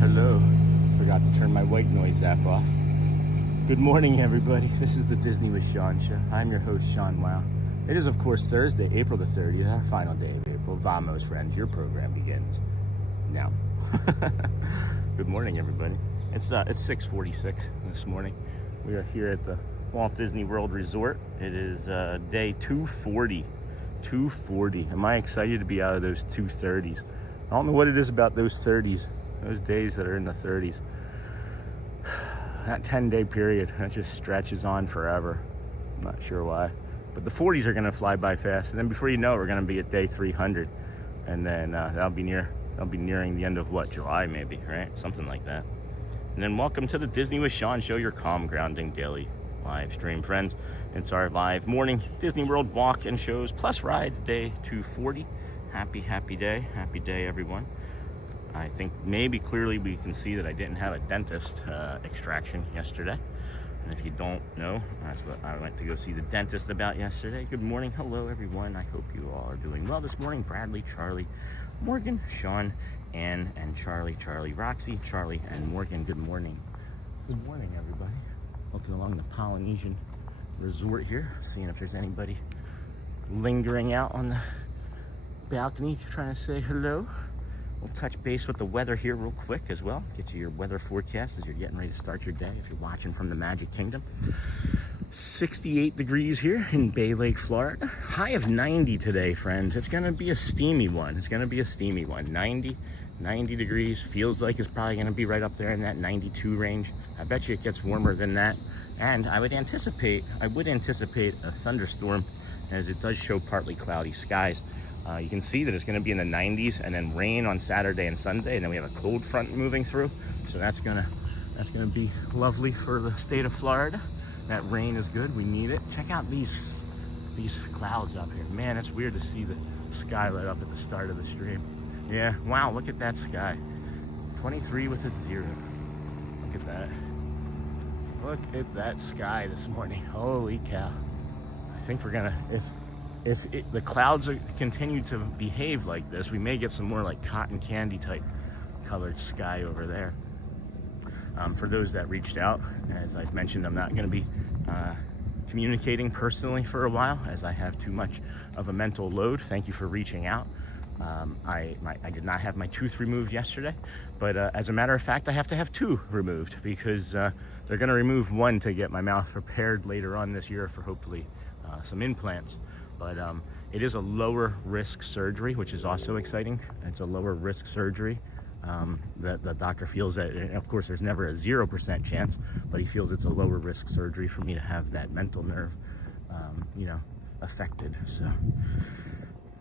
Hello. Forgot to turn my white noise app off. Good morning, everybody. This is the Disney with Sean show. I'm your host, Sean Wow. It is, of course, Thursday, April the 30th, our final day of April. Vamos, friends. Your program begins now. Good morning, everybody. It's 6:46 this morning. We are here at the Walt Disney World Resort. It is day 240. 240. Am I excited to be out of those 230s? I don't know what it is about those 30s. Those days that are in the 30s. That 10-day period, that just stretches on forever. I'm not sure why. But the 40s are gonna fly by fast. And then before you know it, we're gonna be at day 300. And then that'll be nearing the end of what, July maybe, right? Something like that. And then welcome to the Disney with Sean show, your calm, grounding daily live stream, friends. It's our live morning Disney World walk and shows plus rides, day 240. Happy day, everyone. I think maybe clearly we can see that I didn't have a dentist extraction yesterday. And if you don't know, that's what I went to go see the dentist about yesterday. Good morning. Hello, everyone. I hope you all are doing well this morning. Bradley, Charlie, Morgan, Sean, Ann, and Charlie, Roxy, Charlie, and Morgan. Good morning. Good morning, everybody. Looking along the Polynesian Resort here, seeing if there's anybody lingering out on the balcony trying to say hello. We'll touch base with the weather here real quick as well. Get you your weather forecast as you're getting ready to start your day if you're watching from the Magic Kingdom. 68 degrees here in Bay Lake, Florida. High of 90 today, friends. It's gonna be a steamy one. 90 degrees. Feels like it's probably gonna be right up there in that 92 range. I bet you it gets warmer than that. And I would anticipate a thunderstorm as it does show partly cloudy skies. You can see that it's going to be in the 90s and then rain on Saturday and Sunday, and then we have a cold front moving through, so that's gonna be lovely for the state of Florida. That rain is good, we need it. Check out these clouds up here. Man, it's weird to see the sky light up at the start of the stream. Yeah, wow, look at that sky. 23 with a 0. Look at that. Look at that sky this morning. Holy cow. I think we're gonna, if the clouds continue to behave like this, we may get some more like cotton candy type colored sky over there. For those that reached out, as I've mentioned, I'm not going to be communicating personally for a while as I have too much of a mental load. Thank you for reaching out. I did not have my tooth removed yesterday, but as a matter of fact, I have to have 2 removed because they're going to remove one to get my mouth prepared later on this year for hopefully some implants. But it is a lower risk surgery, which is also exciting. It's a lower risk surgery that the doctor feels that, and of course there's never a 0% chance, but he feels it's a lower risk surgery for me to have that mental nerve, affected. So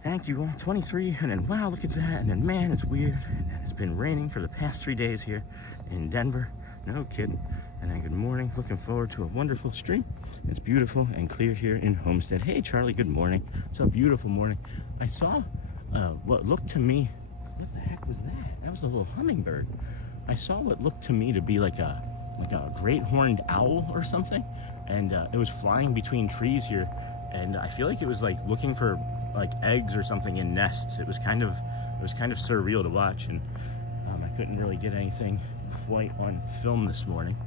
thank you all. 23, and then wow, look at that, and then man, it's weird, and then it's been raining for the past 3 days here in Denver. No kidding. And then good morning. Looking forward to a wonderful stream. It's beautiful and clear here in Homestead. Hey, Charlie, good morning. It's a beautiful morning. I saw what looked to me, what the heck was that? That was a little hummingbird. I saw what looked to me to be like a great horned owl or something. And it was flying between trees here. And I feel like it was like looking for like eggs or something in nests. It was kind of surreal to watch. And I couldn't really get anything quite on film this morning.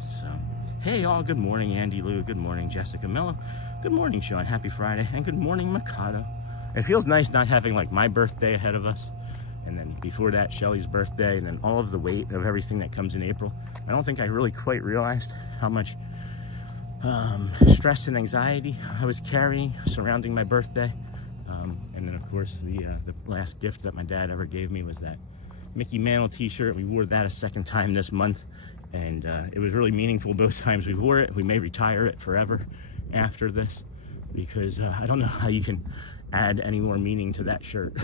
So Hey all, good morning Andy Lou, good morning Jessica Mello, good morning Sean, happy Friday, and good morning Mikado. It feels nice not having like my birthday ahead of us, and then before that Shelly's birthday, and then all of the weight of everything that comes in April. I don't think I really quite realized how much stress and anxiety I was carrying surrounding my birthday. And then of course the last gift that my dad ever gave me was that Mickey Mantle t-shirt. We wore that a second time this month, and it was really meaningful both times we wore it. We may retire it forever after this, because I don't know how you can add any more meaning to that shirt.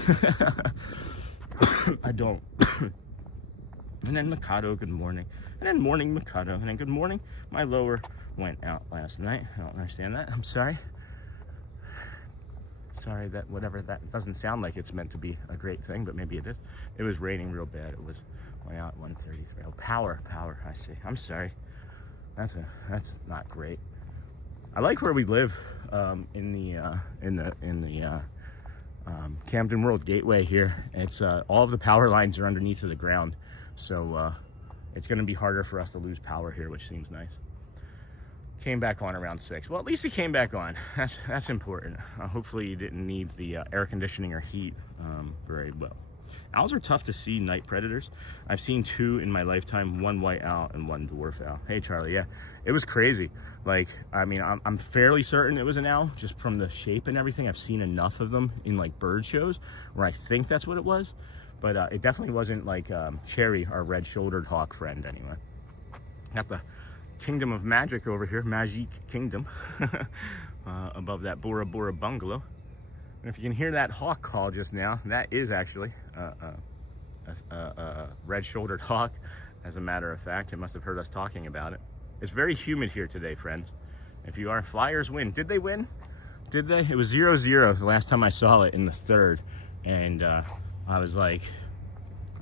I don't. And then Mikado, good morning. And then morning Mikado. And then good morning. My lower went out last night. I don't understand that. I'm sorry. Sorry that whatever that doesn't sound like it's meant to be a great thing, but maybe it is. It was raining real bad. It was went out at 1:33. Oh, power. I see. I'm sorry. That's not great. I like where we live in the Camden World Gateway here. It's all of the power lines are underneath of the ground, so it's going to be harder for us to lose power here, which seems nice. Came back on around 6. Well, at least it came back on. That's important. Hopefully you didn't need the air conditioning or heat very well. Owls are tough to see, night predators. I've seen 2 in my lifetime, 1 white owl and 1 dwarf owl. Hey Charlie, yeah, it was crazy. Like, I mean, I'm fairly certain it was an owl just from the shape and everything. I've seen enough of them in like bird shows where I think that's what it was, but it definitely wasn't like Cherry, our red-shouldered hawk friend anyway. Got the Kingdom of Magic over here, Magic Kingdom, above that Bora Bora bungalow. And if you can hear that hawk call just now, that is actually a red-shouldered hawk. As a matter of fact, it must have heard us talking about it. It's very humid here today, friends. If you are, Flyers win. Did they win? Did they? It was 0-0 the last time I saw it in the 3rd, and I was like,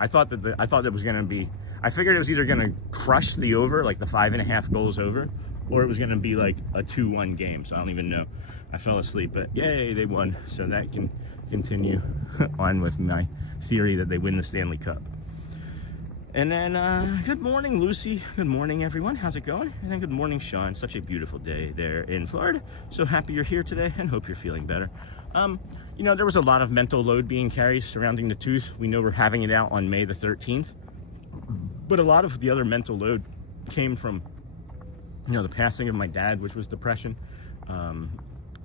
I thought it was going to be. I figured it was either going to crush the over, like the 5.5 goals over, or it was going to be like a 2-1 game. So I don't even know. I fell asleep, but yay, they won. So that can continue on with my theory that they win the Stanley Cup. And then, good morning, Lucy. Good morning, everyone. How's it going? And then good morning, Sean. Such a beautiful day there in Florida. So happy you're here today and hope you're feeling better. You know, there was a lot of mental load being carried surrounding the tooth. We know we're having it out on May the 13th. But a lot of the other mental load came from, you know, the passing of my dad, which was depression.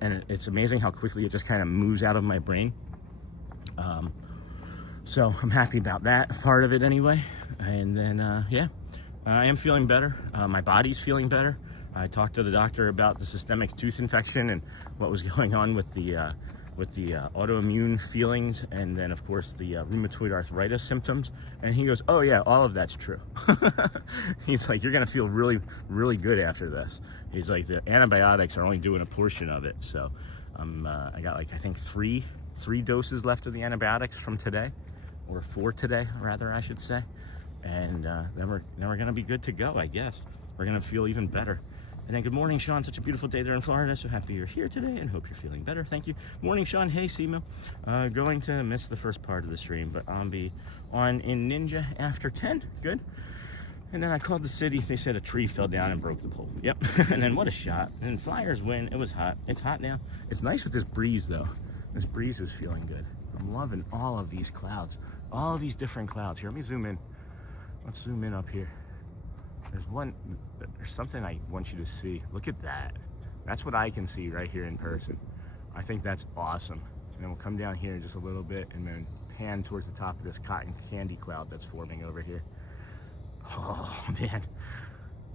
And it's amazing how quickly it just kind of moves out of my brain. So I'm happy about that part of it anyway. And then, yeah, I am feeling better. My body's feeling better. I talked to the doctor about the systemic tooth infection and what was going on with the autoimmune feelings, and then of course the rheumatoid arthritis symptoms. And he goes, oh yeah, all of that's true. He's like, you're gonna feel really, really good after this. He's like, the antibiotics are only doing a portion of it. So I got like, I think three doses left of the antibiotics from today, or 4 today, rather, I should say. And then we're gonna be good to go, I guess. We're gonna feel even better. And then good morning, Sean. Such a beautiful day there in Florida. So happy you're here today and hope you're feeling better. Thank you. Morning, Sean. Hey, Simo. Going to miss the first part of the stream, but I'll be on in Ninja after 10. Good. And then I called the city. They said a tree fell down and broke the pole. Yep. And then what a shot. And Flyers win. It was hot. It's hot now. It's nice with this breeze, though. This breeze is feeling good. I'm loving all of these clouds. All of these different clouds. Here, let me zoom in. Let's zoom in up here. There's something I want you to see. Look at that. That's what I can see right here in person. I think that's awesome. And then we'll come down here just a little bit and then pan towards the top of this cotton candy cloud that's forming over here. Oh man,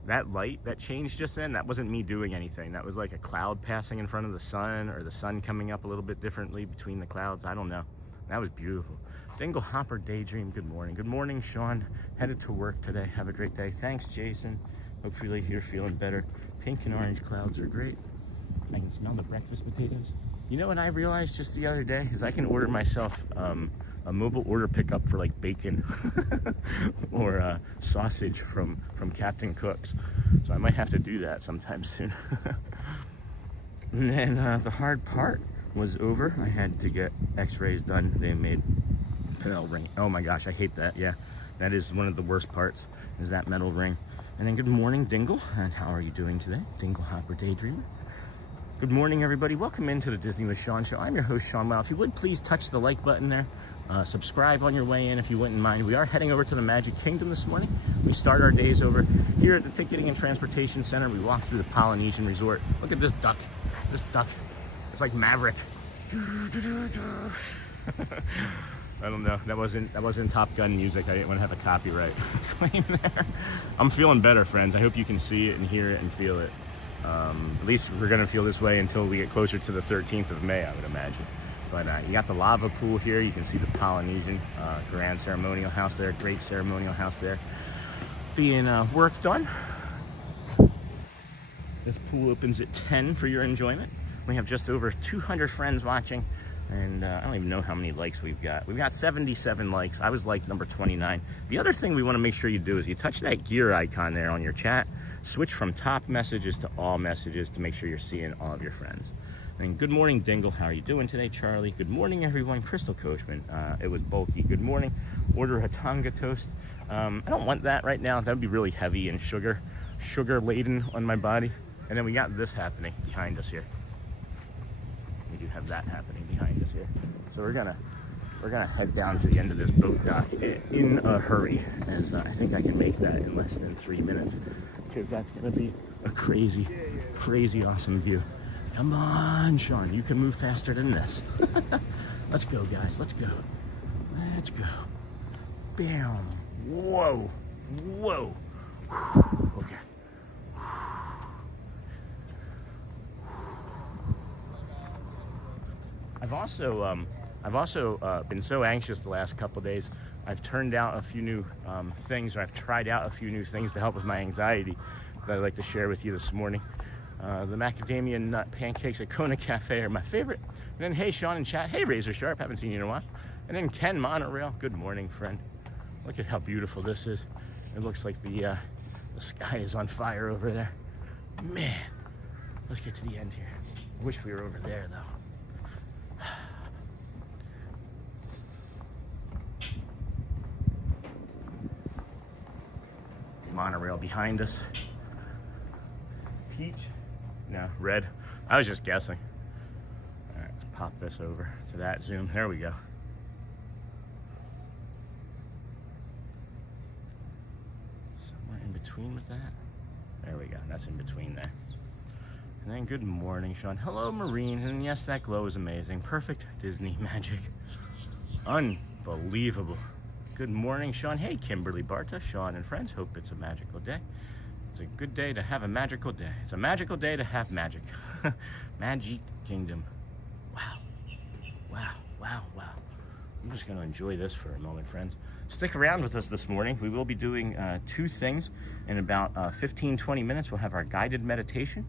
that light that changed just then, that wasn't me doing anything. That was like a cloud passing in front of the sun, or the sun coming up a little bit differently between the clouds. I don't know. That was beautiful. Dingle Hopper Daydream, good morning. Good morning, Sean. Headed to work today. Have a great day. Thanks, Jason. Hopefully you're feeling better. Pink and orange clouds are great. I can smell the breakfast potatoes. You know what I realized just the other day is I can order myself a mobile order pickup for like bacon or sausage from Captain Cook's. So I might have to do that sometime soon. And then the hard part was over. I had to get x-rays done. They made metal ring. Oh my gosh, I hate that. Yeah, that is one of the worst parts, is that metal ring. And then good morning, Dingle. And how are you doing today? Dingle Hopper Daydreamer. Good morning, everybody. Welcome into the Disney with Sean show. I'm your host, Sean Wow. If you would, please touch the like button there. Subscribe on your way in if you wouldn't mind. We are heading over to the Magic Kingdom this morning. We start our days over here at the Ticketing and Transportation Center. We walk through the Polynesian Resort. Look at this duck. This duck. It's like Maverick. I don't know. That wasn't Top Gun music. I didn't want to have a copyright claim there. I'm feeling better, friends. I hope you can see it and hear it and feel it. At least we're going to feel this way until we get closer to the 13th of May, I would imagine. But you got the lava pool here. You can see the Polynesian Grand Ceremonial House there, great ceremonial house there, being worked on. This pool opens at 10 for your enjoyment. We have just over 200 friends watching, and I don't even know how many likes we've got. We've got 77 likes. I was like number 29. The other thing we want to make sure you do is you touch that gear icon there on your chat, switch from top messages to all messages to make sure you're seeing all of your friends. And good morning, Dingle. How are you doing today, Charlie? Good morning, everyone. Crystal Coachman. It was bulky. Good morning. Order a Tonga toast. I don't want that right now. That would be really heavy and sugar laden on my body. And then we got this happening behind us here. We do have that happening behind us here. So we're gonna head down to the end of this boat dock in a hurry, as I think I can make that in less than 3 minutes, because that's gonna be a crazy awesome view. Come on, Sean, you can move faster than this. Let's go, guys. Let's go. Let's go. Bam. Whoa. Whoa. Okay. I've also been so anxious the last couple of days. I've turned out a few new things, or I've tried out a few new things to help with my anxiety that I'd like to share with you this morning. The macadamia nut pancakes at Kona Cafe are my favorite. And then, hey, Sean in chat. Hey, Razor Sharp. Haven't seen you in a while. And then Ken Monorail. Good morning, friend. Look at how beautiful this is. It looks like the sky is on fire over there. Man, let's get to the end here. I wish we were over there, though. Monorail behind us. Peach? No, red. I was just guessing. All right, let's pop this over to that zoom. There we go. Somewhere in between with that. There we go. That's in between there. And then good morning, Sean. Hello, Marine. And yes, that glow is amazing. Perfect Disney magic. Unbelievable. Good morning, Sean. Hey, Kimberly Barta, Sean and friends. Hope it's a magical day. It's a good day to have a magical day. It's a magical day to have magic. Magic Kingdom. Wow. Wow, wow, wow. I'm just going to enjoy this for a moment, friends. Stick around with us this morning. We will be doing two things. In about 15-20 minutes, we'll have our guided meditation.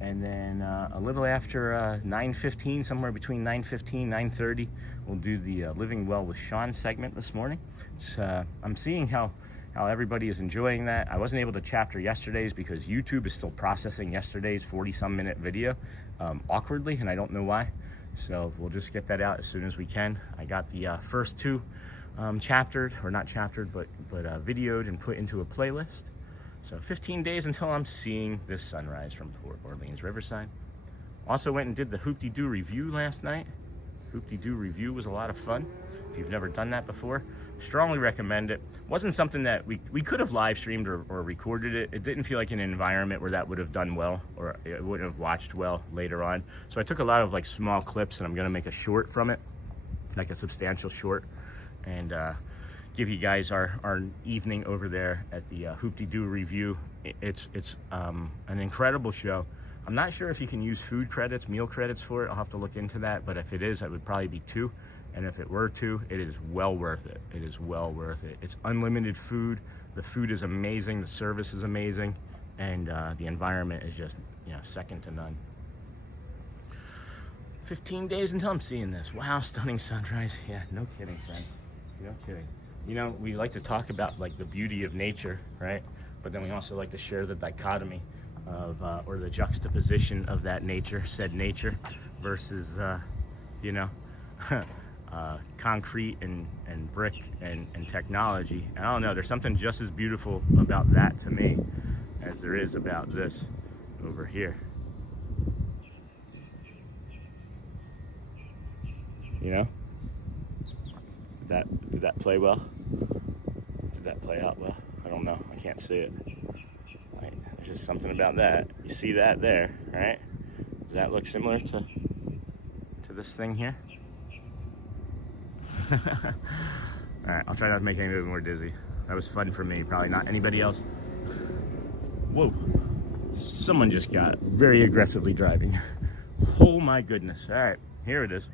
And then a little after 9:15, somewhere between 9:15 9:30, we'll do the Living Well with Sean segment this morning. I'm seeing how everybody is enjoying that. I wasn't able to chapter yesterday's because YouTube is still processing yesterday's 40-some minute video awkwardly, and I don't know why. So we'll just get that out as soon as we can. I got the first two chaptered, or not chaptered, but videoed and put into a playlist. So 15 days until I'm seeing this sunrise from Port Orleans Riverside. Also went and did the Hoop-de-Doo review last night. Hoop-de-Doo review was a lot of fun. If you've never done that before, strongly recommend it. Wasn't something that we could have live streamed or recorded it. It didn't feel like an environment where that would have done well, or it wouldn't have watched well later on. So I took a lot of like small clips, and I'm gonna make a short from it, like a substantial short, and give you guys our evening over there at the Hoop-de-Doo review. It's an incredible show. I'm not sure if you can use food credits, meal credits for it. I'll have to look into that, but if it is, it would probably be 2. And if it were 2, it is well worth it. It is well worth it. It's unlimited food. The food is amazing. The service is amazing. And the environment is just, second to none. 15 days until I'm seeing this. Wow, stunning sunrise. Yeah, no kidding, friend. No kidding. We like to talk about like the beauty of nature, right? But then we also like to share the dichotomy of, or the juxtaposition of that nature, said nature, versus, concrete and brick and technology. And I don't know, there's something just as beautiful about that to me as there is about this over here. You know? Did that play well? Did that play out well? I don't know. I can't see it. Right. There's just something about that. You see that there, right? Does that look similar to this thing here? Alright, I'll try not to make anybody more dizzy. That was fun for me, probably not anybody else. Whoa. Someone just got very aggressively driving. Oh my goodness. Alright, here it is.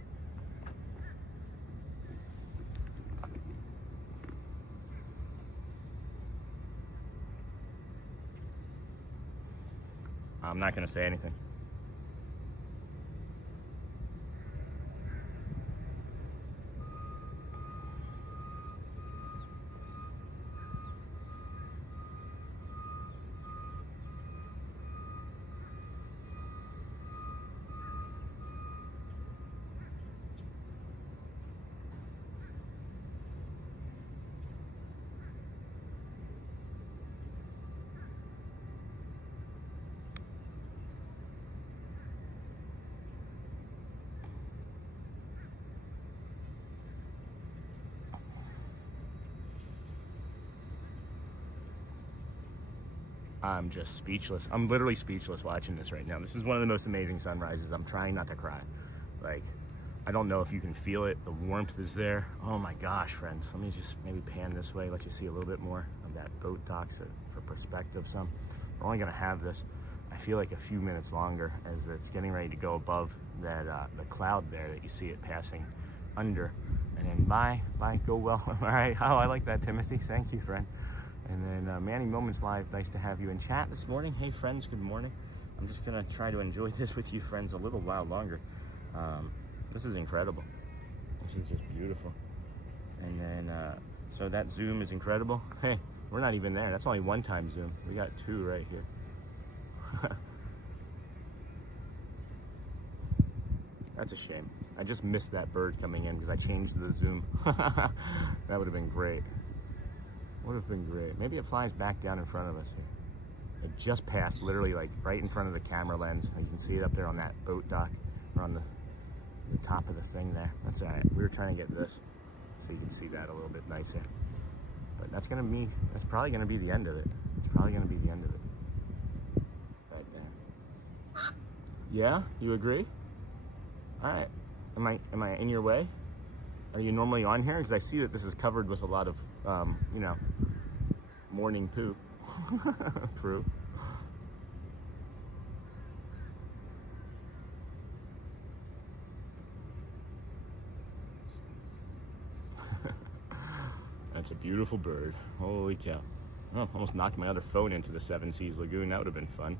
I'm not going to say anything. I'm just speechless. I'm literally speechless watching this right now. This is one of the most amazing sunrises. I'm trying not to cry. Like, I don't know if you can feel it. The warmth is there. Oh my gosh, friends. Let me just maybe pan this way, let you see a little bit more of that boat dock for perspective some. We're only gonna have this, I feel like, a few minutes longer as it's getting ready to go above that the cloud there that you see it passing under. And then bye, go well. All right, oh, I like that, Timothy. Thank you, friend. And then Manny Moments Live, nice to have you in chat this morning. Hey friends, good morning. I'm just gonna try to enjoy this with you friends a little while longer. This is incredible. This is just beautiful. And then, so that zoom is incredible. Hey, we're not even there. That's only one time zoom. We got two right here. That's a shame. I just missed that bird coming in because I changed the zoom. That would have been great. Would have been great. Maybe it flies back down in front of us here. It just passed, literally like right in front of the camera lens. You can see it up there on that boat dock, or on the top of the thing there. That's all right. We were trying to get this so you can see that a little bit nicer. But that's probably gonna be the end of it. It's probably gonna be the end of it. Right there. Yeah, you agree? All right. Am I in your way? Are you normally on here? Because I see that this is covered with a lot of, you know, morning poo. True. That's a beautiful bird. Holy cow. Oh, almost knocked my other phone into the Seven Seas Lagoon. That would have been fun.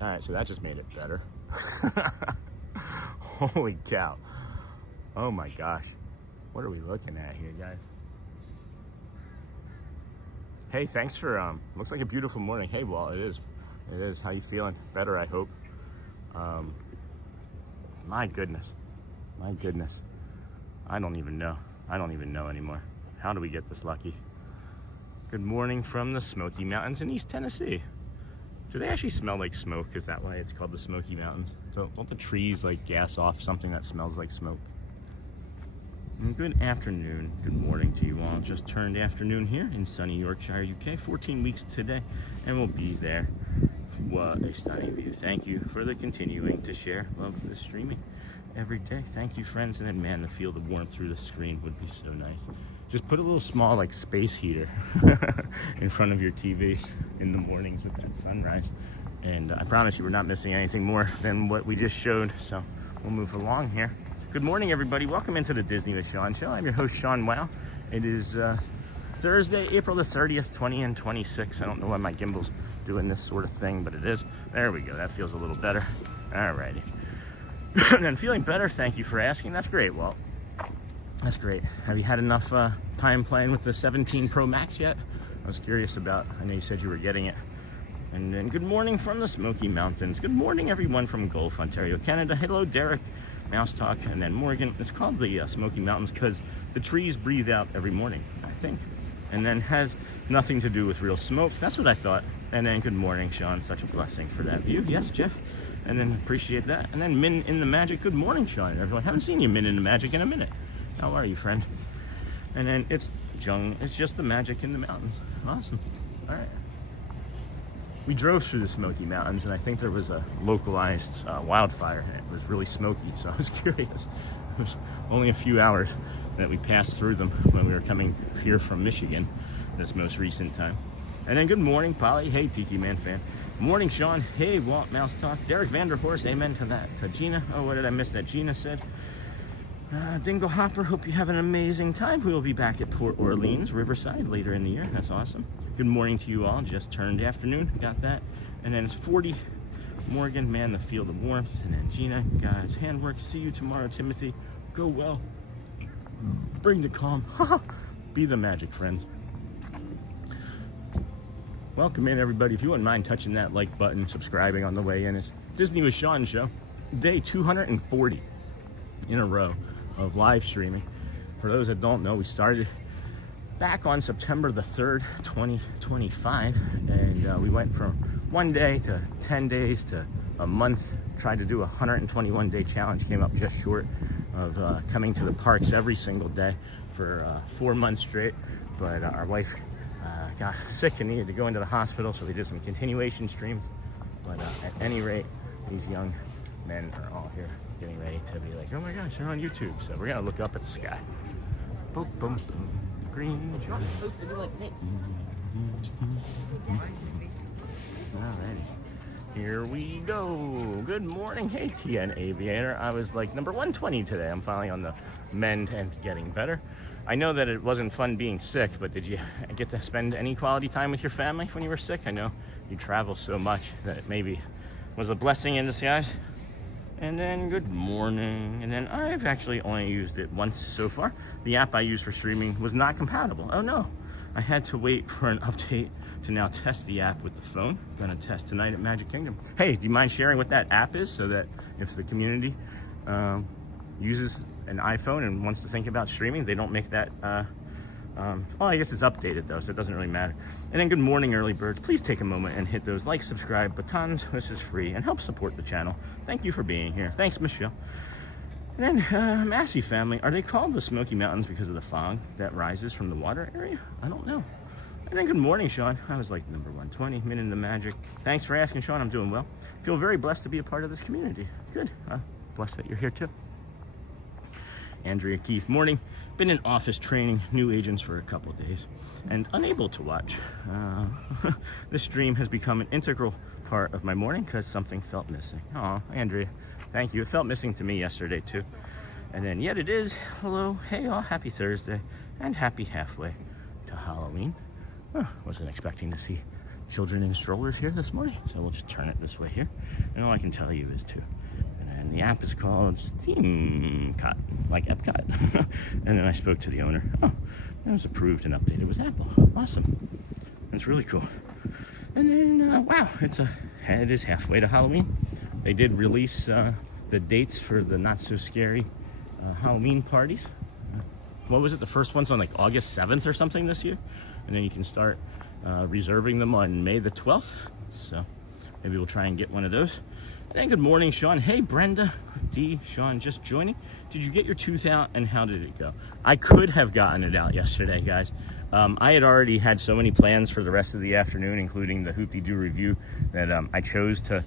All right, so that just made it better. Holy cow. Oh my gosh. What are we looking at here, guys? Hey, thanks for, looks like a beautiful morning. Hey, Walt, it is. It is. How you feeling? Better, I hope. My goodness. My goodness. I don't even know. I don't even know anymore. How do we get this lucky? Good morning from the Smoky Mountains in East Tennessee. Do they actually smell like smoke? Is that why it's called the Smoky Mountains? So don't the trees like gas off something that smells like smoke? And good afternoon, good morning to you all. Just turned afternoon here in sunny Yorkshire, UK. 14 weeks today, and we'll be there. What a stunning view. Thank you for the continuing to share. Love the streaming every day. Thank you, friends. And then, man, to feel the warmth through the screen would be so nice. Just put a little small, like, space heater in front of your TV in the mornings with that sunrise. And I promise you we're not missing anything more than what we just showed. So we'll move along here. Good morning, everybody. Welcome into the Disney with Sean Show. I'm your host, Sean Wow. It is Thursday, April the 30th, 2026. I don't know why my gimbal's doing this sort of thing, but it is. There we go. That feels a little better. Alrighty. And feeling better, thank you for asking. That's great, Walt. That's great. Have you had enough time playing with the 17 Pro Max yet? I was curious about, I know you said you were getting it And then good morning from the Smoky Mountains. Good morning, everyone from Gulf, Ontario, Canada. Hello, Derek, Mouse Talk, and then Morgan. It's called the Smoky Mountains because the trees breathe out every morning, I think. And then has nothing to do with real smoke. That's what I thought. And then good morning, Sean. Such a blessing for that view. Yes, Jeff. And then appreciate that. And then Min in the Magic. Good morning, Sean, everyone. Haven't seen you, Min in the Magic, in a minute. How are you, friend? And then it's Jung. It's just the magic in the mountains. Awesome. All right. We drove through the Smoky Mountains, and I think there was a localized wildfire, and it was really smoky, so I was curious. It was only a few hours that we passed through them when we were coming here from Michigan this most recent time. And then good morning, Polly. Hey, Tiki Man fan. Morning, Sean. Hey, Walt Mouse Talk. Derek Vanderhorst. Amen to that. To Gina. Oh, what did I miss that Gina said? Dingle Hopper, hope you have an amazing time. We will be back at Port Orleans, Riverside, later in the year. That's awesome. Good morning to you all. Just turned afternoon. Got that. And then it's 40. Morgan, man, the field of warmth. And then Gina, God's handwork. See you tomorrow, Timothy. Go well. Bring the calm. Be the magic, friends. Welcome in, everybody. If you wouldn't mind touching that like button, subscribing on the way in. It's Disney with Sean show. Day 240 in a row of live streaming. For those that don't know, we started back on September the 3rd, 2025, and we went from 1 day to 10 days to a month. Tried to do a 121-day challenge, came up just short of coming to the parks every single day for 4 months straight, but our wife got sick and needed to go into the hospital, so we did some continuation streams. But at any rate, these young men are all here getting ready to be like, oh my gosh, they're on YouTube. So we're gonna look up at the sky. Boom, boom, boom. Green. Alrighty. Here we go. Good morning. Hey, TN Aviator. I was like number 120 today. I'm finally on the mend and getting better. I know that it wasn't fun being sick, but did you get to spend any quality time with your family when you were sick? I know you travel so much that it maybe was a blessing in disguise. And then good morning. And then I've actually only used it once so far. The app I used for streaming was not compatible. Oh no, I had to wait for an update to now test the app with the phone. Gonna test tonight at Magic Kingdom. Hey, do you mind sharing what that app is so that if the community uses an iPhone and wants to think about streaming, they don't make that well, I guess it's updated though, so it doesn't really matter. And then good morning, early birds. Please take a moment and hit those like, subscribe buttons. This is free and help support the channel. Thank you for being here. Thanks, Michelle. And then Massey family, are they called the Smoky Mountains because of the fog that rises from the water area? I don't know. And then good morning, Sean. I was like number 120, Min in the Magic. Thanks for asking, Sean. I'm doing well. Feel very blessed to be a part of this community. Good. Blessed that you're here too. Andrea Keith, morning. Been in office training new agents for a couple of days and unable to watch. This stream has become an integral part of my morning because something felt missing. Oh, Andrea, thank you. It felt missing to me yesterday too. And then yet it is. Hello, hey all, happy Thursday and happy halfway to Halloween. Wasn't expecting to see children in strollers here this morning, so we'll just turn it this way here. And all I can tell you is to and the app is called Steamcot, like Epcot. And then I spoke to the owner. Oh, it was approved and updated with Apple. Awesome. That's really cool. And then, wow, it is halfway to Halloween. They did release the dates for the not so scary Halloween parties. What was it? The first one's on like August 7th or something this year. And then you can start reserving them on May the 12th. So maybe we'll try and get one of those. And good morning, Sean. Hey, Brenda D. Sean, just joining. Did you get your tooth out and how did it go? I could have gotten it out yesterday, guys. I had already had so many plans for the rest of the afternoon, including the Hoop-de-Doo review, that I chose to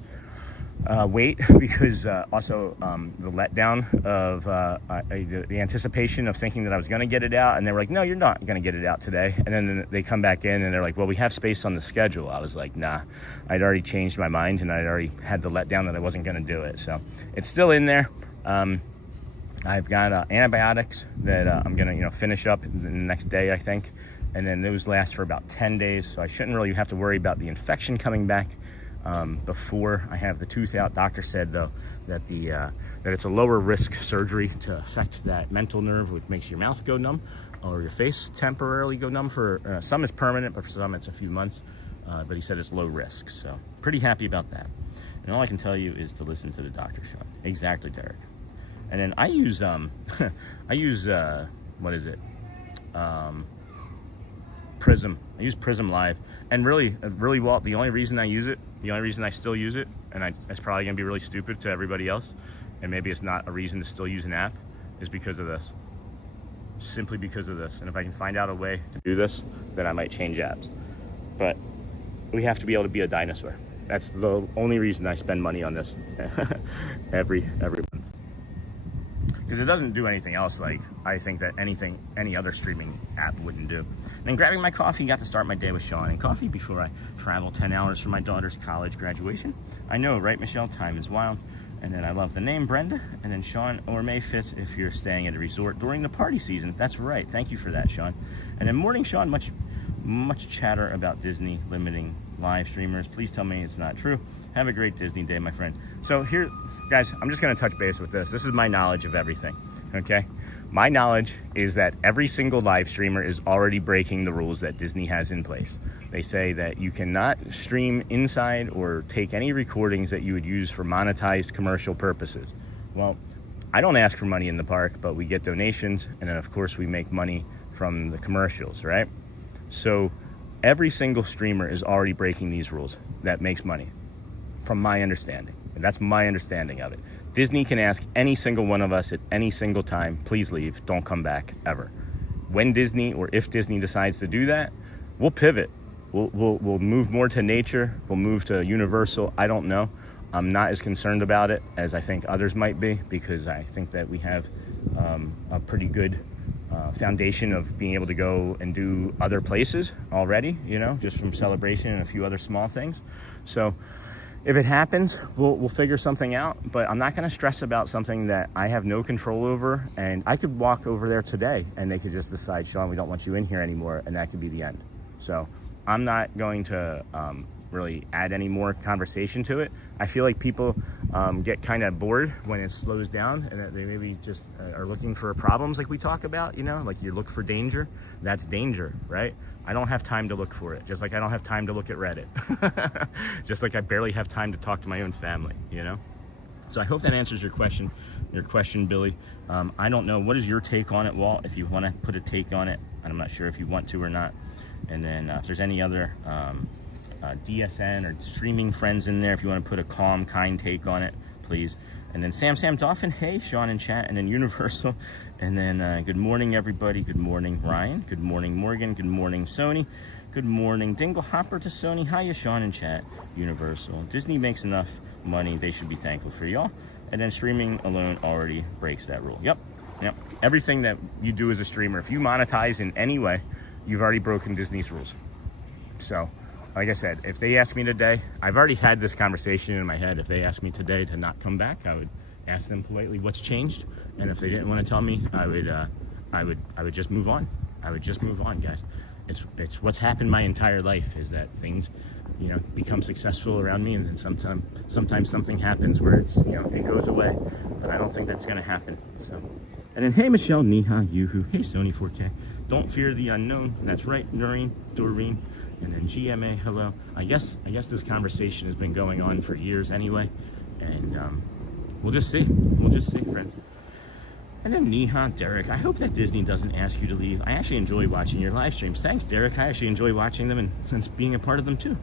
wait because also the letdown of the anticipation of thinking that I was going to get it out, and they were like, no, you're not going to get it out today. And then they come back in and they're like, well, we have space on the schedule. I was like, nah, I'd already changed my mind and I'd already had the letdown that I wasn't going to do it. So it's still in there. I've got antibiotics that I'm going to finish up the next day, I think, and then those last for about 10 days, so I shouldn't really have to worry about the infection coming back before I have the tooth out. Doctor said though that that it's a lower risk surgery to affect that mental nerve, which makes your mouth go numb or your face temporarily go numb. For some it's permanent, but for some it's a few months. but he said it's low risk, so pretty happy about that. And all I can tell you is to listen to the doctor, Sean. Exactly, Derek. And then I use what is it? Prism. I use Prism Live, and really, Walt, the only reason I use it, the only reason I still use it, and it's probably gonna be really stupid to everybody else, and maybe it's not a reason to still use an app, is because of this. Simply because of this. And if I can find out a way to do this, then I might change apps. But we have to be able to be a dinosaur. That's the only reason I spend money on this every month. Because it doesn't do anything else like I think that any other streaming app wouldn't do. And then grabbing my coffee, got to start my day with Sean and coffee before I travel 10 hours for my daughter's college graduation. I know, right, Michelle? Time is wild. And then I love the name Brenda. And then Sean or May 5th if you're staying at a resort during the party season. That's right. Thank you for that, Sean. And then morning, Sean, much chatter about Disney limiting live streamers. Please tell me it's not true. Have a great Disney day, my friend. So here, guys, I'm just going to touch base with this. This is my knowledge of everything, okay? My knowledge is that every single live streamer is already breaking the rules that Disney has in place. They say that you cannot stream inside or take any recordings that you would use for monetized commercial purposes. Well, I don't ask for money in the park, but we get donations, and then of course we make money from the commercials, right? So every single streamer is already breaking these rules that makes money, from my understanding. And that's my understanding of it. Disney can ask any single one of us at any single time, please leave, don't come back, ever. When Disney, or if Disney decides to do that, we'll pivot. We'll move more to nature, we'll move to Universal, I don't know. I'm not as concerned about it as I think others might be, because I think that we have a pretty good foundation of being able to go and do other places already, you know, just from Celebration and a few other small things. So if it happens, we'll figure something out, but I'm not going to stress about something that I have no control over. And I could walk over there today and they could just decide, Sean, we don't want you in here anymore, and that could be the end. So I'm not going to really add any more conversation to it. I feel like people get kind of bored when it slows down, and that they maybe just are looking for problems like we talk about, you know, like you look for danger. That's danger, right? I don't have time to look for it, just like I don't have time to look at Reddit. Just like I barely have time to talk to my own family, you know? So I hope that answers your question, Billy. I don't know, what is your take on it, Walt? If you want to put a take on it, I'm not sure if you want to or not. And then if there's any other DSN or streaming friends in there, if you want to put a calm, kind take on it, please. And then Sam Dolphin, hey, Sean in chat, and then Universal. And then good morning, everybody. Good morning, Ryan. Good morning, Morgan. Good morning, Sony. Good morning, Dingle Hopper to Sony. Hiya, Sean in chat. Universal. Disney makes enough money. They should be thankful for y'all. And then streaming alone already breaks that rule. Yep. Everything that you do as a streamer, if you monetize in any way, you've already broken Disney's rules. So, like I said, if they ask me today, I've already had this conversation in my head. If they asked me today to not come back, I would ask them politely what's changed. And if they didn't want to tell me, I would just move on. I would just move on, guys. It's what's happened my entire life, is that things, you know, become successful around me, and then sometimes something happens where it's, you know, it goes away. But I don't think that's going to happen. So, and then hey, Michelle, Niha, Yuhu, hey, Sony 4K. Don't fear the unknown. That's right, Doreen. And then GMA, hello. I guess this conversation has been going on for years anyway, and we'll just see. Friends. And then Niha, Derek, I hope that Disney doesn't ask you to leave. I actually enjoy watching your live streams. Thanks, Derek. I actually enjoy watching them and being a part of them too.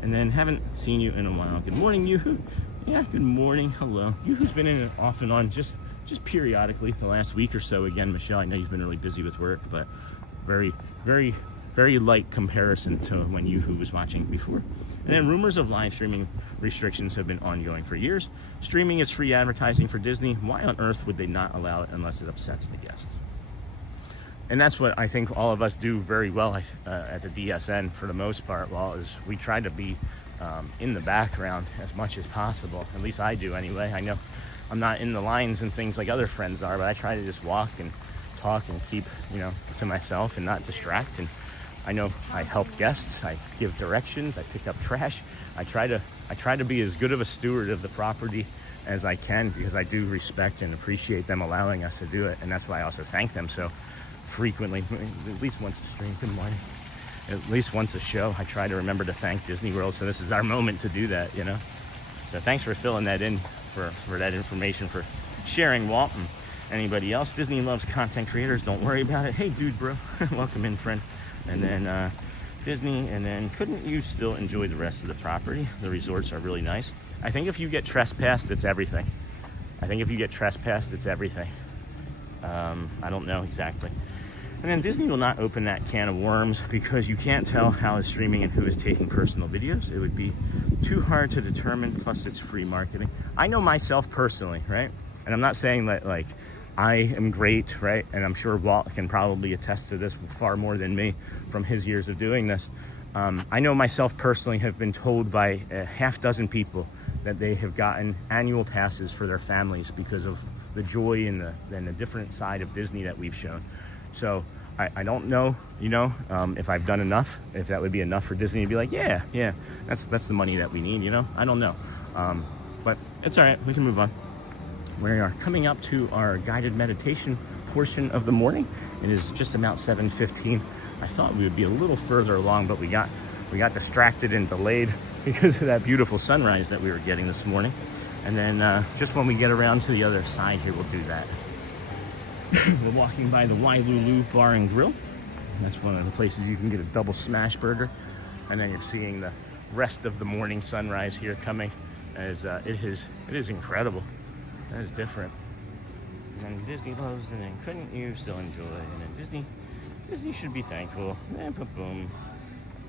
And then haven't seen you in a while. Good morning, Yoo-hoo. Yeah, good morning. Hello. Yoo-hoo's been in off and on just periodically the last week or so. Again, Michelle, I know you've been really busy with work, but very, very, very light comparison to when Yoo-hoo was watching before. And then rumors of live streaming restrictions have been ongoing for years. Streaming is free advertising for Disney. Why on earth would they not allow it unless it upsets the guests? And that's what I think all of us do very well at the DSN for the most part. Well, is we try to be in the background as much as possible. At least I do anyway. I know I'm not in the lines and things like other friends are, but I try to just walk and talk and keep, you know, to myself and not distract. And I know I help guests, I give directions, I pick up trash. I try to be as good of a steward of the property as I can, because I do respect and appreciate them allowing us to do it. And that's why I also thank them so frequently, at least once a stream. Good morning. at least once a show, I try to remember to thank Disney World. So this is our moment to do that, you know. So thanks for filling that in, for that information, for sharing, Walt, and anybody else. Disney loves content creators. Don't worry about it. Hey, dude, bro. Welcome in, friend. And then Disney, and then couldn't you still enjoy the rest of the property? The resorts are really nice. I think if you get trespassed, it's everything. I think if you get trespassed, it's everything. I don't know exactly. And then Disney will not open that can of worms because you can't tell how is streaming and who is taking personal videos. It would be too hard to determine, plus it's free marketing. I know myself personally, right? And I'm not saying that like I am great, right? And I'm sure Walt can probably attest to this far more than me from his years of doing this. I know myself personally have been told by a half dozen people that they have gotten annual passes for their families because of the joy and the different side of Disney that we've shown. So I don't know, you know, if I've done enough, if that would be enough for Disney to be like, yeah, that's the money that we need, you know? I don't know. But it's all right, we can move on. We are coming up to our guided meditation portion of the morning. It is just about 7:15. I thought we would be a little further along, but we got distracted and delayed because of that beautiful sunrise that we were getting this morning. And then just when we get around to the other side here, we'll do that. We're walking by the Wailulu Bar and Grill. That's one of the places you can get a double smash burger. And then you're seeing the rest of the morning sunrise here coming, as it is incredible. That is different. And then Disney loves, and then couldn't you still enjoy? And then Disney should be thankful. And boom.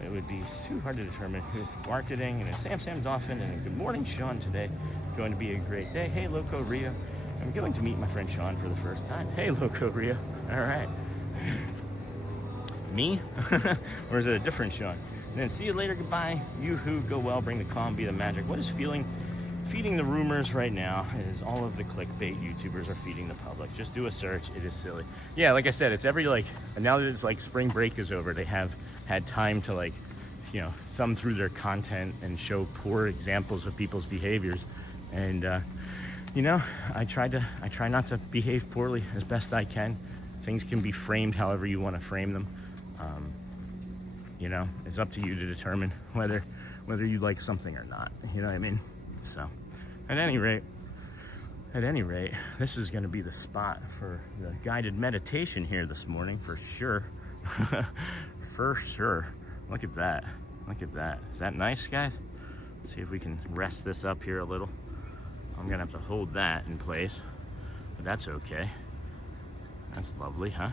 It would be too hard to determine who marketing. And it's Sam Dolphin, and good morning, Sean. Today going to be a great day. Hey, Loco Rio. I'm going to meet my friend Sean for the first time. Hey, Loco Rio. All right. Me? Or is it a different Sean? And then see you later. Goodbye. You-hoo. Go well. Bring the calm. Be the magic. What is feeding the rumors right now is all of the clickbait YouTubers are feeding the public. Just do a search. It is silly. Yeah, like I said, it's every now that it's like spring break is over, they have had time to thumb through their content and show poor examples of people's behaviors. And I try not to behave poorly as best I can. Things can be framed however you want to frame them. It's up to you to determine whether you like something or not. You know what I mean? So, at any rate, this is going to be the spot for the guided meditation here this morning, for sure. For sure. Look at that. Is that nice, guys? Let's see if we can rest this up here a little. I'm going to have to hold that in place, but that's okay. That's lovely, huh?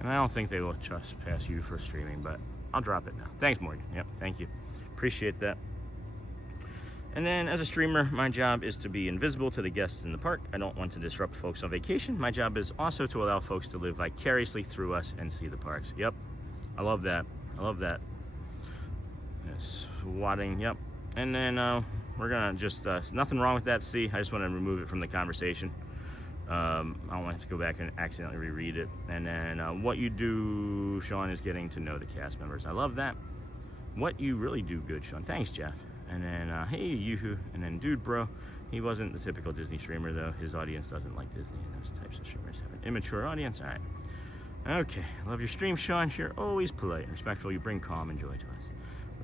And I don't think they will trespass you for streaming, but I'll drop it now. Thanks, Morgan. Yep, thank you. Appreciate that. And then as a streamer, my job is to be invisible to the guests in the park. I don't want to disrupt folks on vacation. My job is also to allow folks to live vicariously through us and see the parks. Yep, I love that. Swatting, yep. And then we're gonna just, nothing wrong with that C. I just want to remove it from the conversation. I don't want to have to go back and accidentally reread it. And then what you do, Sean, is getting to know the cast members. I love that. What you really do good, Sean. Thanks, Jeff. And then, hey, Yoo-hoo. And then, dude, bro. He wasn't the typical Disney streamer, though. His audience doesn't like Disney. Those types of streamers have an immature audience. All right. Okay. Love your stream, Sean. You're always polite and respectful. You bring calm and joy to us.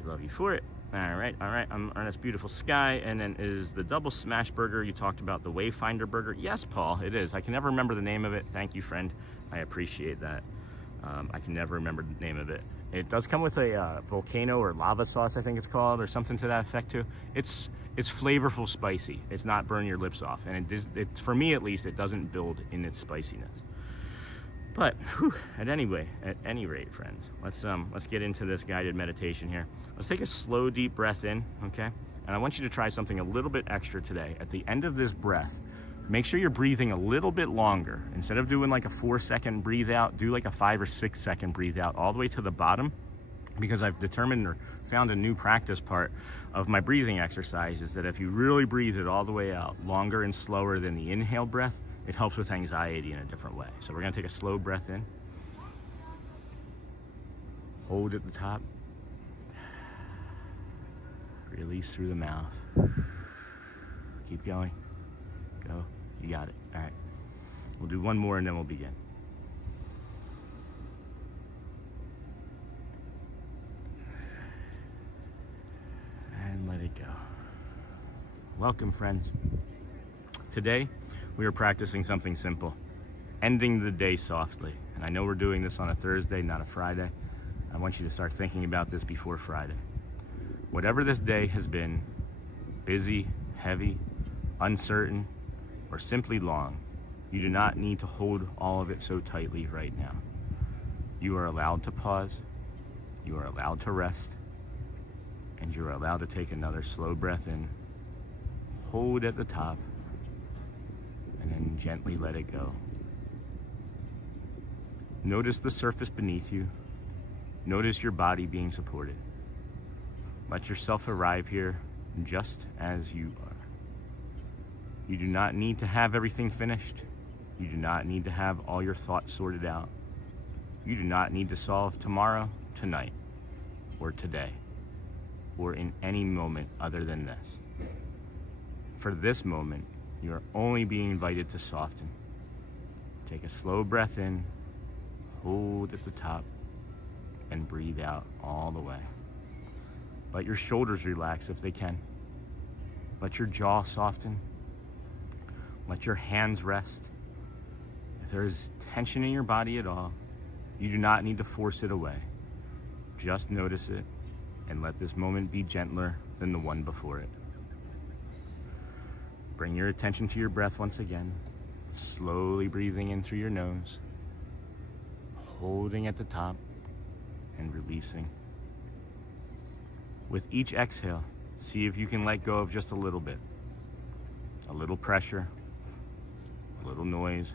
We love you for it. All right. I'm Ernest Beautiful Sky. And then is the double smash burger you talked about, the Wayfinder burger? Yes, Paul, it is. I can never remember the name of it. Thank you, friend. I appreciate that. I can never remember the name of it. It does come with a volcano or lava sauce, I think it's called, or something to that effect too. It's flavorful spicy. It's not burn your lips off, and for me at least, it doesn't build in its spiciness. But at any rate, friends, let's get into this guided meditation here. Let's take a slow, deep breath in, okay? And I want you to try something a little bit extra today. At the end of this breath, make sure you're breathing a little bit longer. Instead of doing like a 4-second breathe out, do like a 5 or 6 second breathe out all the way to the bottom, because I've determined or found a new practice part of my breathing exercise is that if you really breathe it all the way out, longer and slower than the inhale breath, it helps with anxiety in a different way. So we're gonna take a slow breath in. Hold at the top. Release through the mouth. Keep going. Go. You got it. All right. We'll do one more and then we'll begin. Welcome, friends. Today, we are practicing something simple, ending the day softly. And I know we're doing this on a Thursday, not a Friday. I want you to start thinking about this before Friday. Whatever this day has been, busy, heavy, uncertain, or simply long, you do not need to hold all of it so tightly right now. You are allowed to pause, you are allowed to rest, and you are allowed to take another slow breath in, hold at the top, and then gently let it go. Notice the surface beneath you. Notice your body being supported. Let yourself arrive here just as you are. You do not need to have everything finished. You do not need to have all your thoughts sorted out. You do not need to solve tomorrow, tonight, or today, or in any moment other than this. For this moment, you are only being invited to soften. Take a slow breath in, hold at the top, and breathe out all the way. Let your shoulders relax if they can. Let your jaw soften. Let your hands rest. If there is tension in your body at all, you do not need to force it away. Just notice it and let this moment be gentler than the one before it. Bring your attention to your breath once again, slowly breathing in through your nose, holding at the top and releasing. With each exhale, see if you can let go of just a little bit. A little pressure, a little noise,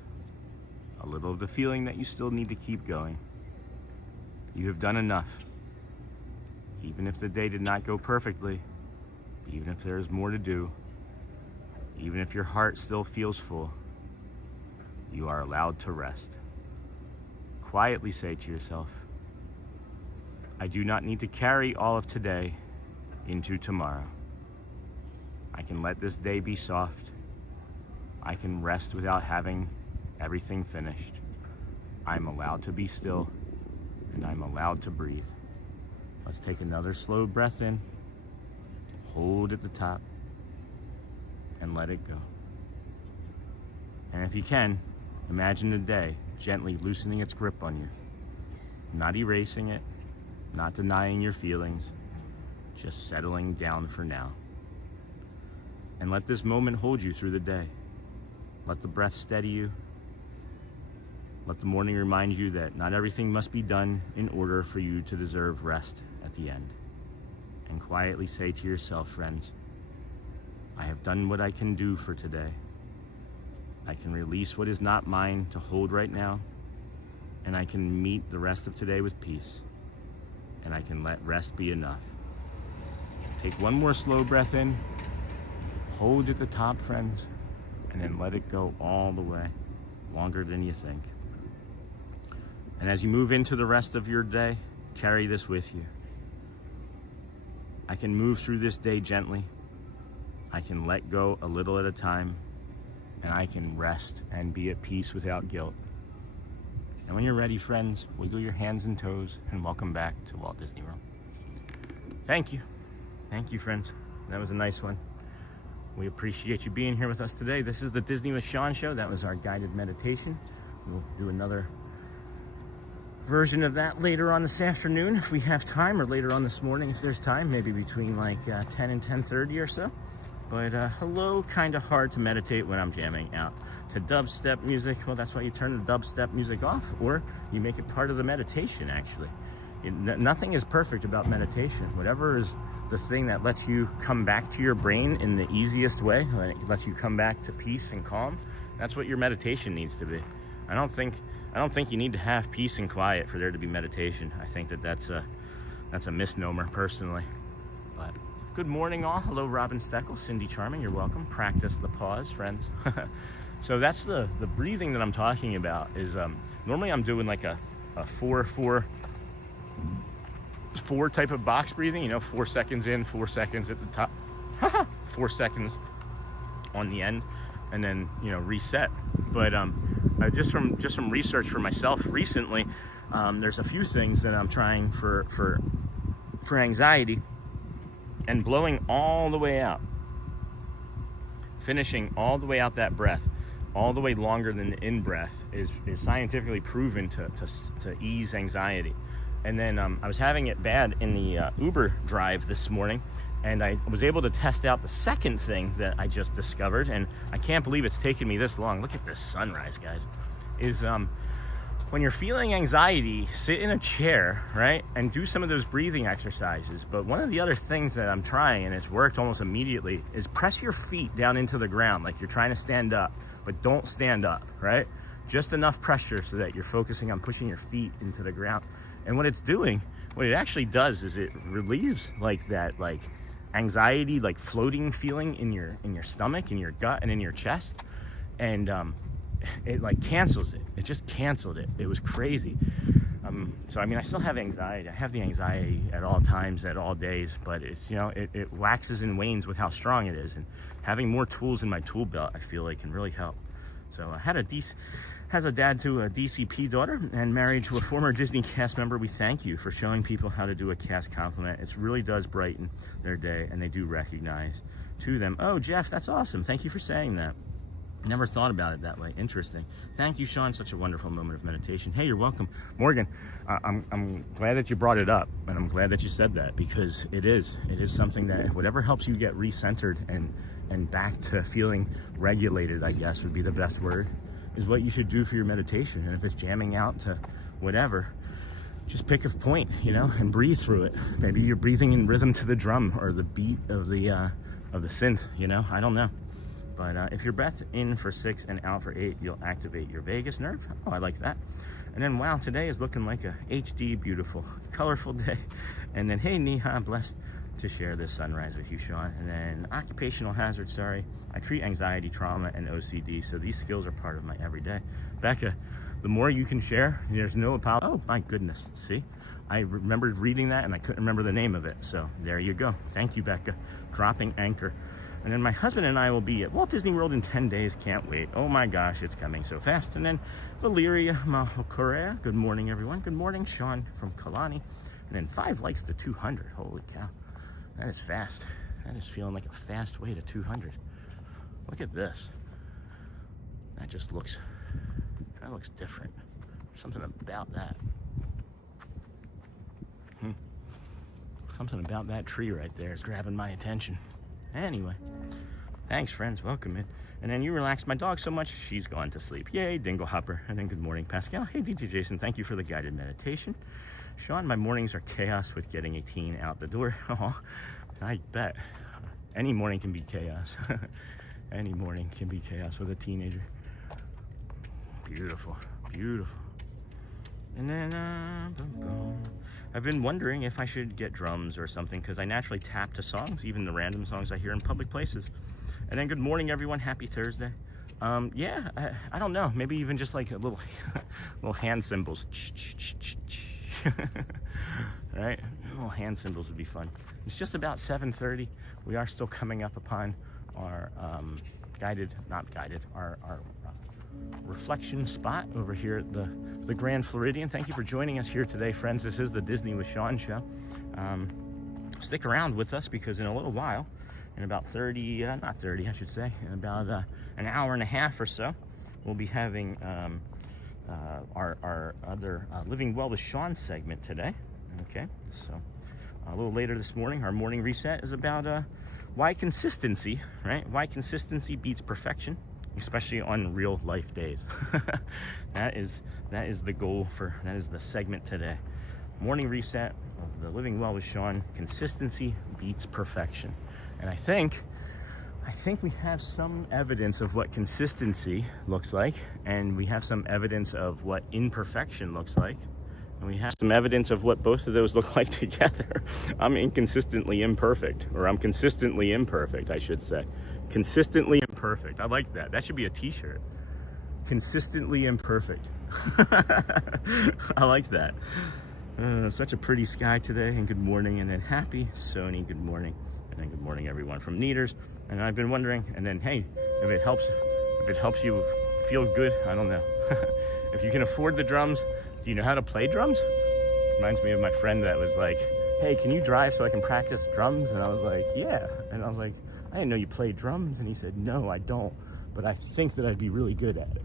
a little of the feeling that you still need to keep going. You have done enough. Even if the day did not go perfectly, even if there is more to do, even if your heart still feels full, you are allowed to rest. Quietly say to yourself, I do not need to carry all of today into tomorrow. I can let this day be soft. I can rest without having everything finished. I'm allowed to be still, and I'm allowed to breathe. Let's take another slow breath in, hold at the top, and let it go. And if you can, imagine the day gently loosening its grip on you, not erasing it, not denying your feelings, just settling down for now. And let this moment hold you through the day. Let the breath steady you. Let the morning remind you that not everything must be done in order for you to deserve rest at the end. And quietly say to yourself, friends, I have done what I can do for today. I can release what is not mine to hold right now, and I can meet the rest of today with peace, and I can let rest be enough. Take one more slow breath in, hold at the top, friends, and then let it go all the way, longer than you think. And as you move into the rest of your day, carry this with you. I can move through this day gently. I can let go a little at a time, and I can rest and be at peace without guilt. And when you're ready, friends, wiggle your hands and toes and welcome back to Walt Disney World. Thank you. Thank you, friends. That was a nice one. We appreciate you being here with us today. This is the Disney with Sean show. That was our guided meditation. We'll do another version of that later on this afternoon if we have time, or later on this morning if there's time, maybe between like 10 and 10:30 or so. But hello, kind of hard to meditate when I'm jamming out to dubstep music. Well, that's why you turn the dubstep music off, or you make it part of the meditation, actually. Nothing is perfect about meditation. Whatever is the thing that lets you come back to your brain in the easiest way, lets you come back to peace and calm, that's what your meditation needs to be. I don't think you need to have peace and quiet for there to be meditation. I think that's a misnomer, personally. But good morning, all. Hello, Robin Steckel, Cindy Charming. You're welcome. Practice the pause, friends. So that's the breathing that I'm talking about. Is normally I'm doing like a 4 type of box breathing. You know, 4 seconds in, 4 seconds at the top, 4 seconds on the end, and then reset. But just from research for myself recently, there's a few things that I'm trying for anxiety, and blowing all the way out finishing all the way out that breath, all the way longer than the in-breath is scientifically proven to ease anxiety. And then I was having it bad in the Uber drive this morning, and I was able to test out the second thing that I just discovered, and I can't believe it's taken me this long. Look at this sunrise, guys. Is when you're feeling anxiety, sit in a chair, right, and do some of those breathing exercises. But one of the other things that I'm trying, and it's worked almost immediately, is press your feet down into the ground like you're trying to stand up, but don't stand up, right? Just enough pressure so that you're focusing on pushing your feet into the ground. And what it's doing, what it actually does is it relieves like that like anxiety, like floating feeling in your stomach, in your gut, and in your chest. And it like cancels it. It just canceled it. It was crazy. So I mean, I still have anxiety. I have the anxiety at all times, at all days, but it's, you know, it waxes and wanes with how strong it is. And having more tools in my tool belt, I feel like, can really help. So I had has a dad to a DCP daughter and married to a former Disney cast member. We thank you for showing people how to do a cast compliment. It really does brighten their day, and they do recognize to them. Oh, Jeff, that's awesome. Thank you for saying that. Never thought about it that way. Interesting. Thank you, Sean. Such a wonderful moment of meditation. Hey, you're welcome. Morgan, I'm glad that you brought it up, and I'm glad that you said that, because it is something that whatever helps you get recentered and back to feeling regulated, I guess would be the best word, is what you should do for your meditation. And if it's jamming out to whatever, just pick a point, you know, and breathe through it. Maybe you're breathing in rhythm to the drum or the beat of the synth, you know, I don't know. But if your breath in for 6 and out for 8, you'll activate your vagus nerve. Oh, I like that. And then, wow, today is looking like a HD, beautiful, colorful day. And then, hey, Neha, blessed to share this sunrise with you, Sean. And then occupational hazard, sorry. I treat anxiety, trauma, and OCD, so these skills are part of my everyday. Becca, the more you can share, there's no apology. Oh, my goodness, see? I remembered reading that, and I couldn't remember the name of it. So there you go. Thank you, Becca. Dropping anchor. And then my husband and I will be at Walt Disney World in 10 days. Can't wait. Oh my gosh, it's coming so fast. And then Valeria Mahokorea. Good morning, everyone. Good morning, Sean from Kalani. And then 5 likes to 200. Holy cow. That is fast. That is feeling like a fast way to 200. Look at this. That just looks, that looks different. Something about that. Something about that tree right there is grabbing my attention. Anyway, thanks, friends. Welcome in. And then you relaxed my dog so much, she's gone to sleep. Yay, Dingle Hopper. And then good morning, Pascal. Hey, DJ Jason, thank you for the guided meditation. Sean, my mornings are chaos with getting a teen out the door. Oh, I bet. Any morning can be chaos. Any morning can be chaos with a teenager. Beautiful, beautiful. And then, I've been wondering if I should get drums or something, because I naturally tap to songs, even the random songs I hear in public places. And then good morning, everyone. Happy Thursday. Yeah, I don't know. Maybe even just like a little, little hand cymbals. Right? Little hand cymbals would be fun. It's just about 7:30. We are still coming up upon our our reflection spot over here at the Grand Floridian. Thank you for joining us here today, friends. This is the Disney with Sean show. Stick around with us, because in a little while, in about 30, not 30, I should say, in about an hour and a half or so, we'll be having our other Living Well with Sean segment today. Okay, so a little later this morning, our morning reset is about why consistency, right? Why consistency beats perfection, especially on real life days. that is the goal that is the segment today. Morning reset of the Living Well with Sean. Consistency beats perfection. And I think we have some evidence of what consistency looks like, and we have some evidence of what imperfection looks like, and we have some evidence of what both of those look like together. I'm inconsistently imperfect, or I'm consistently imperfect, I should say. Consistently imperfect. I like that. That should be a t-shirt. Consistently imperfect. I like that. Such a pretty sky today, and good morning, and then happy Sony, good morning, and then good morning everyone from Neaters. And I've been wondering, and then hey, if it helps you feel good, I don't know. If you can afford the drums, do you know how to play drums? Reminds me of my friend that was like, hey, can you drive so I can practice drums? And I was like, yeah. And I was like, I didn't know you played drums. And he said, no, I don't, but I think that I'd be really good at it.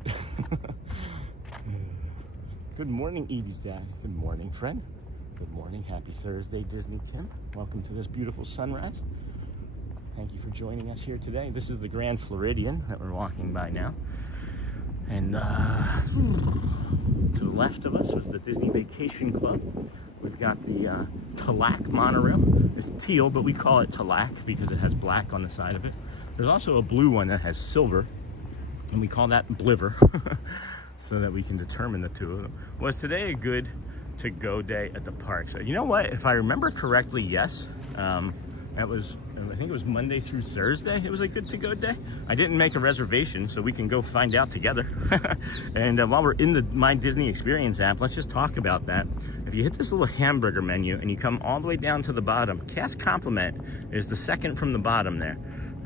Good morning, Edie's dad. Good morning, friend. Good morning. Happy Thursday, Disney Kim. Welcome to this beautiful sunrise. Thank you for joining us here today. This is the Grand Floridian that we're walking by now. And to the left of us was the Disney Vacation Club. We've got the Talac monorail. It's teal, but we call it Talac because it has black on the side of it. There's also a blue one that has silver, and we call that Bliver, so that we can determine the two of them. Was today a good to-go day at the park? So you know what? If I remember correctly, yes. That was, I think it was Monday through Thursday. It was a good to-go day. I didn't make a reservation, so we can go find out together. And while we're in the My Disney Experience app, let's just talk about that. If you hit this little hamburger menu and you come all the way down to the bottom, Cast Compliment is the second from the bottom there,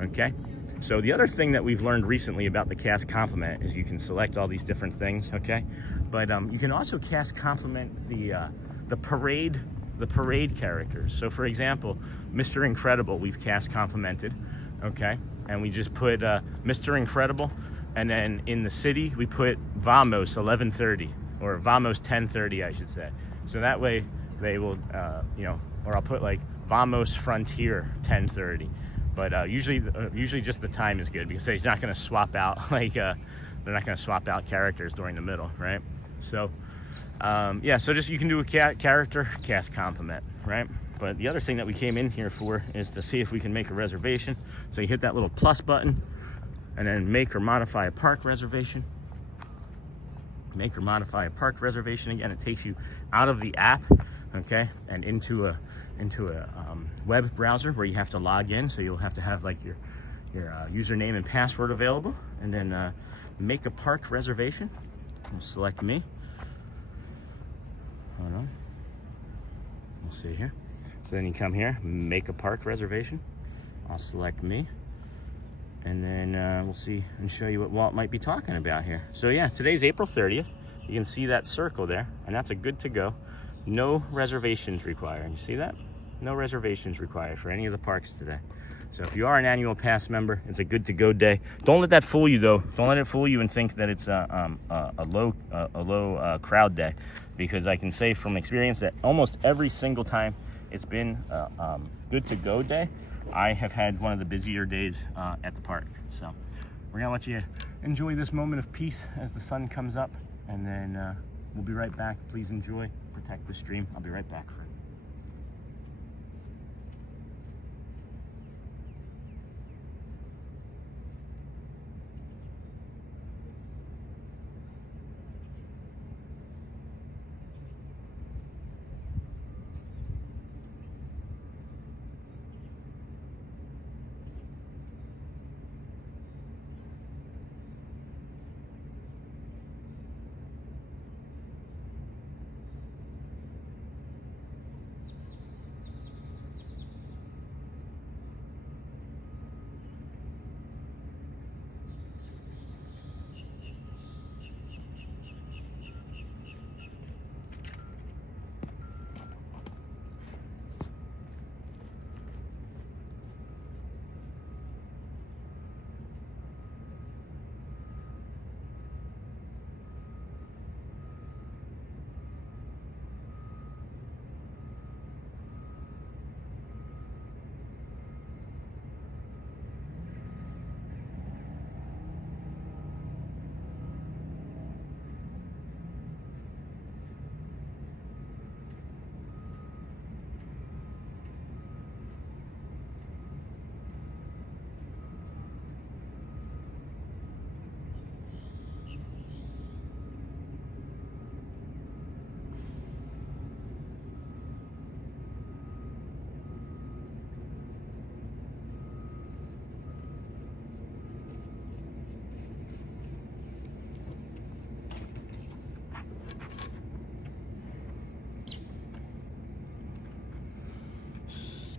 okay? So the other thing that we've learned recently about the Cast Compliment is you can select all these different things, okay? But you can also Cast Compliment the parade characters. So for example, Mr. Incredible, we've Cast complimented, okay? And we just put Mr. Incredible, and then in the city, we put Vamos 11:30, or Vamos 10:30, I should say. So that way they will, you know, or I'll put like Vamos Frontier 10:30. But usually just the time is good because they're not gonna swap out, like, they're not gonna swap out characters during the middle, right? So, yeah, so just you can do a character Cast compliment, right? But the other thing that we came in here for is to see if we can make a reservation. So you hit that little plus button and then make or modify a park reservation. Make or modify a park reservation. Again, it takes you out of the app, okay, and into a web browser where you have to log in. So you'll have to have like your username and password available, and then make a park reservation. We'll select me. Hold on. We'll see here. So then you come here, make a park reservation. I'll select me. And then we'll see and show you what Walt might be talking about here. So yeah, today's April 30th. You can see that circle there, and that's a good to go. No reservations required. You see that? No reservations required for any of the parks today. So if you are an annual pass member, it's a good to go day. Don't let that fool you though. Don't let it fool you and think that it's a low crowd day, because I can say from experience that almost every single time it's been good to go day, I have had one of the busier days at the park. So we're gonna let you enjoy this moment of peace as the sun comes up, and then we'll be right back. Please enjoy, protect the stream. I'll be right back, friend.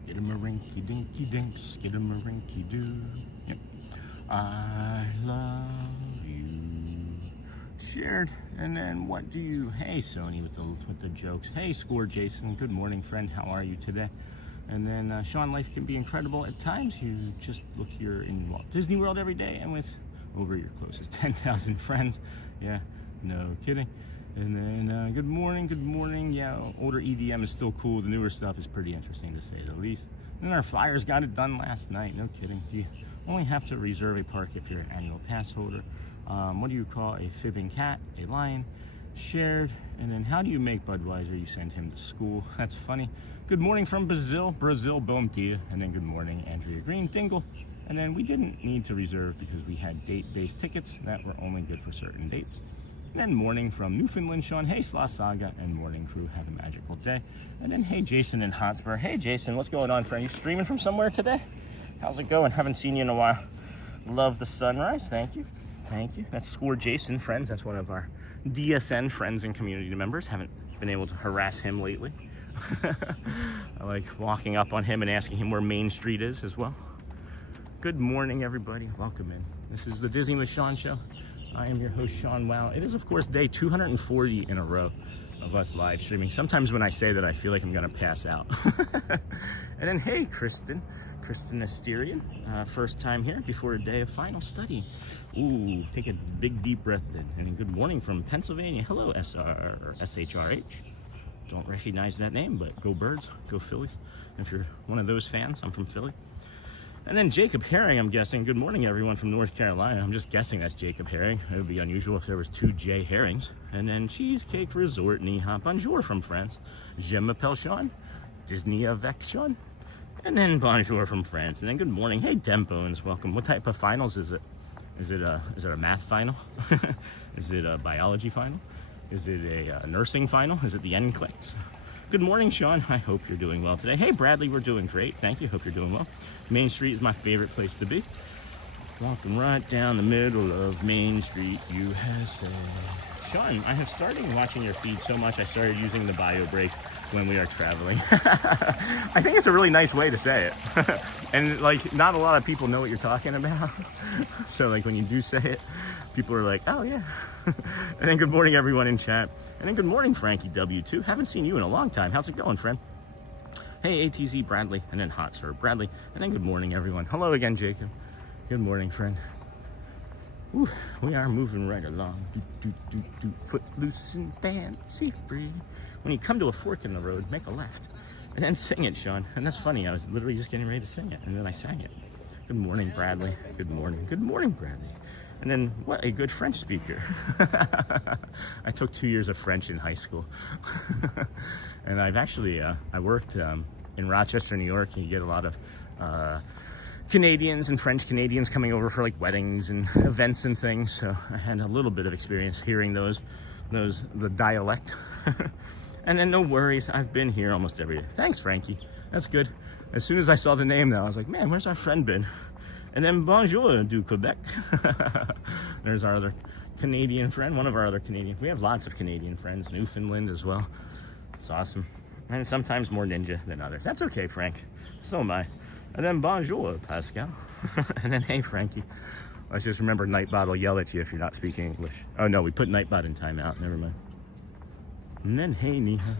Skidamarinky dinky dink, skidamarinky doo. Yep. I love you. Shared. And then what do you? Hey, Sony with the jokes. Hey, Score Jason. Good morning, friend. How are you today? And then, Sean, life can be incredible at times. You just look, you're in Walt Disney World every day and with over your closest 10,000 friends. Yeah, no kidding. And then, good morning. Yeah, older EDM is still cool. The newer stuff is pretty interesting, to say the least. And then our flyers got it done last night. No kidding. You only have to reserve a park if you're an annual pass holder. What do you call a fibbing cat? A lion. Shared. And then how do you make Budweiser? You send him to school. That's funny. Good morning from Brazil. Bom dia. And then good morning, Andrea Green Dingle. And then we didn't need to reserve because we had date-based tickets that were only good for certain dates. And then morning from Newfoundland, Sean. Hey, Slaw Saga. And morning crew. Have a magical day. And then hey, Jason in Hotspur. Hey, Jason, what's going on, friend? You streaming from somewhere today? How's it going? Haven't seen you in a while. Love the sunrise. Thank you. Thank you. That's Score Jason, friends. That's one of our DSN friends and community members. Haven't been able to harass him lately. I like walking up on him and asking him where Main Street is as well. Good morning, everybody. Welcome in. This is the Disney with Sean show. I am your host, Sean Wow. It is, of course, day 240 in a row of us live streaming. Sometimes when I say that, I feel like I'm going to pass out. And then, hey, Kristen Asterian, first time here before a day of final study. Ooh, take a big deep breath then. And good morning from Pennsylvania. Hello, SHRH. Don't recognize that name, but go Birds, go Phillies. If you're one of those fans, I'm from Philly. And then Jacob Herring, I'm guessing. Good morning, everyone from North Carolina. I'm just guessing that's Jacob Herring. It would be unusual if there was 2 J Herrings. And then Cheesecake Resort, Niha. Bonjour from France. Je m'appelle Sean. Disney avec Sean. And then bonjour from France. And then good morning. Hey, Dembones, welcome. What type of finals is it? Is it a math final? Is it a biology final? Is it a nursing final? Is it the NCLEX? Good morning, Sean. I hope you're doing well today. Hey, Bradley, we're doing great. Thank you. Hope you're doing well. Main Street is my favorite place to be. Walking right down the middle of Main Street, USA. Sean, I have started watching your feed so much I started using the bio break when we are traveling. I think it's a really nice way to say it. And like, not a lot of people know what you're talking about. So like when you do say it, people are like, oh yeah. And then good morning everyone in chat. And then good morning Frankie W2. Haven't seen you in a long time. How's it going, friend? Hey, ATZ Bradley, and then Hot Sir Bradley. And then good morning everyone. Hello again, Jacob. Good morning, friend. Ooh, we are moving right along. Footloose and fancy free. When you come to a fork in the road, make a left. And then sing it, Sean. And that's funny, I was literally just getting ready to sing it, and then I sang it. Good morning, Bradley. Good morning. Good morning, Bradley. And then, what a good French speaker. I took 2 years of French in high school. And I've actually, I worked in Rochester, New York, and you get a lot of Canadians and French Canadians coming over for like weddings and events and things. So I had a little bit of experience hearing the dialect. And then no worries, I've been here almost every day. Thanks, Frankie. That's good. As soon as I saw the name though, I was like, man, where's our friend been? And then bonjour du Quebec. There's our other Canadian friend, one of our other Canadian. We have lots of Canadian friends, Newfoundland as well. It's awesome. And sometimes more ninja than others. That's okay, Frank. So am I. And then bonjour, Pascal. And then hey, Frankie. Let's just remember Nightbot will yell at you if you're not speaking English. Oh no, we put Nightbot in timeout. Never mind. And then hey, Niha.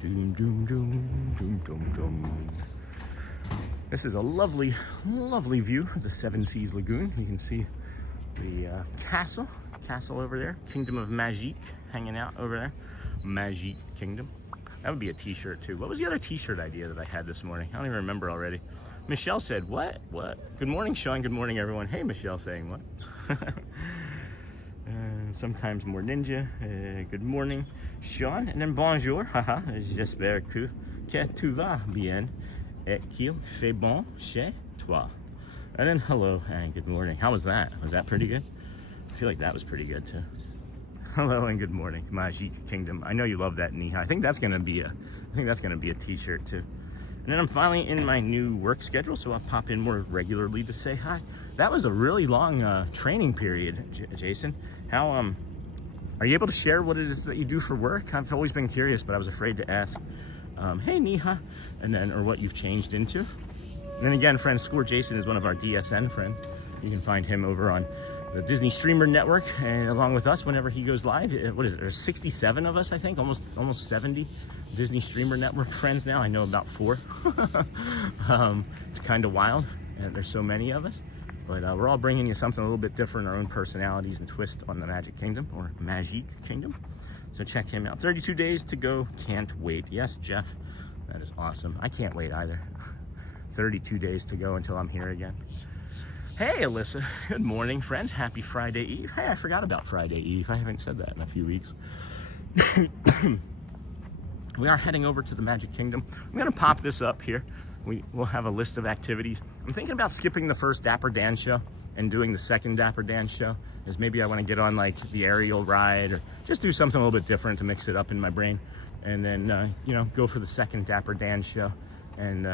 Doom, doom, doom, doom, doom, doom. This is a lovely, lovely view of the Seven Seas Lagoon. You can see the castle over there. Kingdom of Magique hanging out over there. Magique Kingdom. That would be a t-shirt too. What was the other t-shirt idea that I had this morning? I don't even remember already. Michelle said, what? Good morning, Sean. Good morning, everyone. Hey, Michelle saying what? Sometimes more ninja. Good morning, Sean. And then bonjour. Haha. J'espère que tu vas bien et qu'il fait bon chez toi. And then hello and good morning. How was that? Was that pretty good? I feel like that was pretty good too. Hello and good morning, Magique Kingdom. I know you love that, Niha. I think that's gonna be a t-shirt too. And then I'm finally in my new work schedule, so I'll pop in more regularly to say hi. That was a really long training period, Jason. How are you able to share what it is that you do for work? I've always been curious, but I was afraid to ask. Hey, Niha, and then or what you've changed into. And then again, friends, Score Jason is one of our DSN friends. You can find him over on the Disney Streamer Network, and along with us whenever he goes live. What is it? There's 67 of us, I think, almost 70 Disney Streamer Network friends now. I know about 4. It's kind of wild. There's so many of us, but we're all bringing you something a little bit different, our own personalities and twist on the Magic Kingdom, or Magique Kingdom. So check him out. 32 days to go. Can't wait. Yes, Jeff, that is awesome. I can't wait either. 32 days to go until I'm here again. Hey, Alyssa. Good morning, friends. Happy Friday Eve. Hey, I forgot about Friday Eve. I haven't said that in a few weeks. We are heading over to the Magic Kingdom. I'm going to pop this up here. We'll have a list of activities. I'm thinking about skipping the first Dapper Dans show and doing the second Dapper Dans show. Is maybe I want to get on like the aerial ride, or just do something a little bit different to mix it up in my brain. And then, you know, go for the second Dapper Dans show and,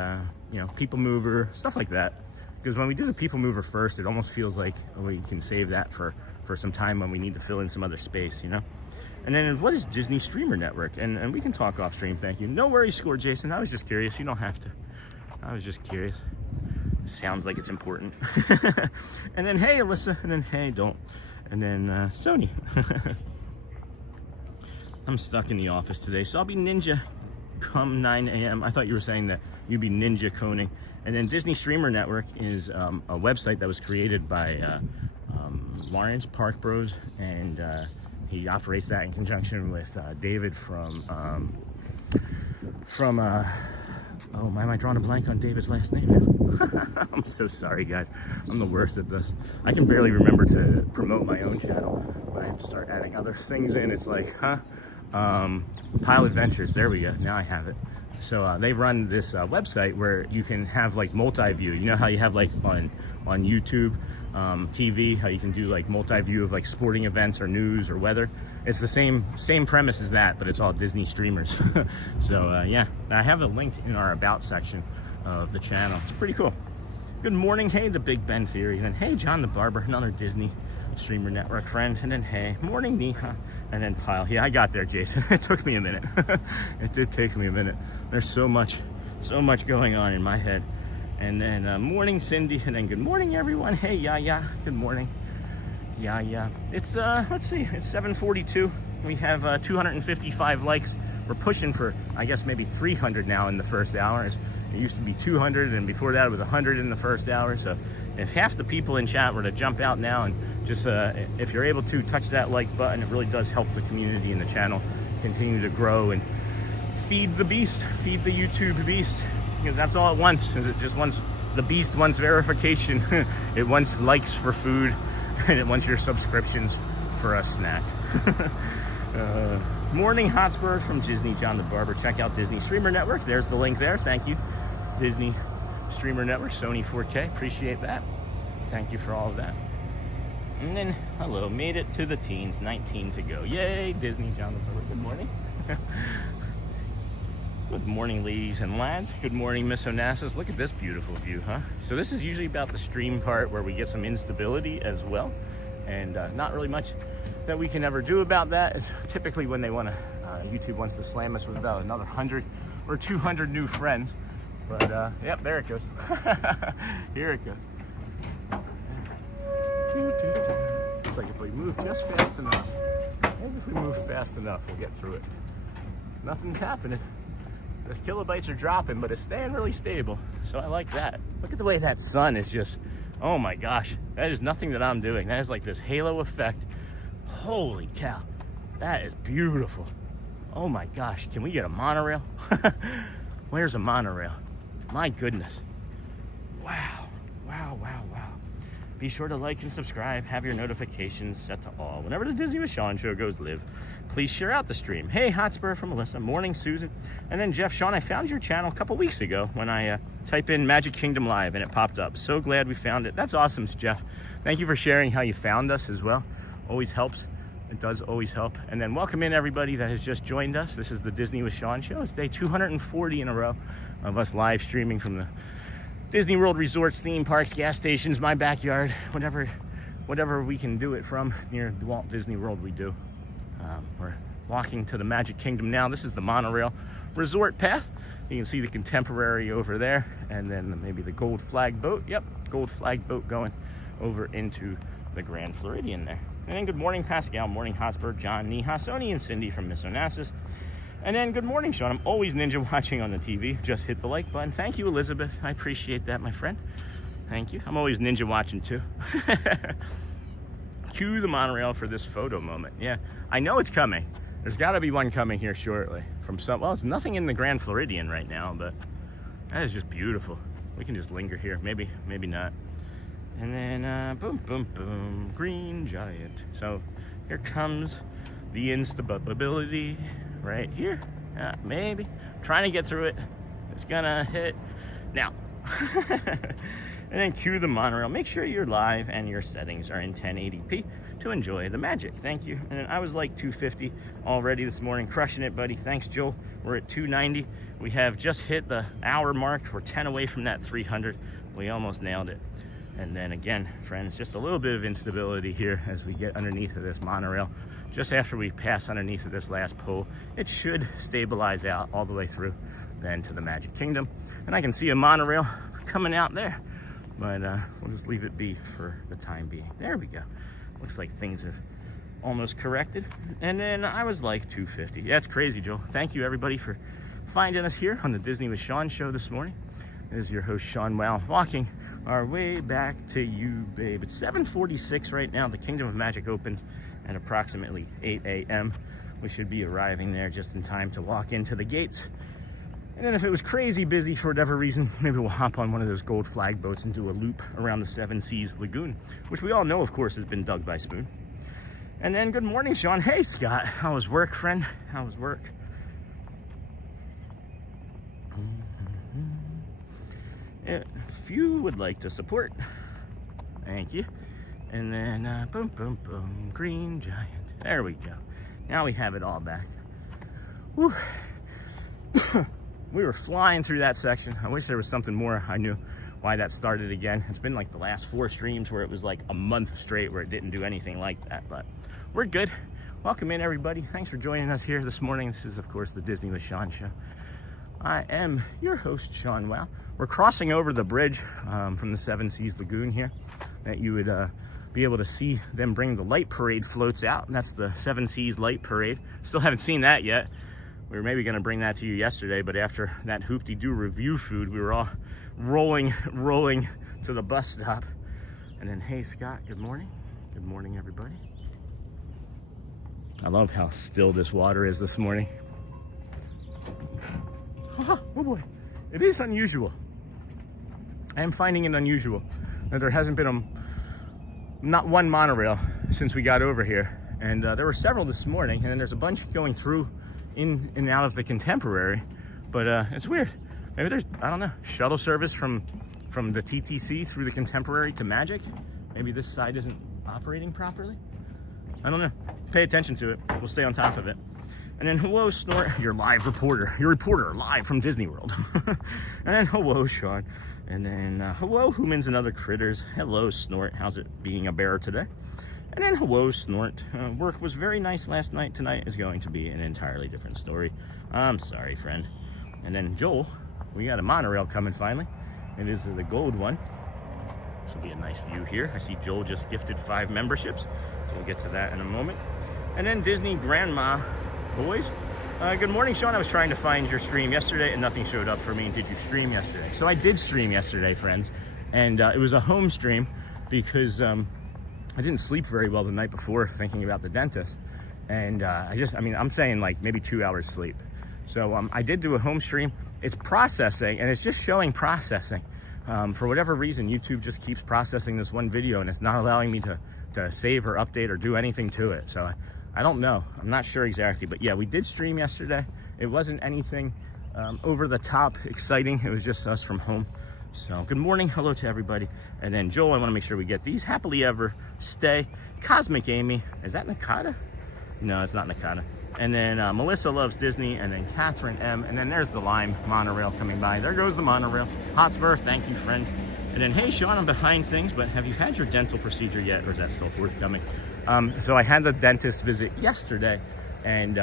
you know, People Mover, stuff like that. Because when we do the People Mover first, it almost feels like we can save that for some time when we need to fill in some other space, you know? And then what is Disney Streamer Network? And we can talk off stream, thank you. No worries, Score Jason. I was just curious. You don't have to. I was just curious. Sounds like it's important. And then, hey, Alyssa. And then, hey, don't. And then, Sony. I'm stuck in the office today, so I'll be ninja come 9 a.m. I thought you were saying that you'd be ninja coning. And then Disney Streamer Network is a website that was created by Lawrence Park Bros, and he operates that in conjunction with David from oh, why am I drawing a blank on David's last name? I'm so sorry, guys. I'm the worst at this. I can barely remember to promote my own channel, but I have to start adding other things in. It's like, Pile Adventures. There we go. Now I have it. So they run this website where you can have like multi-view. You know how you have like on YouTube TV, how you can do like multi-view of like sporting events or news or weather. It's the same premise as that, but it's all Disney streamers. So yeah, I have a link in our about section of the channel. It's pretty cool. Good morning. Hey, the Big Ben Theory. And then hey, John the Barber, another Disney Streamer Network friend. And then hey, morning Neha. And then Pile. Yeah, I got there, Jason. It took me a minute. It did take me a minute. There's so much going on in my head. And then morning Cindy. And then good morning everyone. Hey, yeah. Good morning. Yeah. It's let's see, it's 7:42. We have 255 likes. We're pushing for, I guess, maybe 300 now in the first hour. It used to be 200, and before that it was 100 in the first hour. So if half the people in chat were to jump out now and just if you're able to touch that like button, it really does help the community and the channel continue to grow and feed the beast, feed the YouTube beast, because that's all it wants. Is it just wants, the beast wants verification. It wants likes for food, and it wants your subscriptions for a snack. Morning Hotspur from Disney, John the Barber. Check out Disney Streamer Network. There's the link there. Thank you, Disney Streamer Network, Sony 4K. Appreciate that. Thank you for all of that. And then, hello, made it to the teens, 19 to go. Yay, Disney, John the Barber. Good morning. Good morning, ladies and lads. Good morning, Miss Onassis. Look at this beautiful view, huh? So this is usually about the stream part where we get some instability as well. And not really much that we can ever do about that. Is typically when they want to, YouTube wants to slam us with about another 100 or 200 new friends. But yep, there it goes. Here it goes. It's like if we move just fast enough, maybe if we move fast enough, we'll get through it. Nothing's happening. The kilobytes are dropping, but it's staying really stable. So I like that. Look at the way that sun is just, oh my gosh, that is nothing that I'm doing. That is like this halo effect. Holy cow, that is beautiful. Oh my gosh, can we get a monorail? Where's a monorail? My goodness. Wow. Be sure to like and subscribe. Have your notifications set to all. Whenever the Disney with Sean show goes live, please share out the stream. Hey, Hotspur from Melissa. Morning, Susan. And then Jeff, Sean, I found your channel a couple weeks ago when I type in Magic Kingdom Live and it popped up. So glad we found it. That's awesome, Jeff. Thank you for sharing how you found us as well. Always helps. It does always help. And then welcome in everybody that has just joined us. This is the Disney with Sean show. It's day 240 in a row of us live streaming from the Disney World resorts, theme parks, gas stations, my backyard, whatever we can do it from near the Walt Disney World, we do. We're walking to the Magic Kingdom now. This is the monorail resort path. You can see the Contemporary over there, and then maybe the gold flag boat. Yep, gold flag boat going over into the Grand Floridian there. And then good morning, Pascal. Morning, Hosper, John, Neha, Sony, and Cindy from Miss Onassis. And then good morning, Sean. I'm always ninja watching on the TV. Just hit the like button. Thank you, Elizabeth. I appreciate that, my friend. Thank you. I'm always ninja watching too. Cue the monorail for this photo moment. Yeah, I know it's coming. There's got to be one coming here shortly from some. Well, it's nothing in the Grand Floridian right now, but that is just beautiful. We can just linger here. Maybe not. And then boom, boom, boom, green giant. So here comes the instability right here. Maybe. I'm trying to get through it. It's gonna hit now. And then cue the monorail. Make sure your live and your settings are in 1080p to enjoy the magic. Thank you. And I was like 250 already this morning, crushing it, buddy. Thanks, Joel. We're at 290. We have just hit the hour mark. We're 10 away from that 300. We almost nailed it. And then again, friends, just a little bit of instability here as we get underneath of this monorail. Just after we pass underneath of this last pole, it should stabilize out all the way through then to the Magic Kingdom. And I can see a monorail coming out there, but we'll just leave it be for the time being. There we go. Looks like things have almost corrected. And then I was like 250. Yeah, it's crazy, Joel. Thank you, everybody, for finding us here on the Disney with Sean show this morning. It is your host, Sean Wow, walking our way back to you, babe. It's 7:46 right now. The Kingdom of Magic opens at approximately 8 a.m. We should be arriving there just in time to walk into the gates. And then if it was crazy busy for whatever reason, maybe we'll hop on one of those gold flag boats and do a loop around the Seven Seas Lagoon, which we all know, of course, has been dug by Spoon. And then good morning, Sean. Hey, Scott. How was work, friend? How was work? If you would like to support, thank you. And then boom, boom, boom, green giant. There we go. Now we have it all back. Whew. We were flying through that section. I wish there was something more. I knew why that started again. It's been like the last 4 streams where it was like a month straight where it didn't do anything like that, but we're good. Welcome in, everybody. Thanks for joining us here this morning. This is, of course, the Disney with Sean show. I am your host, Sean Wow. We're crossing over the bridge from the Seven Seas Lagoon here, that you would be able to see them bring the light parade floats out. And that's the Seven Seas Light Parade. Still haven't seen that yet. We were maybe going to bring that to you yesterday, but after that hoop-de-doo review food, we were all rolling to the bus stop. And then, hey, Scott, good morning. Good morning, everybody. I love how still this water is this morning. Oh boy, it is unusual. I am finding it unusual that there hasn't been not one monorail since we got over here. And there were several this morning, and then there's a bunch going through in and out of the Contemporary, but it's weird. Maybe there's, I don't know, shuttle service from the TTC through the Contemporary to Magic. Maybe this side isn't operating properly. I don't know. Pay attention to it. We'll stay on top of it. And then hello, Snort, your live reporter. Your reporter live from Disney World. And then hello, Sean. And then hello, humans and other critters. Hello, Snort. How's it being a bear today? And then hello, Snort. Work was very nice last night. Tonight is going to be an entirely different story. I'm sorry, friend. And then Joel, we got a monorail coming finally. It is the gold one. This will be a nice view here. I see Joel just gifted 5 memberships, so we'll get to that in a moment. And then Disney Grandma Boys. Good morning, Sean. I was trying to find your stream yesterday and nothing showed up for me. Did you stream yesterday? So I did stream yesterday, friends. And it was a home stream because I didn't sleep very well the night before thinking about the dentist. And I'm saying like maybe 2 hours sleep. So I did do a home stream. It's processing and it's just showing processing. For whatever reason, YouTube just keeps processing this one video and it's not allowing me to save or update or do anything to it. So I don't know. I'm not sure exactly, but yeah, we did stream yesterday. It wasn't anything over the top exciting. It was just us from home. So good morning. Hello to everybody. And then Joel, I want to make sure we get these. Happily Ever Stay. Cosmic Amy. Is that Nakata? No, it's not Nakata. And then Melissa Loves Disney. And then Catherine M. And then there's the Lime monorail coming by. There goes the monorail. Hotspur, thank you, friend. And then, hey, Sean, I'm behind things, but have you had your dental procedure yet, or is that still forthcoming? So I had the dentist visit yesterday, and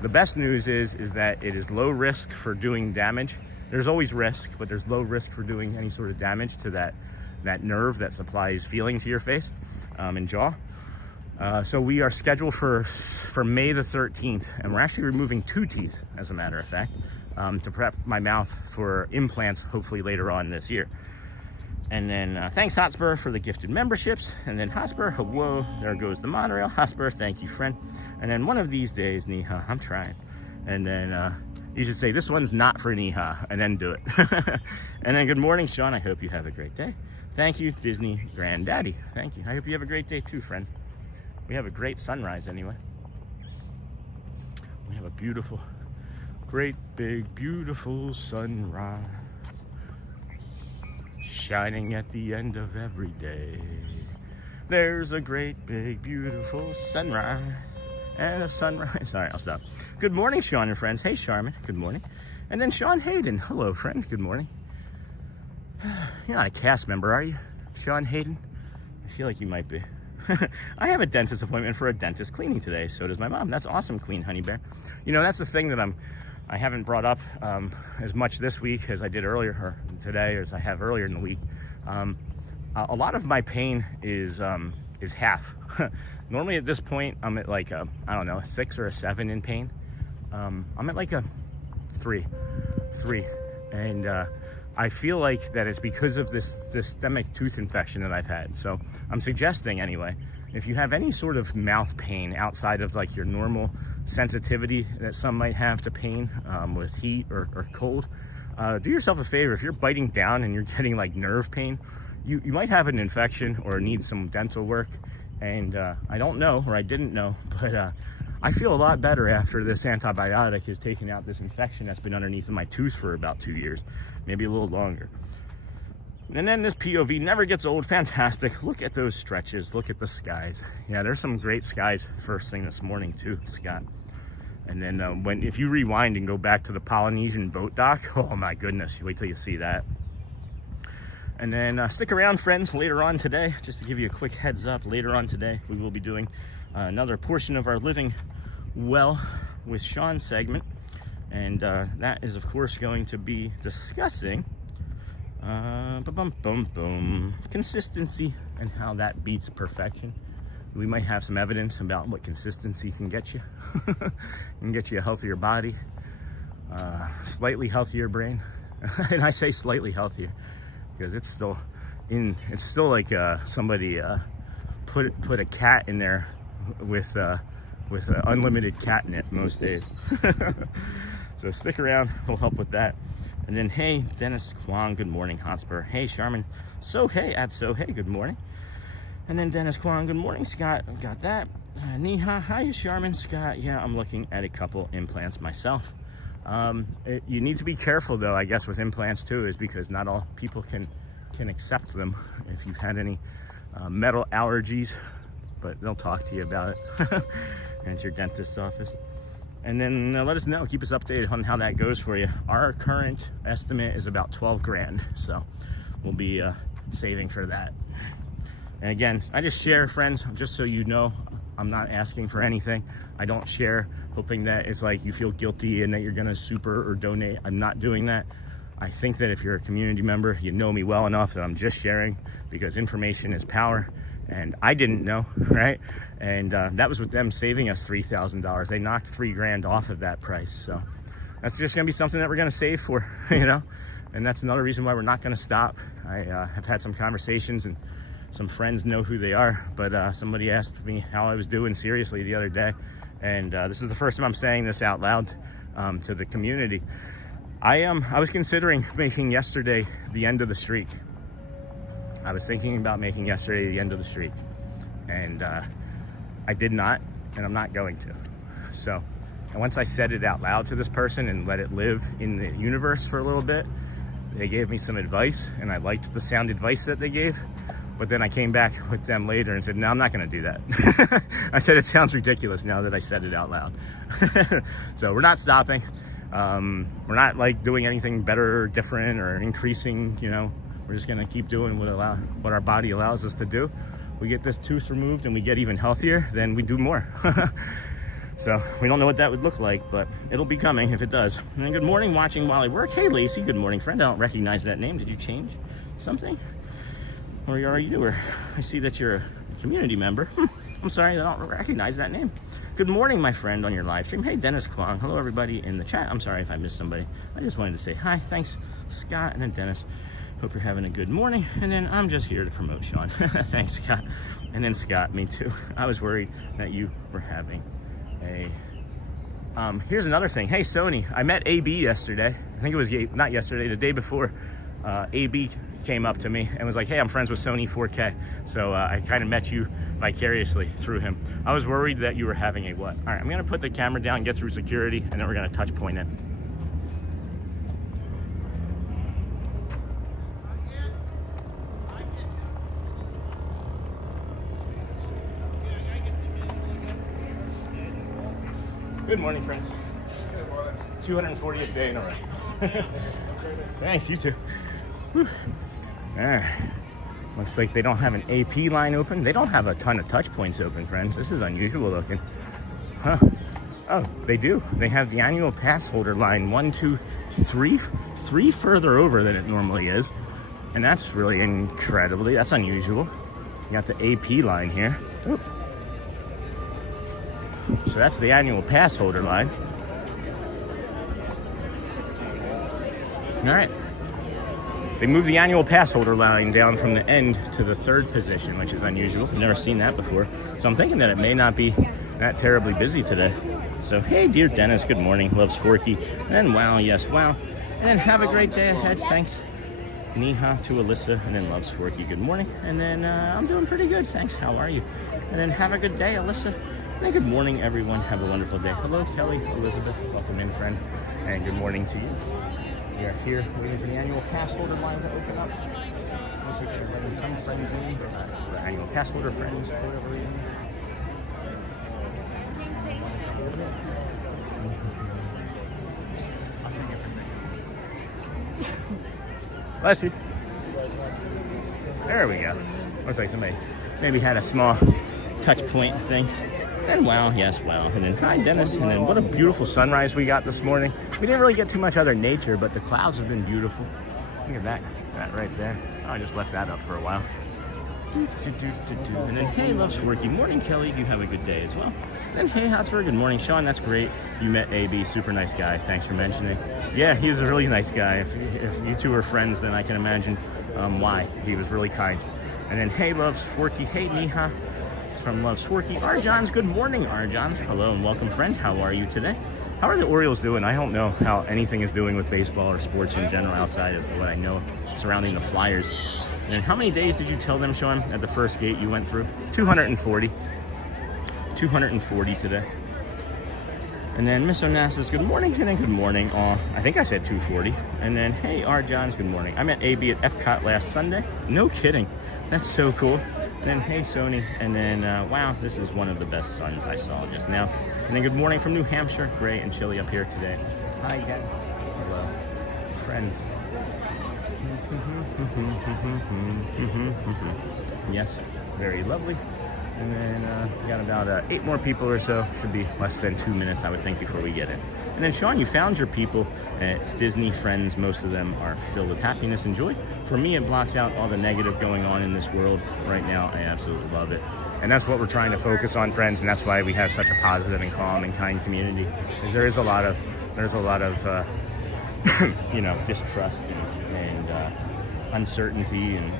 the best news is that it is low risk for doing damage. There's always risk, but there's low risk for doing any sort of damage to that that nerve that supplies feeling to your face and jaw. So we are scheduled for May the 13th, and we're actually removing 2 teeth, as a matter of fact, to prep my mouth for implants, hopefully later on this year. And then thanks Hotspur for the gifted memberships. And then Hotspur, whoa, there goes the monorail. Hotspur, thank you, friend. And then one of these days, Neha, I'm trying. And then you should say, this one's not for Neha, and then do it. And then good morning, Sean. I hope you have a great day. Thank you, Disney Granddaddy. Thank you. I hope you have a great day too, friends. We have a great sunrise anyway. We have a beautiful, great big, beautiful sunrise shining at the end of every day. There's a great big, beautiful sunrise and a sunrise. Sorry, I'll stop. Good morning, Sean and friends. Hey, Charmin. Good morning. And then Sean Hayden. Hello, friend. Good morning. You're not a cast member, are you, Sean Hayden? I feel like you might be. I have a dentist appointment for a dentist cleaning today. So does my mom. That's awesome, Queen Honey Bear. You know, that's the thing that I haven't brought up as much this week as I did earlier, or today, as I have earlier in the week. A lot of my pain is half. Normally at this point, I'm at like I don't know, a 6 or a 7 in pain. I'm at like a 3, and I feel like that it's because of this systemic tooth infection that I've had. So I'm suggesting anyway, if you have any sort of mouth pain outside of like your normal sensitivity that some might have to pain with heat or cold, do yourself a favor. If you're biting down and you're getting like nerve pain, you might have an infection or need some dental work. And I don't know, or I didn't know, but I feel a lot better after this antibiotic has taken out this infection that's been underneath of my tooth for about 2 years, maybe a little longer. And then this POV never gets old. Fantastic. Look at those stretches. Look at the skies. Yeah, there's some great skies first thing this morning too, Scott. And then if you rewind and go back to the Polynesian boat dock, oh my goodness, you wait till you see that. And then stick around, friends, later on today, just to give you a quick heads up, later on today, we will be doing another portion of our Living Well with Sean segment. And that is, of course, going to be discussing consistency and how that beats perfection. We might have some evidence about what consistency can get you. Can get you a healthier body, slightly healthier brain. And I say slightly healthier because it's still like somebody put a cat in there with unlimited catnip most days. So stick around, we'll help with that. And then, hey, Dennis Kwong, good morning, Hotspur. Hey, Charmin, hey, good morning. And then Dennis Kwong, good morning, Scott, got that. Neha, hi, Charmin, Scott. Yeah, I'm looking at a couple implants myself. You need to be careful, though, I guess, with implants, too, is because not all people can accept them. If you've had any metal allergies, but they'll talk to you about it at your dentist's office. And then let us know, keep us updated on how that goes for you. Our current estimate is about 12 grand, so we'll be saving for that. And again, I just share, friends, just so you know, I'm not asking for anything. I don't share hoping that it's like you feel guilty and that you're gonna super or donate. I'm not doing that. I think that if you're a community member, you know me well enough that I'm just sharing because information is power. And I didn't know, right? And that was with them saving us $3,000. They knocked 3 grand off of that price. So that's just gonna be something that we're gonna save for, you know? And that's another reason why we're not gonna stop. I have had some conversations and some friends know who they are, but somebody asked me how I was doing seriously the other day. And this is the first time I'm saying this out loud to the community. I was considering making yesterday the end of the streak. I was thinking about making yesterday the end of the streak, and I did not, and I'm not going to. So, and once I said it out loud to this person and let it live in the universe for a little bit, they gave me some advice, and I liked the sound advice that they gave. But then I came back with them later and said, no, I'm not going to do that. I said, it sounds ridiculous now that I said it out loud. So we're not stopping. We're not like doing anything better or different or increasing, you know. We're just gonna keep doing what our body allows us to do. We get this tooth removed and we get even healthier, then we do more. So we don't know what that would look like, but it'll be coming if it does. And good morning, watching while I work. Hey, Lacey, good morning, friend. I don't recognize that name. Did you change something? Or are you? Or I see that you're a community member. I'm sorry, I don't recognize that name. Good morning, my friend, on your live stream. Hey, Dennis Kwong. Hello, everybody in the chat. I'm sorry if I missed somebody. I just wanted to say hi. Thanks, Scott, and then Dennis. Hope you're having a good morning. And then I'm just here to promote Sean. Thanks, Scott. And then Scott, me too. I was worried that you were having a... here's another thing. Hey, Sony, I met AB yesterday. I think it was not yesterday, the day before. AB came up to me and was like, hey, I'm friends with Sony 4K. So I kind of met you vicariously through him. I was worried that you were having a what? All right, I'm gonna put the camera down, get through security, and then we're gonna touch point it. Good morning, friends. 240th day in a row. Thanks, you too. Whew. Looks like they don't have an AP line open. They don't have a ton of touch points open, friends. This is unusual looking. Huh. Oh, they do. They have the annual pass holder line 1, 2, 3 further over than it normally is. And that's really that's unusual. You got the AP line here. Oop. So that's the annual pass holder line. All right. They moved the annual pass holder line down from the end to the third position, which is unusual. I've never seen that before. So I'm thinking that it may not be that terribly busy today. So, hey, dear Dennis, good morning. Loves Forky. And then, wow, yes, wow. And then have a great day ahead. Thanks. Niha to Alyssa. And then loves Forky. Good morning. And then I'm doing pretty good. Thanks. How are you? And then have a good day, Alyssa. And then good morning, everyone. Have a wonderful day. Hello, Kelly, Elizabeth. Welcome in, friend. And good morning to you. We are here waiting for the annual pass holder line to open up. Looks like she's letting some friends in, the annual pass holder friends, for whatever reason. Bless you. There we go. Looks like somebody maybe had a small touch point thing. And wow, yes, wow. And then hi, Dennis. And then what a beautiful sunrise we got this morning. We didn't really get too much other nature, but the clouds have been beautiful. Look at that right there. Oh, I just left that up for a while. And then hey, loves Worky. Morning, Kelly. You have a good day as well. And hey, Hotspur. Good morning, Sean. That's great. You met AB. Super nice guy. Thanks for mentioning. Yeah, he was a really nice guy. If you two are friends, then I can imagine why. He was really kind. And then hey, loves Forky. Hey, Niha. From Loves Forky. Arjans, good morning, Arjans. Hello and welcome, friend. How are you today? How are the Orioles doing? I don't know how anything is doing with baseball or sports in general outside of what I know surrounding the Flyers. And how many days did you tell them, Sean, at the first gate you went through? 240. 240 today. And then Miss Onassis, good morning. And then good morning. I think I said 240. And then, hey, Arjans, good morning. I met AB at Epcot last Sunday. No kidding. That's so cool. And then, hey, Sony. And then, wow, this is one of the best suns I saw just now. And then good morning from New Hampshire. Gray and chilly up here today. Hi again. Hello. Friends. Yes, very lovely. And then we got about 8 more people or so. Should be less than 2 minutes, I would think, before we get in. And then, Sean, you found your people. It's Disney friends. Most of them are filled with happiness and joy. For me, it blocks out all the negative going on in this world right now. I absolutely love it. And that's what we're trying to focus on, friends. And that's why we have such a positive and calm and kind community. Because there's a lot of you know, distrust and uncertainty and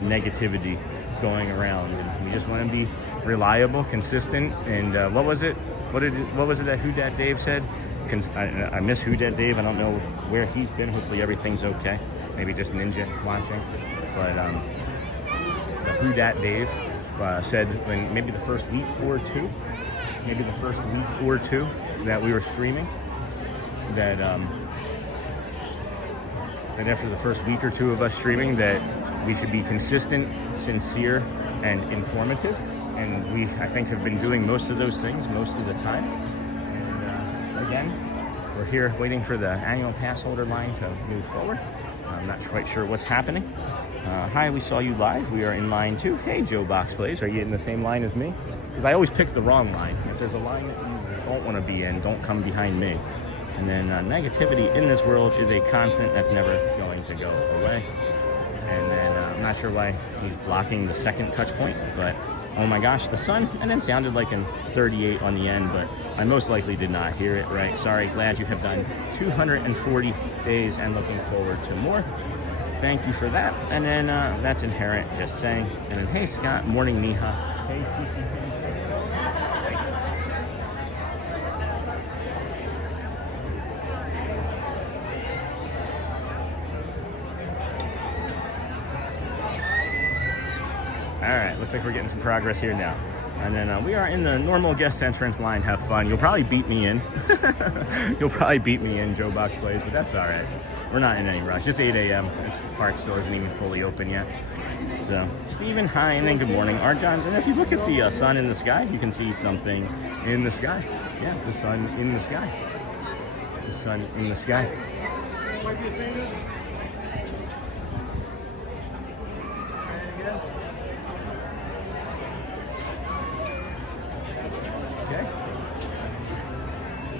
negativity going around. And we just want to be reliable, consistent, and what was it that Who Dat Dave said? I miss Who Dat Dave. I don't know where he's been. Hopefully everything's okay. Maybe just Ninja watching. But the Who Dat Dave said when maybe the first week or two that we were streaming, that after the first week or two of us streaming, that we should be consistent, sincere, and informative. And we, I think, have been doing most of those things most of the time. And again, we're here waiting for the annual pass holder line to move forward. I'm not quite sure what's happening. Hi, we saw you live. We are in line 2. Hey, Joe Box Plays. Are you in the same line as me? Because I always pick the wrong line. If there's a line that you don't want to be in, don't come behind me. And then negativity in this world is a constant that's never going to go away. And then I'm not sure why he's blocking the second touch point, but oh my gosh, the sun, and then sounded like an 38 on the end, but I most likely did not hear it right. Sorry, glad you have done 240 days and looking forward to more. Thank you for that. And then that's inherent, just saying. And then, hey Scott, morning Miha. Hey Kiki. All right, looks like we're getting some progress here now. And then we are in the normal guest entrance line. Have fun. You'll probably beat me in. You'll probably beat me in, Joe Box Plays, but that's all right. We're not in any rush. It's 8 a.m. The park still isn't even fully open yet. So, Stephen, hi, and then good morning, Arjons. And if you look at the sun in the sky, you can see something in the sky. Yeah, the sun in the sky. The sun in the sky. Okay.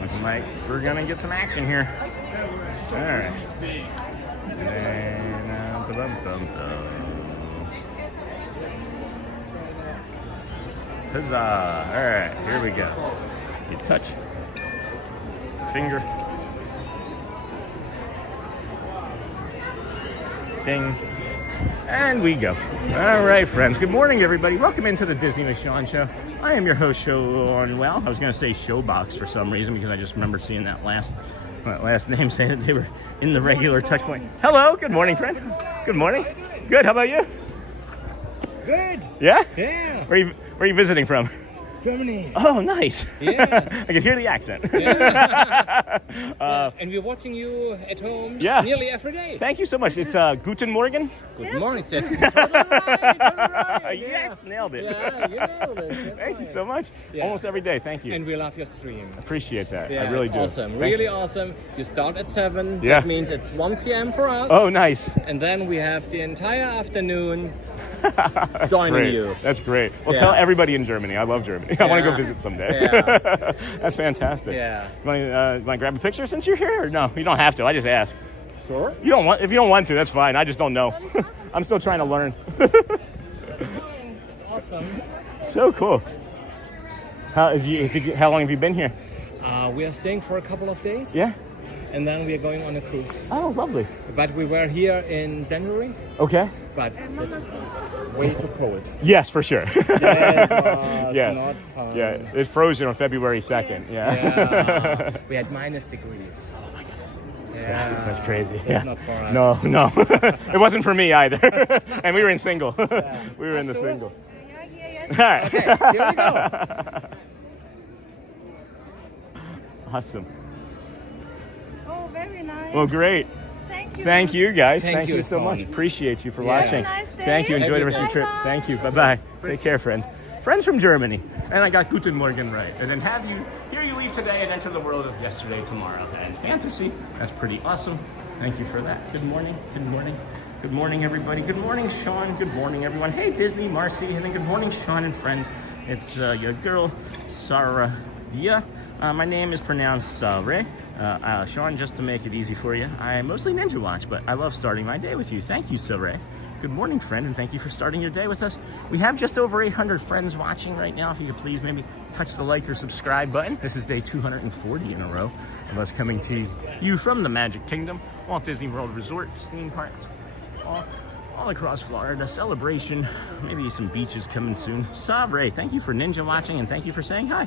Looking like we're gonna get some action here. All right. And huzzah! All right, here we go. You touch finger. Ding. And we go. All right, friends. Good morning, everybody. Welcome into the Disney with Sean show. I am your host, Sean. Well, I was going to say Showbox for some reason because I just remember seeing that last name saying that they were in the regular touch point. Hello. Good morning, friend. Good morning. Good. How about you? Good. Yeah? Yeah. Where are you visiting from? Germany. Oh, nice. Yeah. I can hear the accent. Yeah. And we're watching you at home nearly every day. Thank you so much. It's Guten Morgen. Good morning. That's totally right. Yes, nailed it. Yeah, you nailed it. Thank you so much. Yeah. Almost every day. Thank you. And we love your stream. Appreciate that. Yeah, I really do. Awesome. Really awesome. You start at 7. Yeah. That means it's 1 p.m. for us. Oh, nice. And then we have the entire afternoon That's joining great. you. That's great. Well, tell everybody in Germany. I love Germany. I want to go visit someday. Yeah. That's fantastic. Yeah. You want to grab a picture since you're here? Or no, you don't have to. I just ask. Sure. You don't want. If you don't want to, that's fine. I just don't know. I'm still trying to learn. Awesome. So cool. How long have you been here? We are staying for a couple of days. Yeah. And then we are going on a cruise. Oh, lovely. But we were here in January. Okay. But it's way too cold. Yes, for sure. Yeah, it was not fun. Yeah, it froze on February 2nd. Yeah. We had -degrees. Oh my goodness. Yeah. That's crazy. That's not for us. No. It wasn't for me either. And we were in single. Yeah. We were in the single. Okay, here we go. Awesome. Oh, very nice. Well, great. Thank you. Thank you, guys. Thank Thank you, you so Sean. much. Appreciate you for Yeah. watching. Have a nice day. Thank you. Enjoy the rest of your trip. Bye-bye. Thank you. Bye-bye. Take care, friends. Friends from Germany. And I got Guten Morgen right. And then here you leave today and enter the world of yesterday, tomorrow, and fantasy. That's pretty awesome. Thank you for that. Good morning. Good morning. Good morning, everybody. Good morning, Sean. Good morning, everyone. Hey, Disney, Marcy. And then good morning, Sean and friends. It's your girl, Sarah. Yeah. My name is pronounced Ray. Sean, just to make it easy for you, I mostly Ninja Watch, but I love starting my day with you. Thank you, Ray. Good morning, friend, and thank you for starting your day with us. We have just over 800 friends watching right now. If you could please maybe touch the like or subscribe button. This is day 240 in a row of us coming to you from the Magic Kingdom, Walt Disney World Resort, theme parks, all across Florida. Celebration, maybe some beaches coming soon. Ray, thank you for Ninja Watching, and thank you for saying hi.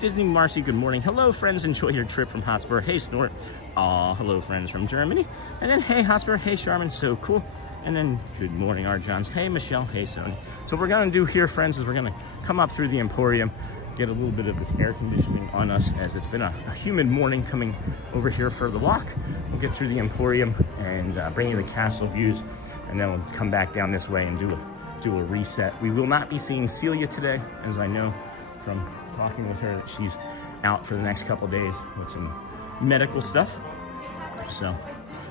Disney Marcy, good morning. Hello, friends. Enjoy your trip from Hotspur. Hey, Snort. Aw, hello, friends from Germany. And then, hey, Hotspur. Hey, Charmin. So cool. And then, good morning, Arjons. Hey, Michelle. Hey, Sony. So what we're going to do here, friends, is we're going to come up through the Emporium, get a little bit of this air conditioning on us, as it's been a humid morning coming over here for the walk. We'll get through the Emporium and bring you the castle views, and then we'll come back down this way and do a reset. We will not be seeing Celia today, as I know from talking with her that she's out for the next couple days with some medical stuff. So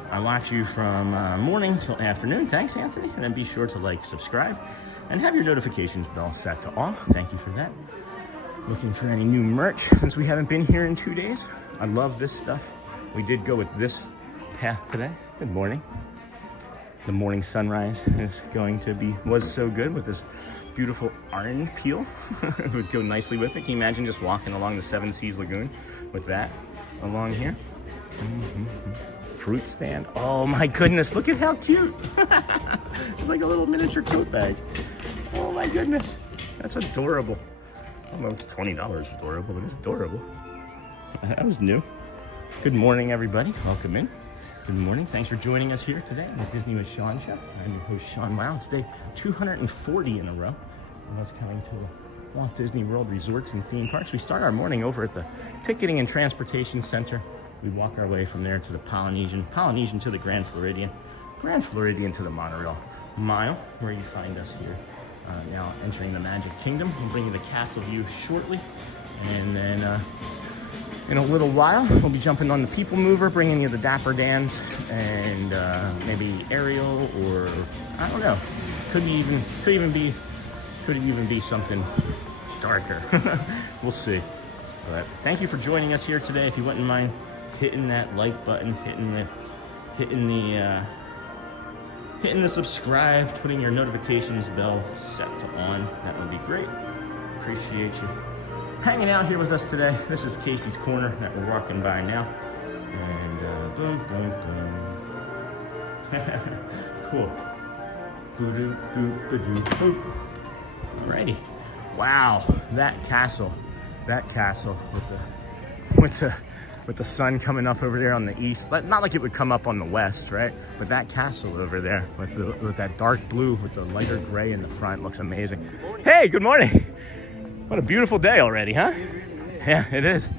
I watch you from morning till afternoon. Thanks, Anthony. And then be sure to like, subscribe, and have your notifications bell set to all. Thank you for that. Looking for any new merch since we haven't been here in 2 days. I love this stuff. We did go with this path today. Good morning. The morning sunrise was so good with this beautiful orange peel. It would go nicely with it. Can you imagine just walking along the Seven Seas Lagoon with that along here? Fruit stand. Oh my goodness, look at how cute. It's like a little miniature tote bag. Oh my goodness, that's adorable. I don't know if it's $20 adorable, but it's adorable. That was new. Good morning, everybody. Welcome in. Good morning. Thanks for joining us here today on the Disney with Sean show. I'm your host, Sean Wow. It's day 240 in a row of us coming to the Walt Disney World resorts and theme parks. We start our morning over at the Ticketing and Transportation Center. We walk our way from there to the Polynesian to the Grand Floridian to the monorail mile, where you find us here now entering the Magic Kingdom. We'll bring you the castle view shortly, and then in a little while we'll be jumping on the People Mover, bringing you the Dapper Dans and maybe Ariel, or I don't know, could even be something darker. We'll see. But thank you for joining us here today. If you wouldn't mind hitting that like button, hitting the subscribe, putting your notifications bell set to on, that would be great. Appreciate you hanging out here with us today. This is Casey's Corner that we're walking by now, and boom, boom, boom. Cool. Boo-doo, boo, boo-doo, boo. Alrighty. Wow, that castle with the sun coming up over there on the east. Not like it would come up on the west, right? But that castle over there with that dark blue with the lighter gray in the front looks amazing. Hey, good morning. What a beautiful day already, huh? Yeah, it is.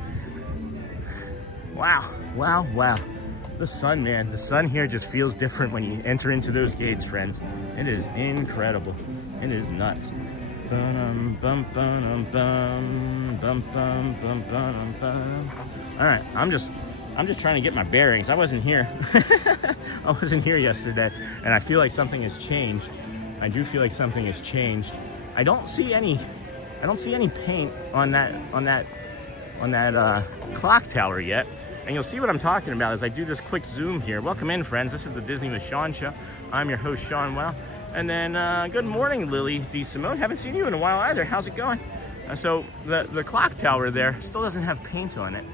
Wow, wow, wow. The sun, man. The sun here just feels different when you enter into those gates, friends. It is incredible. It is nuts. Bum, bum, bum, bum, bum, bum, bum, bum, bum. All right, I'm just trying to get my bearings. I wasn't here. I wasn't here yesterday, and I feel like something has changed. I do feel like something has changed. I don't see any paint on that clock tower yet. And you'll see what I'm talking about as I do this quick zoom here. Welcome in, friends. This is the Disney with Sean show. I'm your host, Sean Wow. And then good morning, Lily D. Simone. Haven't seen you in a while either. How's it going? So the clock tower there still doesn't have paint on it.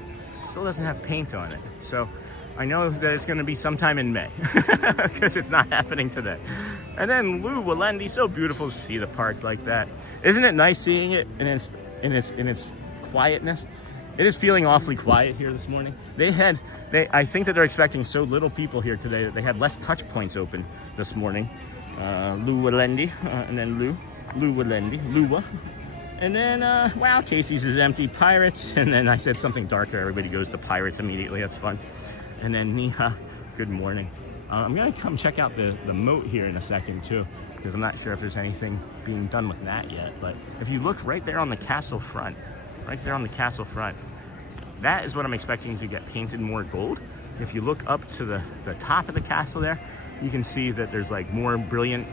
So I know that it's going to be sometime in May because it's not happening today. And then Lou Walendi, so beautiful to see the park like that. Isn't it nice seeing it in its quietness? It is feeling awfully quiet here this morning. I think that they're expecting so little people here today that they had less touch points open this morning. Lou Walendi, and then Lou Walendi, Lua. And then, wow, Casey's is empty. Pirates, and then I said something darker. Everybody goes to Pirates immediately. That's fun. And then Niha, good morning. I'm gonna come check out the moat here in a second too, because I'm not sure if there's anything being done with that yet. But if you look right there on the castle front, that is what I'm expecting to get painted more gold. If you look up to the top of the castle there, you can see that there's like more brilliant,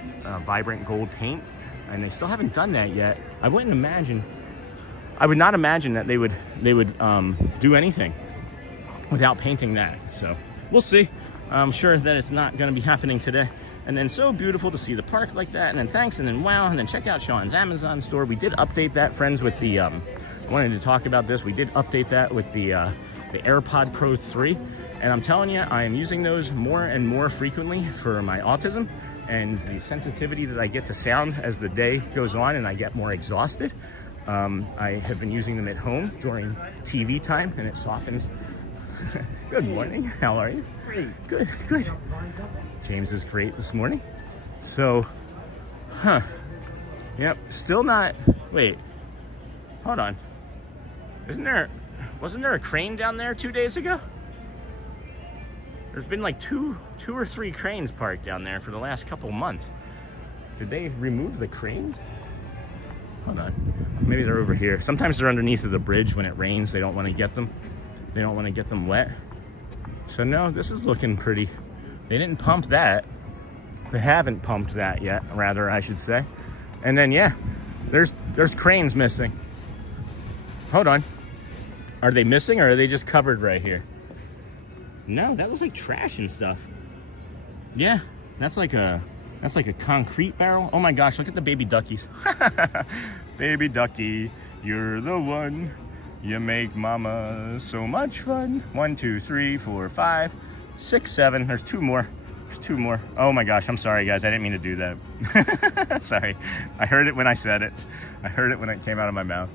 vibrant gold paint, and they still haven't done that yet. I would not imagine that they would do anything without painting that. So we'll see. I'm sure that it's not going to be happening today. And then so beautiful to see the park like that. And then thanks, and then wow, and then check out Sean's Amazon store. We did update that, friends, with the I wanted to talk about this. We did update that with the AirPod Pro 3. And I'm telling you, I am using those more and more frequently for my autism and the sensitivity that I get to sound as the day goes on and I get more exhausted. I have been using them at home during TV time, and it softens. Good morning. How are you? Great. Good, good. James is great this morning. So, yep, still not, wait, hold on. Wasn't there a crane down there 2 days ago? There's been like two or three cranes parked down there for the last couple months. Did they remove the cranes? Hold on, maybe they're over here. Sometimes they're underneath of the bridge when it rains. They don't want to get them. They don't want to get them wet. So no, this is looking pretty. They didn't pump that. They haven't pumped that yet, rather, I should say. And then yeah, there's cranes missing. Hold on. Are they missing, or are they just covered right here? No, that looks like trash and stuff. Yeah, That's like a concrete barrel. Oh my gosh, look at the baby duckies. Baby ducky, you're the one. You make mama so much fun. 1, 2, 3, 4, 5, 6, 7. There's 2 more. There's 2 more. Oh my gosh, I'm sorry guys. I didn't mean to do that. Sorry. I heard it when I said it. I heard it when it came out of my mouth.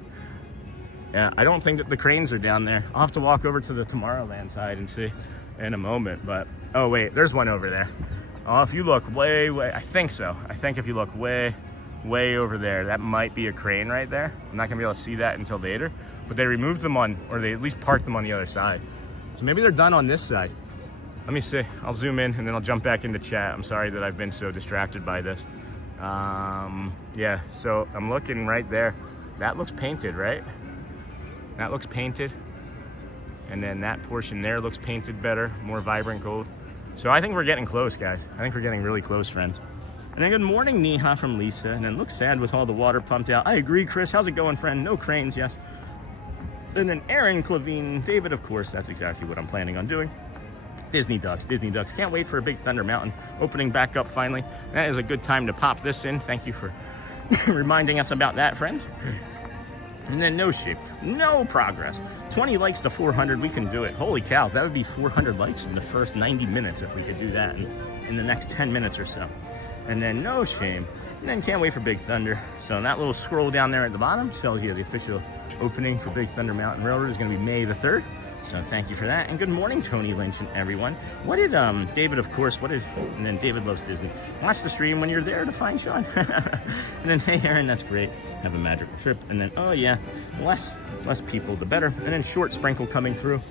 Yeah, I don't think that the cranes are down there. I'll have to walk over to the Tomorrowland side and see in a moment. But, oh wait, there's one over there. Oh, if you look way, I think so. I think if you look way over there, that might be a crane right there. I'm not gonna be able to see that until later. But they removed them or they at least parked them on the other side. So maybe they're done on this side. Let me see, I'll zoom in and then I'll jump back into chat. I'm sorry that I've been so distracted by this. Yeah, so I'm looking right there. That looks painted, right? That looks painted. And then that portion there looks painted better, more vibrant gold. So I think we're getting close, guys. I think we're getting really close, friends. And then good morning, Neha from Lisa. And then looks sad with all the water pumped out. I agree, Chris. How's it going, friend? No cranes, yes. And then Aaron, Clavine, David, of course, that's exactly what I'm planning on doing. Disney Ducks. Can't wait for a Big Thunder Mountain opening back up finally. That is a good time to pop this in. Thank you for reminding us about that, friends. And then no shape, no progress. 20 likes to 400, we can do it. Holy cow, that would be 400 likes in the first 90 minutes if we could do that in the next 10 minutes or so. And then no shame. And then can't wait for Big Thunder. So that little scroll down there at the bottom tells you the official opening for Big Thunder Mountain Railroad is going to be May the 3rd. So thank you for that. And good morning, Tony Lynch and everyone. What did, David, of course, and then David loves Disney. Watch the stream when you're there to find Sean. And then, hey, Aaron, that's great. Have a magical trip. And then, oh yeah, less people, the better. And then short sprinkle coming through.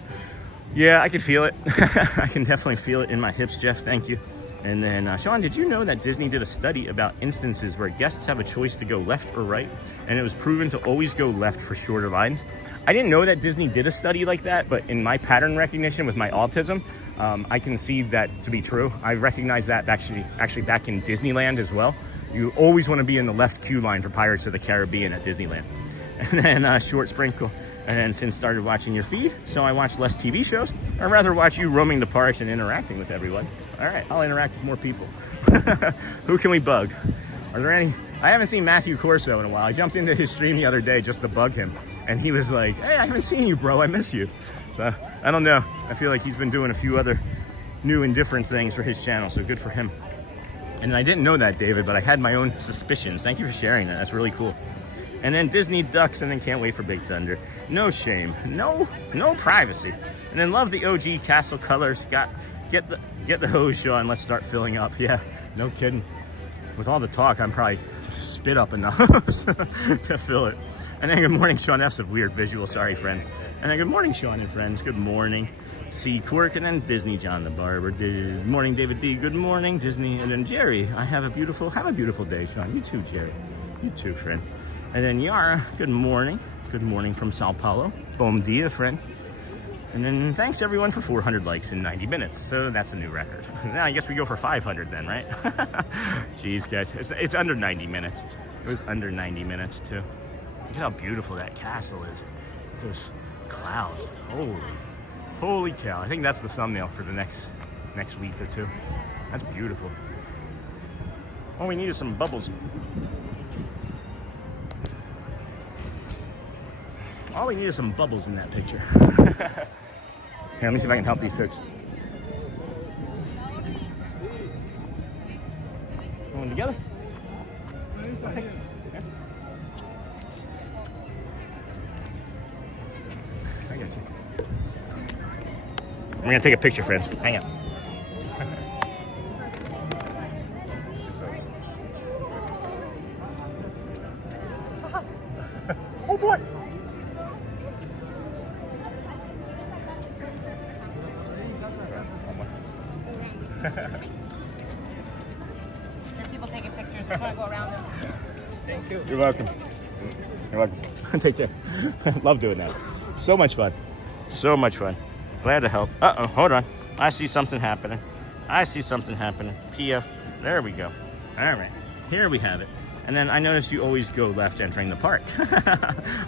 Yeah, I can feel it. I can definitely feel it in my hips, Jeff. Thank you. And then, Sean, did you know that Disney did a study about instances where guests have a choice to go left or right? And it was proven to always go left for shorter lines. I didn't know that Disney did a study like that, but in my pattern recognition with my autism, I can see that to be true. I recognize that actually back in Disneyland as well. You always want to be in the left queue line for Pirates of the Caribbean at Disneyland. And then short sprinkle. And then since started watching your feed, so I watch less TV shows. I'd rather watch you roaming the parks and interacting with everyone. All right, I'll interact with more people. Who can we bug? Are there any? I haven't seen Matthew Corso in a while. I jumped into his stream the other day just to bug him. And he was like, hey, I haven't seen you, bro. I miss you. So I don't know. I feel like he's been doing a few other new and different things for his channel. So good for him. And I didn't know that, David, but I had my own suspicions. Thank you for sharing that. That's really cool. And then Disney Ducks, and then can't wait for Big Thunder. No shame, no privacy. And then love the OG castle colors. Get the hose, Sean. Let's start filling up. Yeah, no kidding. With all the talk, I'm probably just spit up in the hose to fill it. And then good morning, Sean. That's a weird visual. Sorry, friends. And then good morning, Sean and friends. Good morning. C. Quirk, and then Disney John the Barber. Good morning, David D. Good morning, Disney. And then Jerry. Have a beautiful day, Sean. You too, Jerry. You too, friend. And then Yara. Good morning. Good morning from Sao Paulo. Bom dia, friend. And then thanks everyone for 400 likes in 90 minutes. So that's a new record. Now I guess we go for 500 then, right? Jeez, guys. It's under 90 minutes. It was under 90 minutes too. Look at how beautiful that castle is. Those clouds. Holy cow. I think that's the thumbnail for the next week or two. That's beautiful. All we need is some bubbles. All we need is some bubbles in that picture. Here, let me see if I can help these folks. Going together? Okay. Yeah. I got you. We're gonna take a picture, friends. Hang on. Oh boy! There are people taking pictures. Just want to go around them. Thank you. You're welcome. You're welcome. Take care. Love doing that. So much fun. So much fun. Glad to help. Uh-oh, hold on. I see something happening. PF. There we go. All right. Here we have it. And then I noticed you always go left entering the park.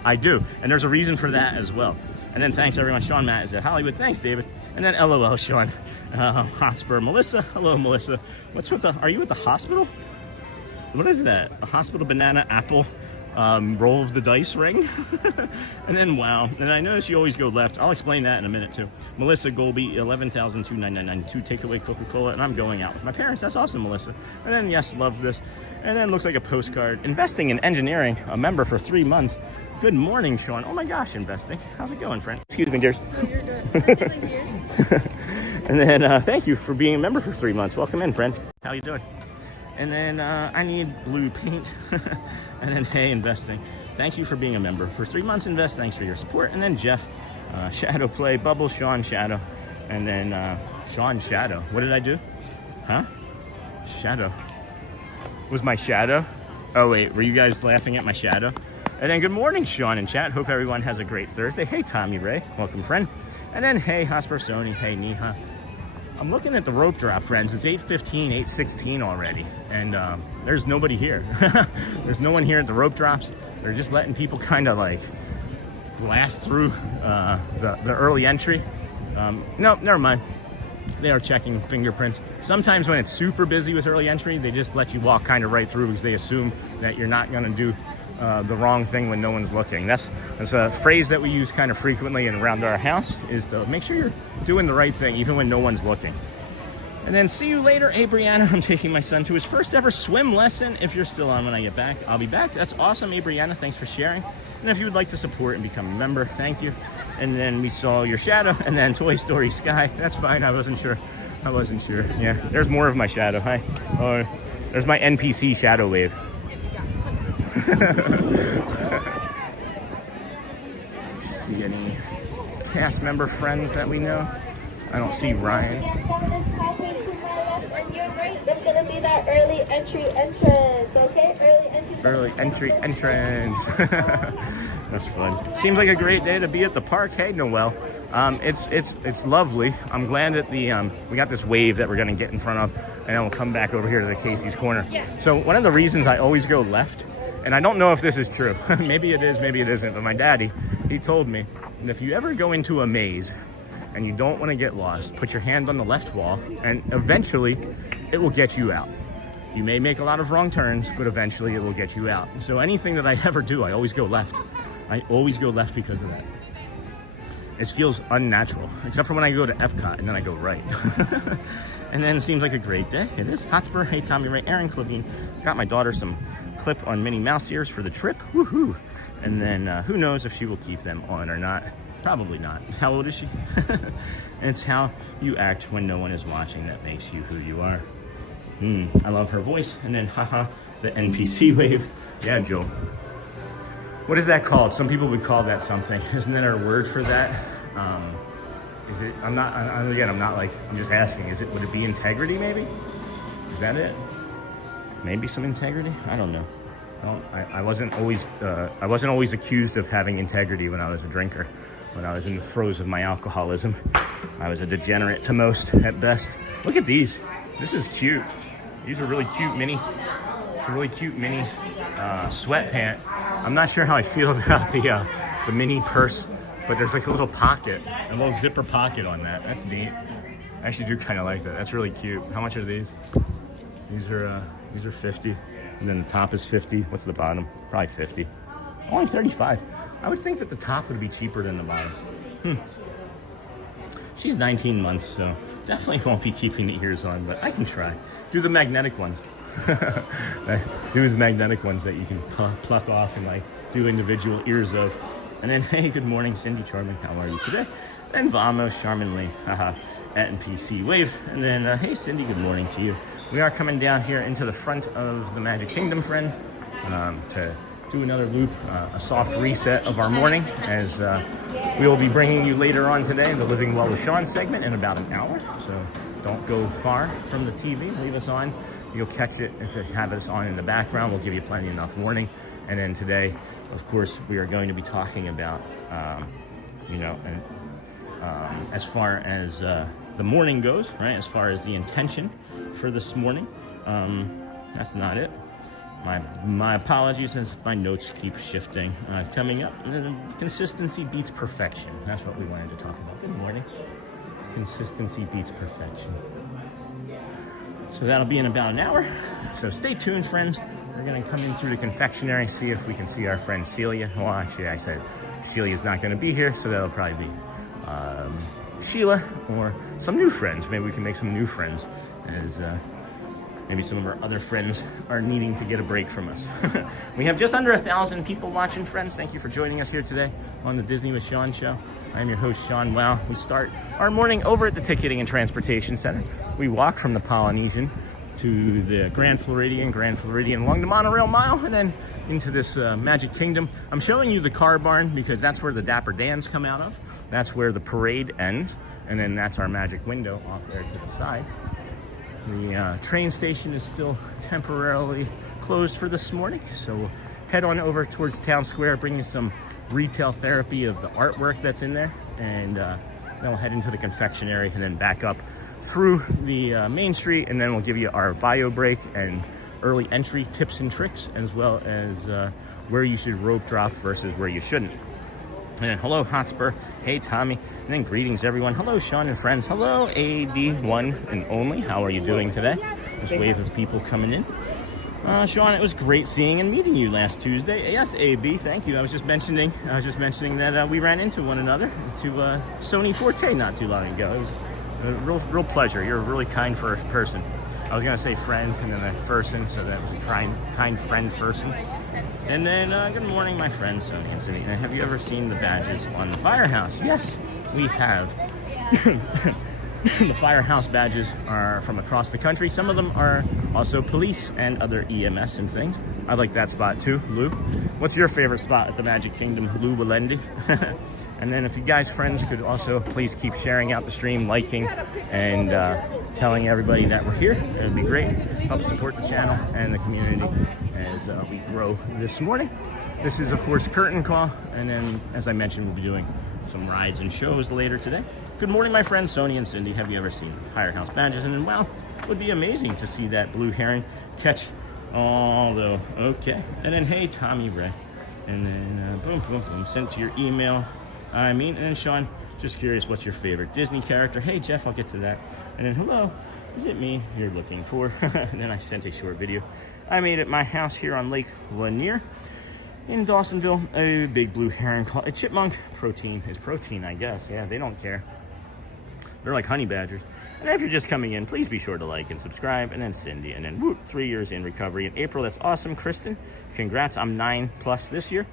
I do. And there's a reason for that as well. And then thanks everyone. Sean Matt is at Hollywood. Thanks, David. And then LOL, Sean. Hotspur, Melissa. Hello, Melissa. What's with the, are you at the hospital? What is that? A hospital banana apple roll of the dice ring? And then wow. And I notice you always go left. I'll explain that in a minute too. Melissa Golby, 11,299.92 takeaway Coca-Cola, and I'm going out with my parents. That's awesome, Melissa. And then yes, love this. And then looks like a postcard. Investing in engineering, a member for 3 months. Good morning, Sean. Oh my gosh, investing. How's it going, friend? Excuse me, dears. Oh, you're good. I'm feeling here. And then thank you for being a member for 3 months. Welcome in, friend. How you doing? And then I need blue paint. And then hey, investing. Thank you for being a member for 3 months. Invest. Thanks for your support. And then Jeff, Shadow Play, Bubble, Sean Shadow, and then Sean Shadow. What did I do? Huh? Shadow. Was my shadow? Oh wait, were you guys laughing at my shadow? And then good morning, Sean in chat. Hope everyone has a great Thursday. Hey, Tommy Ray. Welcome, friend. And then hey, Hosper Sony. Hey, Neha. I'm looking at the rope drop, friends. It's 8:15, 8:16 already, and there's nobody here. There's no one here at the rope drops. They're just letting people kind of like blast through the early entry. No, never mind. They are checking fingerprints. Sometimes when it's super busy with early entry, they just let you walk kind of right through because they assume that you're not going to do the wrong thing when no one's looking. That's a phrase that we use kind of frequently and around our house, is to make sure you're doing the right thing even when no one's looking. And then see you later, Abriana. I'm taking my son to his first ever swim lesson. If you're still on when I get back, I'll be back. That's awesome, Abriana. Thanks for sharing. And if you would like to support and become a member, thank you. And then we saw your shadow, and then Toy Story Sky. That's fine. I wasn't sure. Yeah, there's more of my shadow. Hi. Oh, there's my NPC shadow wave. See any cast member friends that we know? I don't see Ryan. That's gonna be that early entry entrance, okay? Early entry entrance. That's fun. Seems like a great day to be at the park. Hey, Noel. It's lovely. I'm glad that we got this wave that we're gonna get in front of, and then we'll come back over here to the Casey's Corner. Yeah. So one of the reasons I always go left, and I don't know if this is true. Maybe it is, maybe it isn't. But my daddy, he told me that if you ever go into a maze and you don't want to get lost, put your hand on the left wall, and eventually it will get you out. You may make a lot of wrong turns, but eventually it will get you out. So anything that I ever do, I always go left. I always go left because of that. It feels unnatural, except for when I go to Epcot and then I go right. And then it seems like a great day. It is. Hotspur, hey, Tommy Ray, Aaron Clavine. Got my daughter some clip on Minnie Mouse ears for the trip. Woohoo! And then who knows if she will keep them on or not. Probably not. How old is she? It's how you act when no one is watching that makes you who you are. I love her voice. And then haha, the NPC wave. Yeah, Joe. What is that called? Some people would call that something. Isn't there a word for that? Is it? I'm not. Again, I'm not like. I'm just asking. Is it? Would it be integrity? Maybe. Is that it? Maybe some integrity. I don't know. Well, I wasn't always accused of having integrity when I was a drinker. When I was in the throes of my alcoholism, I was a degenerate to most at best. Look at these. This is cute. These are really cute mini. It's a really cute mini sweatpant. I'm not sure how I feel about the mini purse, but there's like a little pocket, a little zipper pocket on that. That's neat. I actually do kind of like that. That's really cute. How much are these? These are 50, and then the top is 50. What's the bottom? Probably 50. Only 35. I would think that the top would be cheaper than the bottom. She's 19 months, so definitely won't be keeping the ears on, but I can try. Do the magnetic ones. Do the magnetic ones that you can pluck off and like do individual ears of. And then, hey, good morning, Cindy Charming. How are you today? And Vamos, Charminely, haha, at NPC Wave. And then, hey, Cindy, good morning to you. We are coming down here into the front of the Magic Kingdom, friends, to do another loop, a soft reset of our morning, as we will be bringing you later on today the Living Well with Sean segment in about an hour. So don't go far from the TV. Leave us on. You'll catch it if you have us on in the background. We'll give you plenty enough warning. And then today, of course, we are going to be talking about, as far as the morning goes, right? As far as the intention for this morning, that's not it. My apologies as my notes keep shifting. Coming up, consistency beats perfection. That's what we wanted to talk about. Good morning. Consistency beats perfection. So that'll be in about an hour. So stay tuned, friends. We're gonna come in through the confectionery, see if we can see our friend Celia. Well, actually, I said Celia's not gonna be here, so that'll probably be Sheila or some new friends. Maybe we can make some new friends, as maybe some of our other friends are needing to get a break from us. We have just under 1,000 people watching, friends. Thank you for joining us here today on the Disney with Sean show. I'm your host, Sean Wow. We start our morning over at the Ticketing and Transportation Center. We walk from the Polynesian to the Grand Floridian along the monorail mile, and then into this Magic Kingdom. I'm showing you the car barn because that's where the Dapper Dans come out of. That's where the parade ends, and then that's our magic window off there to the side. The train station is still temporarily closed for this morning, so we'll head on over towards Town Square, bring you some retail therapy of the artwork that's in there, and then we'll head into the confectionery and then back up through the main street, and then we'll give you our bio break and early entry tips and tricks, as well as where you should rope drop versus where you shouldn't. And then hello Hotspur, hey Tommy, and then greetings everyone. Hello Sean and friends, hello AD1 and only, how are you doing today? This wave of people coming in. Sean, it was great seeing and meeting you last Tuesday. Yes, AB, thank you. I was just mentioning that we ran into one another to Sony Forte not too long ago. It was a real pleasure. You're a really kind person. I was gonna say friend and then a person, so that was a kind friend person. And then good morning, my friend Sonia and Cindy. And have you ever seen the badges on the firehouse? Yes, we have. The firehouse badges are from across the country. Some of them are also police and other EMS and things. I like that spot too. Lou, what's your favorite spot at the Magic Kingdom? Lou Walendi. And then if you guys friends could also please keep sharing out the stream, liking, and telling everybody that we're here, it would be great. Help support the channel and the community as we grow this morning. This is of course Curtain Call, and then as I mentioned, we'll be doing some rides and shows later today. Good morning, my friends Sony and Cindy. Have you ever seen firehouse badges? And then, wow, it would be amazing to see that blue heron catch all the, okay. And then, hey, Tommy Ray. And then, boom, boom, boom, sent to your email. And then Sean, just curious, what's your favorite Disney character? Hey, Jeff, I'll get to that. And then, hello, is it me you're looking for? And then I sent a short video I made at my house here on Lake Lanier in Dawsonville. A big blue heron called a chipmunk. Protein is protein, I guess. Yeah, they don't care. They're like honey badgers. And if you're just coming in, please be sure to like and subscribe. And then Cindy, and then whoop, 3 years in recovery in April. That's awesome. Kristen, congrats. I'm 9+ this year.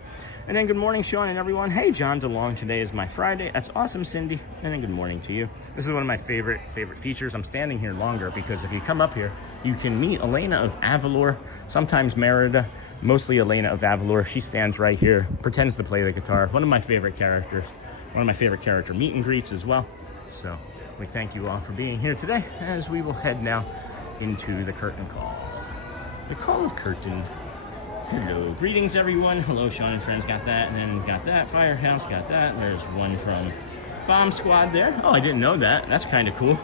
And then good morning, Sean and everyone. Hey, John DeLong, today is my Friday. That's awesome, Cindy. And then good morning to you. This is one of my favorite features. I'm standing here longer because if you come up here, you can meet Elena of Avalor, sometimes Merida, mostly Elena of Avalor. She stands right here, pretends to play the guitar. One of my favorite characters. One of my favorite character meet and greets as well. So we thank you all for being here today, as we will head now into the curtain call. The call of curtain. Hello, greetings everyone. Hello, Sean and friends. Got that, and then got that. Firehouse, got that. There's one from Bomb Squad there. Oh, I didn't know that. That's kind of cool.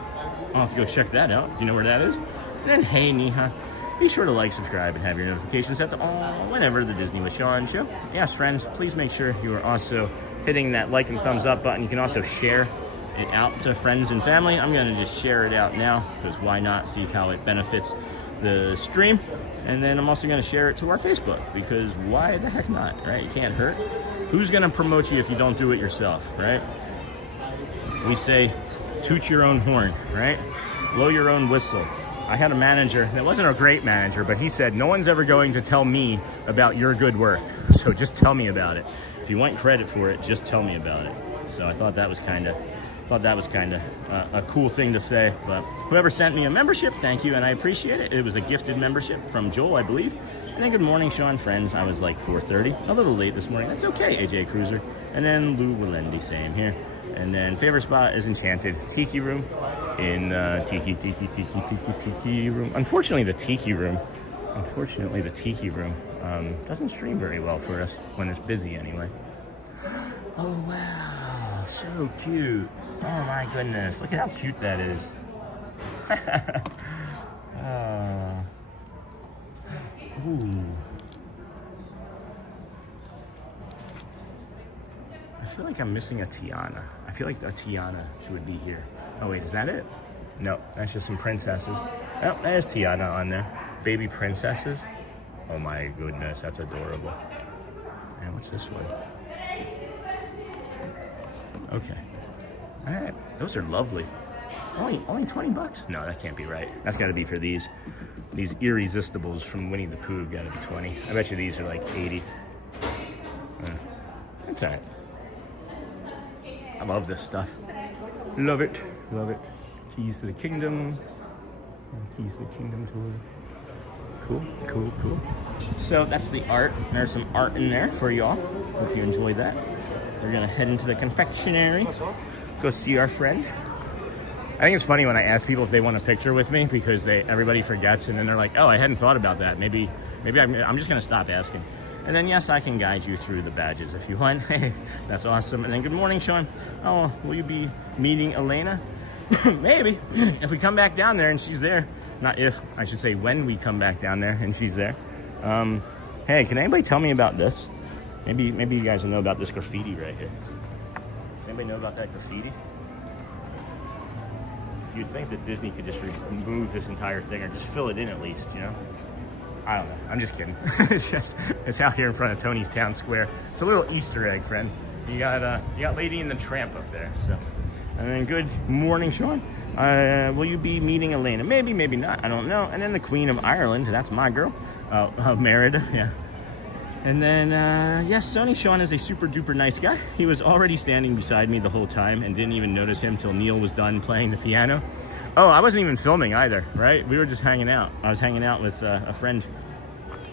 I'll have to go check that out. Do you know where that is? And then, hey, Neha. Be sure to like, subscribe, and have your notifications set to all whenever the Disney with Sean show. Yes, friends, please make sure you are also hitting that like and thumbs up button. You can also share it out to friends and family. I'm going to just share it out now, because why not? See how it benefits the stream. And then I'm also going to share it to our Facebook, because why the heck not, right? You can't hurt. Who's going to promote you if you don't do it yourself, right? We say, toot your own horn, right? Blow your own whistle. I had a manager, that wasn't a great manager, but he said, no one's ever going to tell me about your good work, so just tell me about it. If you want credit for it, just tell me about it. So I thought that was kind of a cool thing to say. But whoever sent me a membership, thank you, and I appreciate it. It was a gifted membership from Joel, I believe. And then good morning, Sean, friends. I was like 4:30, a little late this morning. That's okay, AJ Cruiser. And then Lou Walendi, same here. And then favorite spot is Enchanted Tiki Room in Tiki Room. Unfortunately, the Tiki Room doesn't stream very well for us when it's busy anyway. Oh, wow, so cute. Oh my goodness, look at how cute that is. Ooh. I feel like I'm missing a Tiana. I feel like a Tiana should be here. Oh wait, is that it? No, that's just some princesses. Oh, there's Tiana on there. Baby princesses. Oh my goodness, that's adorable. And what's this one? Okay. All right, those are lovely. Only 20 bucks? No, that can't be right. That's got to be for these irresistibles from Winnie the Pooh. Got to be 20. I bet you these are like 80. That's all right. I love this stuff. Love it. Love it. Keys to the Kingdom. Keys to the Kingdom tour. Cool, cool, cool. So that's the art. There's some art in there for y'all. Hope you enjoyed that. We're gonna head into the confectionery. Go see our friend. I think it's funny when I ask people if they want a picture with me because everybody forgets and then they're like, oh, I hadn't thought about that. Maybe I'm just gonna stop asking. And then yes, I can guide you through the badges if you want. That's awesome. And then good morning, Sean. Oh, will you be meeting Elena? Maybe, if we come back down there and she's there. Not if, I should say when we come back down there and she's there. Hey, can anybody tell me about this? Maybe you guys will know about this graffiti right here. Does anybody know about that graffiti? You'd think that Disney could just remove this entire thing or just fill it in at least, you know? I don't know. I'm just kidding. It's out here in front of Tony's Town Square. It's a little Easter egg, friends. You got Lady and the Tramp up there. So, and then good morning, Sean. Will you be meeting Elena? Maybe, maybe not. I don't know. And then the Queen of Ireland. That's my girl, Merida. Yeah. And then yes, Sony Sean is a super duper nice guy. He was already standing beside me the whole time and didn't even notice him till Neil was done playing the piano. Oh, I wasn't even filming either, right? We were just hanging out. I was hanging out with a friend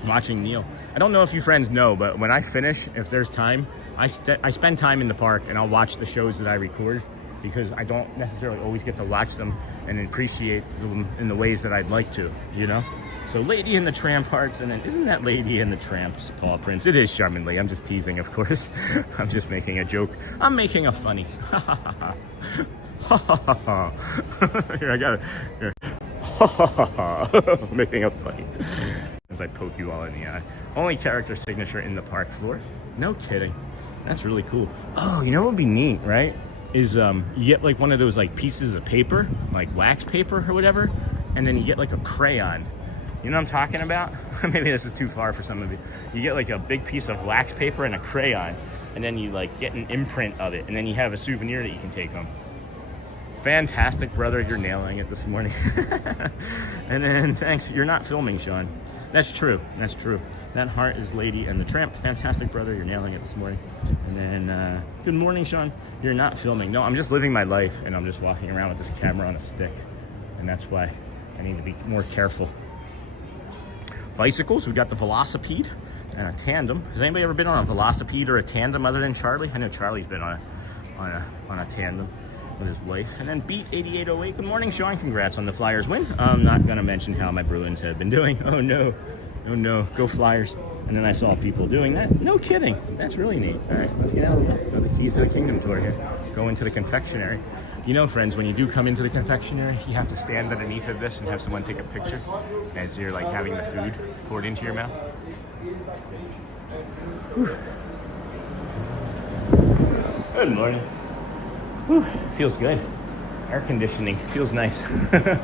watching Neil. I don't know if you friends know, but when I finish, if there's time, I spend time in the park and I'll watch the shows that I record because I don't necessarily always get to watch them and appreciate them in the ways that I'd like to, you know? So Lady and the Tramp hearts, and then isn't that Lady and the Tramp's paw prints? It is charmingly. I'm just teasing, of course. I'm just making a joke. I'm making a funny. Here, I got it. Here. Making a funny. As I poke you all in the eye. Only character signature in the park floor. No kidding. That's really cool. Oh, you know what would be neat, right? Is you get like one of those like pieces of paper, like wax paper or whatever, and then you get like a crayon. You know what I'm talking about? Maybe this is too far for some of you. You get like a big piece of wax paper and a crayon, and then you like get an imprint of it, and then you have a souvenir that you can take home. Fantastic, brother. You're nailing it this morning. And then thanks. You're not filming, Sean. That's true. That's true. That heart is Lady and the Tramp. Fantastic, brother. You're nailing it this morning. And then good morning, Sean. You're not filming. No, I'm just living my life, and I'm just walking around with this camera on a stick, and that's why I need to be more careful. Bicycles, we got the Velocipede and a tandem. Has anybody ever been on a Velocipede or a tandem other than Charlie? I know Charlie's been on a tandem with his wife. And then Beat 8808. Good morning, Sean. Congrats on the Flyers win. I'm not gonna mention how my Bruins have been doing. Oh no, oh no, go Flyers. And then I saw people doing that. No kidding. That's really neat. All right, let's get out of here. Got the Keys to the Kingdom tour here. Go into the confectionery. You know, friends, when you do come into the confectionery, you have to stand underneath of this and have someone take a picture as you're like having the food poured into your mouth. Whew. Good morning. Whew. Feels good. Air conditioning feels nice. A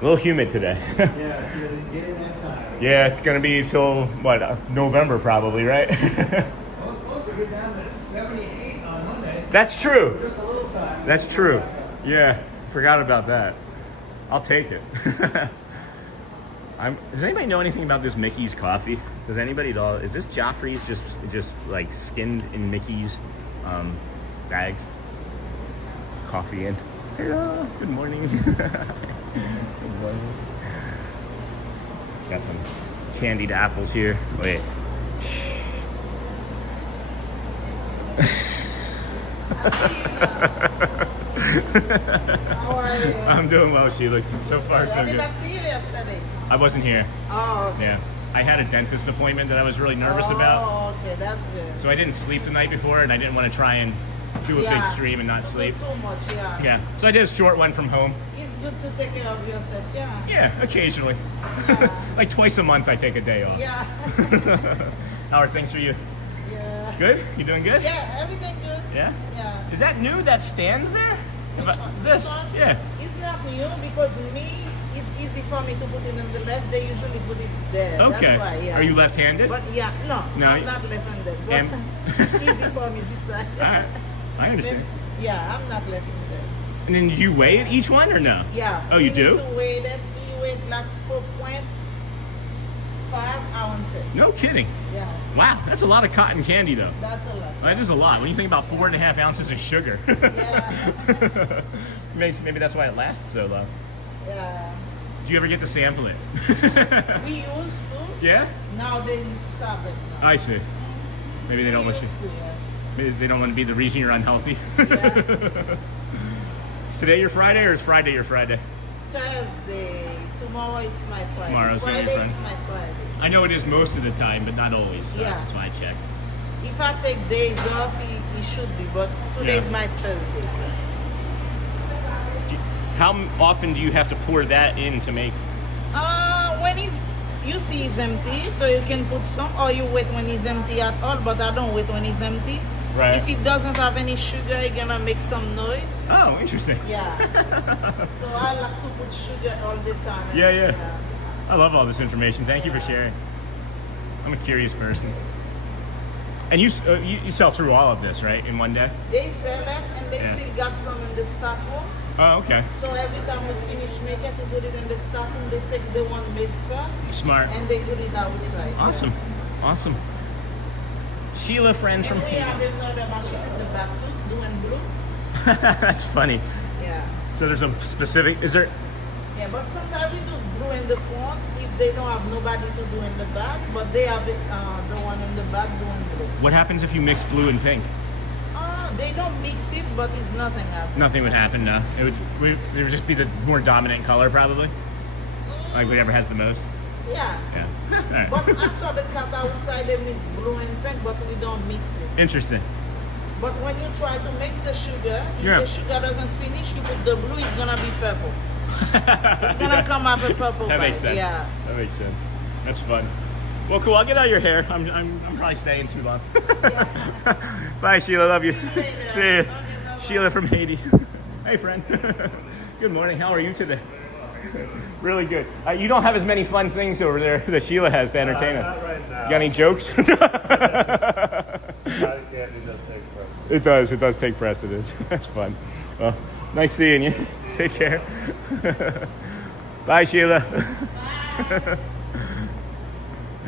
little humid today. Yeah, it's gonna get in that time. Yeah, it's gonna be till what, November probably, right? Well, it's supposed to get down to 78 on Monday. That's true. Just a little time. That's true. Yeah, forgot about that. I'll take it. Does anybody know anything about this Mickey's coffee? Does anybody at all? Is this Joffrey's just like skinned in Mickey's bags? Coffee in. Hello. Good morning. Good morning. Got some candied apples here. Wait. How are you? I'm doing well, Sheila. So far, so I did good. not see you yesterday. I wasn't here. Oh, okay. Yeah. I had a dentist appointment that I was really nervous about. Oh, okay, that's good. So I didn't sleep the night before, and I didn't want to try and do a big stream and not sleep. Too much, yeah. Yeah. So I did a short one from home. It's good to take care of yourself, yeah. Yeah, occasionally. Yeah. Like twice a month I take a day off. Yeah. How are things for you? Yeah. Good? You doing good? Yeah, everything good. Yeah? Yeah. Is that new, that stand there? This one? Yeah. It's not new because me, it's easy for me to put it on the left. They usually put it there. Okay. That's why, yeah. Are you left-handed? But yeah, no, No, I'm not left-handed. But And- it's easy for me this side. All right. I understand. Yeah, I'm not left-handed. And then you weigh it each one or no? Yeah. Oh, you do? Need to weigh that. He weighed like 4.5 ounces. No kidding. Yeah, Wow, that's a lot of cotton candy though. that's a lot. That is a lot. When you think about 4.5 ounces of sugar. Yeah. Maybe that's why it lasts so long. Yeah. Do you ever get to sample it? We used to. Yeah? Now they stop it. Now. I see. Maybe they don't want you. Used to, yeah. Maybe they don't want to be the reason you're unhealthy. Yeah. Is today your Friday or is Friday your Friday? Thursday. Tomorrow is my Friday. Tomorrow's gonna be Friday fun. is my Friday. I know it is most of the time, but not always. So Yeah. That's why I check. If I take days off, it should be, but today Yeah. is my Thursday. How often do you have to pour that in to make? When you see it's empty, so you can put some, or you wait when it's empty at all, but I don't wait when it's empty. Right. If it doesn't have any sugar, it's gonna make some noise. Oh, interesting. Yeah. So I like to put sugar all the time. Yeah. I love all this information. Thank you for sharing. I'm a curious person. And you sell through all of this, right, in one day? They sell it, and they Yeah. still got some in the stock room. Oh, okay. So every time we finish making, they put it in the stock room. They take the one made first, Smart. and they put it outside. Awesome. Awesome. Sheila, friends from And we Haiti. have another machine in the back too, doing blue. That's funny. Yeah. So there's a specific, is there, Yeah, but sometimes we do blue in the front if they don't have nobody to do in the back, but they have it, the one in the back doing blue. what happens if you mix blue and pink? They don't mix it, but it's nothing happening. Nothing would happen, no. It would just be the more dominant color, probably. Like whatever has the most. Yeah. Yeah. All right. But I saw the cat outside, they mix blue and pink, but we don't mix it. Interesting. But when you try to make the sugar, if Yeah. the sugar doesn't finish, you put the blue, it's gonna be purple. It's gonna come up a purple. That makes bite. sense. Yeah. That makes sense. That's fun. Well, cool. I'll get out your hair. I'm probably staying too long. Bye, Sheila. Love you. See you. Sheila from Haiti. Hey, friend. Good morning. How are you today? Really good. You don't have as many fun things over there that Sheila has to entertain us. Not right now. You got any jokes? It does. It does take precedence. That's fun. Well, nice seeing you. Take care. Bye, Sheila.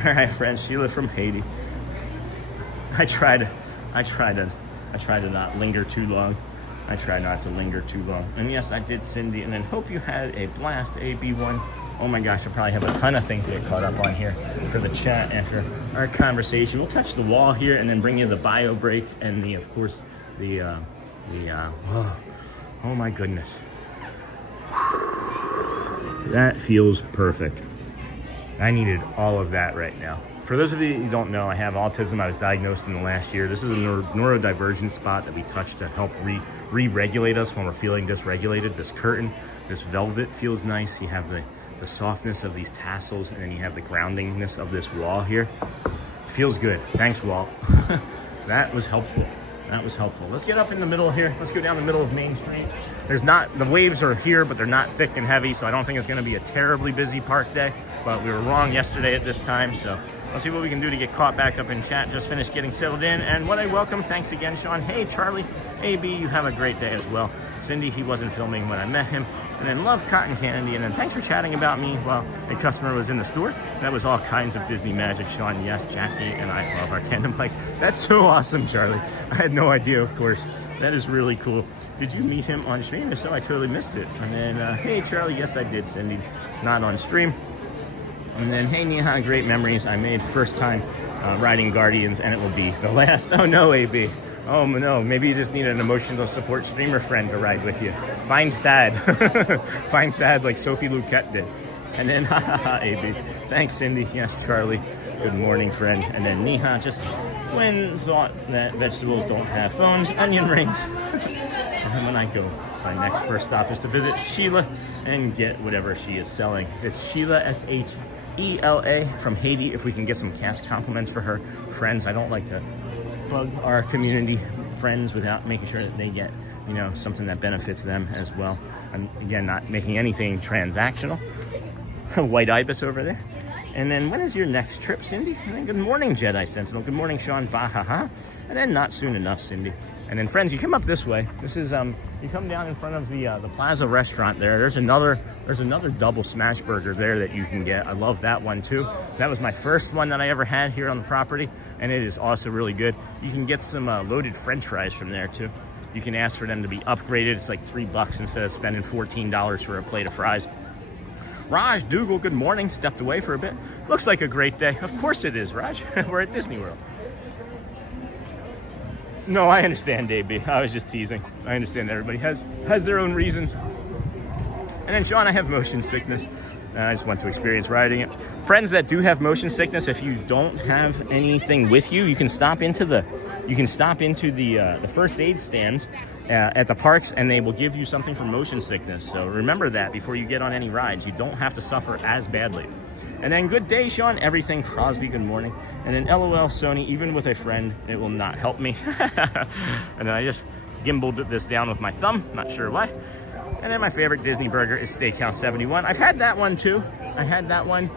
All right, friends. Sheila from Haiti. I try to not linger too long. I try not to linger too long. And yes, I did, Cindy. And then hope you had a blast, AB1. Oh my gosh, I probably have a ton of things to get caught up on here for the chat after our conversation. We'll touch the wall here and then bring you the bio break and the, of course, oh my goodness. That feels perfect. I needed all of that right now. For those of you who don't know, I have autism. I was diagnosed in the last year. This is a neurodivergent spot that we touch to help re-regulate us when we're feeling dysregulated. This curtain, this velvet feels nice. You have the softness of these tassels, and then you have the groundingness of this wall here. Feels good. Thanks, Walt. That was helpful. That was helpful. Let's get up in the middle here. Let's go down the middle of Main Street. The waves are here, but they're not thick and heavy, so I don't think it's going to be a terribly busy park day. But we were wrong yesterday at this time, so let's see what we can do to get caught back up in chat. Just finished getting settled in. And what I welcome, thanks again, Sean. Hey, Charlie. AB, you have a great day as well. Cindy, he wasn't filming when I met him. And then love cotton candy. And then thanks for chatting about me while a customer was in the store. That was all kinds of Disney magic, Sean. Yes, Jackie and I love our tandem bike. That's so awesome, Charlie. I had no idea, of course. That is really cool. Did you meet him on stream? If so, I totally missed it. And then, hey, Charlie. Yes, I did, Cindy. Not on stream. And then, hey, Neha, great memories. I made first time riding Guardians, and it will be the last. Oh, no, AB. Oh, no. Maybe you just need an emotional support streamer friend to ride with you. Find Thad. Find Thad like Sophie Luquette did. And then, AB. Thanks, Cindy. Yes, Charlie. Good morning, friend. And then Neha, just when thought that vegetables don't have phones, onion rings. And then when I go, my next first stop is to visit Sheila and get whatever she is selling. It's Sheila, SHELA from Haiti. If we can get some cast compliments for her friends. I don't like to bug our community friends without making sure that they get you know, something that benefits them as well. I'm, again, not making anything transactional. White Ibis over there. And then when is your next trip, Cindy? And then good morning, Jedi Sentinel. Good morning, Sean Bahaha. And then not soon enough, Cindy. And then friends, you come up this way. This is you come down in front of the Plaza restaurant there. There's another double smash burger there that you can get. I love that one too. That was my first one that I ever had here on the property, and it is also really good. You can get some loaded French fries from there too. You can ask for them to be upgraded. It's like $3 instead of spending $14 for a plate of fries. Raj Dougal, good morning. Stepped away for a bit. Looks like a great day. Of course it is, Raj. We're at Disney World. No, I understand, AB. I was just teasing. I understand that everybody has their own reasons. And then, Sean, I have motion sickness. I just want to experience riding it. Friends that do have motion sickness, if you don't have anything with you, you can stop into the first aid stands at the parks, and they will give you something for motion sickness. So remember that before you get on any rides. You don't have to suffer as badly. And then good day, Sean. Everything Crosby, good morning. And then LOL, Sony, even with a friend, it will not help me. And then I just gimbaled this down with my thumb, not sure why. And then my favorite Disney burger is Steakhouse 71. I've had that one too. I had that one.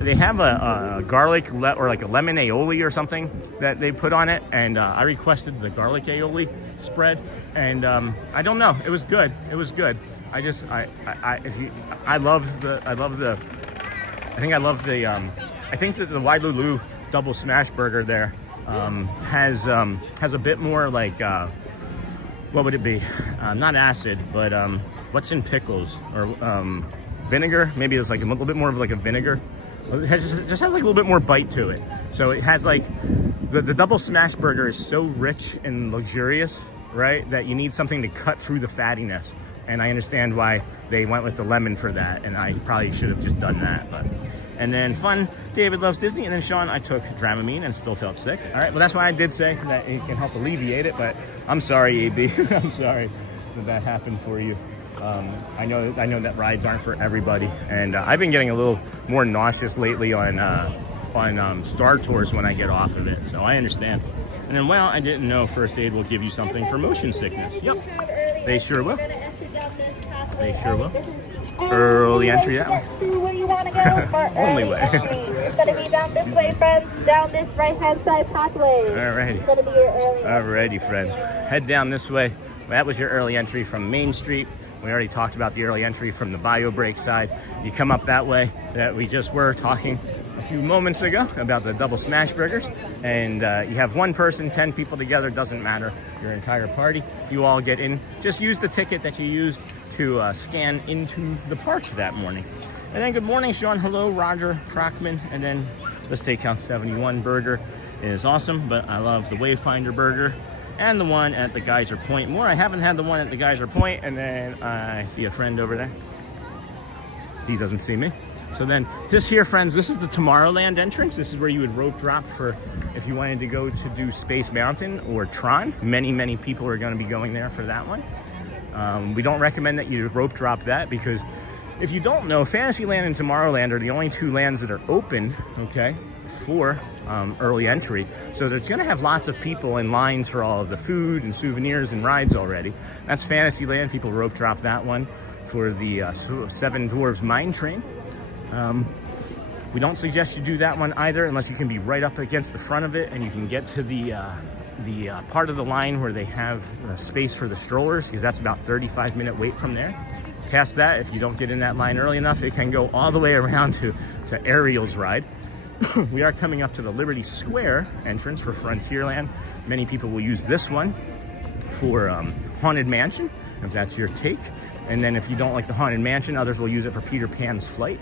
They have a garlic or like a lemon aioli or something that they put on it, and I requested the garlic aioli spread, and I don't know, it was good. It was good. I think that the Wailulu double smash burger there has a bit more like what would it be? Not acid, but what's in pickles, or vinegar? Maybe it's like a little bit more of like a vinegar. It just has like a little bit more bite to it. So it has like the double smash burger is so rich and luxurious, right, that you need something to cut through the fattiness. And I understand why they went with the lemon for that, and I probably should have just done that. But and then fun, David loves Disney, and then Sean, I took Dramamine and still felt sick. All right, well, that's why I did say that it can help alleviate it, but I'm sorry, AB. I'm sorry that happened for you. I know that rides aren't for everybody, and I've been getting a little more nauseous lately on Star Tours when I get off of it, so I understand. And then, well, I didn't know First Aid will give you something for motion sickness. Yep, they sure will. They sure will. Early entry, that one. To where you want to go for Only early way. entry. It's going to be down this way, friends. Down this right-hand side pathway. Alrighty. It's going to be your early entry. Alrighty, friends. Head down this way. That was your early entry from Main Street. We already talked about the early entry from the bio break side. You come up that way that we just were talking a few moments ago about the double smash burgers, and you have one person, 10 people together, doesn't matter, your entire party, you all get in. Just use the ticket that you used to scan into the park that morning. And then good morning, Sean. Hello, Roger Crockman. And then the Steakhouse 71 burger is awesome, but I love the Wayfinder burger and the one at the Geyser Point more. I haven't had the one at the Geyser Point, and then I see a friend over there. He doesn't see me. So then this here, friends, this is the Tomorrowland entrance. This is where you would rope drop for if you wanted to go to do Space Mountain or Tron. Many people are going to be going there for that one. We don't recommend that you rope drop that, because if you don't know, Fantasyland and Tomorrowland are the only two lands that are open, okay, for early entry. So it's going to have lots of people in lines for all of the food and souvenirs and rides already. That's Fantasyland. People rope drop that one for the Seven Dwarves Mine Train. We don't suggest you do that one either unless you can be right up against the front of it and you can get to the part of the line where they have space for the strollers, because that's about 35-minute wait from there. Past that, if you don't get in that line early enough, it can go all the way around to Ariel's ride. We are coming up to the Liberty Square entrance for Frontierland. Many people will use this one for Haunted Mansion, if that's your take. And then if you don't like the Haunted Mansion, others will use it for Peter Pan's Flight.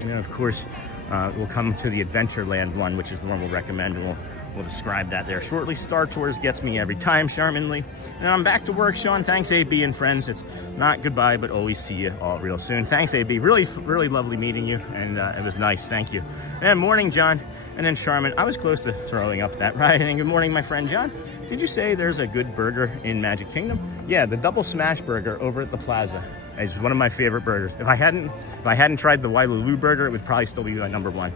And then, of course, we'll come to the Adventureland one, which is the one we'll recommend, and we'll describe that there shortly. Star Tours gets me every time, charmingly. And I'm back to work, Sean. Thanks, AB and friends. It's not goodbye, but always see you all real soon. Thanks, AB. Really lovely meeting you, and it was nice. Thank you. And morning, John. And then Charmin. I was close to throwing up that ride. And good morning, my friend John. Did you say there's a good burger in Magic Kingdom? Yeah, the double smash burger over at the Plaza is one of my favorite burgers. If I hadn't tried the Wailulu burger, it would probably still be my number one.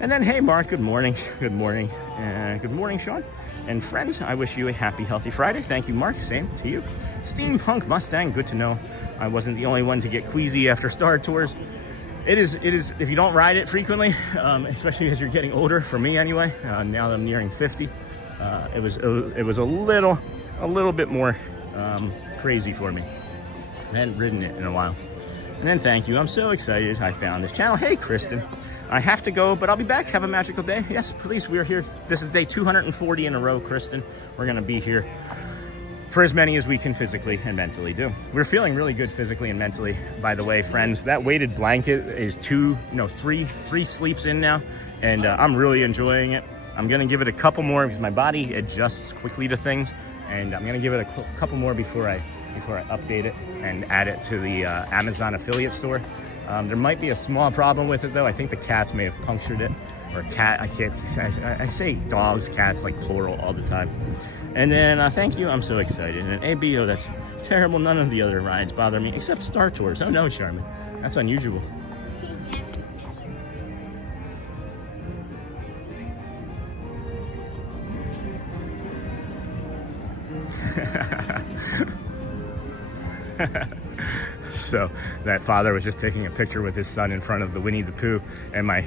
And then, hey, Mark, good morning. Good morning. Good morning, Sean. And friends, I wish you a happy, healthy Friday. Thank you, Mark. Same to you. Steampunk Mustang, good to know I wasn't the only one to get queasy after Star Tours. It is, if you don't ride it frequently, especially as you're getting older, for me anyway, now that I'm nearing 50, it was a little bit more crazy for me. I hadn't ridden it in a while. And then thank you, I'm so excited I found this channel. Hey, Kristen. I have to go, but I'll be back. Have a magical day. Yes, please, we're here. This is day 240 in a row, Kristen. We're going to be here for as many as we can physically and mentally do. We're feeling really good physically and mentally, by the way, friends. That weighted blanket is three sleeps in now, and I'm really enjoying it. I'm going to give it a couple more because my body adjusts quickly to things, and I'm going to give it a couple more before I update it and add it to the Amazon affiliate store. There might be a small problem with it though. I think the cats may have punctured it, or cat. I say dogs, cats, like plural all the time. And then thank you. I'm so excited. And ABO, that's terrible. None of the other rides bother me except Star Tours. Oh no, Charmin, that's unusual. So that father was just taking a picture with his son in front of the Winnie the Pooh, and my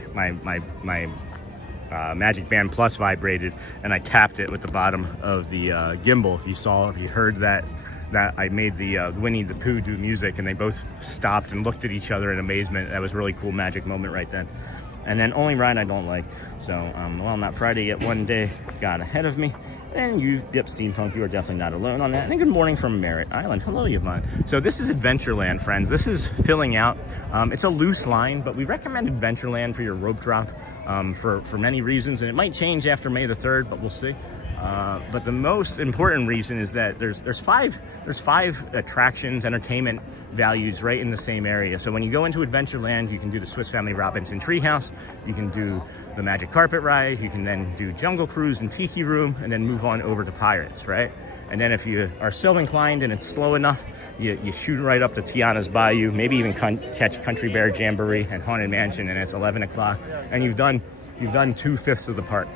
Magic Band Plus vibrated, and I tapped it with the bottom of the gimbal. If you heard that I made the Winnie the Pooh do music, and they both stopped and looked at each other in amazement. That was a really cool magic moment right then. And then only ride I don't like. So, well, not Friday yet. One day got ahead of me. And you, yep, Steampunk, you are definitely not alone on that. And then good morning from Merritt Island. Hello, Yvonne. So this is Adventureland, friends. This is filling out. It's a loose line, but we recommend Adventureland for your rope drop for many reasons. And it might change after May the 3rd, but we'll see. But the most important reason is that there's five attractions, entertainment values right in the same area. So when you go into Adventureland, you can do the Swiss Family Robinson Treehouse, you can do the Magic Carpet Ride, you can then do Jungle Cruise and Tiki Room, and then move on over to Pirates, right? And then if you are so inclined and it's slow enough, you shoot right up to Tiana's Bayou, maybe even catch Country Bear Jamboree and Haunted Mansion, and it's 11 o'clock, and you've done 2/5 of the park.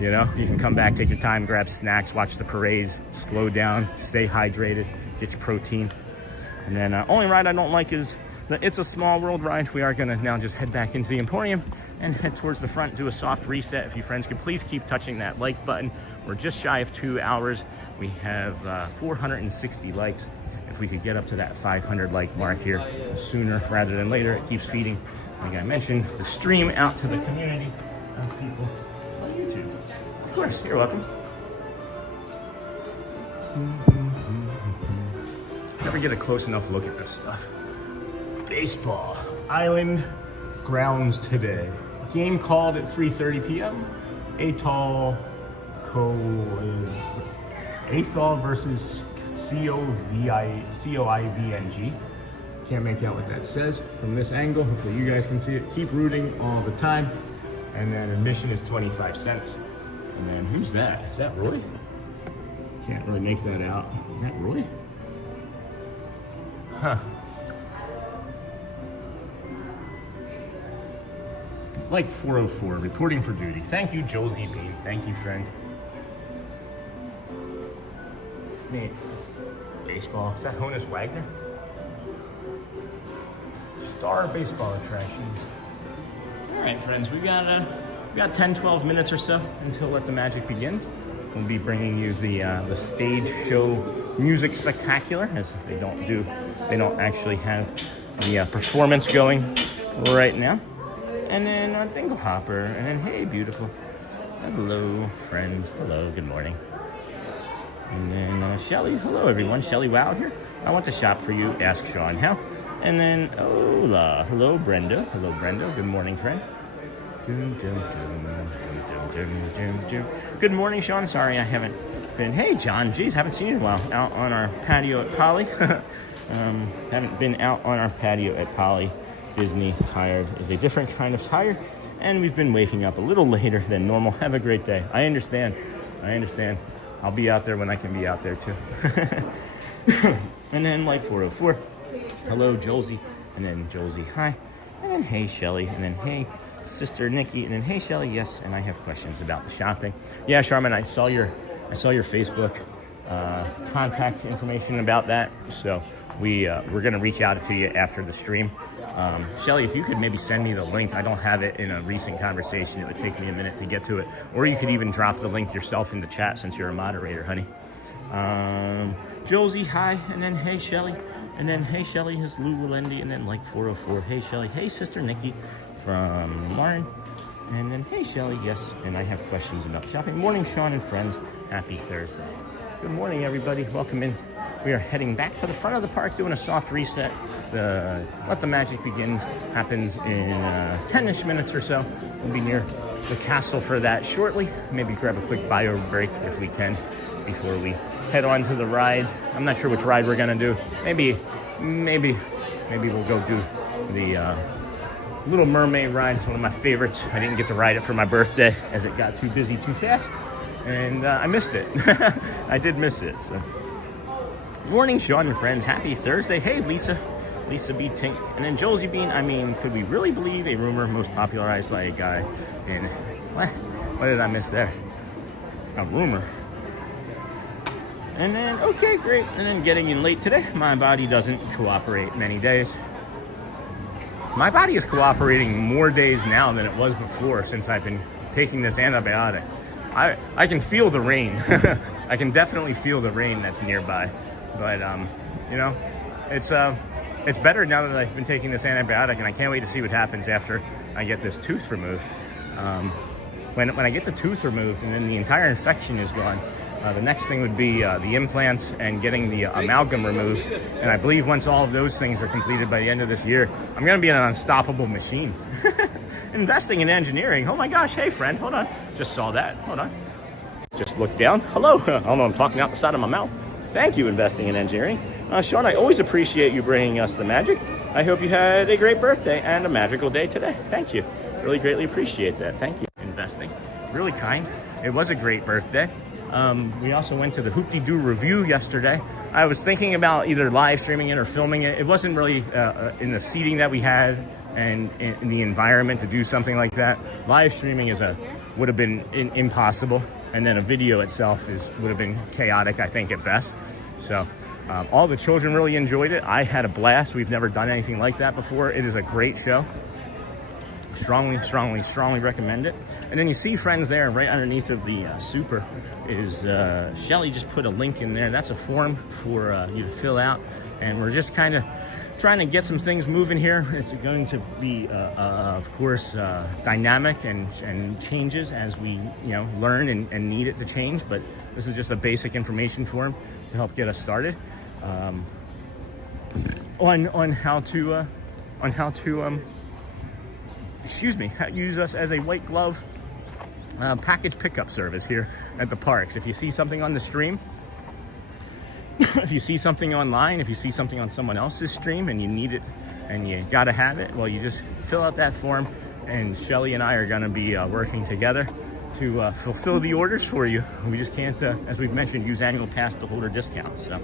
You know, you can come back, take your time, grab snacks, watch the parades, slow down, stay hydrated, get your protein. And then only ride I don't like is the It's a Small World ride. We are gonna now just head back into the Emporium and head towards the front, do a soft reset. If you friends could please keep touching that like button. We're just shy of 2 hours. We have 460 likes. If we could get up to that 500 like mark here sooner rather than later, it keeps feeding, like I mentioned, the stream out to the community of people on YouTube. Of course, you're welcome. Never get a close enough look at this stuff. Baseball Island grounds today. Game called at 3:30 p.m. Atoll versus COIVNG. Can't make out what that says from this angle. Hopefully you guys can see it. Keep rooting all the time. And then admission is 25 cents. And then who's that? Is that Roy? Can't really make that out. Is that Roy? Huh. Like 404, reporting for duty. Thank you, Josie Bean. Thank you, friend. Neat. Baseball. Is that Honus Wagner? Star baseball attractions. All right, friends. We got 10-12 minutes or so until Let the Magic Begin. We'll be bringing you the stage show music spectacular, as they don't actually have the performance going right now. And then Dingle Hopper, and then hey, beautiful. Hello, friends. Hello, good morning. And then Shelly. Hello, everyone. Shelly Wow here. I want to shop for you. Ask Sean how. And then Ola. Hello, Brenda. Hello, Brenda. Good morning, friend. Good morning, Sean. Sorry I haven't been. Hey, John. Geez, haven't seen you in a while. Out on our patio at Poly. Haven't been out on our patio at Poly. Disney tired is a different kind of tired, and we've been waking up a little later than normal. Have a great day. I understand. I'll be out there when I can be out there too. And then like 404. Hello, Josie. And then Josie, hi. and then hey, Shelly, and then hey, Sister Nikki, and then hey, Shelly, yes, and I have questions about the shopping. Yeah, Charmin, I saw your Facebook contact information about that, so we're going to reach out to you after the stream. Shelly, if you could maybe send me the link. I don't have it in a recent conversation. It would take me a minute to get to it. Or you could even drop the link yourself in the chat since you're a moderator, honey. Josie, hi, and then hey, Shelly, and then hey, Shelly is Lulu Lendy, and then like 404, hey, Shelly, hey, Sister Nikki from Lauren, and then hey, Shelly, yes, and I have questions about shopping. Morning, Sean and friends. Happy Thursday. Good morning, everybody. Welcome in. We are heading back to the front of the park, doing a soft reset. Let the Magic Begins happens in 10-ish minutes or so. We'll be near the castle for that shortly. Maybe grab a quick bio break if we can before we head on to the ride. I'm not sure which ride we're gonna do. Maybe we'll go do the Little Mermaid ride. It's one of my favorites. I didn't get to ride it for my birthday as it got too busy too fast, and I missed it. I did miss it. So, morning, Sean and friends. Happy Thursday. Hey, Lisa B. Tink, and then Josie Bean. I mean, could we really believe a rumor most popularized by a guy in what did I miss there? A rumor. And then, okay, great. And then getting in late today. My body doesn't cooperate many days. My body is cooperating more days now than it was before since I've been taking this antibiotic. I can feel the rain. I can definitely feel the rain that's nearby. But, you know, it's better now that I've been taking this antibiotic, and I can't wait to see what happens after I get this tooth removed. When I get the tooth removed and then the entire infection is gone, the next thing would be the implants and getting the amalgam removed. And I believe once all of those things are completed by the end of this year, I'm going to be an unstoppable machine. Investing in engineering. Oh my gosh. Hey, friend. Hold on. Just saw that. Hold on. Just looked down. Hello. I don't know. I'm talking out the side of my mouth. Thank you, investing in engineering. Sean, I always appreciate you bringing us the magic. I hope you had a great birthday and a magical day today. Thank you. Really greatly appreciate that. Thank you. Investing. Really kind. It was a great birthday. We also went to the Hoop-de-Doo review yesterday. I was thinking about either live streaming it or filming it. It wasn't really in the seating that we had and in the environment to do something like that. Live streaming would have been impossible, and then a video itself would have been chaotic, I think, at best. So all the children really enjoyed it. I had a blast. We've never done anything like that before. It is a great show. Strongly recommend it. And then you see, friends, there right underneath of the super is Shelly just put a link in there. That's a form for you to fill out, and we're just kind of trying to get some things moving here. It's going to be of course dynamic and changes as we learn and need it to change, but this is just a basic information form to help get us started on how to use us as a white glove package pickup service here at the parks. If you see something on the stream, if you see something online, if you see something on someone else's stream and you need it and you gotta have it, well, you just fill out that form, and Shelly and I are gonna be working together to fulfill the orders for you. We just can't, as we've mentioned, use annual pass to holder discounts. So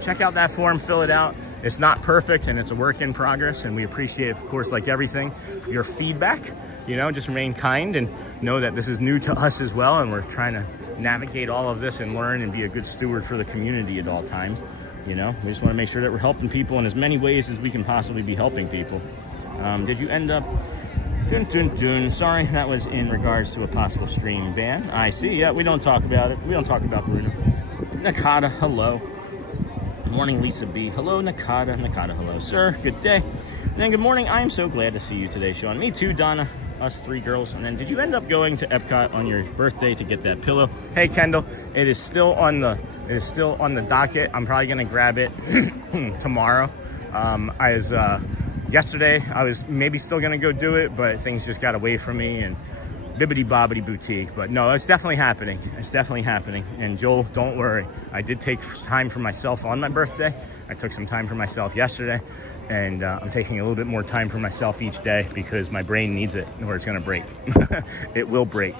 check out that form, fill it out. It's not perfect and it's a work in progress, and we appreciate, of course, like everything, your feedback. Just remain kind and know that this is new to us as well, and we're trying to navigate all of this and learn and be a good steward for the community at all times. We just want to make sure that we're helping people in as many ways as we can possibly be helping people. Did you end up sorry, that was in regards to a possible stream ban. I see. Yeah, we don't talk about it. We don't talk about Bruno. Nakata, hello. Morning, Lisa B. Hello, Nakata. Nakata, hello, sir. Good day. And then good morning. I'm so glad to see you today, Sean. Me too, Donna. Us three girls. And then did you end up going to Epcot on your birthday to get that pillow? Hey, Kendall, it is still on the docket. I'm probably gonna grab it tomorrow. Yesterday I was maybe still gonna go do it, but things just got away from me and bibbity bobbity boutique. But no, it's definitely happening. It's definitely happening. And Joel, don't worry. I did take time for myself on my birthday. I took some time for myself yesterday, and I'm taking a little bit more time for myself each day because my brain needs it or it's gonna break. It will break.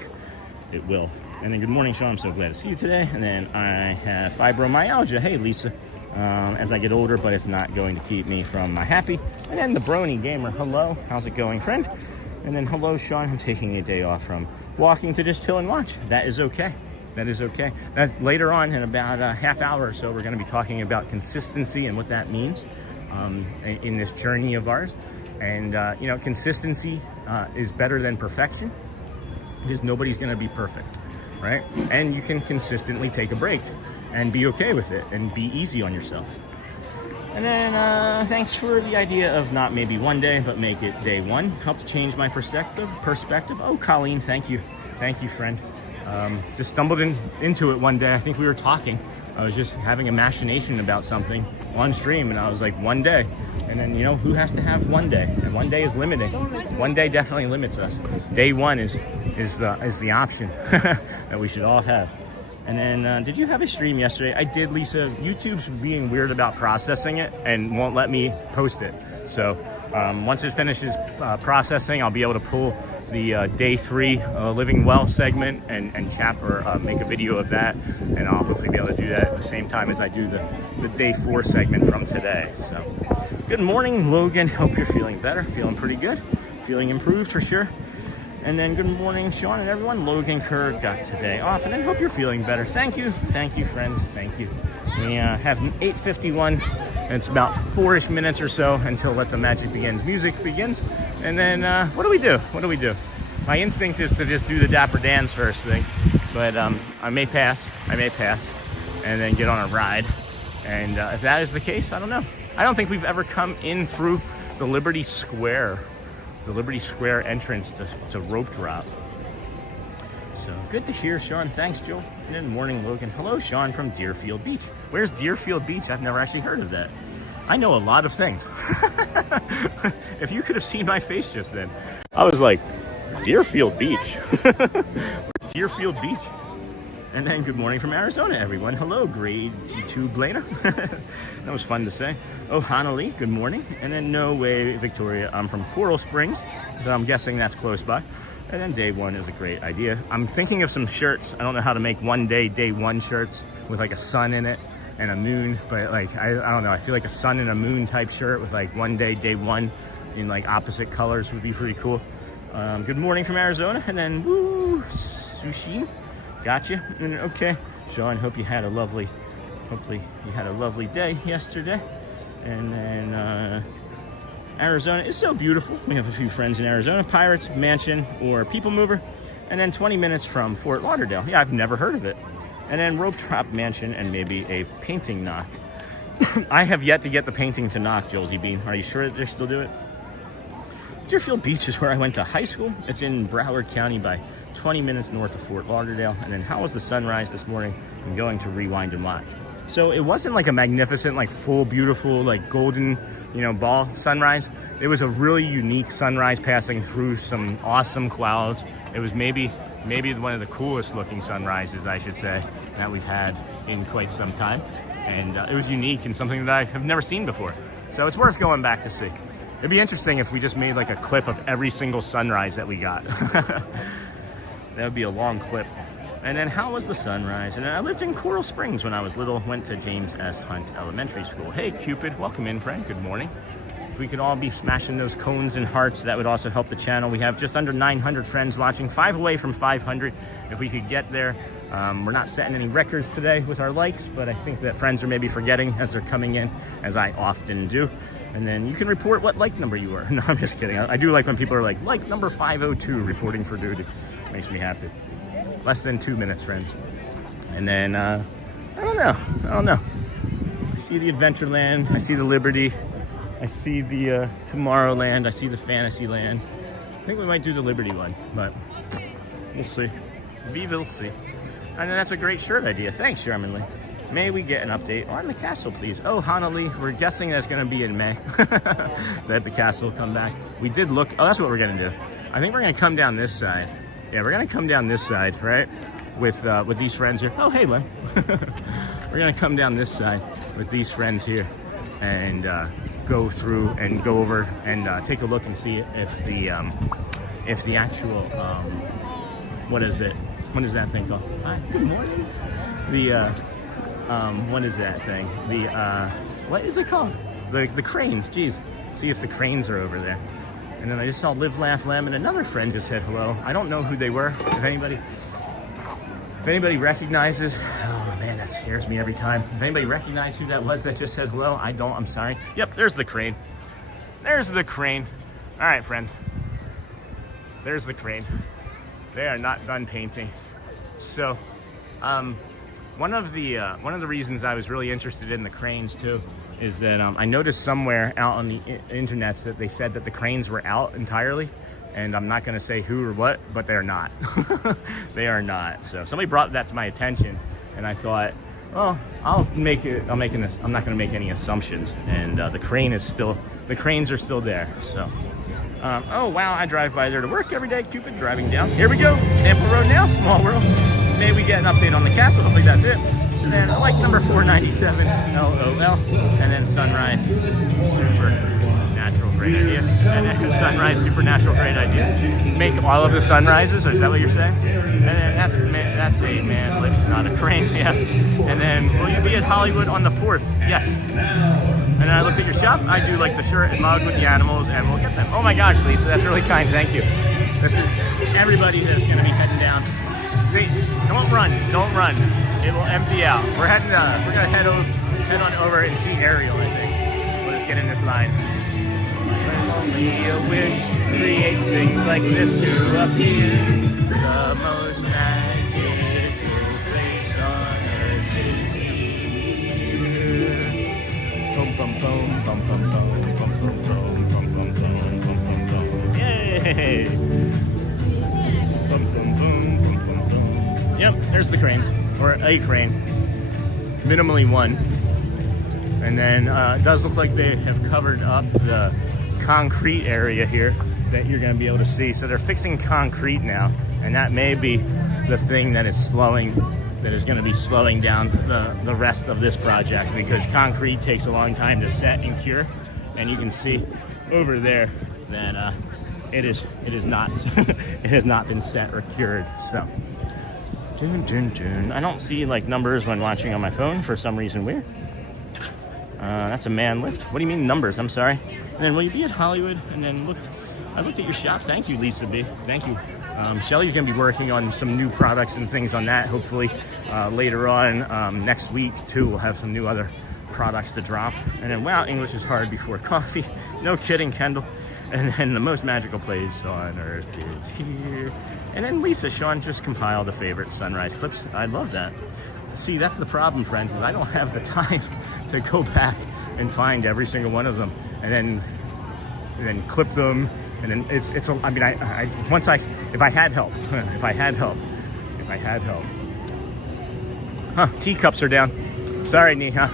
It will. And then good morning, Sean. I'm so glad to see you today. And then I have fibromyalgia. Hey, Lisa. as I get older, but it's not going to keep me from my happy. And then the Brony Gamer, hello, how's it going, friend? And then hello, Sean, I'm taking a day off from walking to just chill and watch. That is okay. That is okay. That's later on in about a half hour or so, we're going to be talking about consistency and what that means in this journey of ours. And, you know, consistency is better than perfection because nobody's going to be perfect, right? And you can consistently take a break and be okay with it and be easy on yourself. And then thanks for the idea of not maybe one day, but make it day one. Helped change my perspective. Oh, Colleen, thank you. Thank you, friend. Just stumbled into it one day. I think we were talking. I was just having a machination about something on stream, and I was like, one day. And then, you know, who has to have one day? And one day is limiting. One day definitely limits us. Day one is the option that we should all have. And then, did you have a stream yesterday? I did, Lisa. YouTube's being weird about processing it and won't let me post it. So once it finishes processing, I'll be able to pull the day 3 living well segment and make a video of that. And I'll hopefully be able to do that at the same time as I do the day 4 segment from today. So good morning, Logan. Hope you're feeling better. Feeling pretty good. Feeling improved for sure. And then good morning, Sean and everyone. Logan Kerr got today off, and I hope you're feeling better. Thank you, friends. Thank you. We have 8:51. It's about 4-ish minutes or so until Let the Magic Begins. Music begins, and then what do we do? My instinct is to just do the Dapper Dans first thing, but I may pass, and then get on a ride. And if that is the case, I don't know. I don't think we've ever come in through the Liberty Square entrance to rope drop. So good to hear, Sean. Thanks, Joel. And then morning, Logan. Hello, Sean from Deerfield Beach. Where's Deerfield Beach? I've never actually heard of that. I know a lot of things. If you could have seen my face just then, I was like, Deerfield Beach. Deerfield Beach. And then good morning from Arizona, everyone. Hello, grade T2 Blainer. That was fun to say. Oh, Hanali, good morning. And then no way, Victoria, I'm from Coral Springs, so I'm guessing that's close by. And then day 1 is a great idea. I'm thinking of some shirts. I don't know how to make day 1 shirts with like a sun in it and a moon, but like, I don't know. I feel like a sun and a moon type shirt with like day 1 in like opposite colors would be pretty cool. Good morning from Arizona. And then woo, sushi. Gotcha. And okay, Sean, hopefully you had a lovely day yesterday. And then Arizona is so beautiful. We have a few friends in Arizona. Pirates Mansion or People Mover. And then 20 minutes from Fort Lauderdale. Yeah, I've never heard of it. And then Rope Drop Mansion and maybe a painting knock. I have yet to get the painting to knock, Josie Bean. Are you sure that they still do it? Deerfield Beach is where I went to high school. It's in Broward County by 20 minutes north of Fort Lauderdale. And then how was the sunrise this morning? I'm going to rewind and watch. So it wasn't like a magnificent, like full, beautiful, like golden, you know, ball sunrise. It was a really unique sunrise passing through some awesome clouds. It was maybe one of the coolest looking sunrises, I should say, that we've had in quite some time. And it was unique and something that I have never seen before. So it's worth going back to see. It'd be interesting if we just made like a clip of every single sunrise that we got. That would be a long clip. And then how was the sunrise? And then I lived in Coral Springs when I was little, went to James S. Hunt Elementary School. Hey, Cupid, welcome in, friend. Good morning. If we could all be smashing those cones and hearts, that would also help the channel. We have just under 900 friends watching, 5 away from 500. If we could get there, we're not setting any records today with our likes, but I think that friends are maybe forgetting as they're coming in, as I often do. And then you can report what like number you were. No, I'm just kidding. I do like when people are like number 502 reporting for duty. Makes me happy. Less than 2 minutes, friends. And then, I don't know. I see the Adventureland. I see the Liberty. I see the Tomorrowland. I see the Fantasyland. I think we might do the Liberty one, but we'll see. We will see. And that's a great shirt idea. Thanks, Shermanly. May we get an update on the castle, please? Oh, Hanali, we're guessing that's going to be in May. That the castle will come back. We did look. Oh, that's what we're going to do. I think we're going to come down this side. Yeah, we're going to come down this side, right? With these friends here. Oh, hey, Len. We're going to come down this side with these friends here and go through and go over and take a look and see if the actual, what is it? What is that thing called? Hi, good morning. what is that thing? The, what is it called? The cranes, geez. See if the cranes are over there. And then I just saw Live, Laugh, Lamb, and another friend just said hello. I don't know who they were. If anybody recognizes, oh man, that scares me every time. If anybody recognized who that was that just said hello, I don't, I'm sorry. Yep, there's the crane. There's the crane. All right, friends. There's the crane. They are not done painting. So, one of the reasons I was really interested in the cranes too is that I noticed somewhere out on the internet that they said that the cranes were out entirely, and I'm not going to say who or what, but they're not. They are not. So somebody brought that to my attention, and I thought, well, I'm not going to make any assumptions, and the cranes are still there. So. Oh wow, I drive by there to work every day. Cupid driving down. Here we go. Sample Road now, Small World. May we get an update on the castle. Hopefully that's it. And then I like number 497, LOL. And then Sunrise, Supernatural, great idea. And then Sunrise, Supernatural, great idea. Make all of the sunrises, or is that what you're saying? And then that's a man lift, not a crane, yeah. And then, will you be at Hollywood on the 4th? Yes. And then I looked at your shop. I do like the shirt and mug with the animals, and we'll get them. Oh my gosh, Lisa, that's really kind. Thank you. This is everybody that's going to be heading down. See, don't run. Don't run. It will empty out. We're going to head on over and see Ariel, I think. We'll just get in this line. Only a wish creates things like this to appear. The most magical place on earth is here. Bum bum bum bum bum bum bum bum bum bum bum bum bum bum. Yay! Bum bum boom bum bum bum. Yep, there's the cranes, or a crane, minimally one. And then it does look like they have covered up the concrete area here that you're going to be able to see. So they're fixing concrete now, and that may be the thing that is going to be slowing down the rest of this project, because concrete takes a long time to set and cure. And you can see over there that it is not it has not been set or cured. So I don't see like numbers when watching on my phone for some reason. Weird. That's a man lift. What do you mean numbers? I'm sorry. And then will you be at Hollywood? And then I looked at your shop. Thank you, Lisa B. Thank you. Shelly's going to be working on some new products and things on that. Hopefully later on next week too, we'll have some new other products to drop. And then, wow, English is hard before coffee. No kidding, Kendall. And then the most magical place on earth is here. And then Lisa, Sean just compiled the favorite sunrise clips. I love that. See, that's the problem, friends, is I don't have the time to go back and find every single one of them and then clip them. And then if I had help. Huh, teacups are down. Sorry, Neha.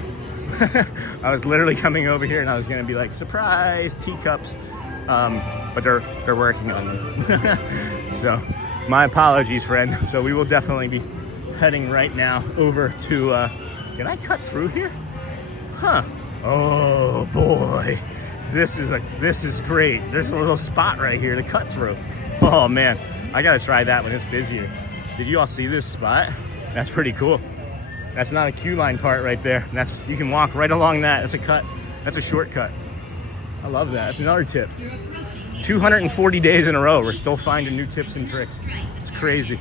I was literally coming over here and I was gonna be like, surprise, teacups. But they're working on them. So my apologies, friend. So we will definitely be heading right now over to, can I cut through here? Huh, oh boy. This is great. There's a little spot right here to cut through. Oh man, I gotta try that when it's busier. Did you all see this spot? That's pretty cool. That's not a queue line part right there. You can walk right along that. That's a cut. That's a shortcut. I love that. That's another tip. 240 days in a row, we're still finding new tips and tricks. It's crazy,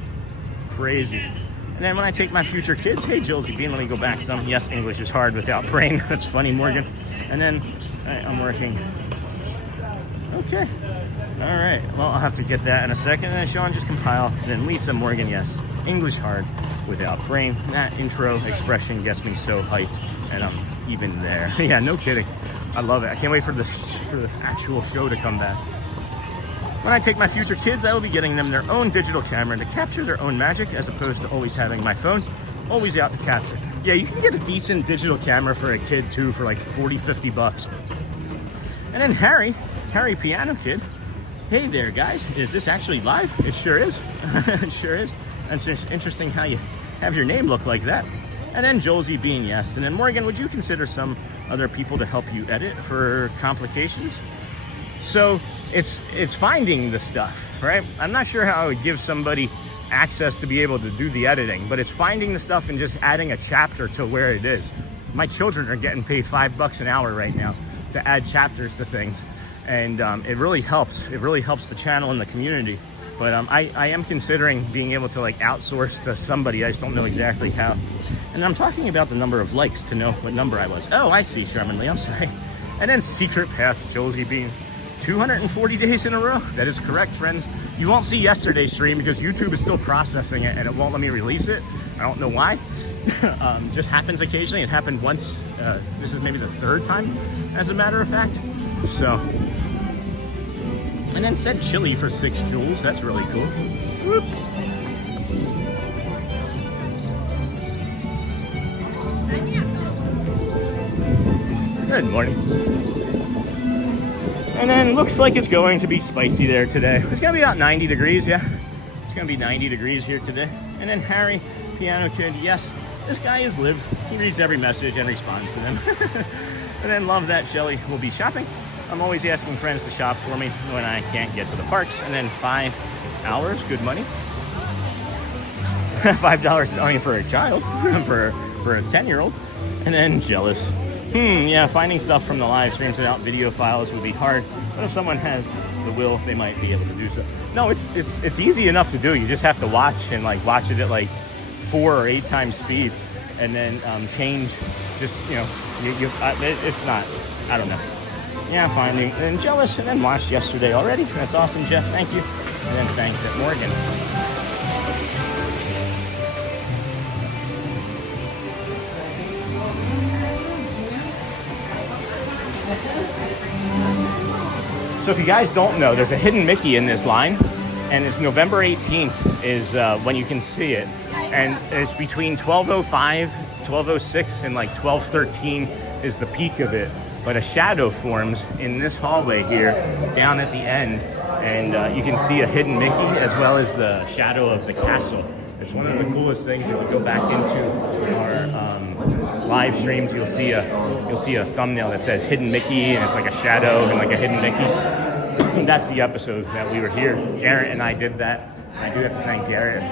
crazy. And then when I take my future kids, hey, Jillsy Bean, let me go back some. Yes, English is hard without brain. That's funny, Morgan. And then I'm working. Okay. All right. Well, I'll have to get that in a second. And then Sean just compile. And then Lisa, Morgan, yes. English hard without brain. That intro expression gets me so hyped. And I'm even there. Yeah, no kidding. I love it. I can't wait for the actual show to come back. When I take my future kids, I will be getting them their own digital camera to capture their own magic, as opposed to always having my phone always out to capture. Yeah, you can get a decent digital camera for a kid too for like 40, 50 bucks. And then Harry Piano Kid. Hey there, guys. Is this actually live? It sure is. It sure is. And it's just interesting how you have your name look like that. And then Jolsey Bean, yes. And then Morgan, would you consider some other people to help you edit for complications? So it's finding the stuff, right? I'm not sure how I would give somebody access to be able to do the editing, but it's finding the stuff and just adding a chapter to where it is. My children are getting paid $5 an hour right now to add chapters to things, and it really helps. It really helps the channel and the community. But I am considering being able to like outsource to somebody. I just don't know exactly how. And I'm talking about the number of likes to know what number I was. Oh, I see, Shermanly, I'm sorry. And then Secret Path Josie Bean. 240 days in a row. That is correct, friends. You won't see yesterday's stream because YouTube is still processing it and it won't let me release it. I don't know why. Just happens occasionally. It happened once. This is maybe the third time, as a matter of fact. So, and then said chili for 6 joules. That's really cool. Whoop. Good morning. And then looks like it's going to be spicy there today. It's gonna be about 90 degrees, yeah. It's gonna be 90 degrees here today. And then Harry, Piano Kid, yes, this guy is Liv. He reads every message and responds to them. And then love that Shelly will be shopping. I'm always asking friends to shop for me when I can't get to the parks. And then 5 hours, good money. $5, I mean, for a child, for a 10-year-old. And then jealous. Yeah, finding stuff from the live streams without video files would be hard. But if someone has the will, they might be able to do so. No, it's easy enough to do. You just have to watch and like watch it at like 4 or 8 times speed, and then change. Just it's not. I don't know. Yeah, finding and jealous, and then watched yesterday already. That's awesome, Jeff. Thank you. And then thanks at Morgan. So if you guys don't know, there's a hidden Mickey in this line, and it's November 18th is when you can see it. And it's between 12:05, 12:06, and like 12:13 is the peak of it. But a shadow forms in this hallway here, down at the end, and you can see a hidden Mickey as well as the shadow of the castle. It's one of the coolest things. If you go back into our live streams, you'll see a thumbnail that says hidden Mickey, and it's like a shadow and like a hidden Mickey. That's the episode that we were here. Garrett and I did that. I do have to thank Garrett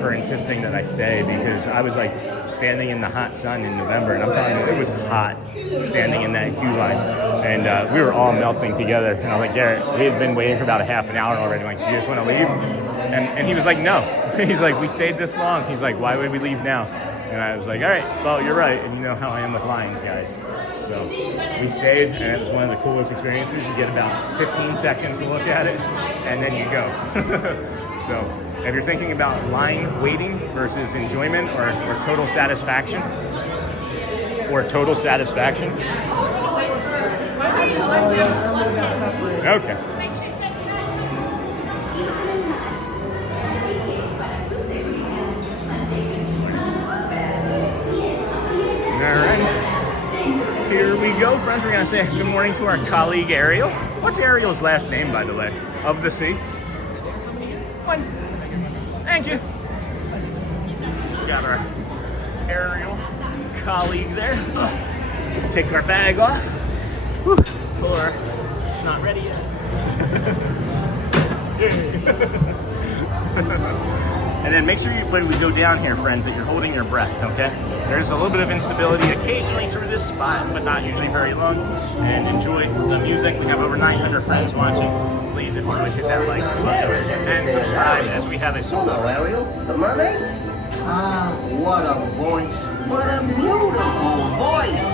for insisting that I stay, because I was like standing in the hot sun in November, and I'm telling you, it was hot standing in that queue line, and we were all melting together. And I was like, Garrett, we had been waiting for about a half an hour already. I'm like, do you just want to leave? And he was like, no. He's like, we stayed this long. He's like, why would we leave now? And I was like, all right, well, you're right. And you know how I am with lines, guys. So we stayed, and it was one of the coolest experiences. You get about 15 seconds to look at it, and then you go. So if you're thinking about line waiting versus enjoyment or total satisfaction, Okay. All right. Here we go, friends. We're going to say good morning to our colleague, Ariel. What's Ariel's last name, by the way? Of the sea? One. Thank you. Got our Ariel colleague there. Take our bag off. Whew. Or it's not ready yet. And then make sure when we go down here, friends, that you're holding your breath, okay? There's a little bit of instability occasionally through this spot, but not usually very long. And enjoy the music. We have over 900 friends watching. Please, if you would, hit that like and subscribe as we have a solo. Hello, Ariel, the mermaid? Ah, what a voice. What a beautiful voice.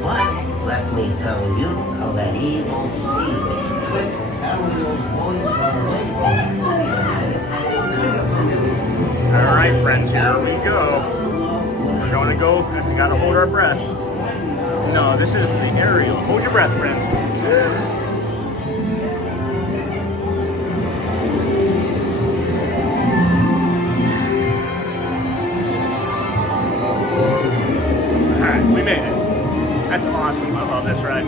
But let me tell you how that evil sea was tricked Ariel's voice away from kind of familiar. All right, friends, here we go. We're going to go. We got to hold our breath. No, this is the Ariel. Hold your breath, friends. All right, we made it. That's awesome. I love this ride.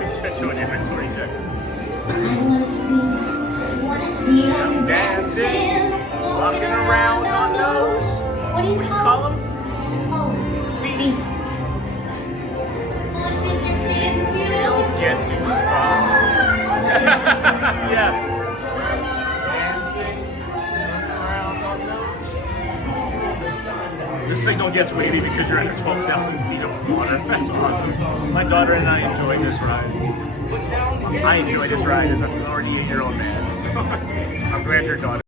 He said to an inventory check. dancing, walking around on those, what do you call them? Feet. You'll get too far. Yes. This signal gets wavy because you're under 12,000 feet of water. That's awesome. My daughter and I enjoyed this ride. I enjoyed this ride as a 48-year-old man. So I'm glad your daughter.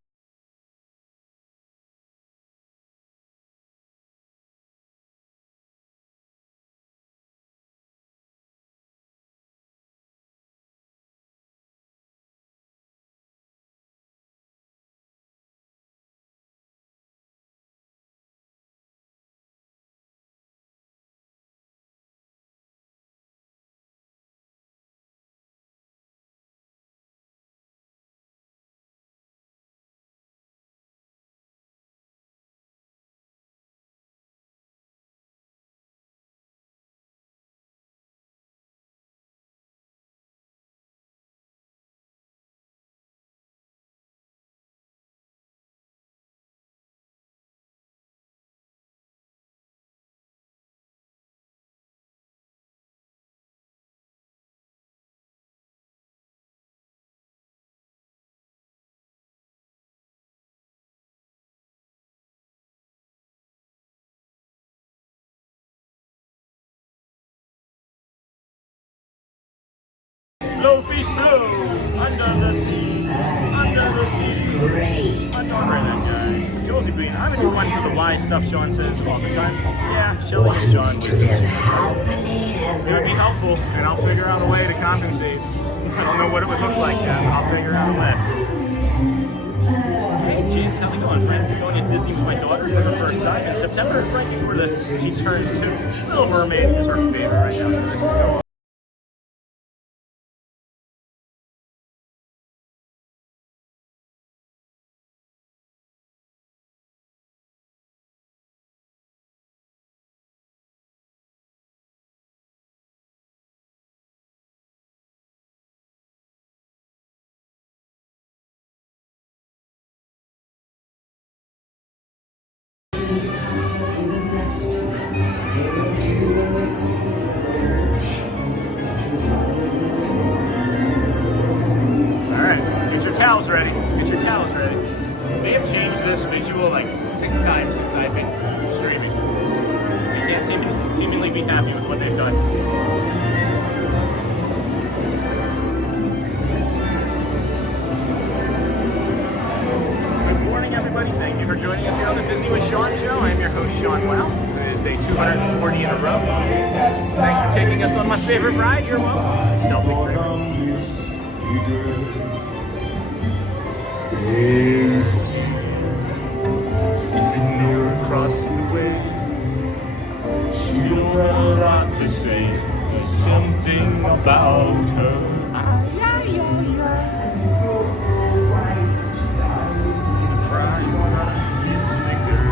Blowfish blow under the sea, under the sea. Great. I'm not that guy. Josie Bean, I'm gonna do one for the wise stuff Sean says all the time. Yeah, Shelly and Sean. It would be helpful, and I'll figure out a way to compensate. I don't know what it would look like yet, but I'll figure out a way. Hey James, how's it going, friend? Going to Disney with my daughter for the first time in September, right before she turns 2. Little Mermaid is her favorite right now. So this is so towels ready. Get your towels ready. They have changed this visual like 6 times since I've been streaming. You can't seemingly be happy with what they've done. Good morning, everybody. Thank you for joining us here on the Disney with Sean show. I am your host, Sean Wow. It is day 240 in a row. Thanks for taking us on my favorite ride. You're welcome. Celtic Dream. Sitting near across the way, she don't have a lot to say. There's something about her. Crying on his finger.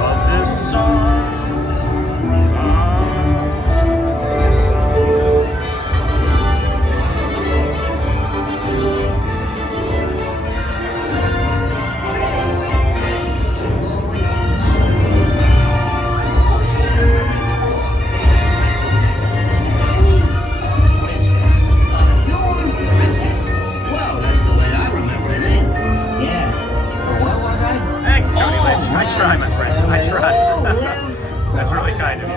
Love this song. That's really kind of you.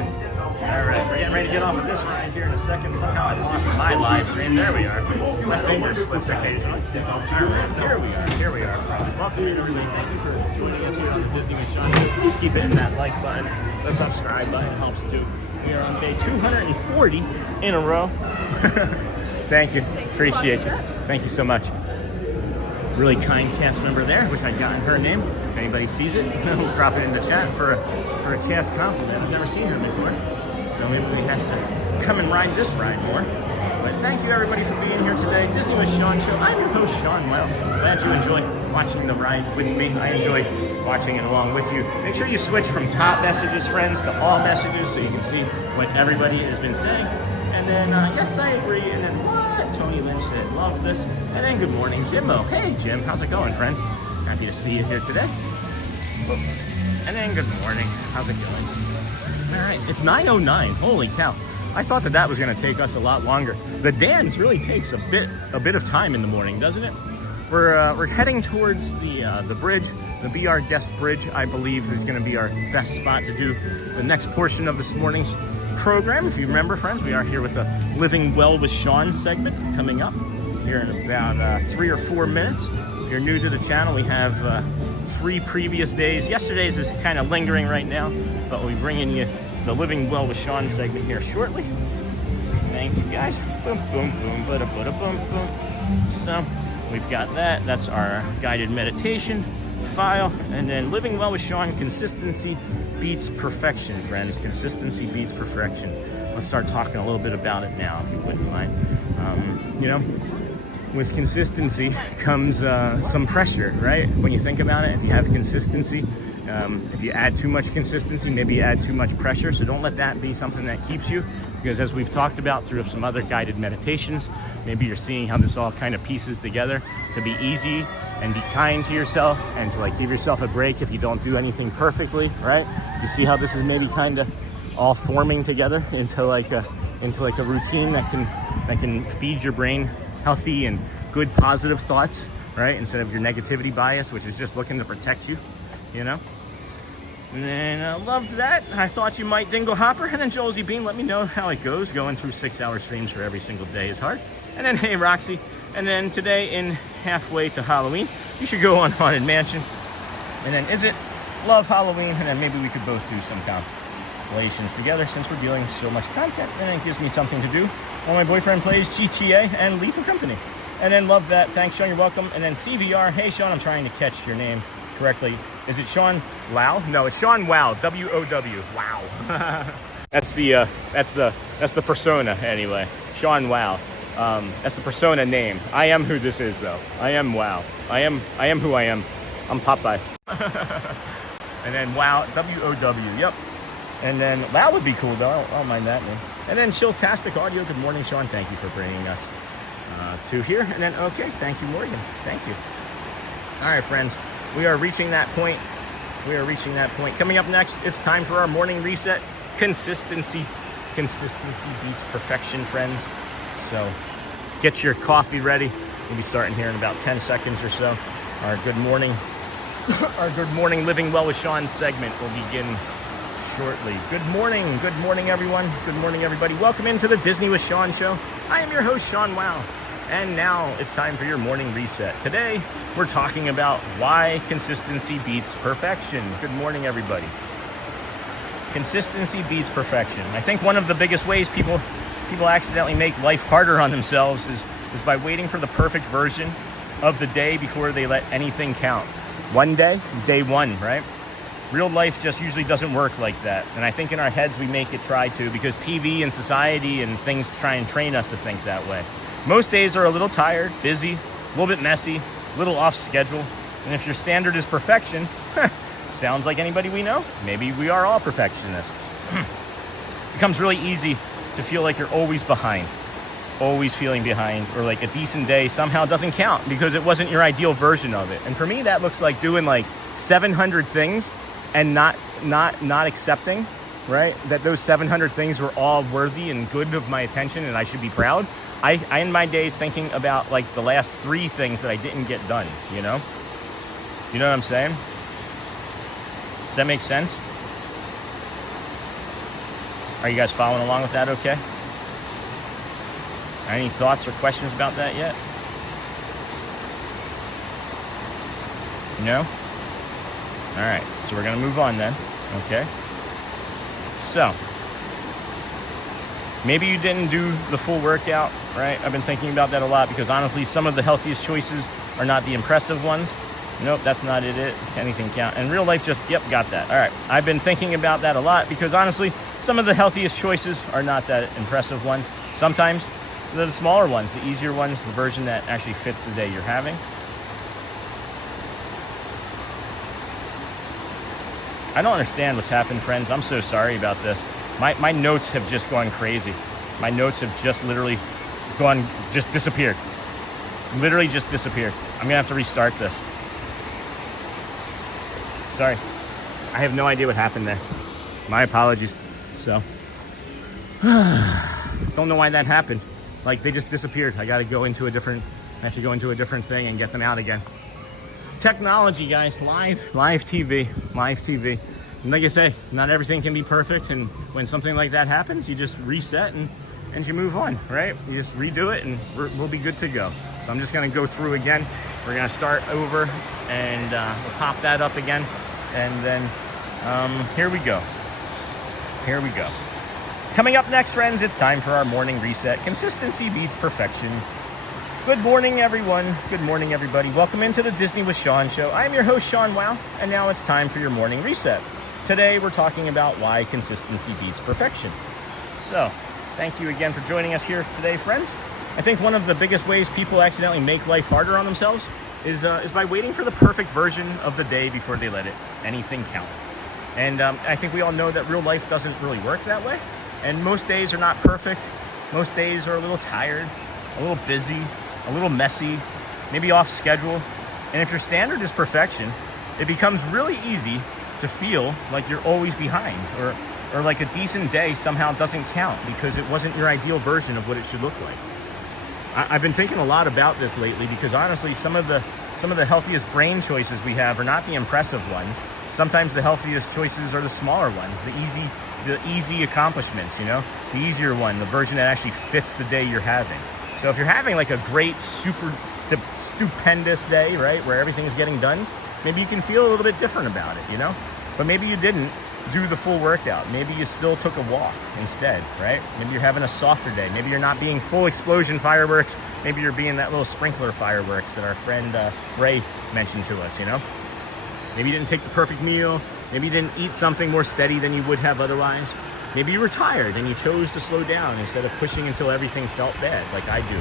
Alright, we're getting ready to get off of this ride here in a second. Somehow I lost my live stream. There we are. My finger slips occasionally. Alright, here we are. Welcome everybody. Thank you for joining us here on the Disney with Sean. Just keep hitting that like button. The subscribe button helps too. We are on day 240 in a row. Thank you. Appreciate you. Thank you so much. Really kind cast member there. Wish I'd gotten her name. If anybody sees it, we'll drop it in the chat for a cast compliment. I've never seen her before, so maybe we have to come and ride this ride more. But thank you everybody for being here today. Disney with Sean show. I'm your host Sean Well. Glad you enjoyed watching the ride with me. I enjoyed watching it along with you. Make sure you switch from top messages, friends, to all messages so you can see what everybody has been saying. And then, yes, I agree. And then, what? Tony Lynch said, love this. And then, good morning, Jimmo. Hey, Jim, how's it going, friend? Happy to see you here today. And then, good morning. How's it going? All right, it's 9:09. Holy cow. I thought that was going to take us a lot longer. The dance really takes a bit of time in the morning, doesn't it? We're heading towards the bridge, the Be Our Guest Bridge, I believe, is going to be our best spot to do the next portion of this morning's program. If you remember, friends, we are here with the Living Well with Sean segment coming up here in about 3 or 4 minutes. If you're new to the channel, we have 3 previous days. Yesterday's is kind of lingering right now, but we'll be bringing you the Living Well with Sean segment here shortly. Thank you, guys. Boom, boom, boom, bada, bada, boom, boom. So we've got that. That's our guided meditation file. And then Living Well with Sean, consistency beats perfection, friends. Consistency beats perfection. Let's start talking a little bit about it now, if you wouldn't mind. You know, with consistency comes some pressure, right? When you think about it, if you have consistency, if you add too much consistency, maybe you add too much pressure. So don't let that be something that keeps you, because as we've talked about through some other guided meditations, maybe you're seeing how this all kind of pieces together to be easy and be kind to yourself and to like give yourself a break if you don't do anything perfectly, right? You see how this is maybe kind of all forming together into like a routine that can feed your brain healthy and good positive thoughts, right? Instead of your negativity bias, which is just looking to protect you, you know? And then I loved that. I thought you might Dingle Hopper. And then Josie Bean, let me know how it goes. Going through 6-hour streams for every single day is hard. And then, hey, Roxy. And then today in halfway to Halloween, you should go on Haunted Mansion. And then is it love Halloween? And then maybe we could both do some compilations together since we're dealing so much content. And it gives me something to do while my boyfriend plays GTA and Lethal Company. And then love that. Thanks, Sean. You're welcome. And then CVR. Hey, Sean, I'm trying to catch your name correctly. Is it Sean Lau? No, it's Sean Wow. W-O-W. Wow. That's the persona anyway. Sean Wow. That's the persona name. I am who this is though. I am Wow. I am who I am. I'm Popeye. And then Wow. W-O-W. Yep. And then Wow would be cool though. I don't mind that name. And then Chilltastic Audio. Good morning, Sean. Thank you for bringing us to here. And then okay. Thank you, Morgan. Thank you. All right, friends. We are reaching that point. Coming up next, it's time for our morning reset. Consistency. Consistency beats perfection, friends. So get your coffee ready. We'll be starting here in about 10 seconds or so. Our good morning Living Well with Sean segment will begin shortly. Good morning, everyone. Good morning, everybody. Welcome into the Disney with Sean show. I am your host, Sean Wow. And now it's time for your morning reset. Today, we're talking about why consistency beats perfection. Good morning, everybody. Consistency beats perfection. I think one of the biggest ways people accidentally make life harder on themselves is by waiting for the perfect version of the day before they let anything count. One day, day one, right? Real life just usually doesn't work like that. And I think in our heads we make it try to, because TV and society and things try and train us to think that way. Most days are a little tired, busy, a little bit messy, a little off schedule. And if your standard is perfection, sounds like anybody we know, maybe we are all perfectionists. It becomes really easy to feel like you're always behind, always feeling behind, or like a decent day somehow doesn't count because it wasn't your ideal version of it. And for me, that looks like doing like 700 things and not accepting, right? That those 700 things were all worthy and good of my attention and I should be proud. I end my days thinking about like the last 3 things that I didn't get done, you know? You know what I'm saying? Does that make sense? Are you guys following along with that okay? Any thoughts or questions about that yet? No? All right, so we're gonna move on then, okay? So, maybe you didn't do the full workout, right? I've been thinking about that a lot because honestly, some of the healthiest choices are not the impressive ones. Nope, that's not it. Anything count. And real life just, yep, got that. All right, I've been thinking about that a lot because honestly, some of the healthiest choices are not that impressive ones. Sometimes they're the smaller ones, the easier ones, the version that actually fits the day you're having. I don't understand what's happened, friends. I'm so sorry about this. My notes have just gone crazy. My notes have just literally just disappeared. Literally just disappeared. I'm gonna have to restart this. Sorry. I have no idea what happened there. My apologies. So, don't know why that happened. Like, they just disappeared. I have to go into a different thing and get them out again. Technology, guys. Live TV. And like I say, not everything can be perfect, and when something like that happens, you just reset and you move on, right? You just redo it and we'll be good to go. So I'm just gonna go through again. We're gonna start over and we'll pop that up again. And then here we go. Coming up next, friends, it's time for our morning reset. Consistency beats perfection. Good morning, everyone. Good morning, everybody. Welcome into the Disney with Sean show. I'm your host, Sean Wow, and now it's time for your morning reset. Today, we're talking about why consistency beats perfection. So, thank you again for joining us here today, friends. I think one of the biggest ways people accidentally make life harder on themselves is by waiting for the perfect version of the day before they let anything count. And I think we all know that real life doesn't really work that way. And most days are not perfect. Most days are a little tired, a little busy, a little messy, maybe off schedule. And if your standard is perfection, it becomes really easy to feel like you're always behind, or like a decent day somehow doesn't count because it wasn't your ideal version of what it should look like. I've been thinking a lot about this lately because honestly, some of the healthiest brain choices we have are not the impressive ones. Sometimes the healthiest choices are the smaller ones, the easy accomplishments, you know, the easier one, the version that actually fits the day you're having. So if you're having like a great, super stupendous day, right, where everything's getting done, maybe you can feel a little bit different about it, you know? But maybe you didn't do the full workout. Maybe you still took a walk instead, right? Maybe you're having a softer day. Maybe you're not being full explosion fireworks. Maybe you're being that little sprinkler fireworks that our friend Ray mentioned to us, you know? Maybe you didn't take the perfect meal. Maybe you didn't eat something more steady than you would have otherwise. Maybe you were tired and you chose to slow down instead of pushing until everything felt bad, like I do.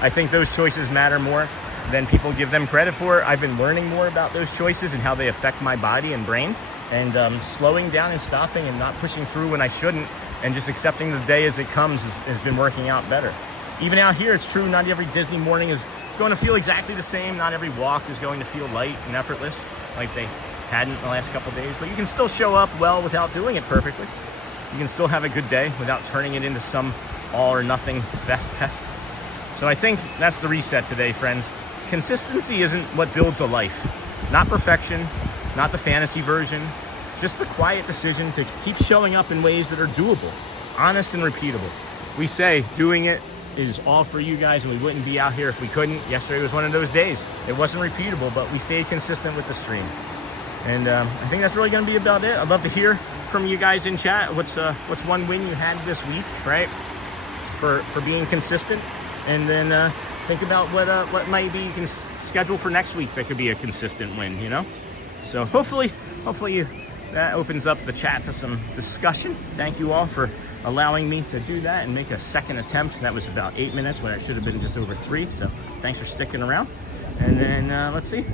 I think those choices matter more than people give them credit for. I've been learning more about those choices and how they affect my body and brain. And slowing down and stopping and not pushing through when I shouldn't and just accepting the day as it comes has been working out better. Even out here, it's true, not every Disney morning is going to feel exactly the same. Not every walk is going to feel light and effortless like they hadn't the last couple of days, but you can still show up well without doing it perfectly. You can still have a good day without turning it into some all or nothing best test. So I think that's the reset today, friends. Consistency isn't what builds a life. Not perfection, not the fantasy version, just the quiet decision to keep showing up in ways that are doable, honest and repeatable. We say doing it is all for you guys and we wouldn't be out here if we couldn't. Yesterday was one of those days. It wasn't repeatable, but we stayed consistent with the stream. And I think that's really going to be about it. I'd love to hear from you guys in chat. What's one win you had this week, right? For being consistent, and then think about what might be you can schedule for next week that could be a consistent win. You know. So hopefully that opens up the chat to some discussion. Thank you all for allowing me to do that and make a second attempt. That was about 8 minutes when it should have been just over 3. So thanks for sticking around. And then let's see.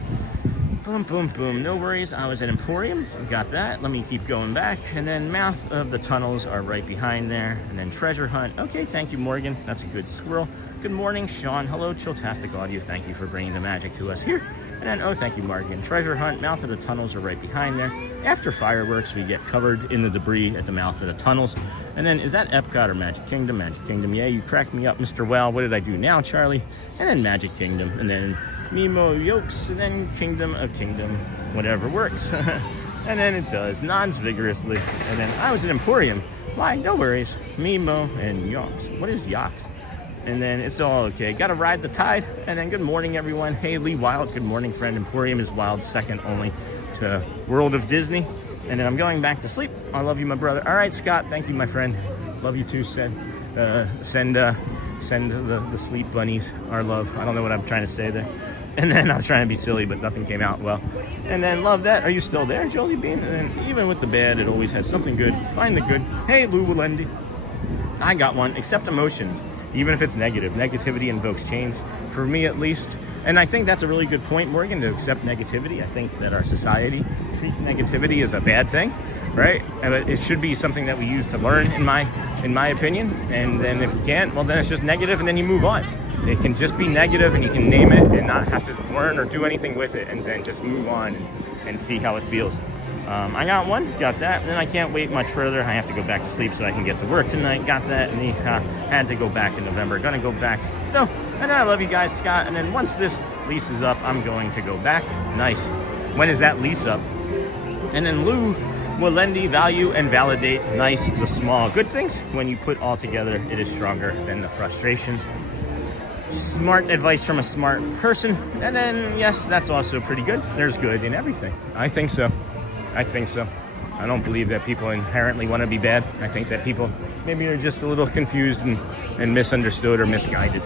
Boom, boom, boom. No worries. I was at Emporium. Got that. Let me keep going back. And then Mouth of the Tunnels are right behind there. And then Treasure Hunt. Okay, thank you, Morgan. That's a good squirrel. Good morning, Sean. Hello, Chilltastic Audio. Thank you for bringing the magic to us here. And then, oh, thank you, Morgan. Treasure Hunt. Mouth of the Tunnels are right behind there. After fireworks, we get covered in the debris at the mouth of the tunnels. And then, is that Epcot or Magic Kingdom? Magic Kingdom. Yeah, you cracked me up, Mr. Well. What did I do now, Charlie? And then Magic Kingdom. And then Mimo Yokes, and then Kingdom of Kingdom, whatever works. And then it does, nods vigorously. And then I was at Emporium. Why? No worries. Mimo and Yokes. What is Yokes? And then it's all okay. Gotta ride the tide. And then good morning, everyone. Haley Wild, good morning, friend. Emporium is wild, second only to World of Disney. And then I'm going back to sleep. I love you, my brother. All right, Scott, thank you, my friend. Love you too, send the sleep bunnies our love. I don't know what I'm trying to say there. And then I was trying to be silly, but nothing came out well. And then love that. Are you still there, Jolie Bean? And then even with the bad, it always has something good. Find the good. Hey, Lou Walendi. I got one. Accept emotions, even if it's negative. Negativity invokes change, for me at least. And I think that's a really good point, Morgan, to accept negativity. I think that our society treats negativity as a bad thing, right? It should be something that we use to learn, in my opinion. And then if we can't, well, then it's just negative, and then you move on. It can just be negative, and you can name it and not have to learn or do anything with it, and then just move on and see how it feels. I got one, got that, and then I can't wait much further. I have to go back to sleep so I can get to work tonight. Got that, and had to go back in November. Gonna go back. So, and then I love you guys, Scott. And then once this lease is up, I'm going to go back. Nice. When is that lease up? And then Lou will lend you value and validate. Nice, the small good things. When you put all together, it is stronger than the frustrations. Smart advice from a smart person. And then, yes, that's also pretty good. There's good in everything. I think so. I think so. I don't believe that people inherently want to be bad. I think that people maybe are just a little confused and misunderstood or misguided.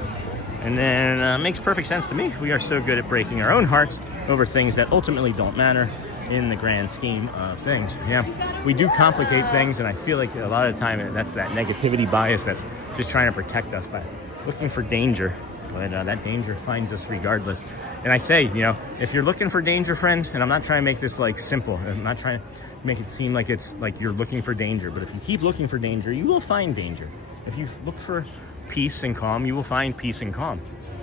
And then makes perfect sense to me. We are so good at breaking our own hearts over things that ultimately don't matter in the grand scheme of things. Yeah, we do complicate things, and I feel like a lot of the time that's that negativity bias that's just trying to protect us by looking for danger. But that danger finds us regardless. And I say, you know, if you're looking for danger, friends, and I'm not trying to make this like simple. I'm not trying to make it seem like it's like you're looking for danger. But if you keep looking for danger, you will find danger. If you look for peace and calm, you will find peace and calm.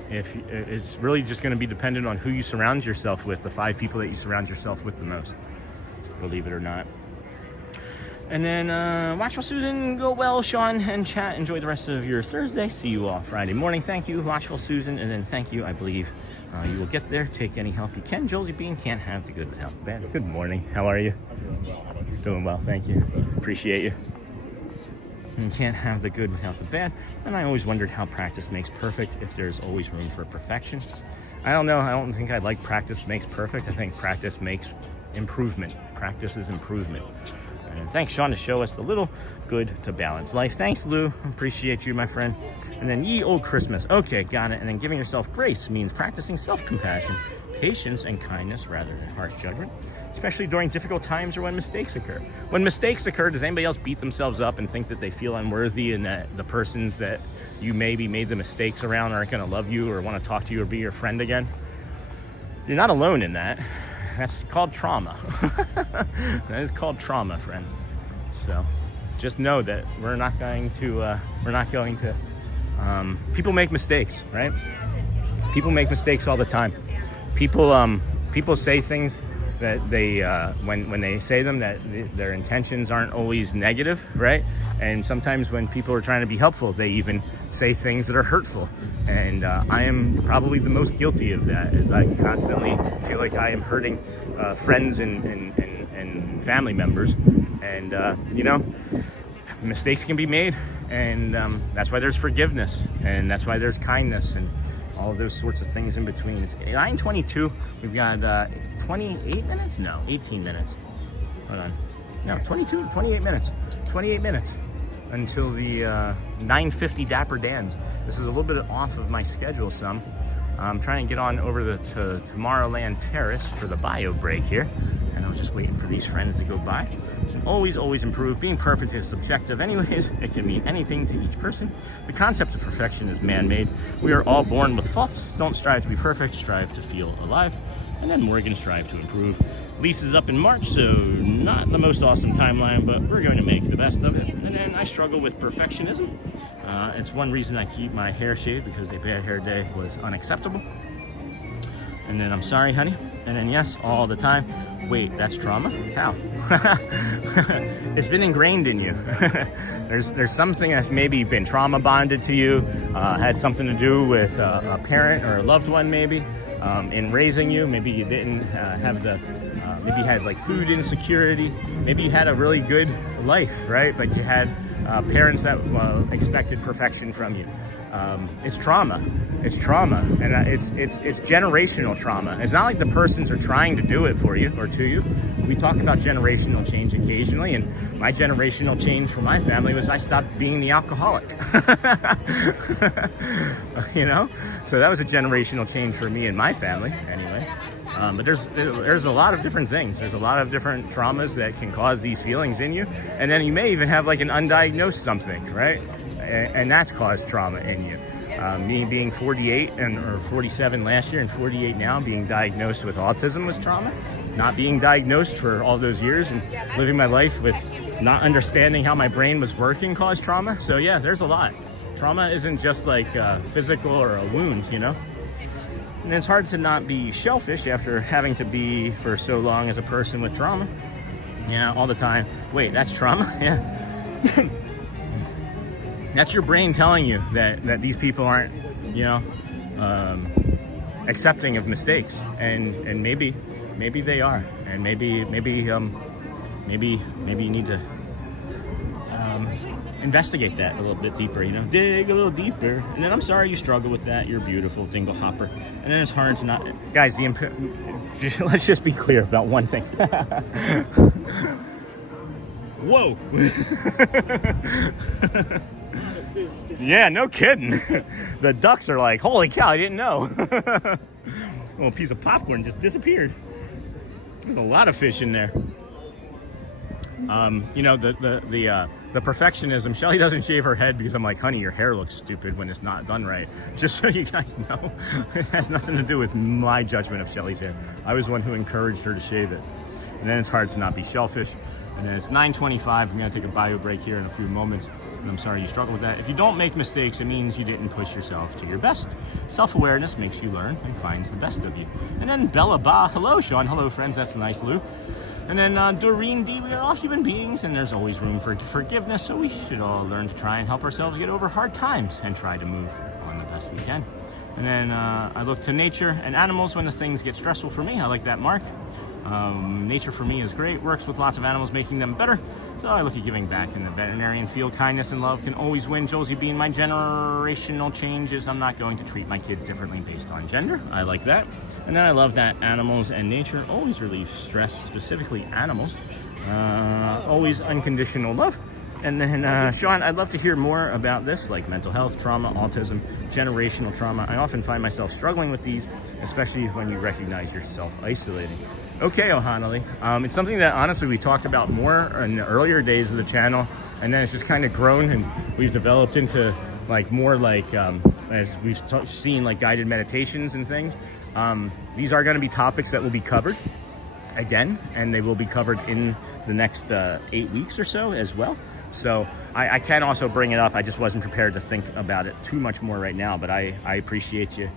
If it's really just going to be dependent on who you surround yourself with, the 5 people that you surround yourself with the most, believe it or not. And then Watchful Susan, go well, Sean, and chat. Enjoy the rest of your Thursday. See you all Friday morning. Thank you, Watchful Susan, and then thank you. I believe you will get there. Take any help you can. Josie Bean can't have the good without the bad. Good morning. How are you? Doing well. Thank you. Appreciate you. You can't have the good without the bad. And I always wondered how practice makes perfect, if there's always room for perfection. I don't know. I don't think I like practice makes perfect. I think practice makes improvement. Practice is improvement. And thanks, Sean, to show us the little good to balance life. Thanks, Lou. Appreciate you, my friend. And then ye old Christmas. Okay, got it. And then giving yourself grace means practicing self-compassion, patience, and kindness rather than harsh judgment, especially during difficult times or when mistakes occur. When mistakes occur, does anybody else beat themselves up and think that they feel unworthy and that the persons that you maybe made the mistakes around aren't going to love you or want to talk to you or be your friend again? You're not alone in that. That's called trauma. That is called trauma, friend. So just know that we're not going to, people make mistakes, right? People make mistakes all the time. People say things that they, when they say them, that their intentions aren't always negative, right? And sometimes when people are trying to be helpful, they even say things that are hurtful. And I am probably the most guilty of that, as I constantly feel like I am hurting friends and family members. And, you know, mistakes can be made. And that's why there's forgiveness. And that's why there's kindness and all of those sorts of things in between. It's 9:22. We've got 28 minutes? No, 18 minutes. Hold on. No, 28 minutes. 28 minutes until the 9:50 Dapper Dans. This is a little bit off of my schedule some. I'm trying to get on over to Tomorrowland Terrace for the bio break here. And I was just waiting for these friends to go by. Always improve. Being perfect is subjective anyways. It can mean anything to each person. The concept of perfection is man-made. We are all born with faults. Don't strive to be perfect, strive to feel alive. And then Morgan, strive to improve. Lease is up in March, so not the most awesome timeline, but we're going to make the best of it. And then I struggle with perfectionism. It's one reason I keep my hair shaved, because a bad hair day was unacceptable. And then I'm sorry, honey. And then yes, all the time. Wait, that's trauma? How? It's been ingrained in you. There's something that's maybe been trauma bonded to you, had something to do with a parent or a loved one maybe, in raising you. Maybe you didn't have the, maybe you had like food insecurity. Maybe you had a really good life, right? But you had parents that expected perfection from you. It's trauma. It's trauma, and it's generational trauma. It's not like the persons are trying to do it for you or to you. We talk about generational change occasionally, and my generational change for my family was I stopped being the alcoholic. You know, so that was a generational change for me and my family, anyway. But there's a lot of different things. There's a lot of different traumas that can cause these feelings in you, and then you may even have like an undiagnosed something, right? And that's caused trauma in you. Me being 48 or 47 last year and 48 now, being diagnosed with autism was trauma. not being diagnosed for all those years and living my life with not understanding how my brain was working caused trauma. So yeah, there's a lot. Trauma isn't just like physical or a wound, you know? And it's hard to not be shellfish after having to be for so long as a person with trauma. Yeah, all the time. Wait, that's trauma? Yeah. That's your brain telling you that these people aren't, you know, accepting of mistakes, and maybe they are, and maybe you need to investigate that a little bit deeper, you know, dig a little deeper. And then I'm sorry you struggle with that. You're beautiful, dingle hopper. And then it's hard to not, guys. Let's just be clear about one thing. Whoa. Yeah, no kidding. The ducks are like, holy cow, I didn't know. A little piece of popcorn just disappeared. There's a lot of fish in there. You know, the perfectionism. Shelly doesn't shave her head because I'm like, honey, your hair looks stupid when it's not done right. Just so you guys know, it has nothing to do with my judgment of Shelly's hair. I was the one who encouraged her to shave it. And then it's hard to not be shellfish. And then it's 9:25. We're gonna take a bio break here in a few moments. And I'm sorry you struggle with that. If you don't make mistakes, it means you didn't push yourself to your best. Self-awareness makes you learn and finds the best of you. And then Bella Ba, hello Sean, hello friends, that's nice Lou. And then Doreen D, we are all human beings and there's always room for forgiveness, so we should all learn to try and help ourselves get over hard times and try to move on the best we can. And then I look to nature and animals when the things get stressful for me. I like that, Mark. Nature for me is great, works with lots of animals, making them better. So I look at giving back in the veterinarian field. Kindness and love can always win. Josie being my generational changes. I'm not going to treat my kids differently based on gender. I like that. And then I love that animals and nature always relieve stress, specifically animals. Always unconditional love. And then, Sean, I'd love to hear more about this, like mental health, trauma, autism, generational trauma. I often find myself struggling with these, especially when you recognize yourself isolating. Okay, O'Hanley. It's something that honestly we talked about more in the earlier days of the channel, and then it's just kind of grown and we've developed into like more like, as we've seen, like guided meditations and things. These are going to be topics that will be covered again, and they will be covered in the next 8 weeks or so as well. So I can also bring it up. I just wasn't prepared to think about it too much more right now, but I appreciate you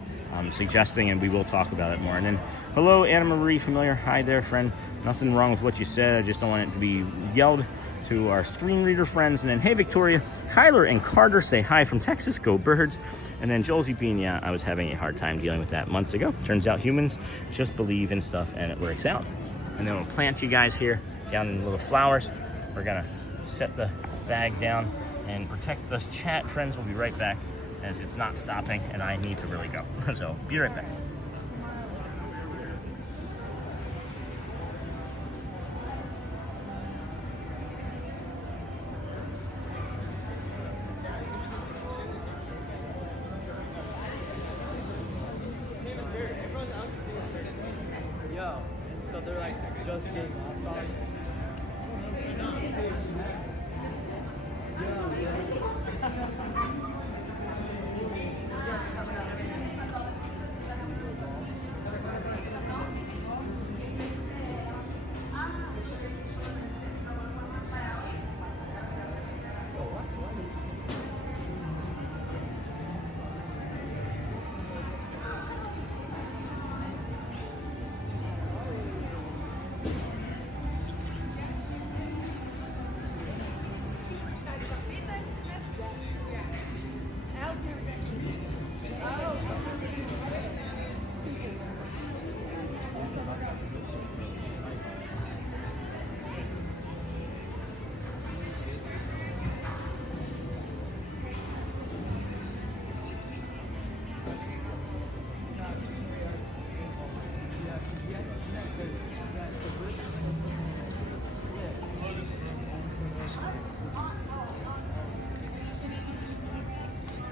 suggesting, and we will talk about it more. And then, hello, Anna Marie Familiar. Hi there, friend. Nothing wrong with what you said. I just don't want it to be yelled to our screen reader friends. And then, hey, Victoria, Kyler and Carter say hi from Texas. Go Birds. And then Josie Bean, yeah, I was having a hard time dealing with that months ago. Turns out humans just believe in stuff and it works out. And then we'll plant you guys here down in little flowers. We're gonna set the bag down and protect the chat. Friends, we'll be right back as it's not stopping and I need to really go. So be right back. Yo, so they're like just getting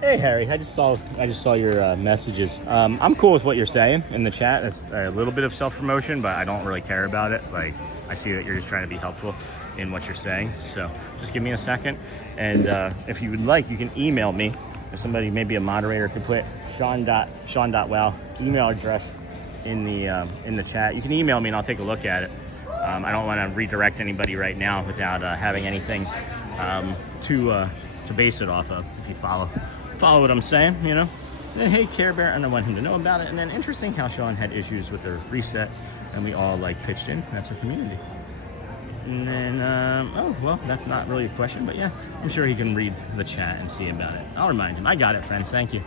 Hey Harry, I just saw your messages. I'm cool with what you're saying in the chat. It's a little bit of self-promotion, but I don't really care about it. Like, I see that you're just trying to be helpful in what you're saying. So just give me a second. And if you would like, you can email me. If somebody, maybe a moderator, could put Sean.wow email address in the chat. You can email me and I'll take a look at it. I don't want to redirect anybody right now without having anything to base it off of. If you follow what I'm saying, you know. And then, hey, Care Bear, and I want him to know about it. And then interesting how Sean had issues with the reset, and we all like pitched in. That's a community. And then, oh, well, that's not really a question, but yeah, I'm sure he can read the chat and see about it. I'll remind him. I got it, friends. Thank you.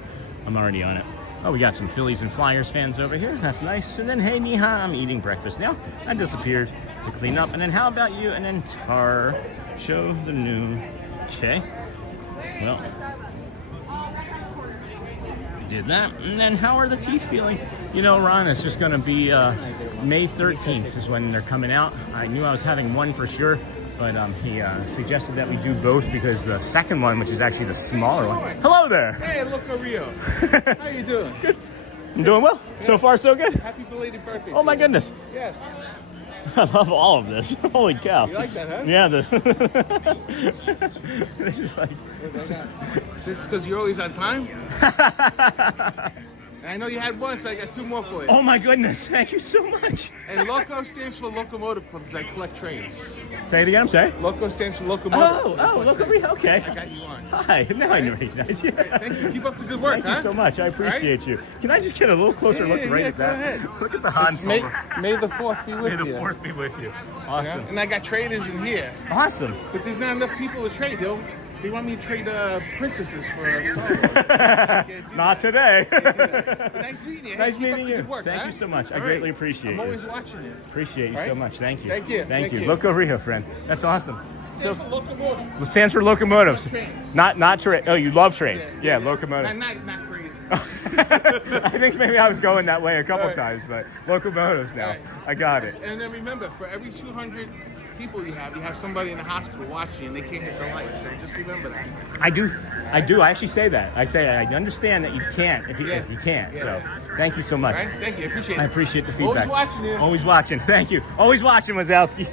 I'm already on it. Oh, we got some Phillies and Flyers fans over here. That's nice. And then, hey, Niha, I'm eating breakfast now. I disappeared to clean up. And then, how about you? And then, Tar, show the new. Okay. Well, did that. And then, how are the teeth feeling? You know, Ron, it's just going to be May 13th is when they're coming out. I knew I was having one for sure, but he suggested that we do both because the second one, which is actually the smaller one. Hello there. Hey, look, Rio. How you doing? Good. I'm doing well. So far, so good. Happy belated birthday. Oh my goodness. Yes. I love all of this. Holy cow. You like that, huh? Yeah. This is like. This is because you're always on time? And I know you had one, so I got two more for you. Oh my goodness. Thank you so much. And LOCO stands for Locomotive Club, because I collect trains. Say it again, I'm sorry. LOCO stands for Locomotive. Locomotive. Okay. I got you on. Hi. Now I recognize you. Thank you. Keep up the good work, Thank you so much. I appreciate you. Can I just get a little closer look right at go that? ahead. Look at the Han Solo. May the 4th be with you. May the 4th be with you. Awesome. And I got traders in here. Awesome. But there's not enough people to trade, though. They want me to trade princesses for Star Wars. Not today. Nice meeting you. Nice Keep meeting up the you. good work, Thank huh? you so much. I All greatly right. appreciate I'm you. always watching you. Appreciate you All so right? much. Thank you. Thank you. Thank you. Thank you. Loco Rio, friend. That's awesome. Stands for locomotive. It stands for locomotives. Trains. Not train. Oh, you love trains. Yeah, locomotive. Not crazy. I think maybe I was going that way a couple times, but locomotives now. All right. I got it. And then remember, for every 200 people you have somebody in the hospital watching and they can't get the light. So just remember that. I do. I actually say that. I say I understand that you can't if you can't. Yeah. So thank you so much. All right? Thank you. I appreciate it. I appreciate the feedback. Always watching you. Always watching. Thank you. Always watching, Wazowski.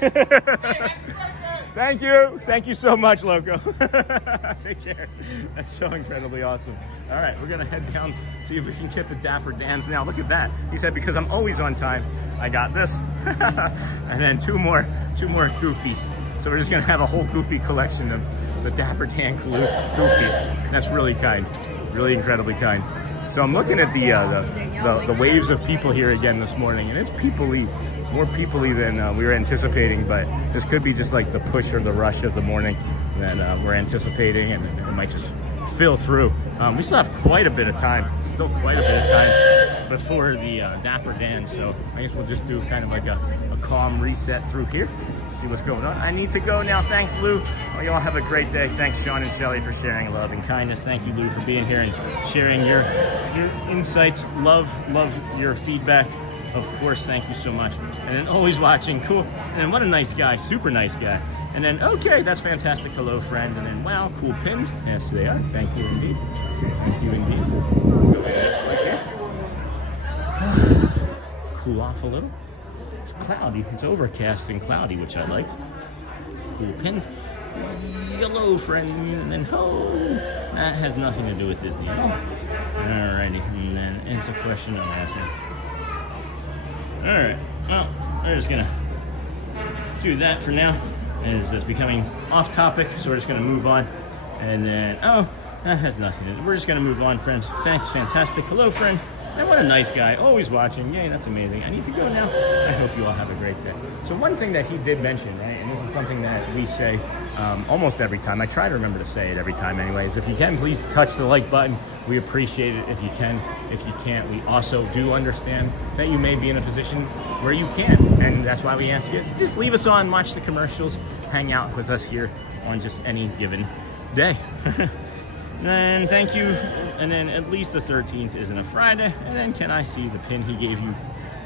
Thank you. Thank you so much, Loco. Take care. That's so incredibly awesome. All right, we're going to head down, see if we can get the Dapper Dans now. Look at that. He said, because I'm always on time, I got this. And then two more Goofies. So we're just going to have a whole Goofy collection of the Dapper Dan Goofies. That's really kind. Really incredibly kind. So I'm looking at the waves of people here again this morning, and it's people-y, more people-y than we were anticipating, but this could be just like the push or the rush of the morning that we're anticipating, and it might just fill through. We still have quite a bit of time, before the Dapper Dan, so I guess we'll just do kind of like a calm reset through here. See what's going on. I need to go now. Thanks, Lou. Oh, you all have a great day. Thanks, Sean and Shelly, for sharing love and kindness. Thank you, Lou, for being here and sharing your insights. Love your feedback. Of course, thank you so much. And then always watching. Cool. And then what a nice guy. Super nice guy. And then, okay, that's fantastic. Hello, friend. And then, wow, cool pins. Yes, they are. Thank you indeed. Thank you indeed. Go ahead this right here. Cool off a little. It's cloudy. It's overcast and cloudy, which I like. Cool pins. Hello, friend. And then, that has nothing to do with Disney at all. Alrighty. And then it's a question of answer. Alright. Well, we're just going to do that for now. As it's becoming off topic, so we're just going to move on. And then, that has nothing to do. We're just going to move on, friends. Thanks. Fantastic. Hello, friend. And what a nice guy, always watching. Yay, that's amazing. I need to go now. I hope you all have a great day. So one thing that he did mention, right, and this is something that we say almost every time. I try to remember to say it every time anyway, is if you can, please touch the like button. We appreciate it if you can. If you can't, we also do understand that you may be in a position where you can. And that's why we ask you to just leave us on, watch the commercials, hang out with us here on just any given day. And thank you. And then at least the 13th isn't a Friday. And then can I see the pin he gave you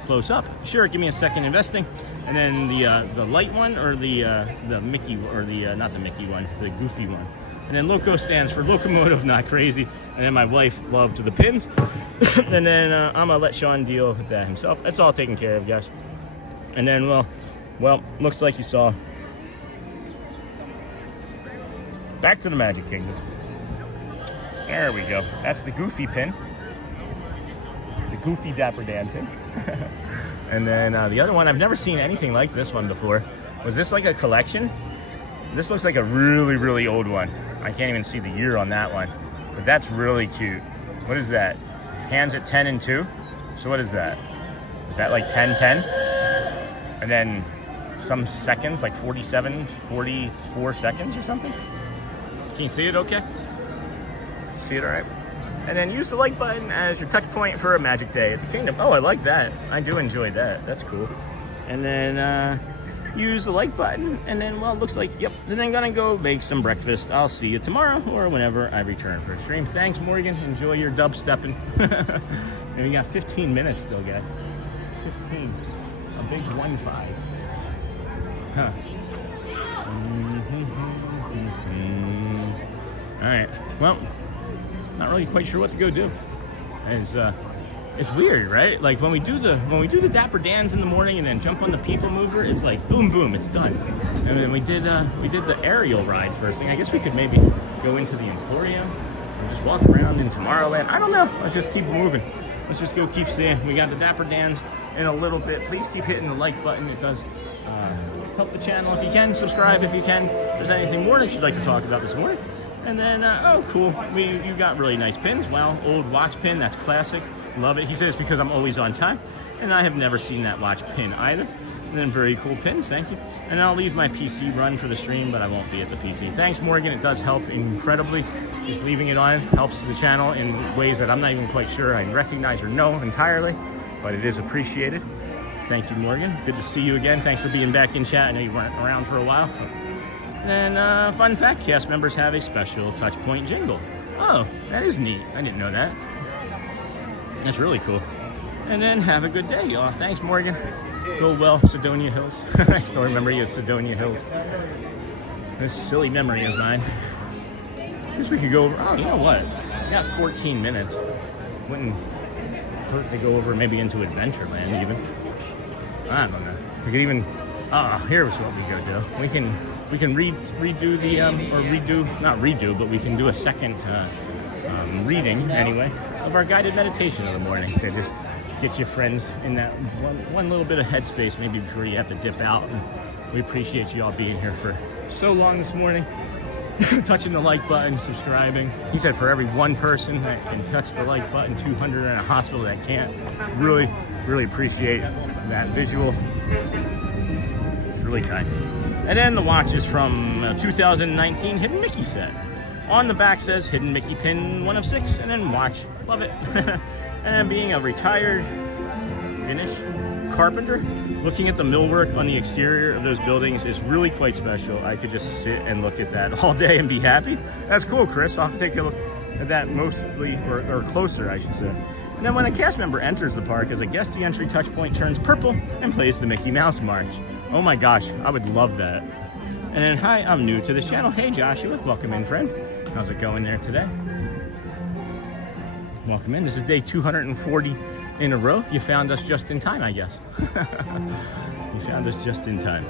close up? Sure, give me a second investing. And then the light one, or the Mickey, or the not the Mickey one, the Goofy one. And then Loco stands for locomotive, not crazy. And then my wife loved the pins. And then I'm gonna let Sean deal with that himself. That's all taken care of, guys. And then well, looks like you saw. Back to the Magic Kingdom. There we go. That's the Goofy pin. The Goofy Dapper Dan pin. And then the other one, I've never seen anything like this one before. Was this like a collection? This looks like a really, really old one. I can't even see the year on that one, but that's really cute. What is that? Hands at 10 and 2? So what is that? Is that like 10, 10? And then some seconds, like 47, 44 seconds or something? Can you see it okay? See it all right? And then use the like button as your touch point for a magic day at the kingdom. Oh, I like that. I do enjoy that. That's cool. And then use the like button, and then, well, it looks like, yep, and then gonna go make some breakfast. I'll see you tomorrow or whenever I return for a stream. Thanks, Morgan. Enjoy your dubstepping. And we got 15 minutes still, guys. 15. A big 1-5. Huh. All right. Well, not really quite sure what to go do. It's weird, right? Like when we do the Dapper Dans in the morning and then jump on the people mover, it's like boom, boom, it's done. And then we did the aerial ride first thing. I guess we could maybe go into the Emporium or just walk around in Tomorrowland. I don't know. Let's just keep moving. Let's just go keep seeing. We got the Dapper Dans in a little bit. Please keep hitting the like button. It does help the channel if you can. Subscribe if you can. If there's anything more that you'd like to talk about this morning. And then, oh, cool. You got really nice pins. Wow, old watch pin. That's classic. Love it. He says because I'm always on time, and I have never seen that watch pin either. And then very cool pins, thank you. And I'll leave my PC run for the stream, but I won't be at the PC. Thanks, Morgan. It does help incredibly. Just leaving it on helps the channel in ways that I'm not even quite sure I recognize or know entirely, but it is appreciated. Thank you, Morgan. Good to see you again. Thanks for being back in chat. I know you weren't around for a while. And fun fact, cast members have a special touch point jingle. Oh, that is neat. I didn't know that. That's really cool. And then have a good day, y'all. Thanks, Morgan. Go well, Sidonia Hills. I still remember you as Sidonia Hills. This silly memory of mine. Guess we could go over. Oh, you know what? We got 14 minutes. Wouldn't hurt to go over maybe into Adventureland even. I don't know. We could even. Here's what we go do. We can redo the or redo, not redo, but we can do a second reading anyway of our guided meditation of the morning to just get your friends in that one little bit of headspace maybe before you have to dip out. And we appreciate you all being here for so long this morning. Touching the like button, subscribing. He said for every one person that can touch the like button, 200 in a hospital that can't. Really, really appreciate that visual. It's really kind. And then the watch is from 2019 Hidden Mickey set. On the back says Hidden Mickey pin 1 of 6, and then watch. Love it. And being a retired finish carpenter, looking at the millwork on the exterior of those buildings is really quite special. I could just sit and look at that all day and be happy. That's cool, Chris. I'll take a look at that mostly, or closer, I should say. And then when a cast member enters the park as a guest, the entry touch point turns purple and plays the Mickey Mouse March. Oh my gosh, I would love that. And then, hi, I'm new to this channel. Hey, Joshua, welcome in, friend. How's it going there today? Welcome in. This is day 240 in a row. You found us just in time, I guess. You found us just in time.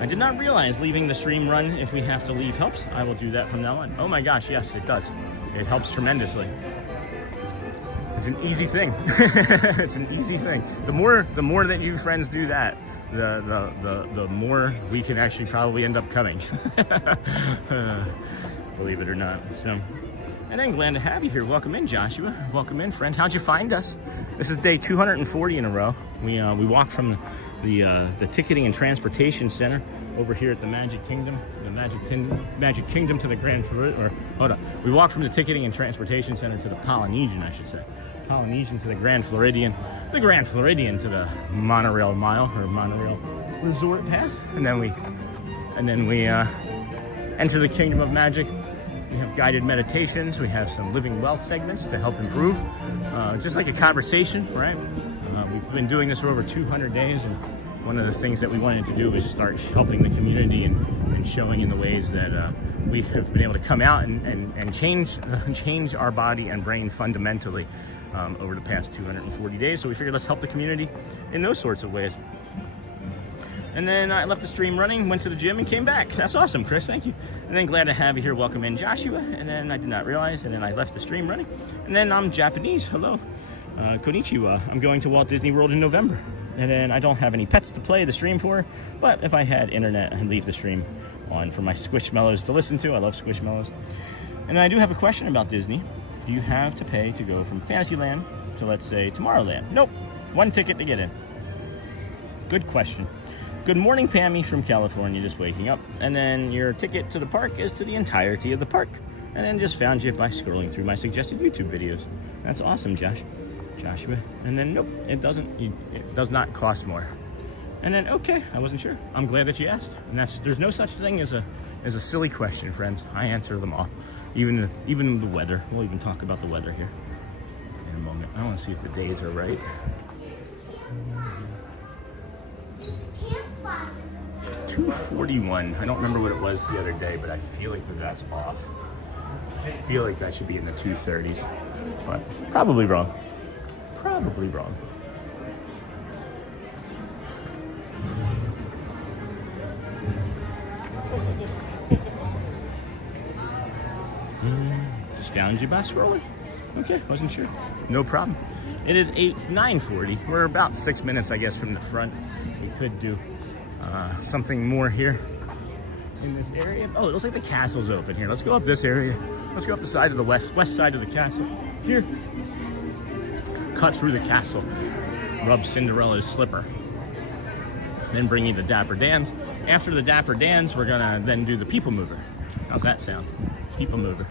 I did not realize leaving the stream run if we have to leave helps. I will do that from now on. Oh my gosh, yes, it does. It helps tremendously. It's an easy thing. It's an easy thing. The more that you friends do that, the more we can actually probably end up coming. Believe it or not. So, and then glad to have you here. Welcome in, Joshua. Welcome in, friend. How'd you find us? This is day 240 in a row. We walked from the Ticketing and Transportation Center over here at the Magic Kingdom, Magic Kingdom to the Grand Floridian. Or hold on, we walked from the Ticketing and Transportation Center to the Polynesian, I should say. Polynesian to the Grand Floridian, the Grand Floridian to the monorail mile or monorail resort path, and then we enter the Kingdom of Magic. We have guided meditations. We have some living well segments to help improve, just like a conversation, right? We've been doing this for over 200 days, and one of the things that we wanted to do was start helping the community and showing in the ways that we have been able to come out and change our body and brain fundamentally over the past 240 days. So we figured let's help the community in those sorts of ways. And then I left the stream running, went to the gym, and came back. That's awesome, Chris. Thank you. And then glad to have you here. Welcome in, Joshua. And then I did not realize, and then I left the stream running. And then I'm Japanese. Hello. Konnichiwa. I'm going to Walt Disney World in November. And then I don't have any pets to play the stream for, but if I had internet, I'd leave the stream on for my Squishmallows to listen to. I love Squishmallows. And I do have a question about Disney. Do you have to pay to go from Fantasyland to, let's say, Tomorrowland? Nope. One ticket to get in. Good question. Good morning, Pammy from California, just waking up. And then your ticket to the park is to the entirety of the park. And then just found you by scrolling through my suggested YouTube videos. That's awesome, Joshua. And then, nope, it does not cost more. And then, okay, I wasn't sure. I'm glad that you asked. And there's no such thing as a silly question, friends. I answer them all. Even the weather. We'll even talk about the weather here in a moment. I want to see if the days are right. 2:41. I don't remember what it was the other day, but I feel like that's off. I feel like that should be in the 2:30s, but probably wrong. Probably wrong. Just found you by scrolling. Okay, wasn't sure. No problem. It is 9:40. We're about 6 minutes, I guess, from the front. We could do something more here in this area. Oh, it looks like the castle's open here. Let's go up this area. Let's go up the side of the west side of the castle. Here. Cut through the castle. Rub Cinderella's slipper. Then bring you the Dapper Dans. After the Dapper Dans, we're gonna then do the People Mover. How's that sound? People Mover.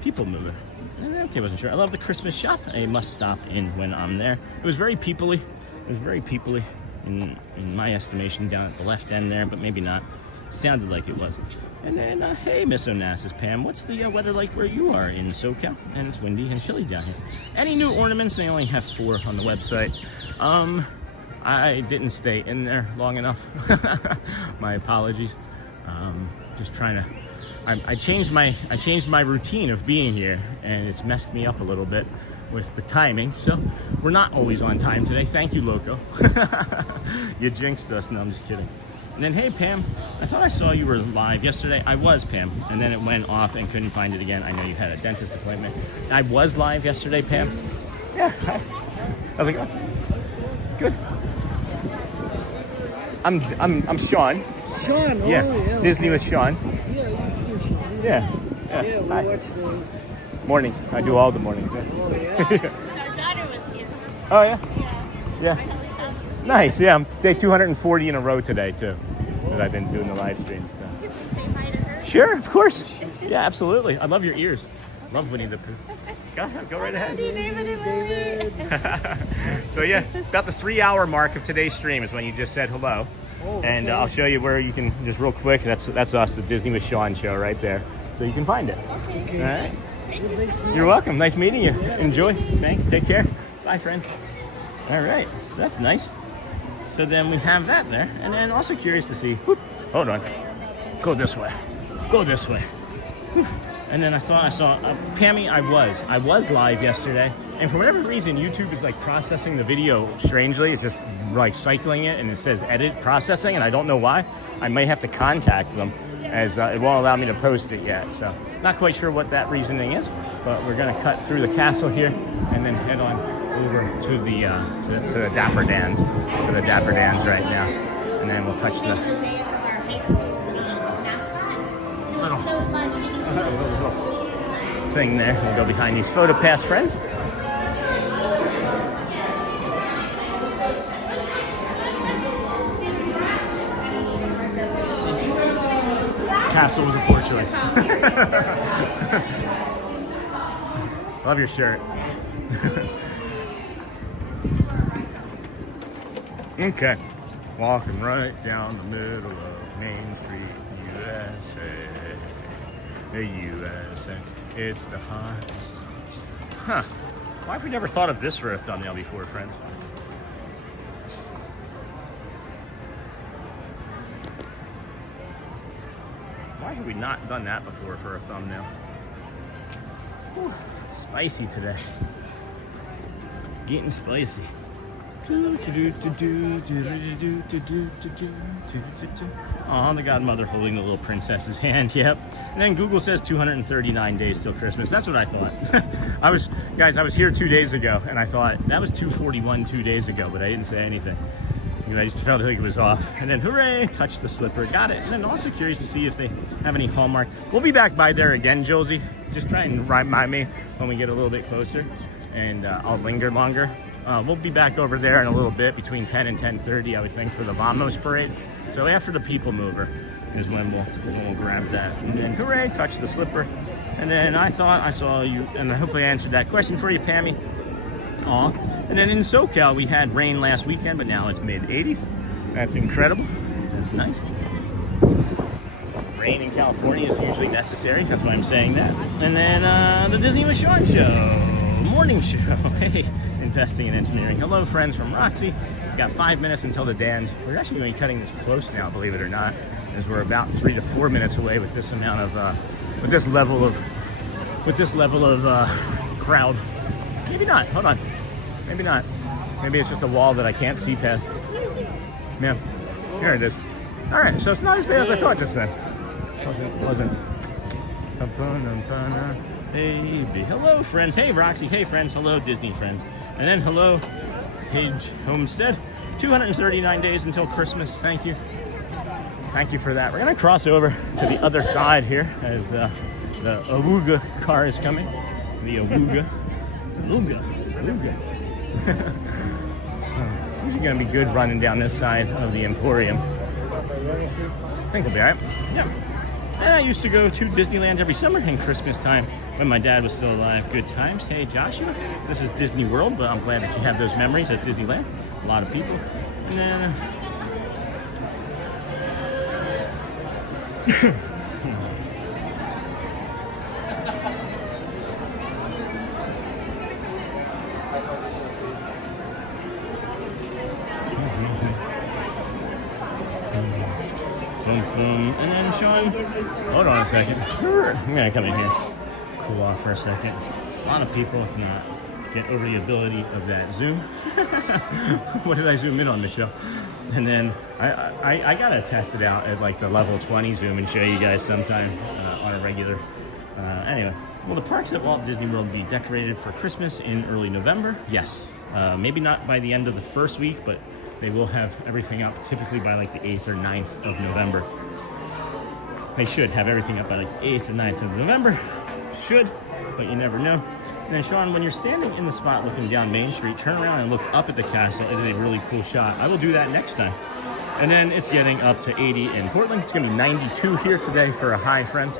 People Mover. Okay, wasn't sure. I love the Christmas shop. I must stop in when I'm there. It was very peoply. It was very peoply in my estimation down at the left end there, but maybe not. Sounded like it was. And then, hey, Miss Onassis Pam, what's the weather like where you are in SoCal? And it's windy and chilly down here. Any new ornaments? I only have 4 on the website. I didn't stay in there long enough. My apologies. Just trying to. I changed my routine of being here, and it's messed me up a little bit with the timing. So we're not always on time today. Thank you, Loco. You jinxed us. No, I'm just kidding. And then, hey, Pam, I thought I saw you were live yesterday. I was, Pam, and then it went off and couldn't find it again. I know you had a dentist appointment. I was live yesterday, Pam. Yeah, hi. How's it going? Good. I'm Sean. Sean, oh, yeah. Disney with Sean. Yeah, you see Sean. Yeah. Yeah, we watched the mornings. I do all the mornings. Yeah. Oh, yeah. Our daughter was here. Oh, yeah? Yeah. Nice, yeah. I'm day 240 in a row today, too, that I've been doing the live streams. So. Could we say hi to her? Sure, of course. Yeah, absolutely. I love your ears. Love Winnie the Pooh. Go right ahead. David and Lily. So, yeah, about the 3-hour mark of today's stream is when you just said hello. Oh, okay. And I'll show you where you can, just real quick, that's us, the Disney with Sean show right there. So you can find it. Okay. All right. Thank you so much. You're welcome. Nice meeting you. Enjoy. Thanks. Take care. Bye, friends. All right. So that's nice. So then we have that there. And then also curious to see. Whoop, hold on. Go this way. Go this way. Whew. And then I thought I saw Pammy. I was live yesterday, and for whatever reason, YouTube is like processing the video strangely. It's just like cycling it, and it says edit processing, and I don't know why. I may have to contact them, as it won't allow me to post it yet. So not quite sure what that reasoning is, but we're gonna cut through the castle here, and then head on over to the Dapper Dans, right now, and then we'll touch the little thing there. We'll go behind these photo pass friends. Castle was a poor choice. Love your shirt. Okay, walking right down the middle of Main Street, USA. The USA, it's the hot. Huh. Why have we never thought of this for a thumbnail before, friends? Why have we not done that before for a thumbnail? Whew. Spicy today. Getting spicy. Oh, the godmother holding the little princess's hand. Yep. And then Google says 239 days till Christmas. That's what I thought. I was here 2 days ago, and I thought that was 241 2 days ago, but I didn't say anything. I just felt like it was off. And then hooray, touched the slipper, got it. And then also curious to see if they have any Hallmark. We'll be back by there again, Josie. Just try and remind me when we get a little bit closer, and I'll linger longer. We'll be back over there in a little bit, between 10 and 10:30, I would think, for the Vamos parade. So after the People Mover is when we'll grab that. And then hooray, touch the slipper. And then I thought I saw you, and hopefully I answered that question for you, Pammy. Aw. And then in SoCal, we had rain last weekend, but now it's mid-80s. That's incredible. That's nice. Rain in California is usually necessary. That's why I'm saying that. And then the Disney with Sean show. Morning show. Hey, investing in engineering. Hello, friends from Roxy. We've got 5 minutes until the Dans. We're actually going to be cutting this close now, believe it or not, as we're about 3 to 4 minutes away with this amount of, with this level of crowd. Maybe not. Hold on. Maybe not. Maybe it's just a wall that I can't see past. Yeah. Here it is. All right. So it's not as bad as I thought just then. Wasn't. Baby. Hello, friends. Hey, Roxy. Hey, friends. Hello, Disney friends. And then hello, Page Homestead. 239 days until Christmas. Thank you. Thank you for that. We're going to cross over to the other side here as the Awooga car is coming. The Awooga. Awooga. So, usually going to be good running down this side of the Emporium. I think we'll be all right. Yeah. And I used to go to Disneyland every summer in Christmas time when my dad was still alive. Good times. Hey, Joshua. This is Disney World, but I'm glad that you have those memories at Disneyland. A lot of people. And then... and then Sean, hold on a second. I'm gonna come in here, cool off for a second. A lot of people cannot get over the ability of that zoom. What did I zoom in on, Michelle? And then I gotta test it out at like the level 20 zoom and show you guys sometime on a regular. Anyway, will the parks at Walt Disney World be decorated for Christmas in early November? Yes. Maybe not by the end of the first week, but they will have everything up typically by like the 8th or 9th of November. They should have everything up by like 8th or 9th of November. Should, but you never know. And then Sean, when you're standing in the spot looking down Main Street, turn around and look up at the castle. It is a really cool shot. I will do that next time. And then it's getting up to 80 in Portland. It's gonna be 92 here today for a high, friends.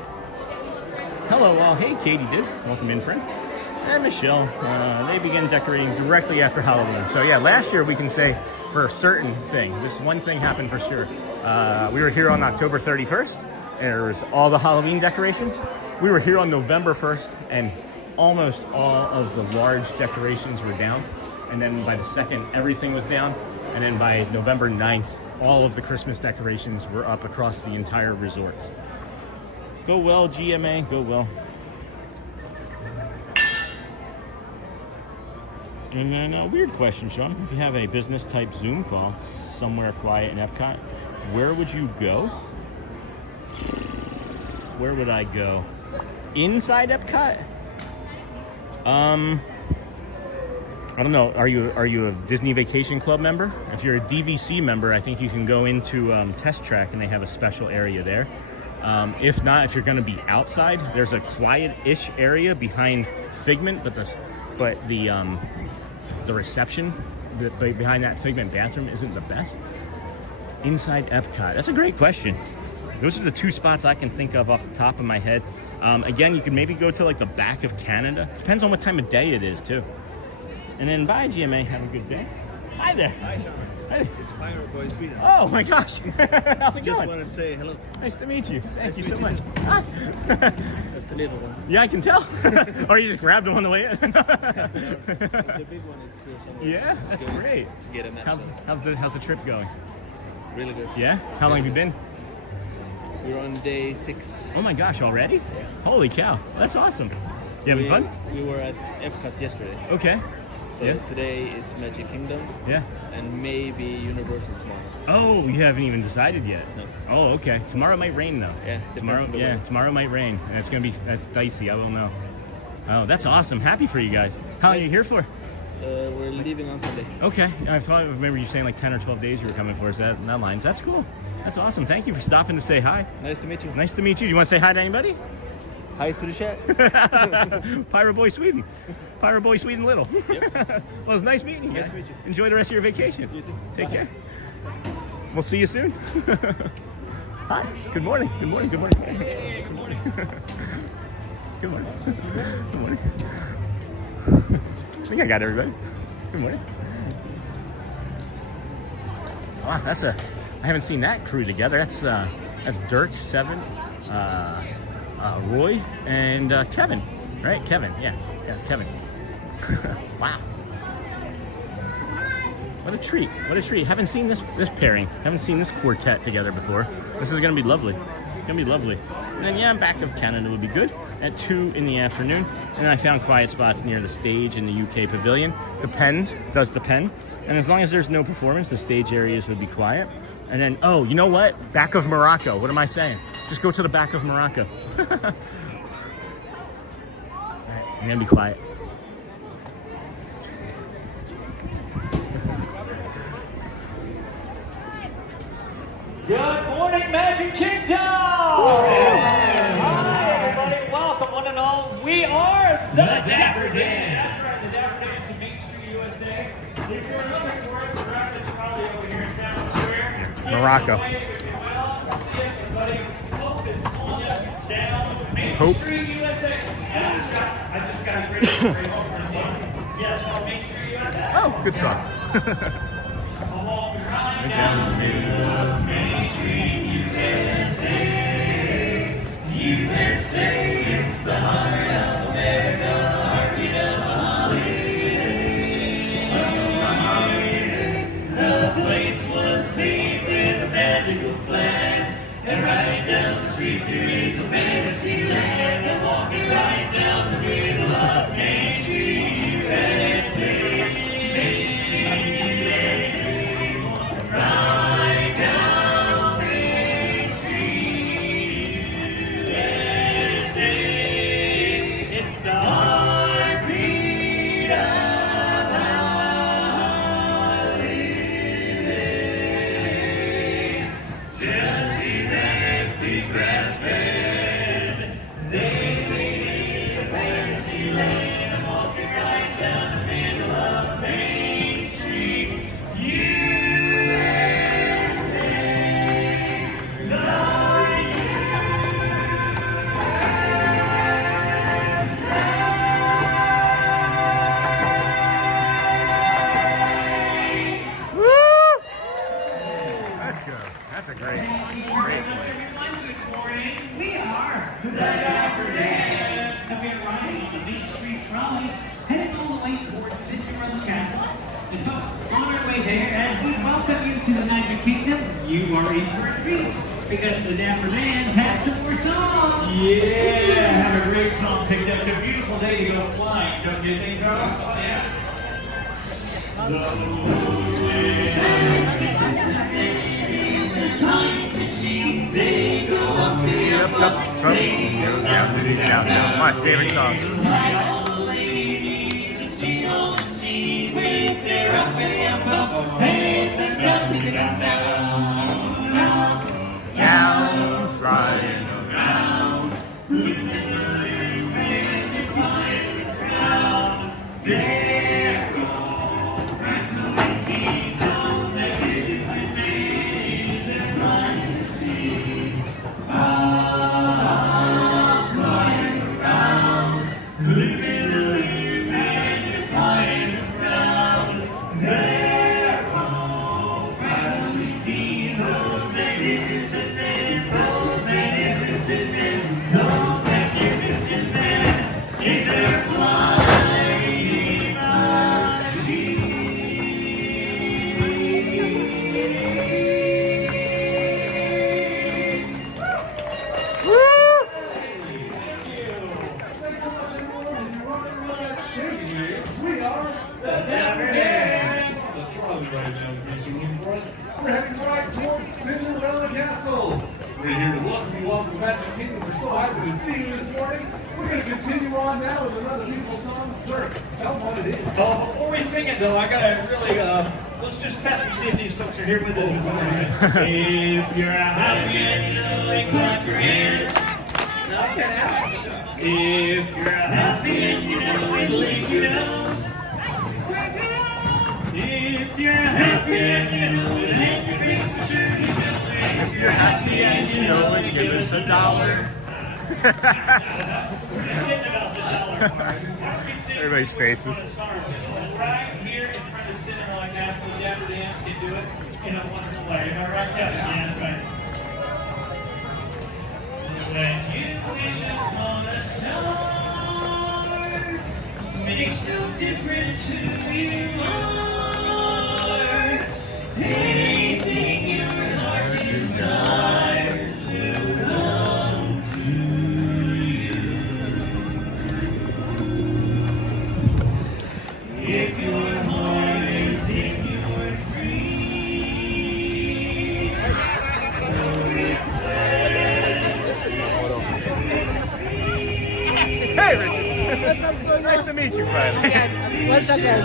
Hello all. Hey, Katie did. Welcome in, friend. And Michelle, they begin decorating directly after Halloween. So yeah, last year we can say for a certain thing, this one thing happened for sure. We were here on October 31st, and there was all the Halloween decorations. We were here on November 1st, and almost all of the large decorations were down. And then by the 2nd, everything was down. And then by November 9th, all of the Christmas decorations were up across the entire resorts. Go well, GMA, go well. And then a weird question, Sean. If you have a business type Zoom call somewhere quiet in Epcot, where would you go? Where would I go? Inside Epcot? I don't know. Are you a Disney Vacation Club member? If you're a DVC member, I think you can go into Test Track and they have a special area there. If not, if you're going to be outside, there's a quiet-ish area behind Figment, but the reception behind that Figment bathroom isn't the best. Inside Epcot, that's a great question. Those are the two spots I can think of off the top of my head. Again, you can maybe go to like the back of Canada. Depends on what time of day it is too. And then bye, GMA. Have a good day. Hi there. Hi, Sean. Hey. It's Feinberg, boy, Sweden. Oh my gosh. How's it Just going? wanted to say hello. Nice to meet you. Thank Nice you to so meet much. you. That's the little one. Yeah, I can tell. Or you just grabbed him on the way in. The big one is here somewhere. Yeah, that's great. To get him. How's the trip going? Really good. Yeah? How long have you been? We're on day 6. Oh my gosh, already? Yeah. Holy cow. That's awesome. So You having fun? We were at Epcot yesterday. Okay. So Yeah. today is Magic Kingdom. Yeah. And maybe Universal tomorrow. Oh, you haven't even decided yet. No. Oh, okay. Tomorrow might rain though. Yeah. Tomorrow. Yeah. Tomorrow might rain, and that's dicey. I will know. Oh, that's awesome. Happy for you guys. How long are you here for? We're leaving on Sunday. Okay. I remember you saying like 10 or 12 days you were coming for us. That lines. That's cool. That's awesome. Thank you for stopping to say hi. Nice to meet you. Nice to meet you. Do you want to say hi to anybody? Hi to the chat. Pirate Boy Sweden. Pirate Boy Sweden Little. Yep. Well, it's nice meeting you. Nice guys. to meet you. Enjoy the rest of your vacation. You too. Take Bye. care. We'll see you soon. Hi. Good morning. Good morning. Good morning. Good morning. Good morning. Good morning. I think I got everybody. Good morning. Wow, I haven't seen that crew together. That's Dirk, Seven, Roy, and Kevin, right? Kevin, yeah, Kevin. Wow. What a treat. What a treat. Haven't seen this pairing. Haven't seen this quartet together before. This is going to be lovely. It's going to be lovely. And then, yeah, back of Canada would be good at 2 in the afternoon. And then I found quiet spots near the stage in the UK pavilion. Does depend. And as long as there's no performance, the stage areas would be quiet. And then, oh, you know what? Back of Morocco. What am I saying? Just go to the back of Morocco. All right, I'm going to be quiet. Good morning, Magic Kingdom! Hi, everybody. Welcome, one and all. We are the Dapper Dans. That's right, the Dapper Dans in Main Street, USA. If you're looking for us, we're probably over here in Sound Square. Morocco. Hope. Street, USA. I just got a great hope for a song. Yeah, it's called Main Street, USA. Oh, good song. Down the middle of Main Street, USA. USA, it's the heart of America, the heartbeat of Hollywood. The place was made with a magical plan, and right down the street there is a fantasy land. And walking right down the middle of Main Street, USA. Main Street, USA. Right down Main Street, USA. It's the heartbeat of Hollywood. Just see that big grass bed. They made a fantasy land. I'm walking right down the middle of Main Street. That's a great play. Good morning. We are the Dapper Dans. We are riding on the Main Street trolley, heading all the way towards Cinderella Castle. And folks, on our way there, as we welcome you to the Magic Kingdom, you are in for a treat, because the Dapper Dans had some more songs. Yeah, have a great song picked up. It's a beautiful day to go flying, don't you think, Charles? Oh, yeah. Yep. My favorite songs. Down, flying around. Living Welcome back to Kingdom. We're so happy to see you this morning. We're going to continue on now with another beautiful song. Sure, tell them what it is. Before we sing it, though, I got to really, let's just test to see if these folks are here with us. If you're happy and you know it, clap your hands. If you're happy and you know it, lick your nose. If you're happy and you know it, hang your face for sure. If you're happy and you know it, give us $1. Everybody's faces. Right here in front of Cinderella Castle, the Dapper Dans can do it in a wonderful way. Am I right, Kevin? Yeah, that's right. When you wish upon a star, makes no difference who you are. Anything your heart desires will come to you. If your heart is in your dream, no request. Hey, Richard. Nice to meet you, finally. Once again.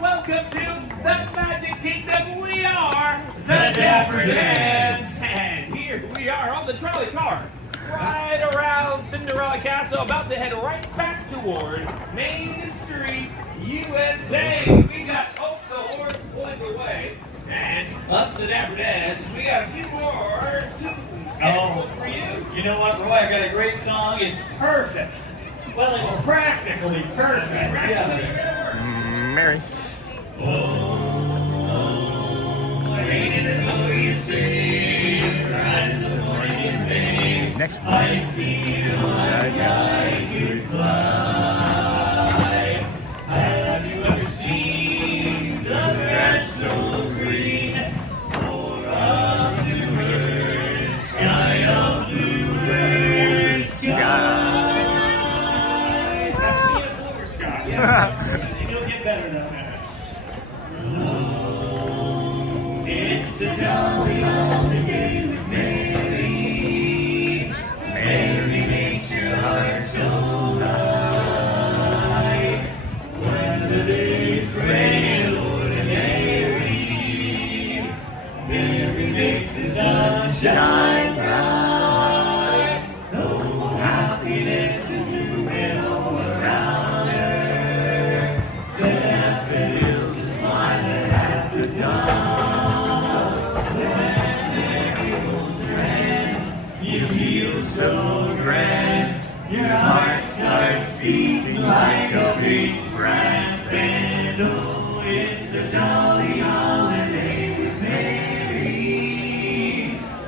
Welcome to the Magic Kingdom. We are the Dapper Dans, and here we are on the trolley car, right around Cinderella Castle, about to head right back toward Main Street, USA. We got Hope the Horse Point away, and us, the Dapper Dans. We got a few more scheduled for you. You know what, Roy? I got a great song. It's perfect. Well, it's practically perfect. Yeah. Mary. Next one. I feel like I could fly. Have you ever seen the grass so green? Or a bluebird sky, a bluebird sky. I've seen a bluebird sky. Yeah, you'll get better than that. It's a jolly holiday with Mary. Mary makes your heart so light. When the day's gray and ordinary, Mary makes the sun shine bright. No happiness and blooming all around her. The daffodils are smiling at the dawn. You feel so grand, your heart starts beating like a big brass band. Oh, it's a jolly holiday with Mary.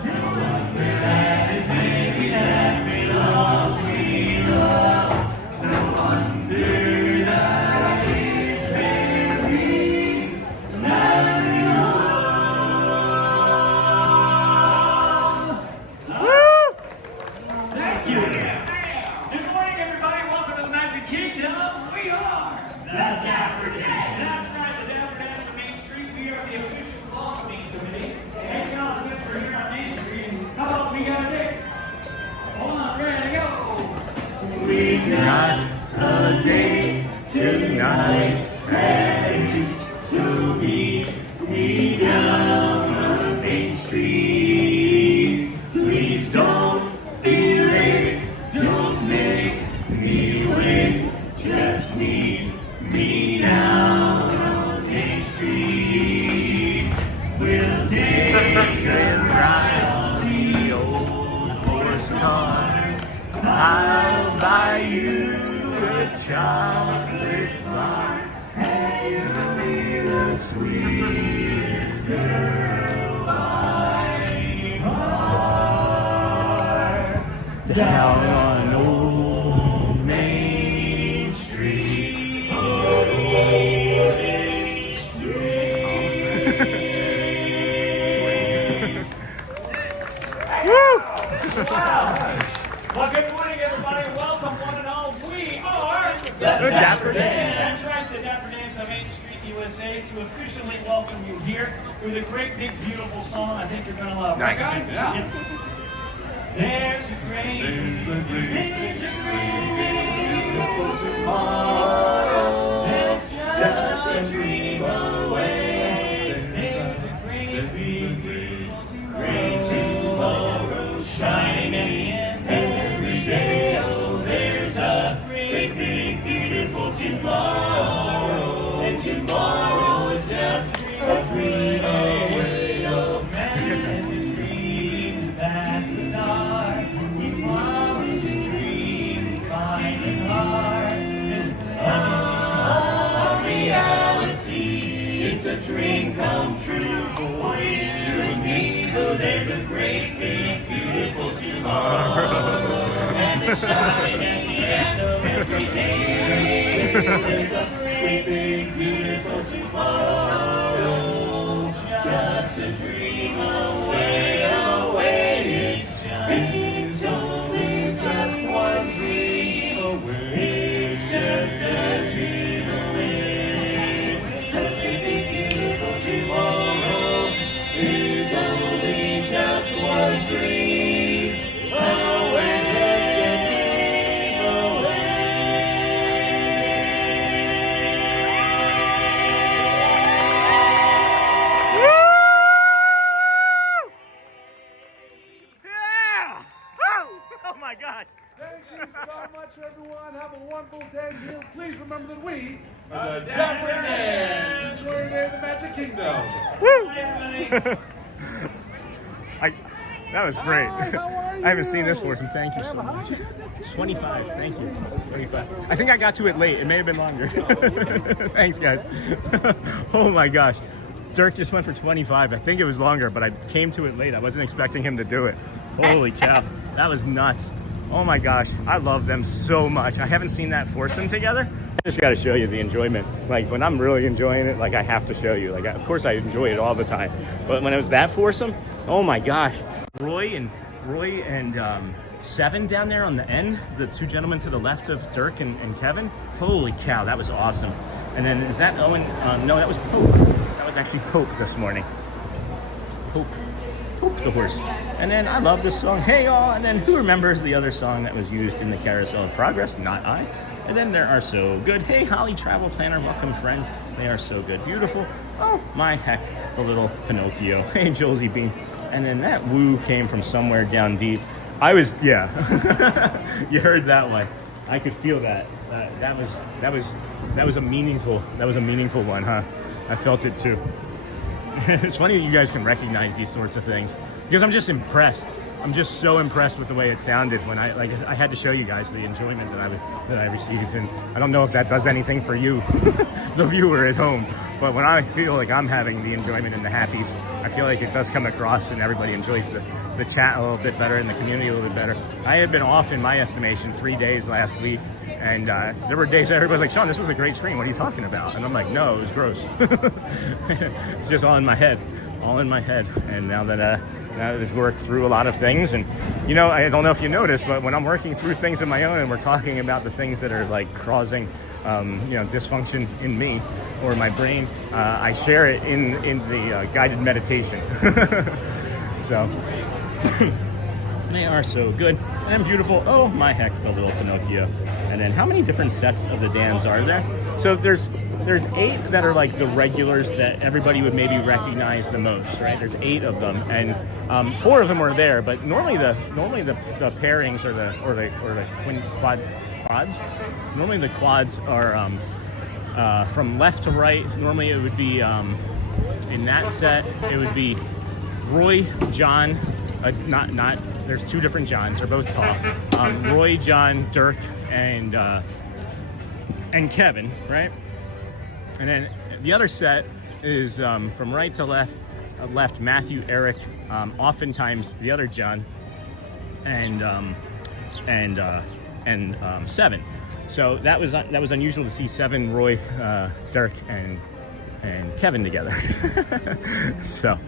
No wonder that it's Mary that we love, No wonder that it's Mary that we Thank you. Good morning, everybody. Welcome to the Magic Kingdom. We are the Dapper Dans. That's right, the Dapper Dans on Main Street. We are the official launch meeting committee. And y'all since we're here on Main Street, how about we got this? Hold on, ready to go. We got a date tonight, ready to meet me down on Main Street. Please don't be late, don't make me wait. Just meet me down on Main Street. We'll take a ride on the old horse car. I'll buy you a chocolate bar, and you'll be the sweetest girl by down on Old Main Street. Woo! Well, good morning, everybody. Welcome, one and all. We are The Dapper Dans. That's right, the Dapper Dans on Main Street, USA, to officially welcome you here with a great, big, beautiful song I think you're going to love. Nice. Right, guys? Yeah. There's a great, beautiful tomorrow. That's just a dream away. There's a great, great tomorrow shining every day. Oh, there's a great, big, beautiful tomorrow. And tomorrow is just a dream away. Oh, man, it's a dream that's a star. We promise a dream fine and hard. And reality, it's a dream come true for you and me. So there's a great, big, beautiful tomorrow. And it's shining at the end of every day. There's a great, big, beautiful tomorrow. Just a dream away, away. It's only just one dream away. It's just a dream away. A great, big, beautiful tomorrow is only just one dream away. Yeah! Woo! Oh my God! Thank you so much, everyone. Have a wonderful day. Please remember that we are the Dapper Dans. Enjoy your day in the Magic Kingdom. That was great. Hi, how are I haven't seen this you? foursome. Thank you so much. 25. Thank you. 25. I think I got to it late. It may have been longer. Thanks, guys. Oh my gosh. Dirk just went for 25. I think it was longer, but I came to it late. I wasn't expecting him to do it. Holy cow. That was nuts. Oh my gosh. I love them so much. I haven't seen that foursome together. I just got to show you the enjoyment. Like when I'm really enjoying it, like I have to show you. Like of course I enjoy it all the time. But when it was that foursome, oh my gosh. Roy and Seven down there on the end, the two gentlemen to the left of Dirk and Kevin. Holy cow, that was awesome. And then is that Owen? No, that was Pope. That was actually Pope this morning. Pope the horse. And then I love this song, Hey Y'all. And then who remembers the other song that was used in the Carousel of Progress? Not I. And then there are so good. Hey Holly, travel planner, welcome friend. They are so good. Beautiful. Oh my heck, the little Pinocchio. Hey Josie Bean. And then that woo came from somewhere down deep. I was, yeah. You heard that one. I could feel that. That was a meaningful one, huh? I felt it too. It's funny that you guys can recognize these sorts of things because I'm just impressed. I'm just so impressed with the way it sounded when I had to show you guys the enjoyment that I received, and I don't know if that does anything for you, the viewer at home, but when I feel like I'm having the enjoyment and the happies, I feel like it does come across and everybody enjoys the chat a little bit better and the community a little bit better. I had been off, in my estimation, 3 days last week, and there were days everybody's like, Sean, this was a great stream, what are you talking about? And I'm like, no, it was gross. It's just all in my head, and now that I've worked through a lot of things, and you know, I don't know if you noticed, but when I'm working through things of my own and we're talking about the things that are like causing dysfunction in me or my brain, I share it in the guided meditation. So they are so good and beautiful. Oh my heck, the little Pinocchio. And then how many different sets of the Dans are there? So there's 8 that are like the regulars that everybody would maybe recognize the most, right? There's 8 of them, and 4 of them are there. But normally the pairings or the quads. Normally the quads are from left to right. Normally it would be in that set it would be Roy, John. There's 2 different Johns. They're both tall. Roy, John, Dirk, and Kevin, right? And then the other set is from right to left, Matthew, Eric, oftentimes the other John, and and 7. So that was unusual to see 7, Roy, Dirk, and Kevin together. so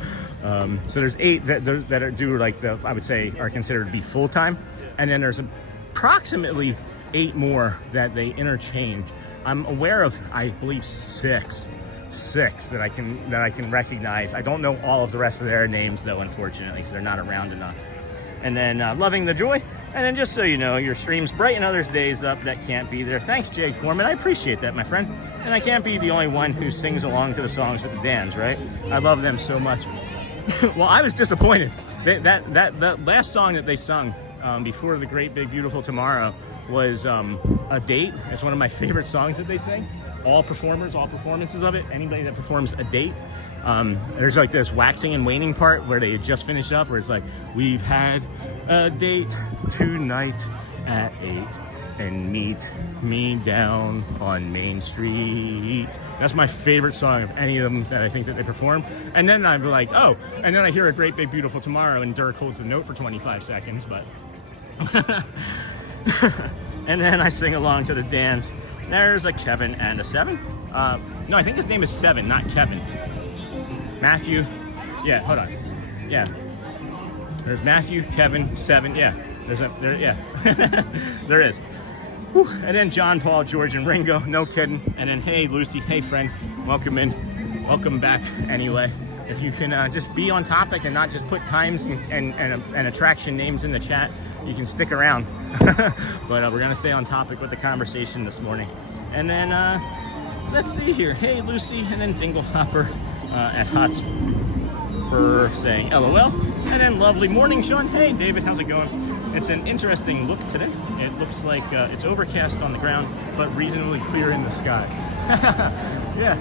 there's 8 that are do like I would say are considered to be full time, and then there's approximately 8 more that they interchange. I'm aware of, I believe, 6 that I can recognize. I don't know all of the rest of their names though, unfortunately, because they're not around enough. And then Loving the Joy. And then just so you know, your streams brighten others' days up that can't be there. Thanks, Jay Corman. I appreciate that, my friend. And I can't be the only one who sings along to the songs with the Dans, right? I love them so much. Well, I was disappointed. That last song that they sung before The Great Big Beautiful Tomorrow was A Date. It's one of my favorite songs that they sing. All performances of it, anybody that performs A Date. There's like this waxing and waning part where they had just finished up, where it's like, we've had a date tonight at 8 and meet me down on Main Street. That's my favorite song of any of them that I think that they perform. And then I'm like, oh, and then I hear A Great Big Beautiful Tomorrow and Dirk holds the note for 25 seconds, but and then I sing along to the Dans. There's a Kevin and a 7. No, I think his name is 7, not Kevin. Matthew. Yeah, hold on. Yeah. There's Matthew, Kevin, 7. Yeah. Yeah. There is. Whew. And then John, Paul, George, and Ringo. No kidding. And then, hey, Lucy. Hey, friend. Welcome in. Welcome back anyway. If you can just be on topic and not just put times and attraction names in the chat, you can stick around. But we're going to stay on topic with the conversation this morning. And then, let's see here. Hey, Lucy. And then Dingle Hopper at Hotspur saying LOL. And then lovely morning, Sean. Hey, David. How's it going? It's an interesting look today. It looks like it's overcast on the ground, but reasonably clear in the sky. Yeah.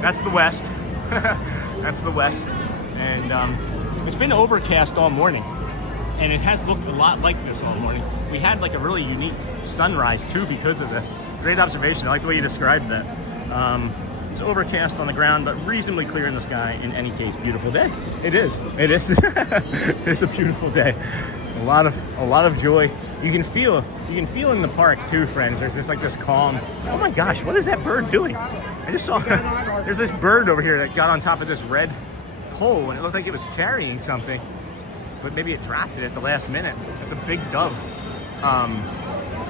That's the west. That's the west. And it's been overcast all morning. And it has looked a lot like this all morning. We had like a really unique sunrise too because of this. Great observation. I like the way you described that. It's overcast on the ground, but reasonably clear in the sky. In any case, beautiful day. It is. It is. It's a beautiful day. A lot of joy. You can feel in the park too, friends. There's just like this calm. Oh my gosh, what is that bird doing? I just saw there's this bird over here that got on top of this red pole, and it looked like it was carrying something, but maybe it dropped it at the last minute. It's a big dove.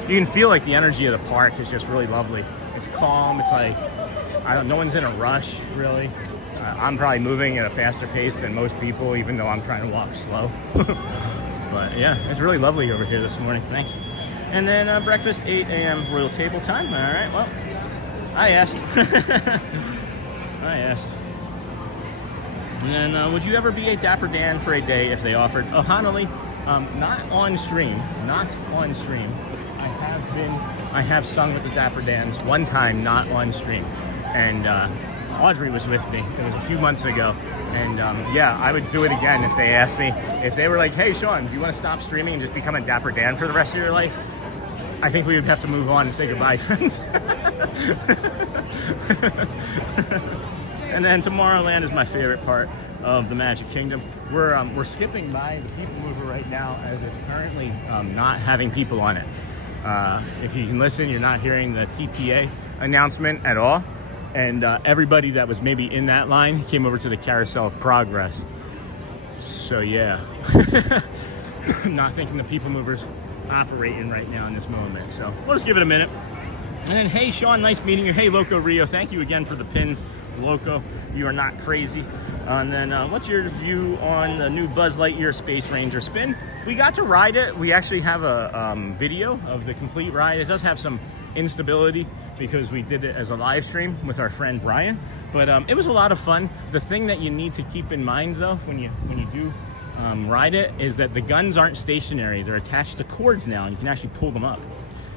You can feel like the energy of the park is just really lovely. It's calm. It's like no one's in a rush really. I'm probably moving at a faster pace than most people, even though I'm trying to walk slow. But yeah, it's really lovely over here this morning. Thanks. And then breakfast, 8 a.m. royal table time. All right, well, I asked. I asked. And then would you ever be a Dapper Dan for a day if they offered? Oh, Hanali, not on stream. Not on stream. I have sung with the Dapper Dans one time, not on stream. And Audrey was with me. It was a few months ago. And yeah, I would do it again if they asked me. If they were like, hey, Sean, do you want to stop streaming and just become a Dapper Dan for the rest of your life? I think we would have to move on and say goodbye, friends. And then Tomorrowland is my favorite part of the Magic Kingdom. We're skipping by the People Mover right now as it's currently not having people on it. If you can listen, you're not hearing the TPA announcement at all. And everybody that was maybe in that line came over to the Carousel of Progress. So yeah, I'm not thinking the People Mover's operating right now in this moment. So we'll just give it a minute. And then, hey, Sean, nice meeting you. Hey, Loco Rio, thank you again for the pins. Loco, you are not crazy. And then what's your view on the new Buzz Lightyear Space Ranger spin? We got to ride it. We actually have a video of the complete ride. It does have some instability because we did it as a live stream with our friend Brian, but it was a lot of fun. The thing that you need to keep in mind though when you do ride it is that the guns aren't stationary. They're attached to cords now and you can actually pull them up.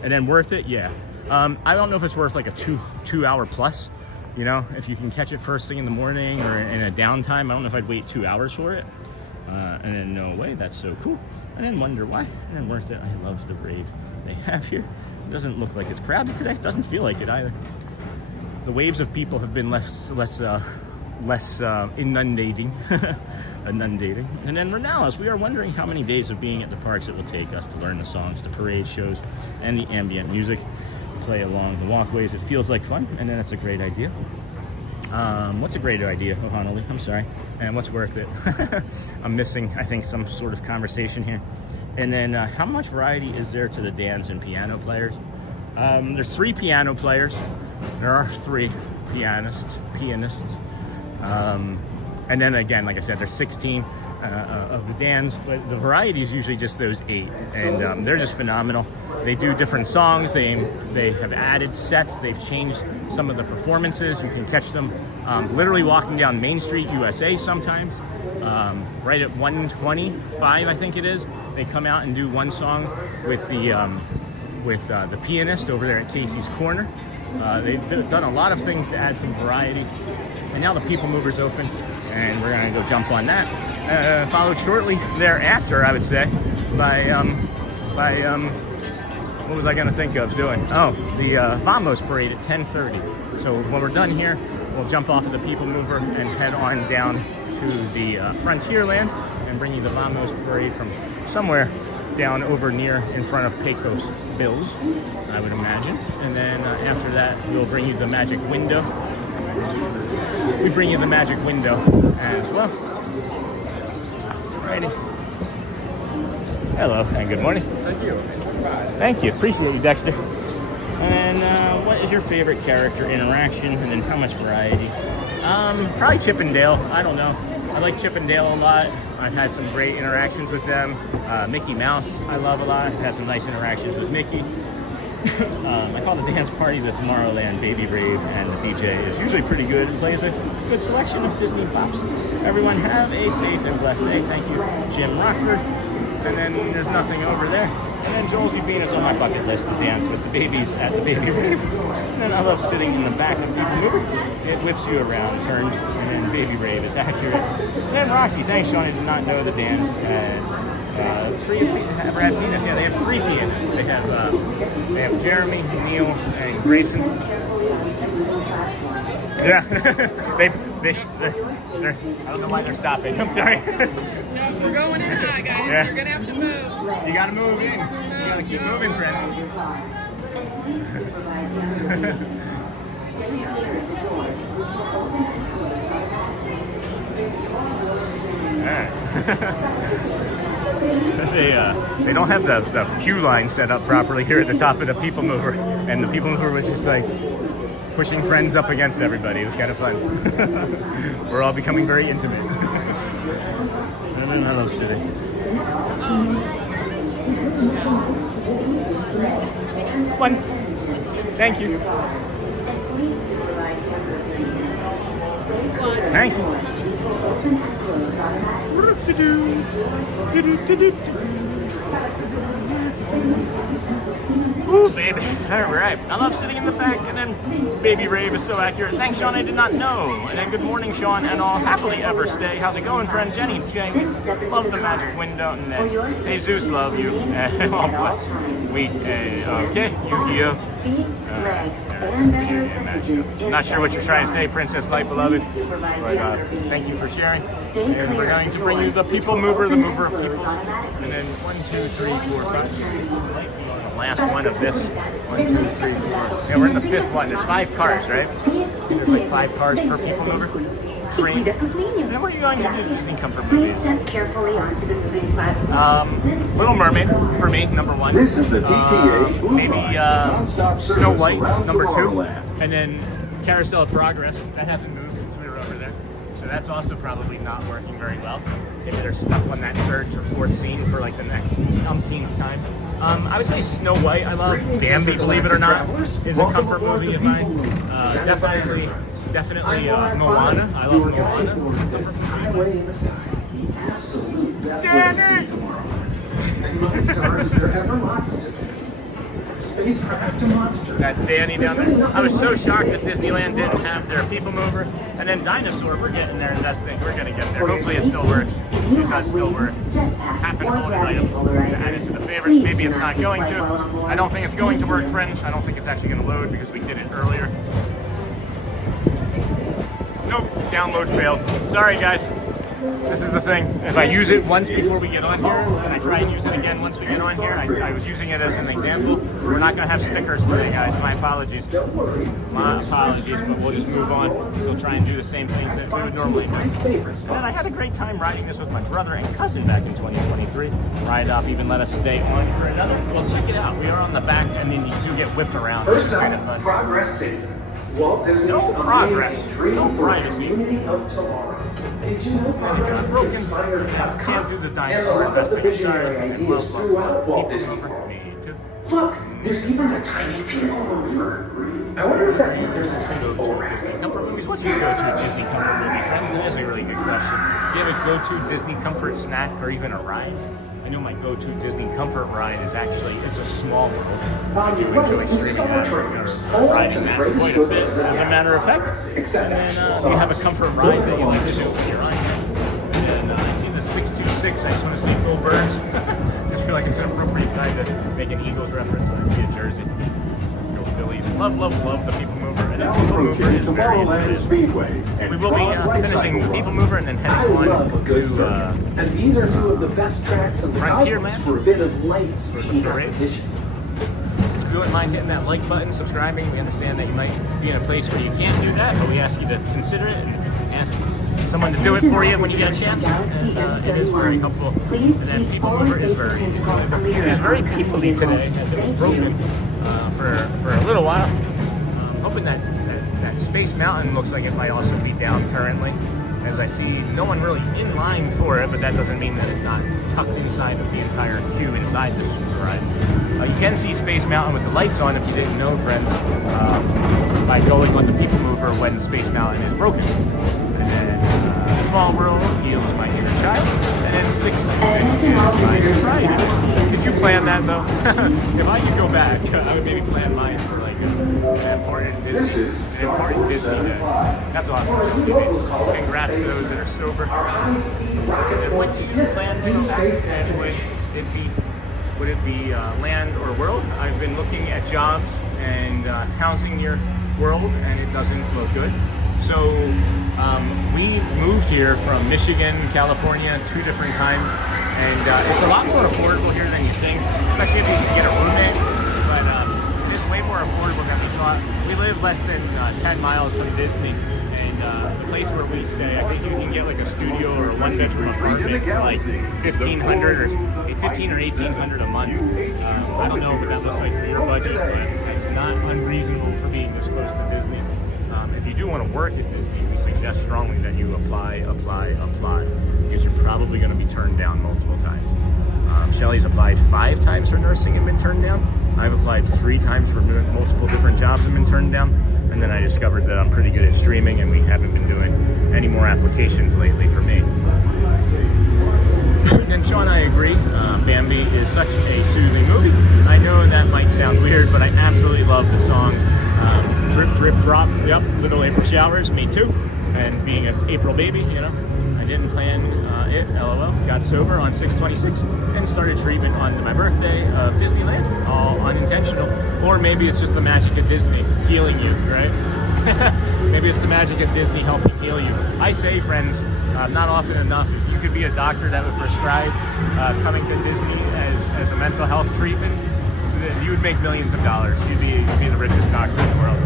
And then worth it, yeah. I don't know if it's worth like a two hour plus, you know, if you can catch it first thing in the morning or in a downtime. I don't know if I'd wait 2 hours for it. And then no way, that's so cool. And then wonder why. And then worth it. I love the rave they have here. It doesn't look like it's crowded today. It doesn't feel like it either. The waves of people have been less inundating. inundating. And then Reynolds, we are wondering how many days of being at the parks it will take us to learn the songs, the parade shows, and the ambient music. Play along the walkways. It feels like fun, and then it's a great idea. What's a greater idea, Honolulu? I'm sorry. And what's worth it? I'm missing, I think, some sort of conversation here. And then how much variety is there to the dance and piano players? There's 3 piano players. There are 3 pianists. And then again, like I said, there's 16 of the Dans, but the variety is usually just those 8, and they're just phenomenal. They do different songs. They have added sets. They've changed some of the performances. You can catch them literally walking down Main Street, USA sometimes. Right at 1:25, I think it is. They come out and do one song with the pianist over there at Casey's Corner. They've done a lot of things to add some variety. And now the People Mover's open, and we're gonna go jump on that. Followed shortly thereafter, I would say, by what was I gonna think of doing? Oh, the Vamos parade at 10:30. So when we're done here, we'll jump off of the People Mover and head on down to the Frontierland and bring you the Vamos parade from somewhere down over near in front of Pecos Bills, I would imagine. And then after that, we'll bring you the Magic Window. We bring you the Magic Window as well. Alrighty. Hello and good morning. Thank you. Thank you. Appreciate you, Dexter. And what is your favorite character interaction, and then how much variety? Probably Chip and Dale. I don't know. I like Chip and Dale a lot. I've had some great interactions with them. Mickey Mouse, I love a lot. Had some nice interactions with Mickey. I call the dance party the Tomorrowland Baby Rave, and the DJ is usually pretty good and plays a good selection of Disney pops. Everyone have a safe and blessed day. Thank you, Jim Rockford. And then there's nothing over there. And then Josie Bean is on my bucket list to dance with the babies at the Baby Rave. And then I love sitting in the back of the movie. It whips you around, turns, and then Baby Rave is accurate. And then Roxy, thanks, Sean. I did not know the dance. And 3 Brad pianists. Yeah, they have 3 pianists. They have Jeremy, Neil, and Grayson. Yeah, they're I don't know why they're stopping. I'm sorry. No, we're going in high, guys. Yeah. You're gonna have to move. You gotta move in. You gotta keep moving, friends. They don't have the queue line set up properly here at the top of the People Mover, and the People Mover was just like pushing friends up against everybody. It was kind of fun. We're all becoming very intimate. And then I love sitting. One. Thank you. Thank you. Ooh, baby. All right. I love sitting in the back, and then Baby Rave is so accurate. Thanks, Sean. I did not know. And then good morning, Sean, and all happily ever stay. How's it going, friend? Jenny, Jamie, love the Magic Window. And then Jesus, love you. And all bless. Okay, Yu-Gi-Oh. I'm not sure what you're trying to say, Princess Light Beloved, but thank you for sharing. And we're going to bring you the People Mover, the mover of people. And then 1, 2, 3, 4, 5. The last one of this. 1, 2, 3, 4. Yeah, we're in the 5th one. There's 5 cars, right? There's like 5 cars per People Mover. Train. And then what are you going to do? Disney Comfort Movie. Please step carefully onto the moving platform. Little Mermaid for me, number 1. This is the TTA. Maybe Snow White, number 2. And then Carousel of Progress. That hasn't moved since we were over there. So that's also probably not working very well. Maybe they're stuck on that 3rd or 4th scene for like the next umpteenth time. I would say Snow White. I love Bambi, believe it or not, is a comfort movie of mine. Definitely Moana. I love Moana. Danny! That's Danny down there. I was so shocked that Disneyland didn't have their People Mover. And then Dinosaur, we're getting there, and that's the thing. We're going to get there. Hopefully it still works. It does still work. Happen to hold an item to add it to the favorites. Maybe it's not going to. I don't think it's going to work, friends. I don't think it's actually going to load because we did it earlier. Nope, download failed. Sorry, guys. This is the thing. If I use it once before we get on here, and I try and use it again once we get on here, I was using it as an example. We're not going to have stickers today, guys. My apologies. My apologies, but we'll just move on. Still try and do the same things that we would normally do. And I had a great time riding this with my brother and cousin back in 2023. Ride Up even let us stay on for another. Well, check it out. We are on the back, and then you do get whipped around. First up, Progress City. Walt Disney's amazing dream for a community of tomorrow. Did you know Progress City inspired Epcot? Can't do the And a dinosaur lot of the investigation. visionary ideas throughout Walt Disney World. Look, there's even a tiny people mover. I wonder if that means there's a tiny oracle. Comfort movies? What's your go-to Disney comfort movie, friend? That is a really good question. Do you have a go-to Disney comfort snack or even a ride? I know my go-to Disney comfort ride is actually It's a Small World. I do enjoy streaming that or riding that quite a bit, as a matter of fact. And then you have a comfort ride that you like to do when you're on here. And I see the 626. I just want to say go Birds. Just feel like it's an appropriate time to make an Eagles reference when I see a jersey. Go Phillies. Love the People Mover. And the People Mover is very interesting. We will be finishing the People Mover and then heading on to And these are two of the best tracks of the cosmos for a bit of light speedy competition. If you wouldn't mind hitting that like button, subscribing, we understand that you might be in a place where you can't do that, but we ask you to consider it and ask someone to do it for you when you get a chance. And it is very helpful. And then People Mover is very people-y today, as it was broken for a little while. Hoping that Space Mountain looks like it might also be down currently, as I see no one really in line for it, but that doesn't mean that it's not tucked inside of the entire queue inside the super ride. You can see Space Mountain with the lights on if you didn't know, friends, by going on the People Mover when Space Mountain is broken. And then Small World heals my inner child, and then 626 is right. Did you plan that though? If I could go back, I would maybe plan mine for like an important Disney day. That's awesome. Congrats to those that are sober. And when do you plan to go back? And would it be land or world? I've been looking at jobs and housing near world, and it doesn't look good. So we've moved here from Michigan, California 2 different times, and it's a lot more affordable here than you think, especially if you can get a roommate. But it is way more affordable than we thought. We live less than 10 miles from Disney, and the place where we stay, I think you can get like a studio or a 1-bedroom apartment for like $1,500 or $1,500 or $1,800 a month. I don't know what that looks like for your budget, but it's not unreasonable for being this close to Disney. If you do want to work at Disney, we suggest strongly that you apply, because you're probably going to be turned down multiple times. Shelly's applied 5 times for nursing and been turned down. I've applied 3 times for multiple different jobs and been turned down. And then I discovered that I'm pretty good at streaming, and we haven't been doing any more applications lately for me. And Sean, I agree. Bambi is such a soothing movie. I know that might sound weird, but I absolutely love the song. Drip, drip, drop. Yep, little April showers. Me too. And being an April baby, you know, I didn't plan it. LOL. Got sober on 6/26 and started treatment on my birthday of Disneyland. All unintentional. Or maybe it's just the magic of Disney healing you, right? Maybe it's the magic of Disney helping heal you. I say, friends, not often enough, if you could be a doctor that would prescribe coming to Disney as a mental health treatment, you would make millions of dollars. You'd be the richest doctor in the world.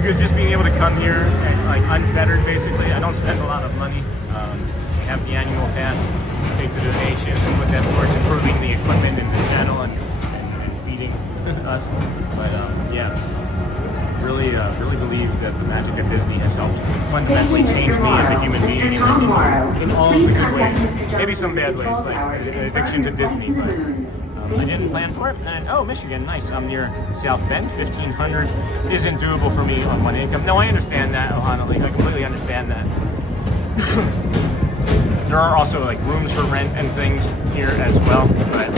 Because just being able to come here and like unfettered, basically, I don't spend a lot of money. We have the annual pass, take the donations, and put that towards improving the equipment and the channel and feeding us. But yeah, really believes that the magic of Disney has helped fundamentally change me as a human being in all of the good ways. Maybe some bad ways, like addiction to Disney, but I didn't plan for it. And oh, Michigan, nice. I'm near South Bend. 1,500 isn't doable for me on one income. No, I understand that, Ohana. I completely understand that. There are also like rooms for rent and things here as well, but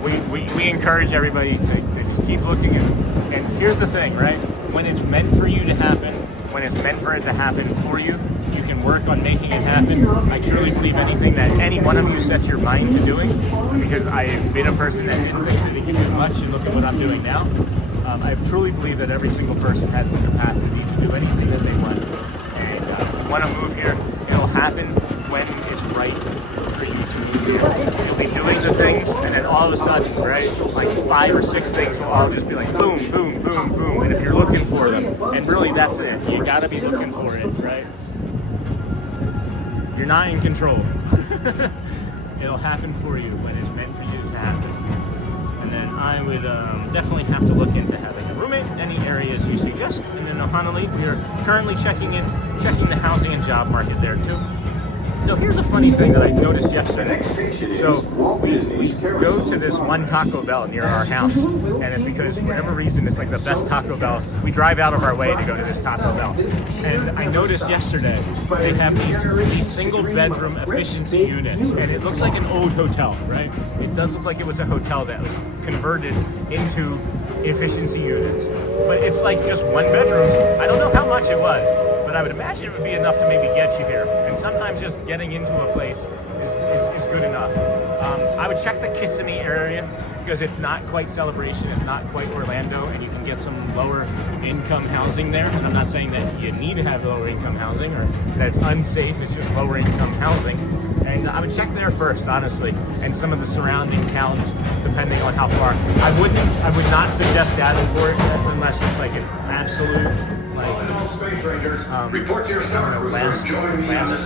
we encourage everybody to just keep looking. And here's the thing, right? When it's meant for you to happen, when it's meant for it to happen for you, you can work on making it happen. I truly believe anything that any one of you sets your mind to doing, because I've been a person that didn't think that it could do much, and look at what I'm doing now. I truly believe that every single person has the capacity to do anything that they want. And if you want to move here, it'll happen when all of a sudden, right, like 5 or 6 things will all just be like boom, boom, boom, boom. And if you're looking for them, and really that's it. You gotta be looking for it, right? You're not in control. It'll happen for you when it's meant for you to happen. And then I would definitely have to look into having a roommate in any areas you suggest. And in Honolulu, we are currently checking the housing and job market there too. So here's a funny thing that I noticed yesterday. So we go to this one Taco Bell near our house, and it's because for whatever reason it's like the best Taco Bell. We drive out of our way to go to this Taco Bell. And I noticed yesterday they have these single bedroom efficiency units, and it looks like an old hotel, right? It does look like it was a hotel that was converted into efficiency units. But it's like just 1 bedroom. I don't know how much it was, but I would imagine it would be enough to maybe get you here. And sometimes just getting into a place is good enough. I would check the Kissimmee area because it's not quite Celebration, it's not quite Orlando, and you can get some lower income housing there. And I'm not saying that you need to have lower income housing or that it's unsafe, it's just lower income housing. And I would check there first, honestly, and some of the surrounding towns, depending on how far. I would not suggest Davenport unless it's like an absolute report to your start. last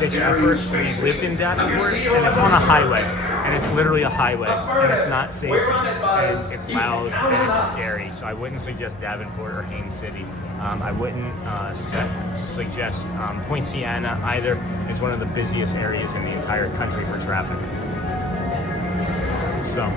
pitch effort. We lived in Davenport, and it's on a highway, and it's literally a highway, and it's not safe, and it's loud, and it's scary. So I wouldn't suggest Davenport or Haines City. I wouldn't suggest Poinciana either. It's one of the busiest areas in the entire country for traffic. So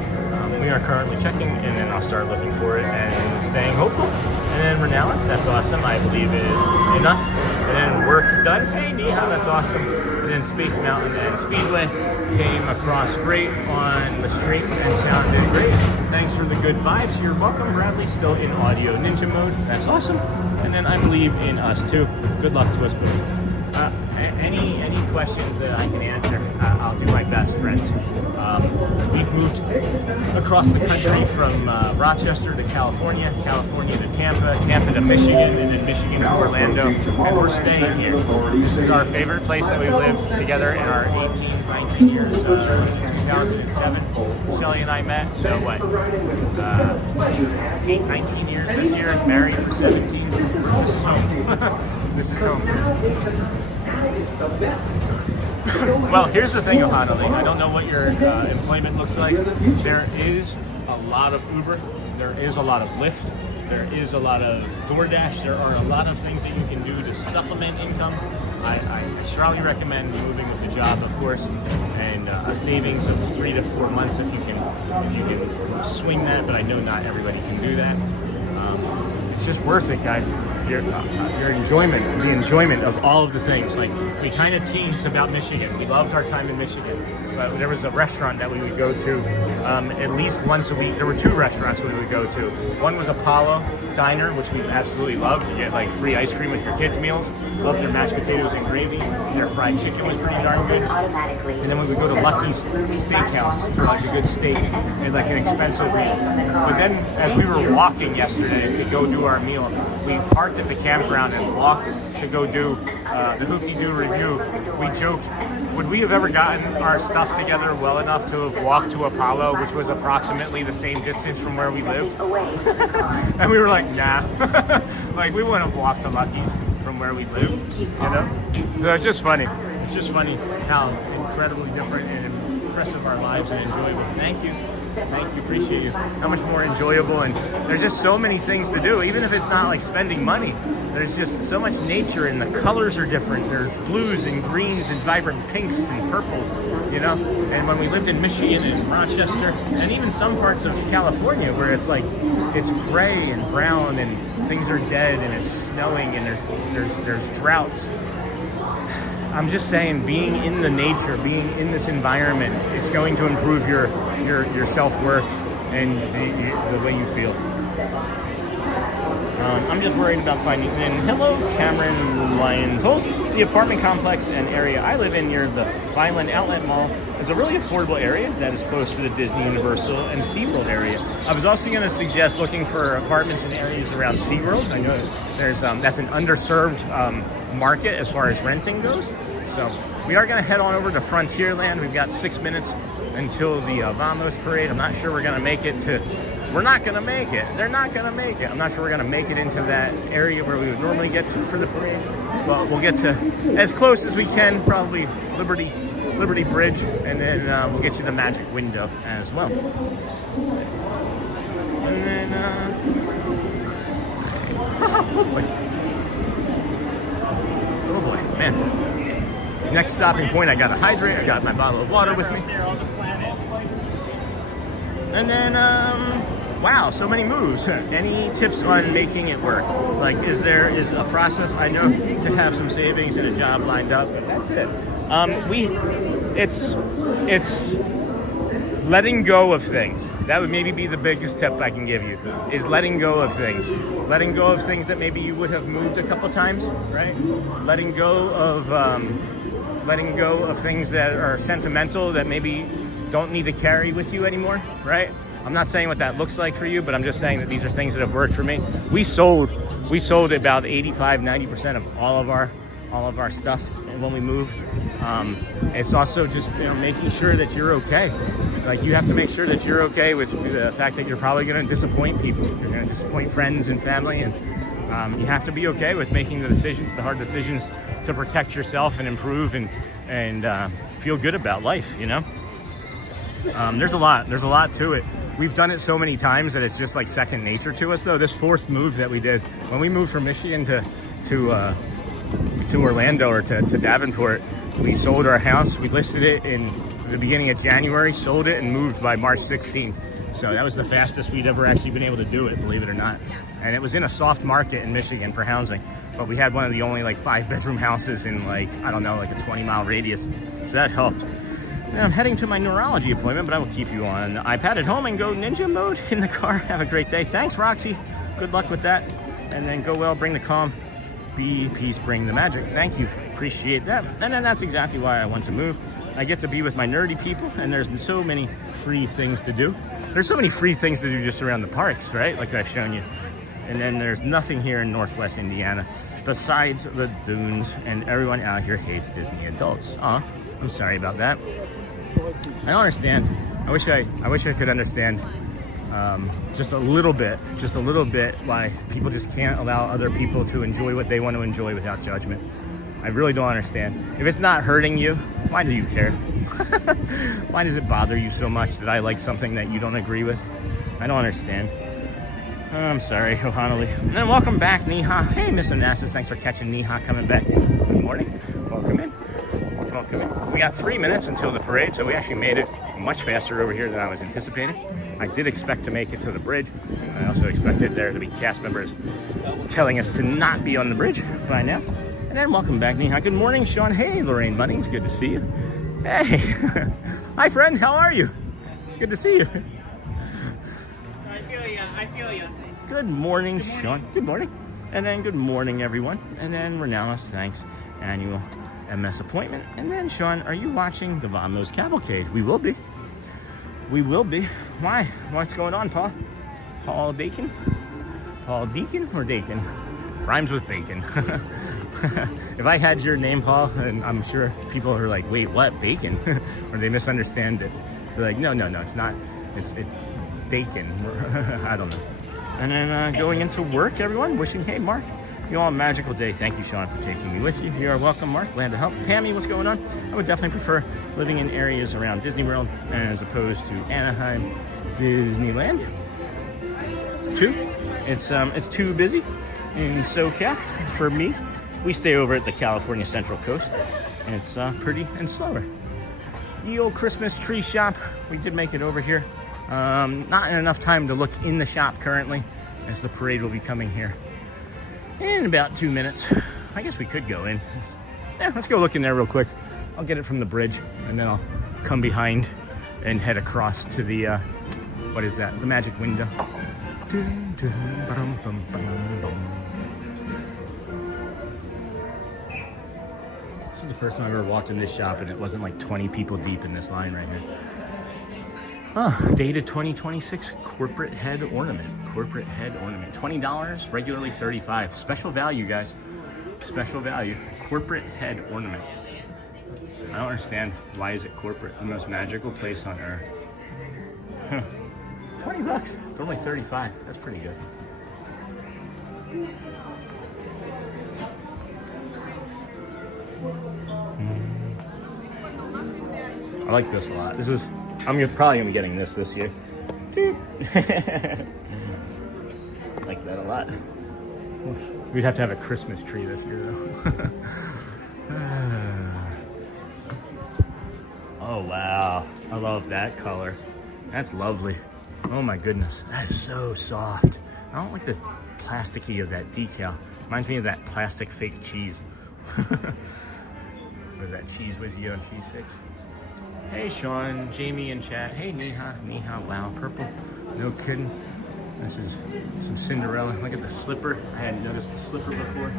we are currently checking, and then I'll start looking for it and staying hopeful. And then Reynolds, that's awesome. I believe it is in us. And then work done. Hey, Neha, that's awesome. And then Space Mountain and Speedway came across great on the street and sounded great. Thanks for the good vibes. You're welcome, Bradley. Still in audio ninja mode. That's awesome. And then I believe in us too. Good luck to us both. Any questions that I can answer, I'll do my best, friends. We've moved across the country from Rochester to California, California to Tampa, Tampa to Michigan, and then Michigan to Orlando, and we're staying here. This is our favorite place that we lived together in our 19 years, 2007. Shelly and I met, so what, 19 years this year, married for 17. This is home. This is home. Well, here's the thing, Honolulu. I don't know what your employment looks like. There is a lot of Uber. There is a lot of Lyft. There is a lot of DoorDash. There are a lot of things that you can do to supplement income. I strongly recommend moving with a job, of course, and a savings of 3 to 4 months if you can swing that. But I know not everybody can do that. It's just worth it, guys. Your enjoyment, the enjoyment of all of the things. Like, we kind of teased about Michigan. We loved our time in Michigan. But there was a restaurant that we would go to at least once a week. There were 2 restaurants we would go to. One was Apollo Diner, which we absolutely loved. You get like free ice cream with your kids' meals. Loved their mashed potatoes and gravy. Their fried chicken was pretty darn good. And then we would go to Lucky's Steakhouse for like a good steak and like an expensive meal. But then as we were walking yesterday to go do our meal, we parked at the campground and walked to go do the Hoop-de-Doo review. We joked, would we have ever gotten our stuff together well enough to have walked to Apollo, which was approximately the same distance from where we lived? And we were like, nah. Like, we wouldn't have walked to Lucky's from where we lived, you know? So it's just funny. It's just funny how incredibly different and impressive our lives and enjoyable. Thank you. Thank you, appreciate you. How much more enjoyable, and there's just so many things to do, even if it's not like spending money. There's just so much nature, and the colors are different. There's blues and greens and vibrant pinks and purples, you know? And when we lived in Michigan and Rochester, and even some parts of California where it's like, it's gray and brown and things are dead and it's snowing and there's droughts. I'm just saying, being in the nature, being in this environment, it's going to improve your self-worth and the way you feel. I'm just worried about finding. And hello, Cameron Lyons. The apartment complex and area I live in near the Vineland Outlet Mall is a really affordable area that is close to the Disney, Universal, and SeaWorld area. I was also going to suggest looking for apartments in areas around SeaWorld. I know there's that's an underserved market as far as renting goes. So we are going to head on over to Frontierland. We've got 6 minutes until the Vamos parade. I'm not sure we're going to make it to... We're not going to make it. They're not going to make it. I'm not sure we're going to make it into that area where we would normally get to for the parade. But we'll get to as close as we can, probably Liberty Bridge, and then we'll get you the magic window as well. And then, oh boy, man. Next stopping point, I got to hydrate. I got my bottle of water with me. And then, wow, so many moves. Any tips on making it work? Like, is a process? I know to have some savings and a job lined up, but that's it. It's letting go of things. That would maybe be the biggest tip I can give you, is letting go of things. Letting go of things that maybe you would have moved a couple times, right? Letting go of things that are sentimental that maybe don't need to carry with you anymore, right? I'm not saying what that looks like for you, but I'm just saying that these are things that have worked for me. We sold about 85-90% of all of our stuff when we moved. It's also just, you know, making sure that you're okay. Like, you have to make sure that you're okay with the fact that you're probably going to disappoint people. You're going to disappoint friends and family, and you have to be okay with making the hard decisions to protect yourself and improve and feel good about life, you know? There's a lot to it. We've done it so many times that it's just like second nature to us, though. This fourth move that we did when we moved from Michigan to Orlando, or to Davenport, we sold our house. We listed it in the beginning of January, sold it, and moved by March 16th. So that was the fastest we'd ever actually been able to do it, believe it or not. And it was in a soft market in Michigan for housing, but we had one of the only like 5-bedroom houses in like, I don't know, like a 20-mile radius. So that helped. Now I'm heading to my neurology appointment, but I will keep you on the iPad at home and go ninja mode in the car. Have a great day. Thanks, Roxy. Good luck with that. And then go well, bring the calm. Be peace, bring the magic. Thank you. Appreciate that. And then that's exactly why I want to move. I get to be with my nerdy people, and there's so many free things to do. There's so many free things to do just around the parks, right? Like I've shown you. And then there's nothing here in Northwest Indiana besides the dunes, and everyone out here hates Disney adults. I'm sorry about that. I don't understand. I wish I could understand just a little bit why people just can't allow other people to enjoy what they want to enjoy without judgment. I really don't understand. If it's not hurting you, why do you care? Why does it bother you so much that I like something that you don't agree with? I don't understand. I'm sorry, Johanali. And then welcome back, Neha. Hey, Miss Onassis, thanks for catching Neha coming back in. Good morning. Welcome in. Welcome in. We got 3 minutes until the parade, so we actually made it much faster over here than I was anticipating. I did expect to make it to the bridge. I also expected there to be cast members telling us to not be on the bridge by now. And then welcome back, Neha. Good morning, Sean. Hey, Lorraine Munnings. Good to see you. Hey. Hi, friend. How are you? It's good to see you. I feel you. Good morning, Sean. Good morning. And then good morning, everyone. And then Reynolds, thanks. Annual MS appointment. And then, Sean, are you watching the Vamos Cavalcade? We will be. We will be. Why? What's going on, Paul? Paul Dakin? Paul Deacon or Dakin? Rhymes with bacon. If I had your name, Paul, and I'm sure people are like, wait, what? Bacon? Or they misunderstand it. They're like, no, it's not. It's bacon. I don't know. And then going into work, everyone, wishing, hey, Mark, you all a magical day. Thank you, Sean, for taking me with you. You are welcome, Mark. Glad to help. Tammy, what's going on? I would definitely prefer living in areas around Disney World as opposed to Anaheim, Disneyland. It's too busy in SoCal for me. We stay over at the California Central Coast, and it's pretty and slower. The old Christmas tree shop, we did make it over here. Not enough time to look in the shop currently, as the parade will be coming here in about 2 minutes. I guess we could go in. Yeah, let's go look in there real quick. I'll get it from the bridge, and then I'll come behind and head across to the, what is that? The magic window. This is the first time I've ever walked in this shop, and it wasn't like 20 people deep in this line right here. Dated 2026 corporate head ornament. Corporate head ornament. $20, regularly $35. Special value, guys. Special value. Corporate head ornament. I don't understand. Why is it corporate? The most magical place on earth. Huh. $20 for only 35. That's pretty good. I like this a lot. This is, probably gonna be getting this year. I like that a lot. We'd have to have a Christmas tree this year though. Oh wow, I love that color. That's lovely. Oh my goodness, that is so soft. I don't like the plasticky of that decal. Reminds me of that plastic fake cheese. Was that cheese whiz on cheese sticks? Hey Sean, Jamie in chat. Hey Neha, wow, purple. No kidding. This is some Cinderella. Look at the slipper. I hadn't noticed the slipper before.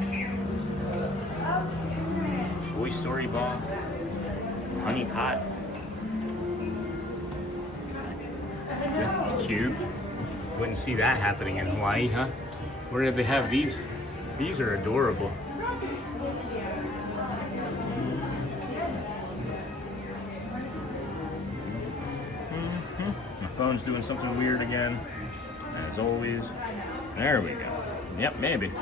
Toy Story ball. Honey pot. That's cute. Wouldn't see that happening in Hawaii, huh? Where did they have these? These are adorable. My phone's doing something weird again, as always. There we go. Yep, maybe.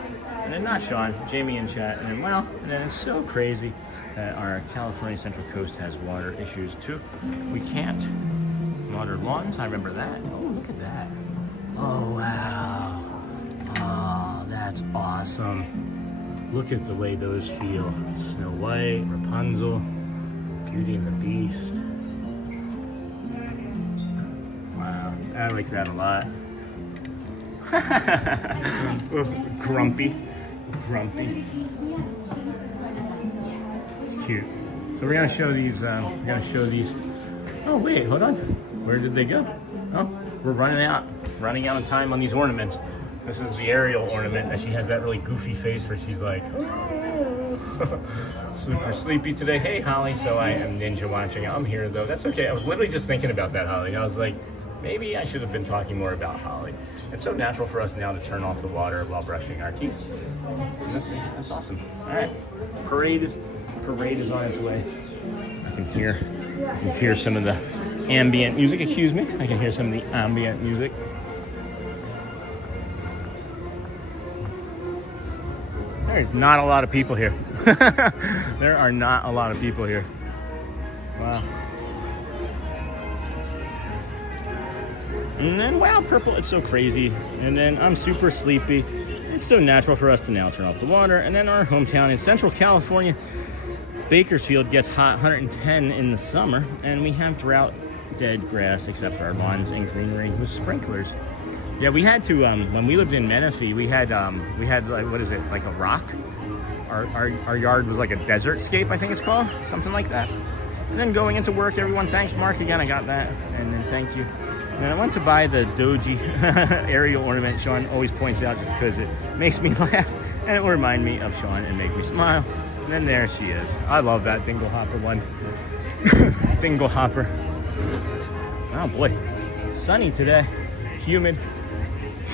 And then not Sean, Jamie in chat. And then, well, and then it's so crazy that our California Central Coast has water issues too. We can't water lawns. I remember that. Oh, look at that. Oh, wow. Oh, that's awesome. Look at the way those feel. Snow White, Rapunzel, Beauty and the Beast. Wow, I like that a lot. Grumpy. It's cute. So we're gonna show these. Oh wait, hold on. Where did they go? Oh, we're running out of time on these ornaments. This is the Ariel ornament, and she has that really goofy face where she's like, super sleepy today. Hey Holly, so I am ninja watching. I'm here though. That's okay. I was literally just thinking about that, Holly. I was like, maybe I should have been talking more about Holly. It's so natural for us now to turn off the water while brushing our teeth. And that's awesome. All right, parade is on its way. I can hear some of the ambient music. Excuse me. I can hear some of the ambient music. There's not a lot of people here. There are not a lot of people here. Wow. And then, wow, purple, it's so crazy. And then I'm super sleepy. It's so natural for us to now turn off the water. And then our hometown in Central California, Bakersfield, gets hot, 110 in the summer. And we have drought dead grass except for our lawns and greenery with sprinklers. Yeah, we had to, when we lived in Menifee, we had like, what is it, like a rock? Our yard was like a desert scape, I think it's called, something like that. And then going into work, everyone, thanks Mark again, I got that, and then thank you. And I went to buy the Doji Ariel ornament. Sean always points out just because it makes me laugh, and it will remind me of Sean and make me smile. And then there she is. I love that Dingle Hopper one. Dingle Hopper. Oh boy, sunny today, humid.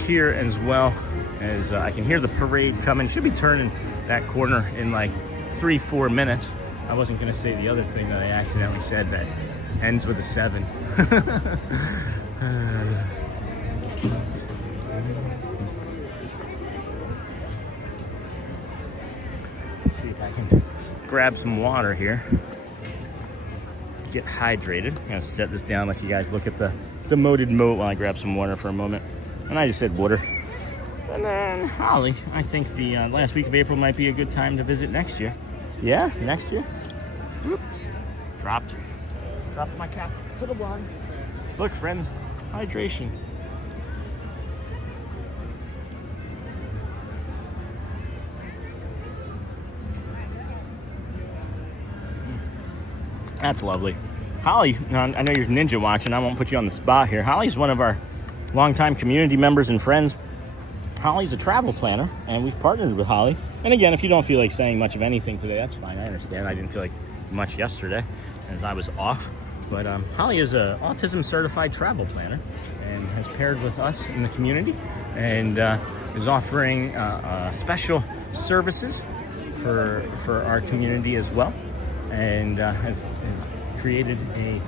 Here as well as I can hear the parade coming. Should be turning that corner in like 3-4 minutes. I wasn't going to say the other thing that I accidentally said that ends with a 7. Let's see if I can grab some water here. Get hydrated. I'm going to set this down, let you guys look at the demoted moat while I grab some water for a moment. And I just said water. And then Holly, I think the last week of April might be a good time to visit next year. Yeah, next year. Whoop. Dropped my cap to the bottom. Look, friends, hydration. That's lovely. Holly, I know you're ninja watching. I won't put you on the spot here. Holly's one of our longtime community members and friends. Holly's a travel planner, and we've partnered with Holly. And again, if you don't feel like saying much of anything today, that's fine. I understand. I didn't feel like much yesterday as I was off. But Holly is an autism certified travel planner and has paired with us in the community and is offering special services for our community as well. and has created a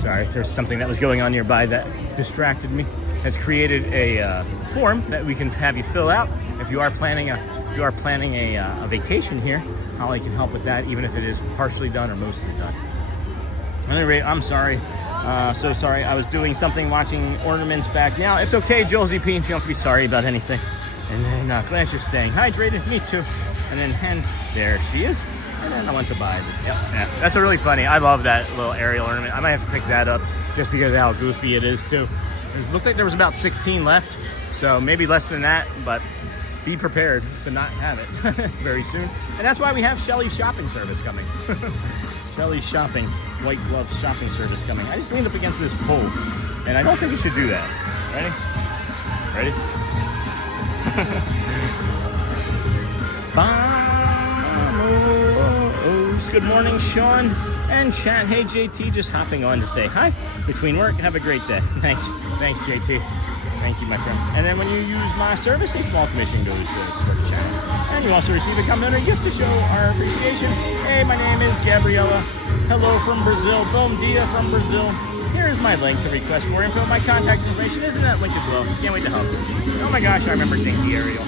sorry, there's something that was going on nearby that distracted me. Has created a form that we can have you fill out if you are planning a vacation here. Holly can help with that, even if it is partially done or mostly done. At any rate, I'm sorry. So sorry. I was doing something, watching ornaments back now. It's okay, Joel ZP. You don't have to be sorry about anything. And then glad you're staying hydrated. Me too. And then there she is. And then I went to buy it. Yep, yeah. That's really funny. I love that little aerial ornament. I might have to pick that up just because of how goofy it is too. It looked like there was about 16 left, so maybe less than that, but be prepared to not have it very soon. And that's why we have Shelly's shopping service coming. Shelly's shopping, white glove shopping service coming. I just leaned up against this pole, and I don't think you should do that. Ready? Vamos. Good morning, Sean and chat. Hey, JT, just hopping on to say hi between work. Have a great day. Thanks, JT. Thank you, my friend. And then when you use my service, a small commission goes to support the channel. And you also receive a complimentary gift to show our appreciation. Hey, my name is Gabriella. Hello from Brazil. Bom dia from Brazil. Here's my link to request more info. My contact information is in that link as well. Can't wait to help you. Oh my gosh, I remember Dinky Ariel.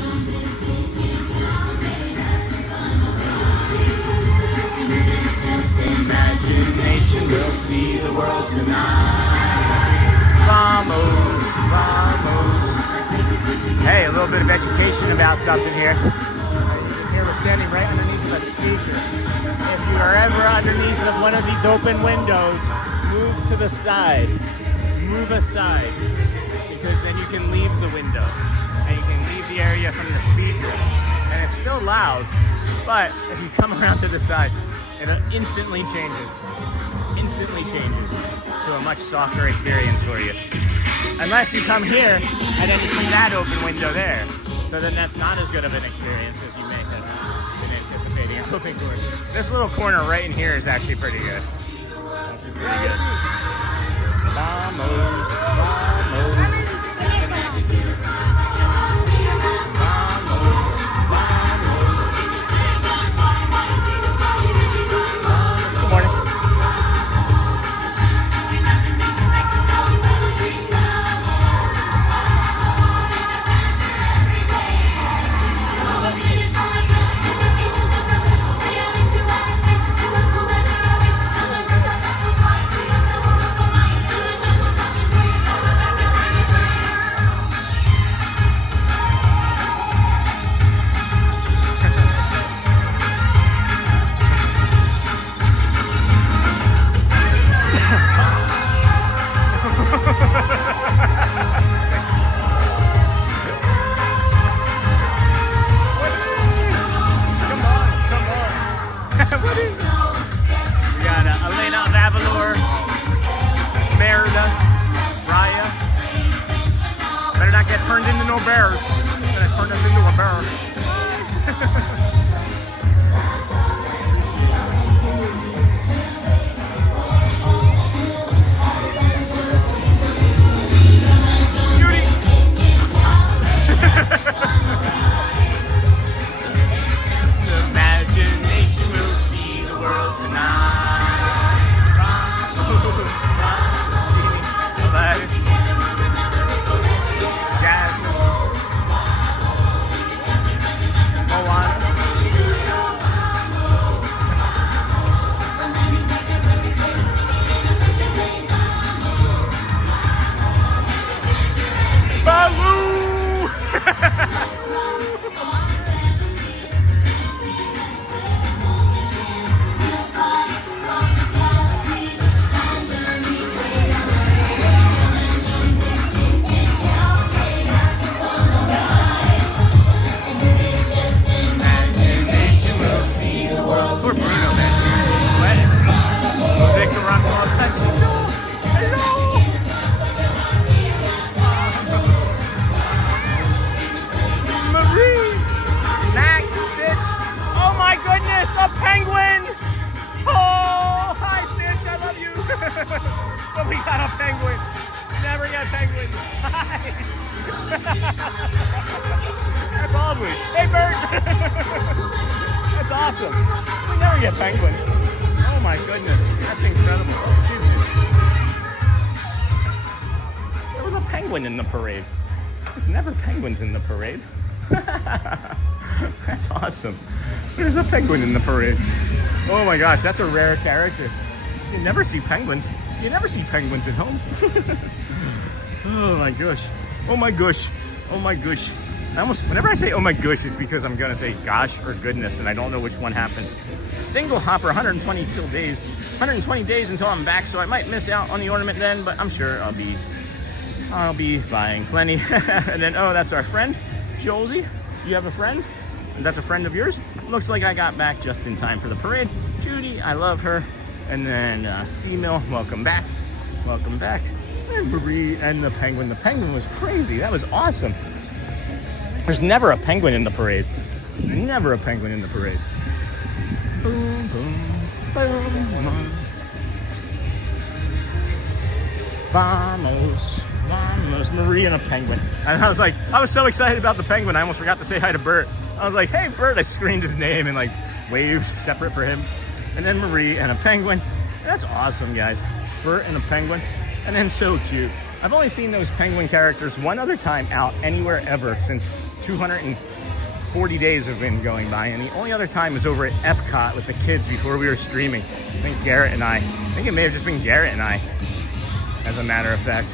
Imagination will see the world tonight. Vamos, vamos. Hey, a little bit of education about something here. Here we're standing right underneath a speaker. If you are ever underneath of one of these open windows, move to the side. Move aside. Because then you can leave the window. And you can leave the area from the speaker. And it's still loud, but if you come around to the side, it instantly changes to a much softer experience for you. Unless you come here and then you leave that open window there. So then that's not as good of an experience as you may have been anticipating or hoping for. This little corner right in here is actually pretty good. Actually pretty good. Vamos, vamos. That's awesome. We never get penguins. Oh my goodness, that's incredible. Oh, excuse me. There was a penguin in the parade. There's never penguins in the parade. That's awesome. There's a penguin in the parade. Oh my gosh, that's a rare character. You never see penguins. You never see penguins at home. Oh my gosh. Oh my gosh. Oh my gosh. Whenever I say oh my gosh, it's because I'm gonna say gosh or goodness, and I don't know which one happens. Dingle Hopper, 120 days. 120 days until I'm back, so I might miss out on the ornament then, but I'm sure I'll be buying plenty. And then, oh, that's our friend, Josie. You have a friend? That's a friend of yours? Looks like I got back just in time for the parade. Judy, I love her. And then C-Mill, welcome back. Welcome back. And Marie and the penguin. The penguin was crazy. That was awesome. There's never a penguin in the parade. Never a penguin in the parade. Boom, boom, boom, boom. Vamos, vamos. Marie and a penguin. And I was so excited about the penguin, I almost forgot to say hi to Bert. I was like, hey, Bert. I screamed his name and like waved separate for him. And then Marie and a penguin. That's awesome, guys. Bert and a penguin. And then so cute. I've only seen those penguin characters one other time out anywhere ever since 240 days have been going by. And the only other time was over at Epcot with the kids before we were streaming. I think Garrett and I think it may have just been Garrett and I, as a matter of fact.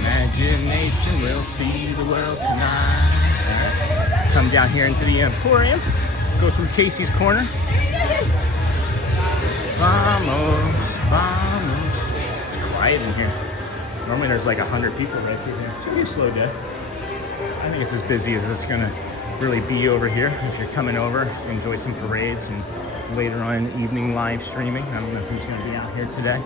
Imagination will see the world tonight. Come down here into the Emporium. Go through Casey's Corner. Vamos, vamos. It's quiet in here. Normally there's like 100 people right through here. It's gonna be a slow day. I think it's as busy as it's gonna really be over here. If you're coming over to enjoy some parades and later on evening live streaming. I don't know who's gonna be out here today.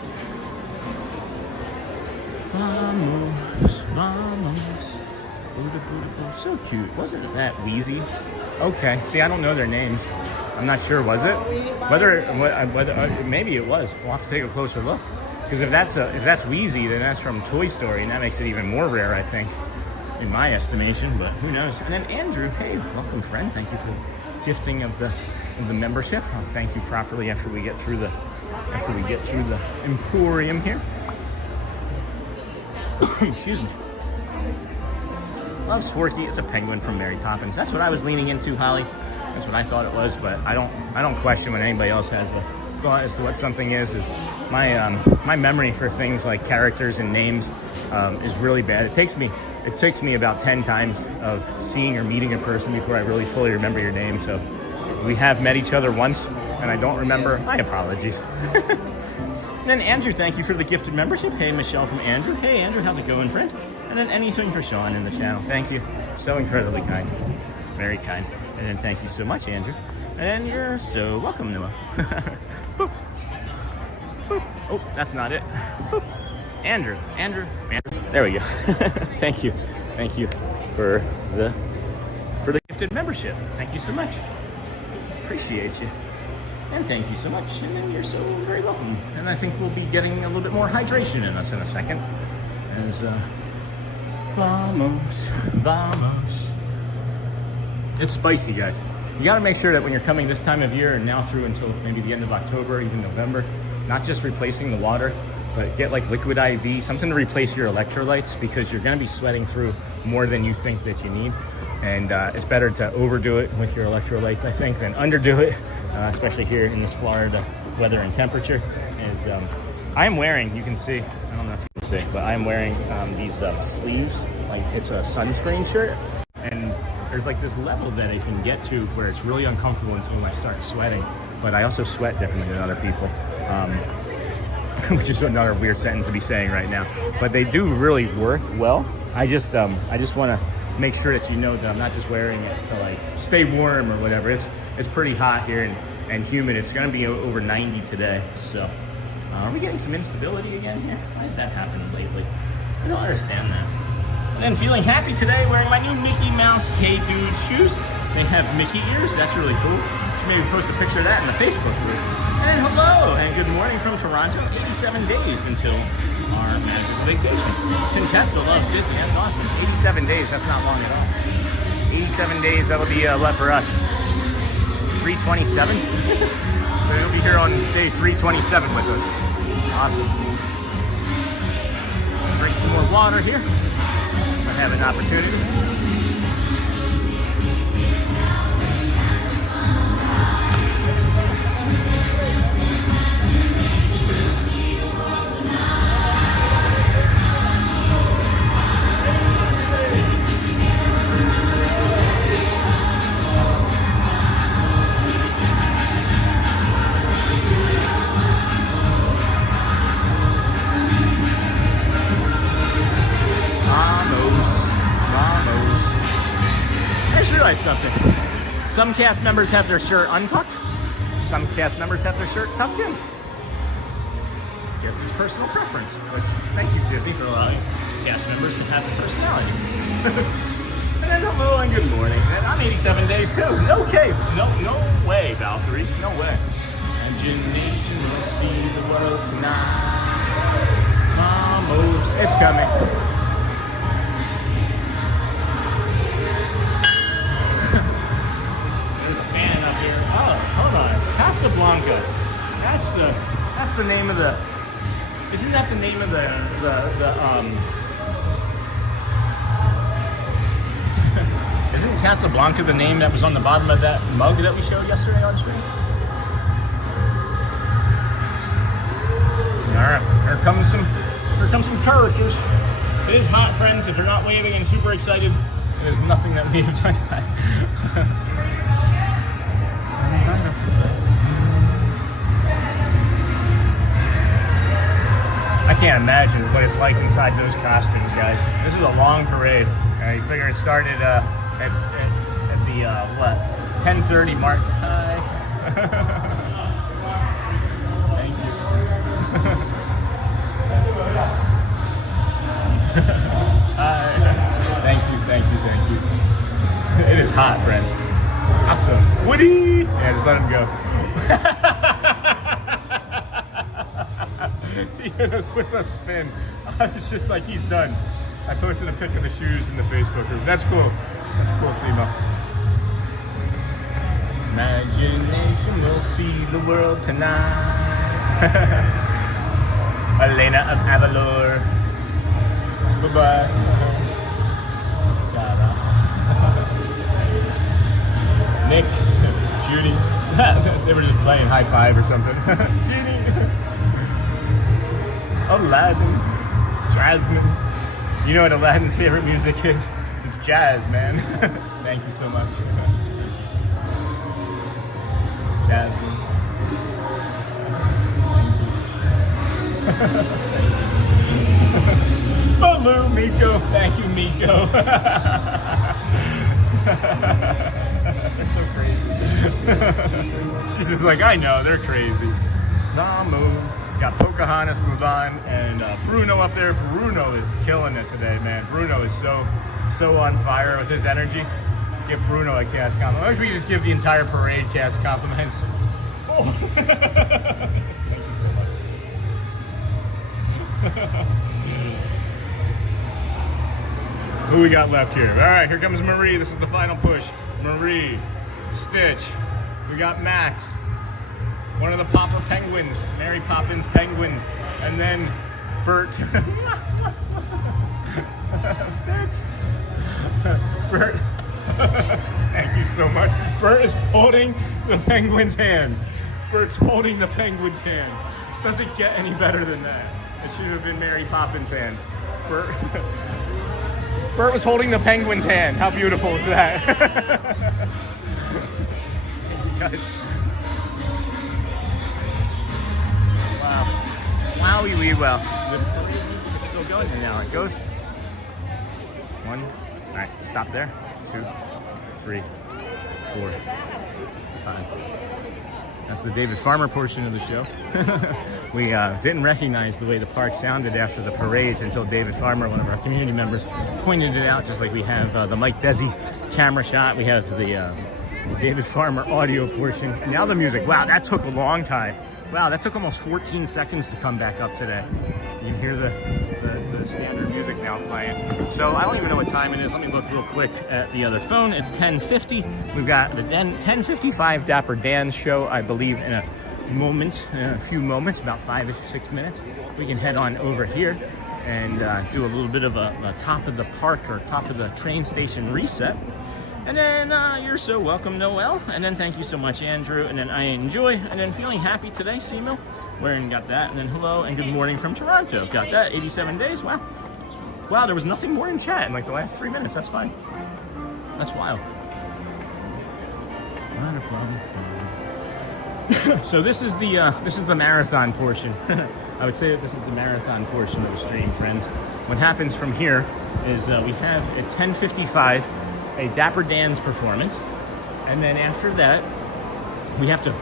Vamos, vamos. Buddha, Buddha, Buddha. So cute. Wasn't that Wheezy? Okay. See, I don't know their names. I'm not sure. Was it? Whether maybe it was. We'll have to take a closer look. Because if that's Wheezy, then that's from Toy Story, and that makes it even more rare, I think, in my estimation. But who knows? And then Andrew, hey, welcome, friend. Thank you for the gifting of the membership. I'll thank you properly after we get through the Emporium here. Excuse me. Loves Forky. It's a penguin from Mary Poppins. That's what I was leaning into, Holly. That's what I thought it was, but I don't question when anybody else has the thought as to what something is my memory for things like characters and names is really bad. It takes me about 10 times of seeing or meeting a person before I really fully remember your name. So we have met each other once and I don't remember. My apologies. And then Andrew, thank you for the gifted membership. Hey, Michelle from Andrew. Hey, Andrew, how's it going, friend? And then anything for Sean in the channel. Thank you. So incredibly kind. Very kind. And then thank you so much, Andrew. And then you're so welcome, Noah. Boop. Boop. Oh, that's not it. Boop. Andrew. There we go. Thank you for the gifted membership. Thank you so much. Appreciate you. And thank you so much. And then you're so very welcome. And I think we'll be getting a little bit more hydration in us in a second. As vamos. It's spicy, guys. You got to make sure that when you're coming this time of year and now through until maybe the end of October, even November, not just replacing the water, but get like liquid IV, something to replace your electrolytes, because you're going to be sweating through more than you think that you need. And it's better to overdo it with your electrolytes, I think, than underdo it, especially here in this Florida weather and temperature. I am wearing, you can see, I don't know if you can see, but I am wearing these sleeves, like it's a sunscreen shirt. And there's like this level that I can get to where it's really uncomfortable until I start sweating. But I also sweat differently than other people, which is another weird sentence to be saying right now. But they do really work well. I just want to make sure that you know that I'm not just wearing it to like stay warm or whatever. It's pretty hot here and humid. It's going to be over 90 today. So are we getting some instability again here? Why is that happening lately? I don't understand that. And feeling happy today, wearing my new Mickey Mouse Hey Dude shoes. They have Mickey ears. That's really cool. Should maybe post a picture of that in the Facebook group. And hello, and good morning from Toronto. 87 days until our magical vacation. Contessa loves Disney. That's awesome. 87 days. That's not long at all. 87 days that'll be left for us. 327? So you'll be here on day 327 with us. Awesome. Drink some more water here. So I have an opportunity. Something. Some cast members have their shirt untucked. Some cast members have their shirt tucked in. Guess it's personal preference. But thank you, Disney, for allowing cast members to have their personality. And then hello and good morning. And I'm 87 days too. Okay. No way, Valkyrie. No way. Imagination will see the world tonight. Vamos. It's coming. Casablanca. That's the name of the. Isn't that the name of the Isn't Casablanca the name that was on the bottom of that mug that we showed yesterday on stream? All right, here comes some characters. It is hot, friends. If you're not waving and super excited, there's nothing that we have done. I can't imagine what it's like inside those costumes, guys. This is a long parade. You figure it started at the what 10:30 mark. Hi. Thank you. Hi. Thank you. It is hot, friends. Awesome. Woody. Yeah, just let him go. He hit us with a spin. I was just like, he's done. I posted a pic of the shoes in the Facebook group. That's cool. That's cool, Sima. Imagination will see the world tonight. Elena of Avalor. Bye-bye. Nick. Judy. They were just playing high five or something. Judy. Aladdin, Jasmine. You know what Aladdin's favorite music is? It's jazz, man. Thank you so much. Jasmine. Baloo, Miko. Thank you, Miko. They're so crazy. She's just like, I know, they're crazy. Vamos. Got Pocahontas, Mulan, and Bruno up there. Bruno is killing it today, man. Bruno is so on fire with his energy. Give Bruno a cast compliment. Why don't we just give the entire parade cast compliments? Oh. Thank you so much. Who we got left here? All right, here comes Marie. This is the final push. Marie, Stitch. We got Max. One of the Papa Penguins, Mary Poppins Penguins, and then Bert. Stitch. Bert. Thank you so much. Bert is holding the penguin's hand. Bert's holding the penguin's hand. Doesn't get any better than that. It should have been Mary Poppins' hand. Bert was holding the penguin's hand. How beautiful is that? Thank you guys. Wow, we well. It's still going now. It goes. 1. All right, stop there. 2, 3, 4, 5. That's the David Farmer portion of the show. We didn't recognize the way the park sounded after the parades until David Farmer, one of our community members, pointed it out. Just like we have the Mike Desi camera shot, we have the David Farmer audio portion. And now the music. Wow, that took a long time. Wow, that took almost 14 seconds to come back up today. You can hear the standard music now. now playing. So I don't even know what time it is. Let me look real quick at the other phone. It's 10:50. We've got the 10:55 Dapper Dans show, I believe, in a few moments, about 5 or 6 minutes. We can head on over here and do a little bit of a top of the park or top of the train station reset. And then you're so welcome, Noel. And then thank you so much, Andrew. And then I enjoy. And then feeling happy today, Seamil. Wearing got that. And then hello and good morning from Toronto. Got that. 87 days. Wow. Wow, there was nothing more in chat in like the last 3 minutes. That's fine. That's wild. So this is the marathon portion. I would say that this is the marathon portion of the stream, friends. What happens from here is we have at 10:55 a Dapper Dans performance, and then after that we have to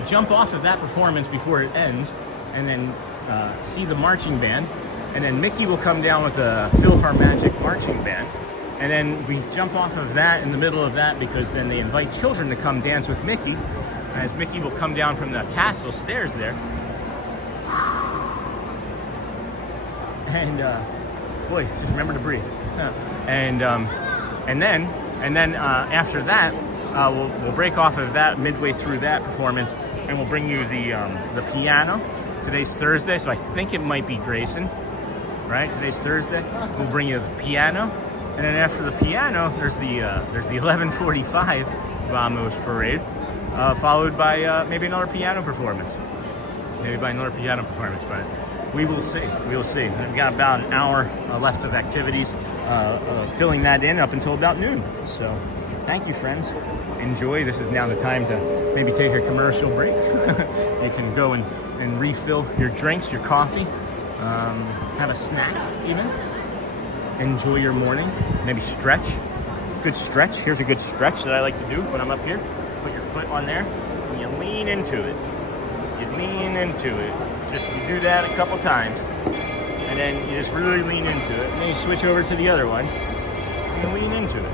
jump off of that performance before it ends, and then see the marching band, and then Mickey will come down with the Philharmonic marching band, and then we jump off of that in the middle of that because then they invite children to come dance with Mickey, as Mickey will come down from the castle stairs there. And boy, just remember to breathe. And then after that, we'll break off of that midway through that performance, and we'll bring you the piano. Today's Thursday, so I think it might be Grayson, right? Today's Thursday. We'll bring you the piano, and then after the piano, there's the 11:45 Vamos parade, followed by maybe another piano performance. But we will see. We will see. We've got about an hour left of activities, filling that in up until about noon. So thank you, friends. Enjoy. This is now the time to maybe take a commercial break. You can go and refill your drinks, your coffee, have a snack even. Enjoy your morning. Maybe stretch. Good stretch. Here's a good stretch that I like to do when I'm up here. Put your foot on there and you lean into it. Just you do that a couple times, and then you just really lean into it, and then you switch over to the other one and you lean into it.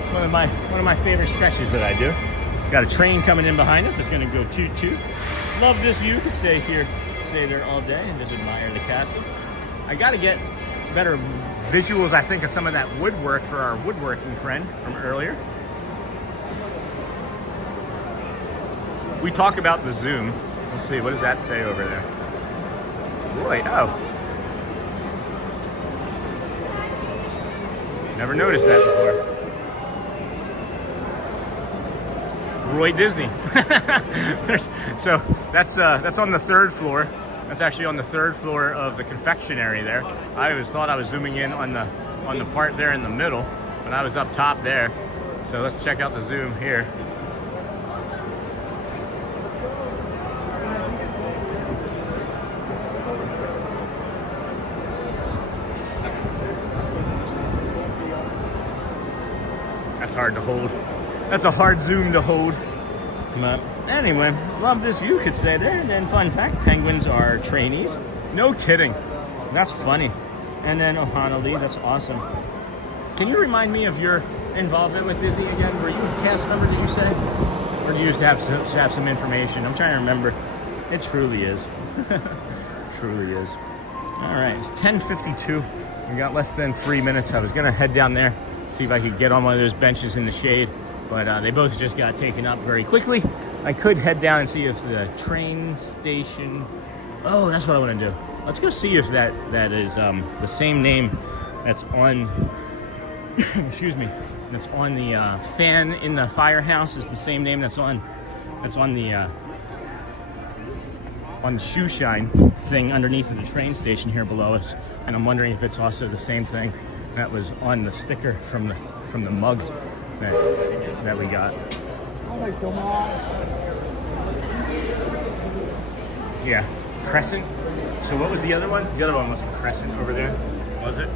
It's one of my favorite stretches that I do. Got a train coming in behind us. It's going to go toot-toot. Love this view. Could stay there all day and just admire the castle. I got to get better visuals, I think, of some of that woodwork for our woodworking friend from earlier. We talk about the zoom. Let's see, what does that say over there? Boy, oh. Never noticed that before. Roy Disney. So that's on the 3rd floor. That's actually on the 3rd floor of the confectionery there. I always thought I was zooming in on the part there in the middle, but I was up top there. So let's check out the zoom here. Hard to hold. That's a hard zoom to hold. But anyway, love this view. Could stay there. And then fun fact, penguins are trainees. No kidding. That's funny. And then Ohana, that's awesome. Can you remind me of your involvement with Disney again? Were you a cast member, did you say? Or do you just have some information? I'm trying to remember. It truly is. Truly is. All right, it's 10:52. We got less than 3 minutes. I was gonna head down there, see if I could get on one of those benches in the shade, but they both just got taken up very quickly. I could head down and see if the train station, oh, that's what I want to do. Let's go see if that is the same name that's on, excuse me, that's on the fan in the firehouse is the same name that's on the shoe shine thing underneath of the train station here below us. And I'm wondering if it's also the same thing that was on the sticker from the mug that we got. Yeah, Crescent. So what was the other one? The other one was Crescent over there, was it?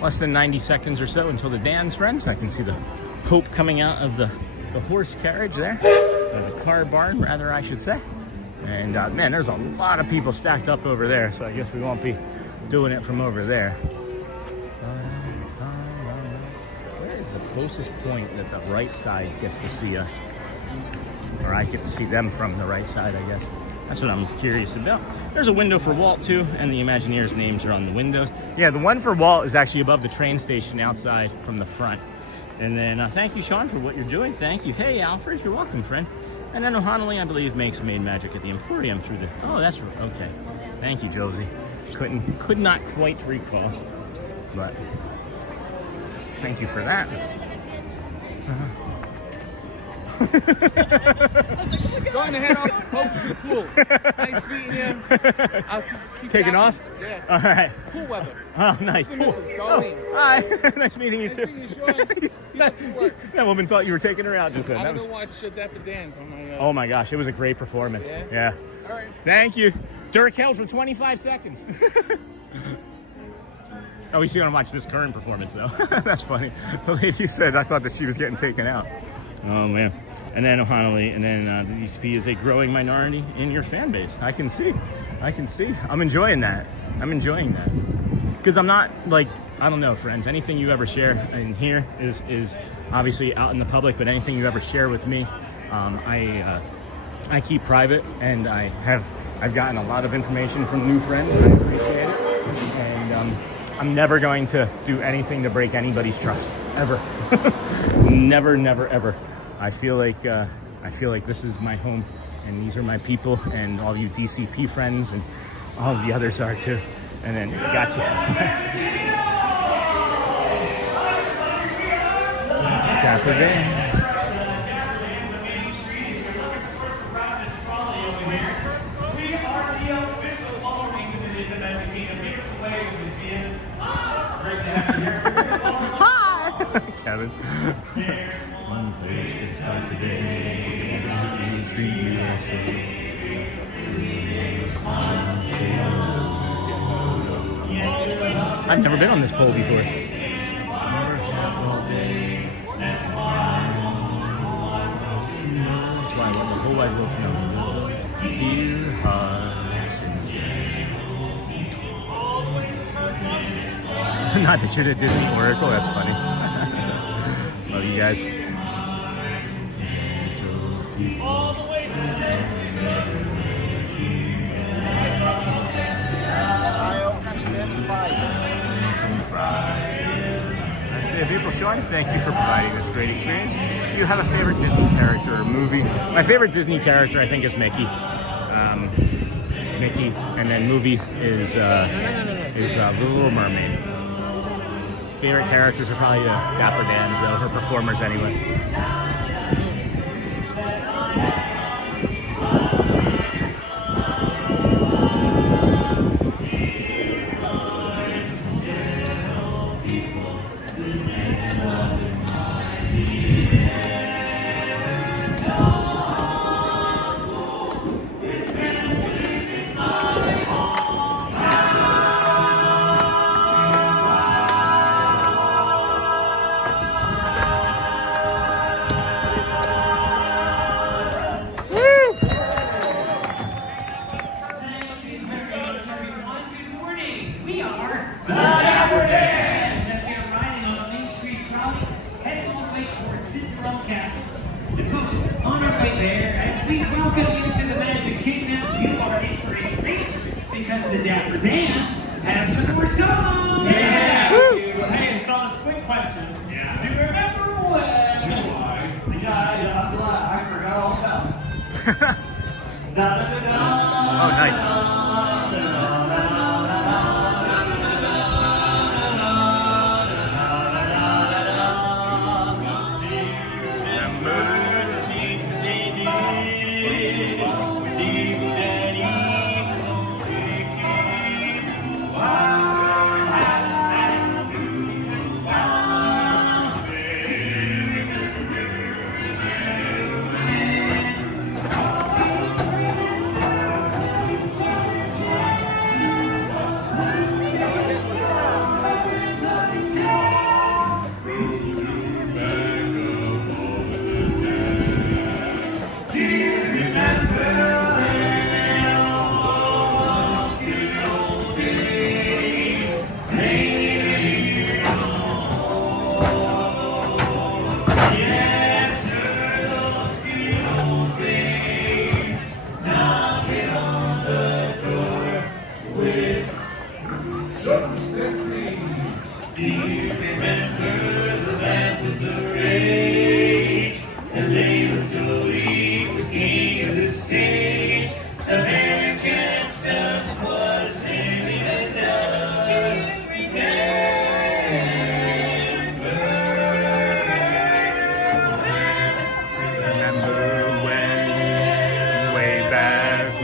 Less than 90 seconds or so until the Dans friends. I can see the Pope coming out of the horse carriage there, or the car barn rather, I should say. And man, there's a lot of people stacked up over there, so I guess we won't be doing it from over there. closest point that the right side gets to see us. Or I get to see them from the right side, I guess. That's what I'm curious about. There's a window for Walt too, and the Imagineers' names are on the windows. Yeah, the one for Walt is actually above the train station outside from the front. And then thank you, Sean, for what you're doing. Thank you. Hey, Alfred, you're welcome, friend. And then O'Hanley, I believe, makes Made Magic at the Emporium through the... Oh, that's... Okay. Thank you, Josie. Could not quite recall, but thank you for that. Going to head off over to the pool. Nice meeting you. I'll keep Taking off? Yeah. All right. Cool weather. Oh, nice. It's the missus, Darlene. Hi. Nice meeting you, Nice too. meeting you, Sean. Keep up the work. That woman thought you were taking her out just then. I'm That going was... to watch Dapper Dans on my... Oh, my gosh. It was a great performance. Yeah. All right. Thank you. Dirk held for 25 seconds. Oh, he's going to watch this current performance, though. That's funny. The lady said, I thought that she was getting taken out. Oh, man. And then O'Hanley, and then the DCP is a growing minority in your fan base. I can see. I'm enjoying that. Because I'm not, like, I don't know, friends. Anything you ever share in here is obviously out in the public, but anything you ever share with me, I keep private, and I've gotten a lot of information from new friends, and I appreciate it. And I'm never going to do anything to break anybody's trust, ever. Never, ever. I feel like this is my home, and these are my people, and all you DCP friends, and all of the others are too. And then gotcha. Dapper Dans. Kevin. One place to start today. TDWSS. I've never been on this pole before. That's why I want the whole wide world to know. Dear hearts and not that you're the Disney Oracle, that's funny. Love you guys. All the way to the next. April Sean, thank you for providing this great experience. Do you have a favorite Disney character or movie? My favorite Disney character, I think, is Mickey. Mickey, and then movie is The Little Mermaid. Favorite characters are probably Dapper Dans, though, her performers anyway. Because the Dapper Dans have some more songs. Yeah. Hey, fellas, quick question. Yeah. Do you remember when the guy I forgot all about it. Oh, nice.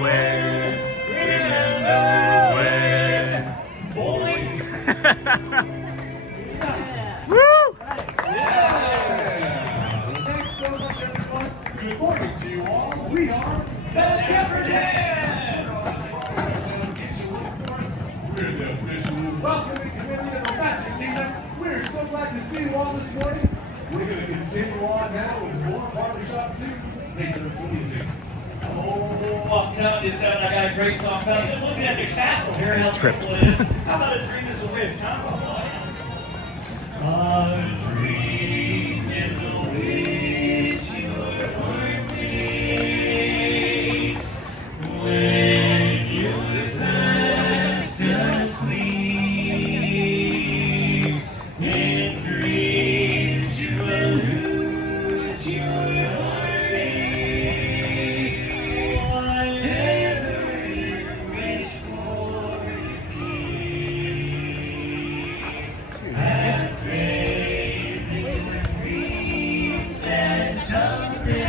when, Woo! Thanks so much, everyone. Good morning to you all. We are the Dapper Dans. We're the official welcoming committee of the Magic Kingdom. We're so glad to see you all this morning. We're going to continue on now with more barbershop tunes. Stay tuned for the evening. Oh, I'm telling you, Seven, I got a great song coming. Just looking at the castle here, He's how tripped. beautiful it is. How about a dream is a wish, huh? A dream is a wish your heart makes when you're fast asleep. In dreams you will lose your heartache. Whatever you wish for, you keep. Have faith in your dreams and someday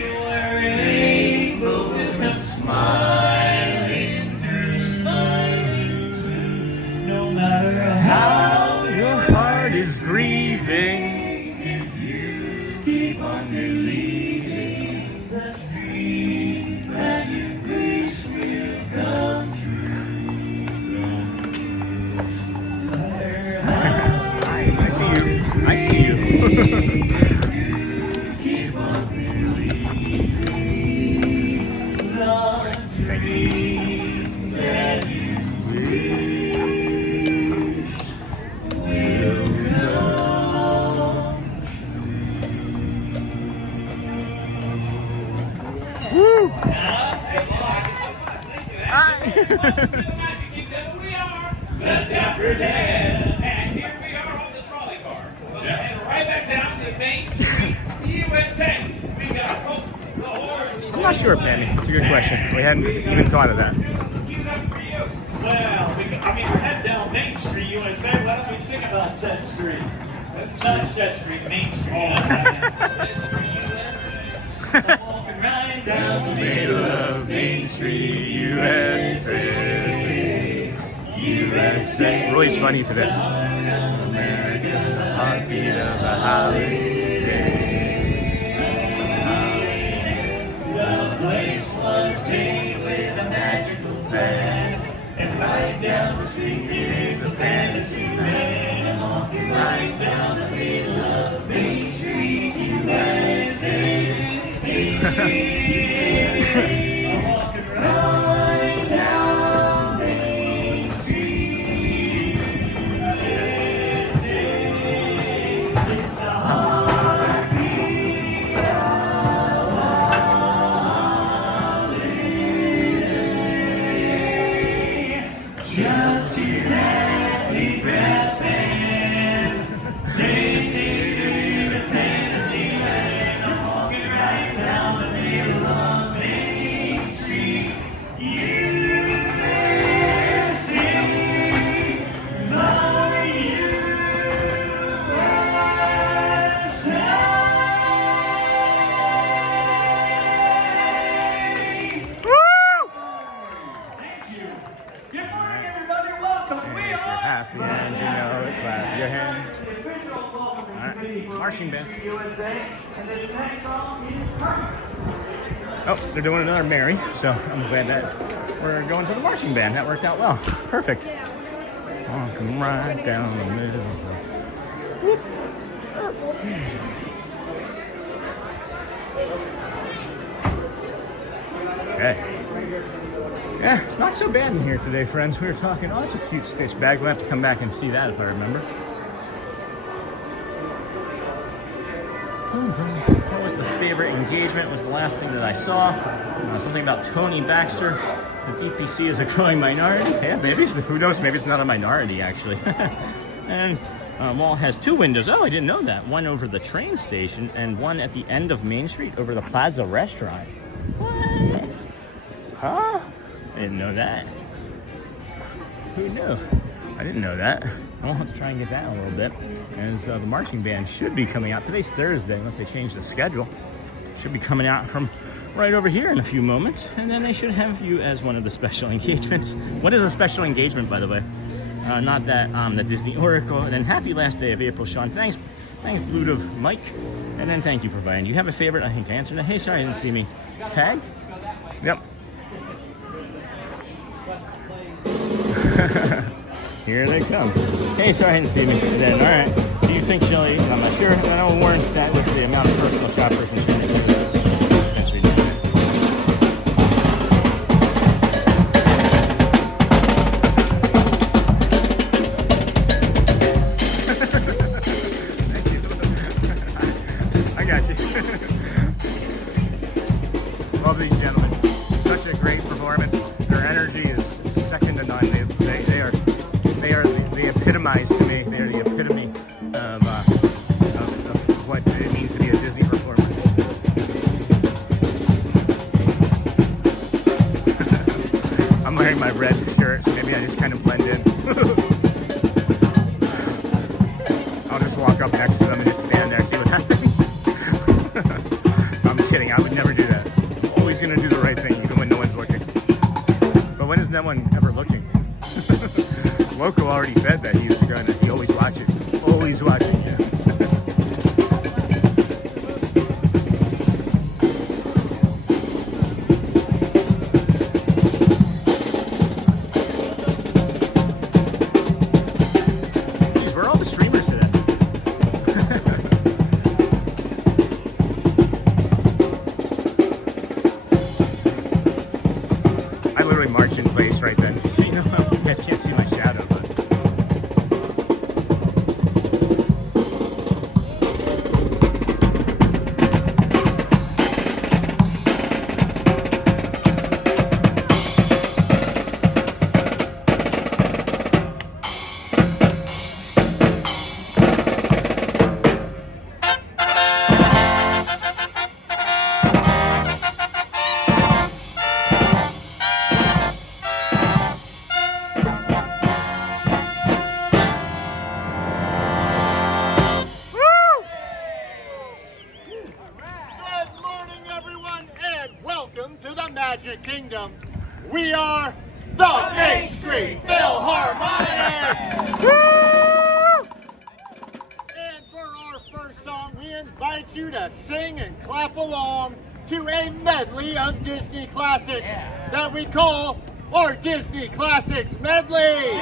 your rainbow will come smiling through. No matter how Your heart is grieving. if you keep on believing, that dream that you wish will come true. No matter how I see you. I see you. keep on believing, the dream that you wish will come Woo! The Dapper Dans. And here we are on the trolley car. We'll head right back down to Main Street, USA. We got the horse. I'm not sure, Penny. It's a good question. We hadn't even thought of that. Queued up for you. Well, we're heading down Main Street, USA. Why don't we sing about Set Street? Not Set Street, Main Street. Walking right down the middle of Main Street, USA. USA. Roy's funny today. America, the heartbeat of a holiday. The place was made with a magical plan, and right down the street there is a fantasy land. I'm walking right down the middle of Main Street, USA. Main Street, USA. I'm walking right down Main Street, USA. It's the heartbeat of holiday. Just hear that big brass band. They live in Fantasyland. I'm walking right down the middle of Main Street, USA. Thank you. Good morning, everybody. Welcome. We If you're are happy and you know it, clap your hands. the official welcome All right, committee for marching band. USA, and this next song is Perfect. Oh, they're doing another Mary, so I'm glad that we're going to the marching band. That worked out well. Perfect. Walking right down the middle. Whoop. Okay. Yeah, it's not so bad in here today, friends. We were talking, oh, it's a cute Stitch bag. We'll have to come back and see that if I remember. What was the favorite engagement? Was the last thing that I saw. Something about Tony Baxter. The DPC is a growing minority. Yeah, maybe. Who knows? Maybe it's not a minority, actually. And mall has two windows. Oh, I didn't know that. One over the train station and one at the end of Main Street over the Plaza restaurant. What? Huh? I didn't know that. Who knew? I didn't know that. I'll have to try and get that in a little bit. And the marching band should be coming out. Today's Thursday, unless they change the schedule. Should be coming out from right over here in a few moments, and then they should have you as one of the special engagements. What is a special engagement, by the way? Not that I'm the Disney Oracle. And then happy last day of April, Sean. Thanks, Blue of Mike. And then thank you for buying. You have a favorite? I think I answered it. Hey, sorry, I didn't see me. Tag? Yep. Here they come. Hey, sorry, I didn't see me. And then, all right. Do you think she'll eat? I'm not sure. And I will warn that with the amount of personal shoppers and shit. That's ridiculous. Thank you. I got you. Love these gentlemen. Such a great performance. Their energy is second to none. They are the epitomize to me. They are the epitome of what it means to be a Disney performer. I'm wearing my red shirt, so maybe I just kind of blend in. I'll just walk up next to them and just stand there, see what happens. I'm kidding. I would never do that. Always gonna do the right thing, even when no one's looking. But when is no one ever looking? Loco already said that he always watching. Always watching, yeah. Jeez, where are all the streamers today? I literally march in place right then. So, you know, you guys can't see my shadow. Kingdom. We are the Main Street Philharmonic! And for our first song, we invite you to sing and clap along to a medley of Disney classics that we call our Disney Classics Medley!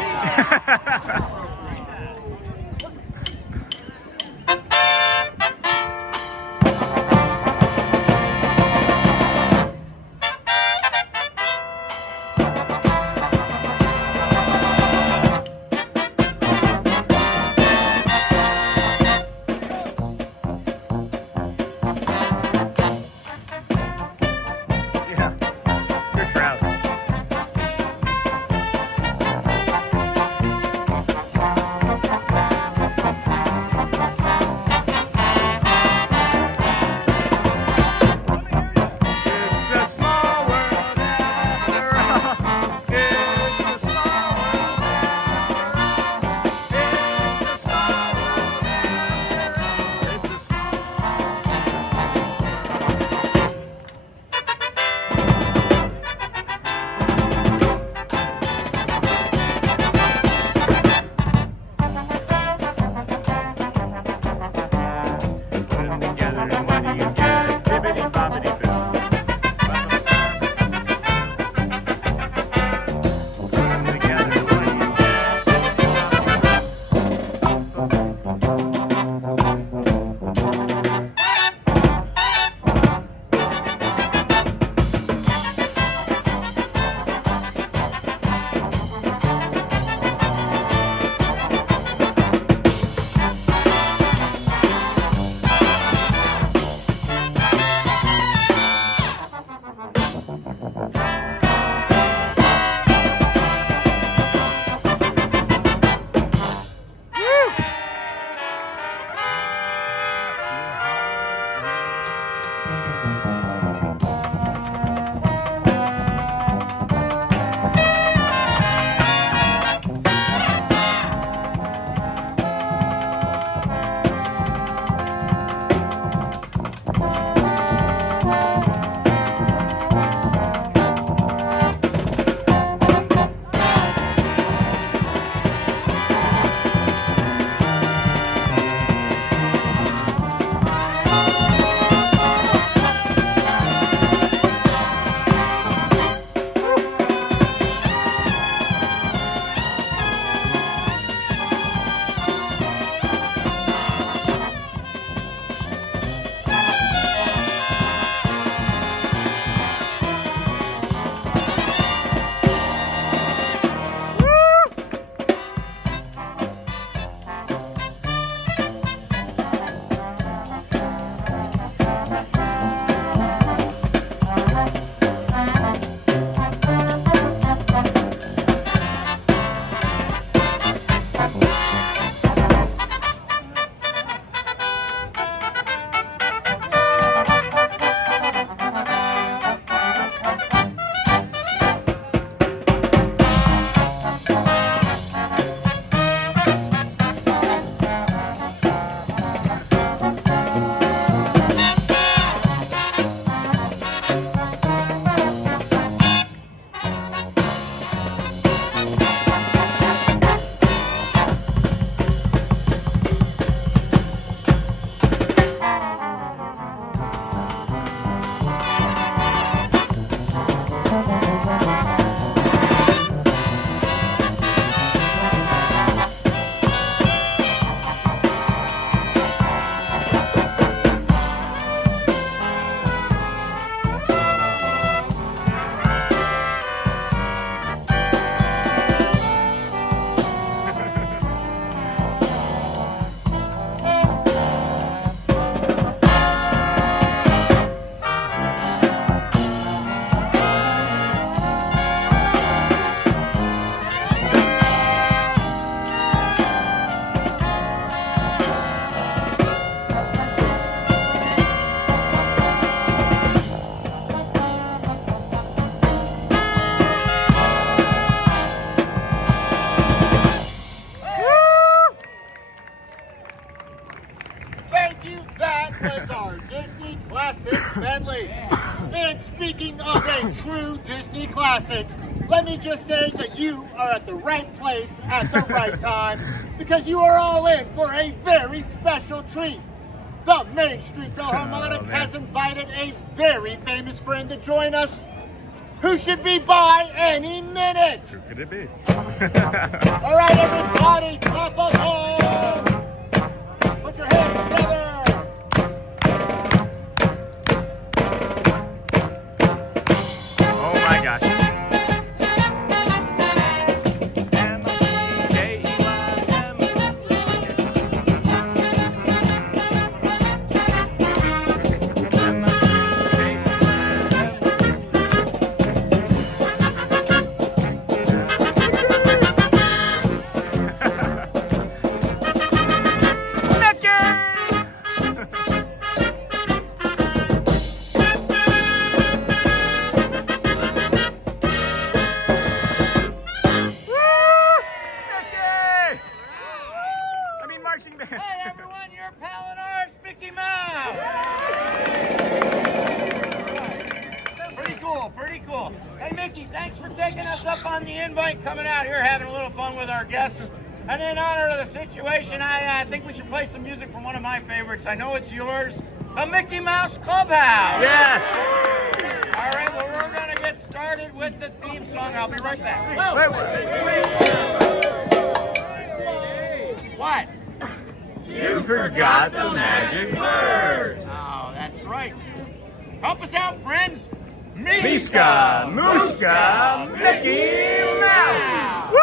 a true Disney classic, let me just say that you are at the right place at the right time, because you are all in for a very special treat. The Main Street Philharmonic has invited a very famous friend to join us, who should be by any minute. Who could it be? All right, everybody, clap along. Put your hands together. Oh my gosh. Hey everyone, your pal and ours, Mickey Mouse! Pretty cool, pretty cool. Hey Mickey, thanks for taking us up on the invite, coming out here, having a little fun with our guests. And in honor of the situation, I think we should play some music from one of my favorites. I know it's yours, the Mickey Mouse Clubhouse. Yes! All right, well, we're going to get started with the theme song. I'll be right back. What? You forgot the magic words. Oh, that's right. Help us out, friends. Miska, Muska, Mickey Mouse. Woo!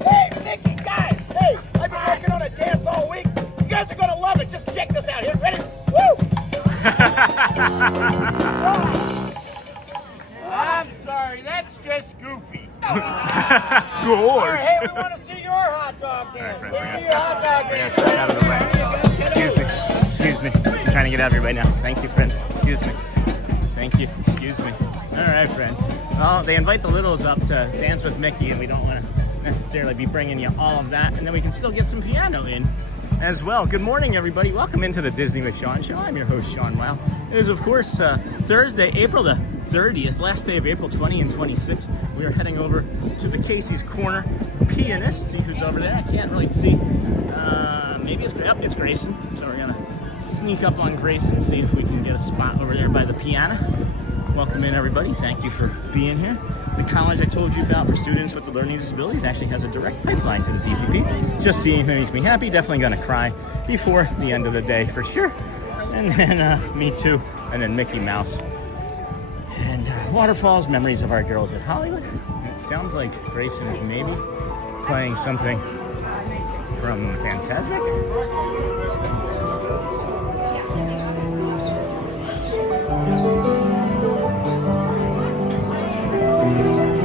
Hey, Mickey, guys! Hey, I've been working on a dance all week. You guys are gonna love it. Just check this out. Here, ready? Woo! I'm sorry, that's just goofy. All right, hey, we want to see your hot dog dance. Let's see your hot dog dance. Out of the way. Excuse me. I'm trying to get out of here right now. Thank you, friends. Excuse me. Thank you. Excuse me. All right, friends. Well, they invite the littles up to dance with Mickey, and we don't want to necessarily be bringing you all of that. And then we can still get some piano in as well. Good morning, everybody. Welcome into the Disney with Sean show. I'm your host, Sean Wow. It is, of course, Thursday, April the 30th, last day of April 20 and 26. We are heading over to the Casey's Corner pianist. See who's over there. I can't really see. Maybe it's Grayson. So we're going to sneak up on Grayson and see if we can get a spot over there by the piano. Welcome in, everybody. Thank you for being here. the college I told you about for students with learning disabilities actually has a direct pipeline to the PCP. Just seeing him makes me happy. Definitely gonna cry before the end of the day for sure. And then me too. And then Mickey Mouse. And waterfalls, memories of our girls at Hollywood. And it sounds like Grayson is maybe playing something from Fantasmic.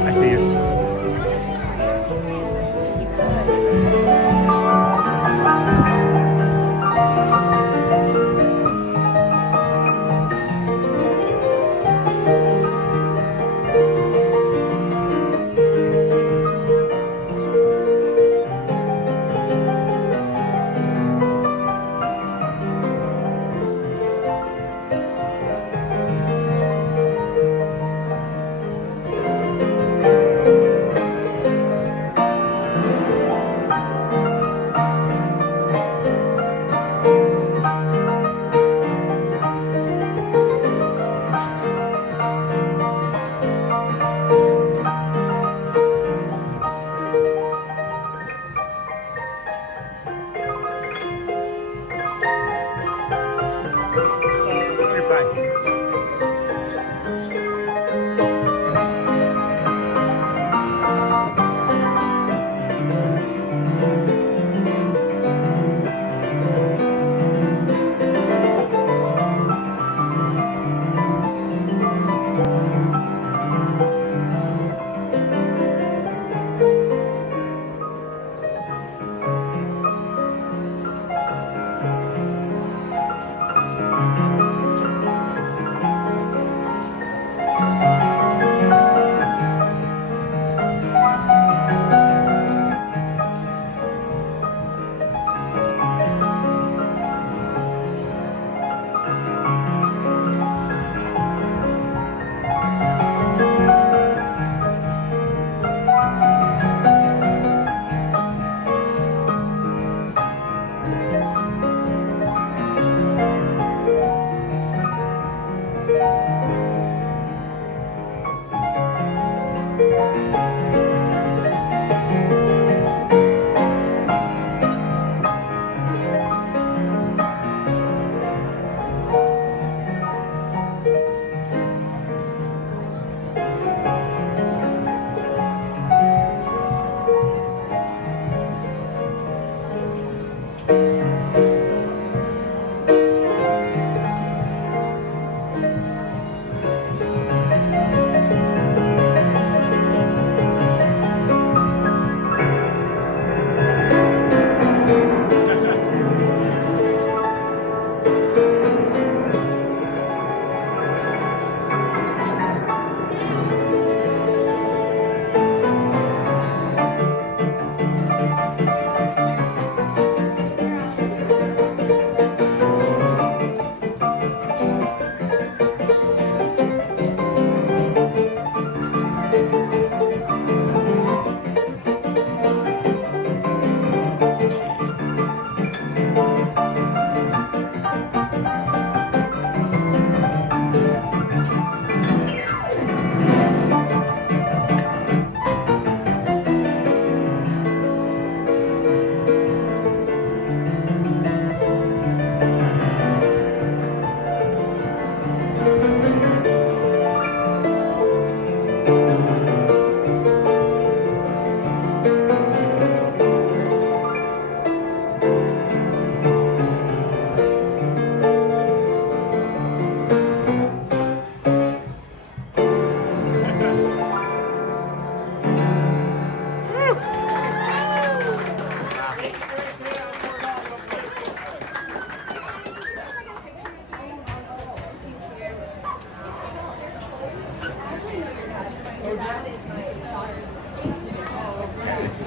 I see you.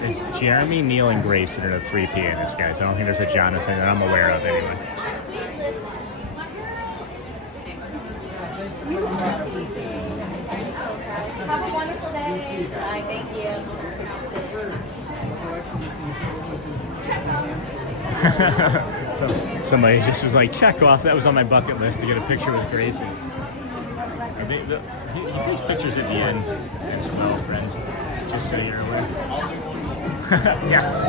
It's Jeremy, Neil, and Grayson are the three pianists, guys. I don't think there's a Jonathan that I'm aware of, anyway. Have a wonderful day. Bye, thank you. Somebody just was like, check off. That was on my bucket list to get a picture with Grayson. He takes pictures at the end and some little friends, just so you're aware. Yes.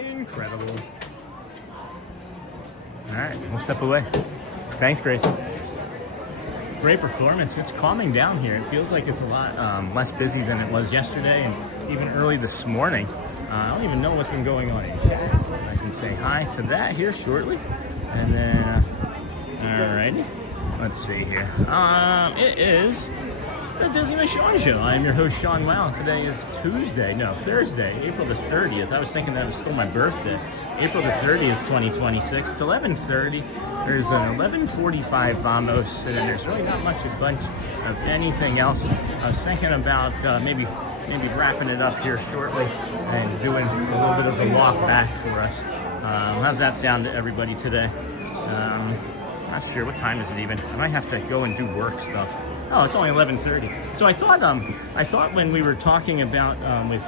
Incredible. All right, we'll step away. Thanks, Grace. Great performance. It's calming down here. It feels like it's a lot less busy than it was yesterday and even early this morning. I don't even know what's been going on in chat. I can say hi to that here shortly. And then, alrighty. Let's see here. It is the Disney with Sean Show. I am your host, Sean Wow. Today is Thursday, April the 30th. I was thinking that was still my birthday. April the 30th, 2026. It's 11:30. There's an 11:45 Vamos, and there's really not much a bunch of anything else. I was thinking about maybe wrapping it up here shortly and doing a little bit of a walk back for us. How's that sound to everybody today? Not sure. What time is it even? I might have to go and do work stuff. Oh, it's only 11:30. So I thought when we were talking about with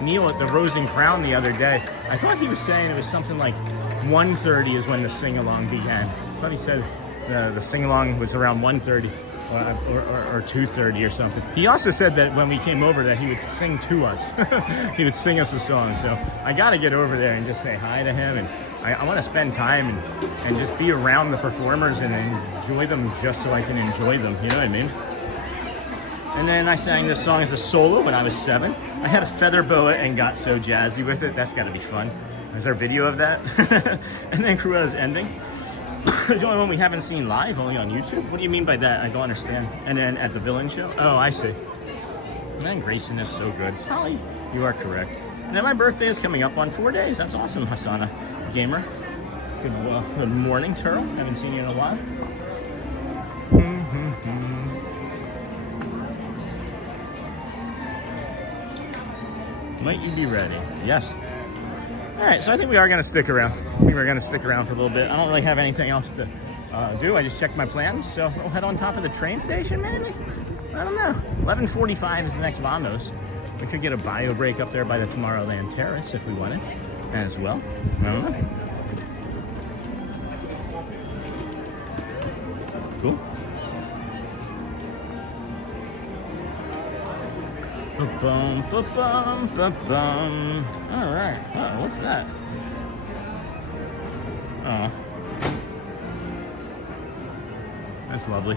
Neil at the Rose and Crown the other day, I thought he was saying it was something like 1:30 is when the sing-along began. I thought he said the sing-along was around 1:30 or 2:30 or something. He also said that when we came over that he would sing to us. He would sing us a song. So I got to get over there and just say hi to him. And I want to spend time and just be around the performers and enjoy them just so I can enjoy them. You know what I mean? And then I sang this song as a solo when I was 7. I had a feather boa and got so jazzy with it. That's got to be fun. Is there a video of that? And then Cruella's ending. The only one we haven't seen live, only on YouTube. What do you mean by that? I don't understand. And then at the Villain Show? Oh, I see. And Grayson is so good. Sally, you are correct. And then my birthday is coming up on 4 days. That's awesome, Hasana. gamer. Good morning, Turtle. Haven't seen you in a while. Might you be ready? Yes. All right, so I think we are going to stick around. I think we're going to stick around for a little bit. I don't really have anything else to do. I just checked my plans, so we'll head on top of the train station, maybe? I don't know. 11:45 is the next Vondos. We could get a bio break up there by the Tomorrowland Terrace if we wanted as well. I don't know. Cool. Ba-bum, ba-bum, ba-bum. All right. Oh, what's that? Oh. That's lovely.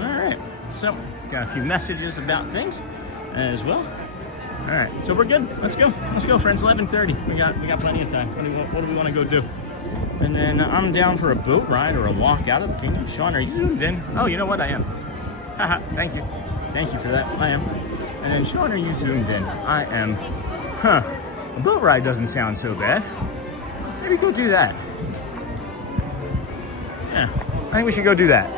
All right. So, got a few messages about things as well. All right. So we're good. Let's go. Let's go, friends. 11:30. We got plenty of time. What do we want to go do? And then I'm down for a boat ride or a walk out of the kingdom. Sean, are you zoomed in? Oh, you know what? I am. Haha. Thank you. Thank you for that. I am. And then Sean, are you zoomed in? I am. Huh. A boat ride doesn't sound so bad. Maybe go do that. Yeah. I think we should go do that.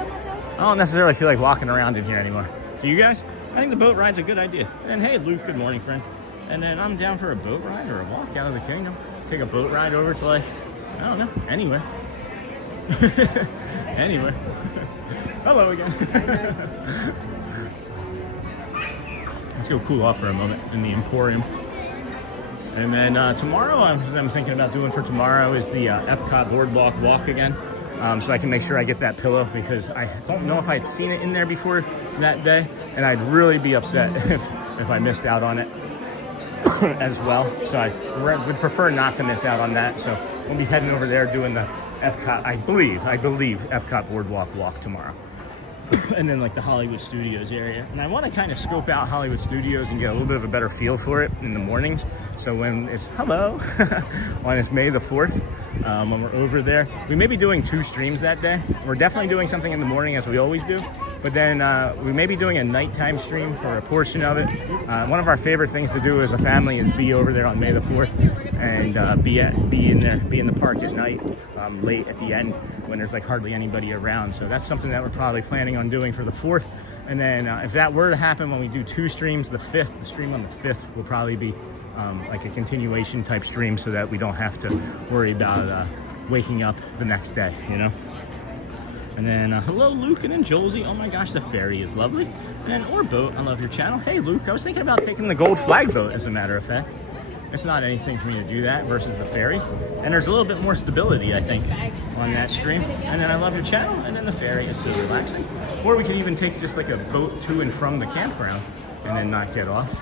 I don't necessarily feel like walking around in here anymore. Do you guys? I think the boat ride's a good idea. And hey, Luke, good morning, friend. And then I'm down for a boat ride or a walk out of the kingdom. Take a boat ride over to, like, I don't know, anywhere. Anywhere. Hello again. Let's go cool off for a moment in the Emporium. And then tomorrow, I'm thinking about doing for tomorrow is the Epcot Boardwalk walk again. So I can make sure I get that pillow because I don't know if I had seen it in there before that day. And I'd really be upset if I missed out on it as well. So I would prefer not to miss out on that. So we'll be heading over there doing the Epcot, I believe Epcot Boardwalk walk tomorrow. And then like the Hollywood Studios area. And I want to kind of scope out Hollywood Studios and get a little bit of a better feel for it in the mornings. So when it's, when it's May the 4th, when we're over there, we may be doing 2 streams that day. We're definitely doing something in the morning as we always do. But then we may be doing a nighttime stream for a portion of it. One of our favorite things to do as a family is be over there on May the 4th and be in the park at night, late at the end when there's like hardly anybody around. So that's something that we're probably planning on doing for the 4th. And then if that were to happen when we do 2 streams, the stream on the 5th will probably be like a continuation type stream so that we don't have to worry about waking up the next day, you know? And then hello Luke, and then Josie. Oh my gosh, the ferry is lovely. And then or boat, I love your channel. Hey Luke, I was thinking about taking the gold flag boat as a matter of fact. It's not anything for me to do that versus the ferry. And there's a little bit more stability, I think, on that stream. And then I love your channel, and then the ferry is so relaxing. Or we could even take just like a boat to and from the campground and then not get off.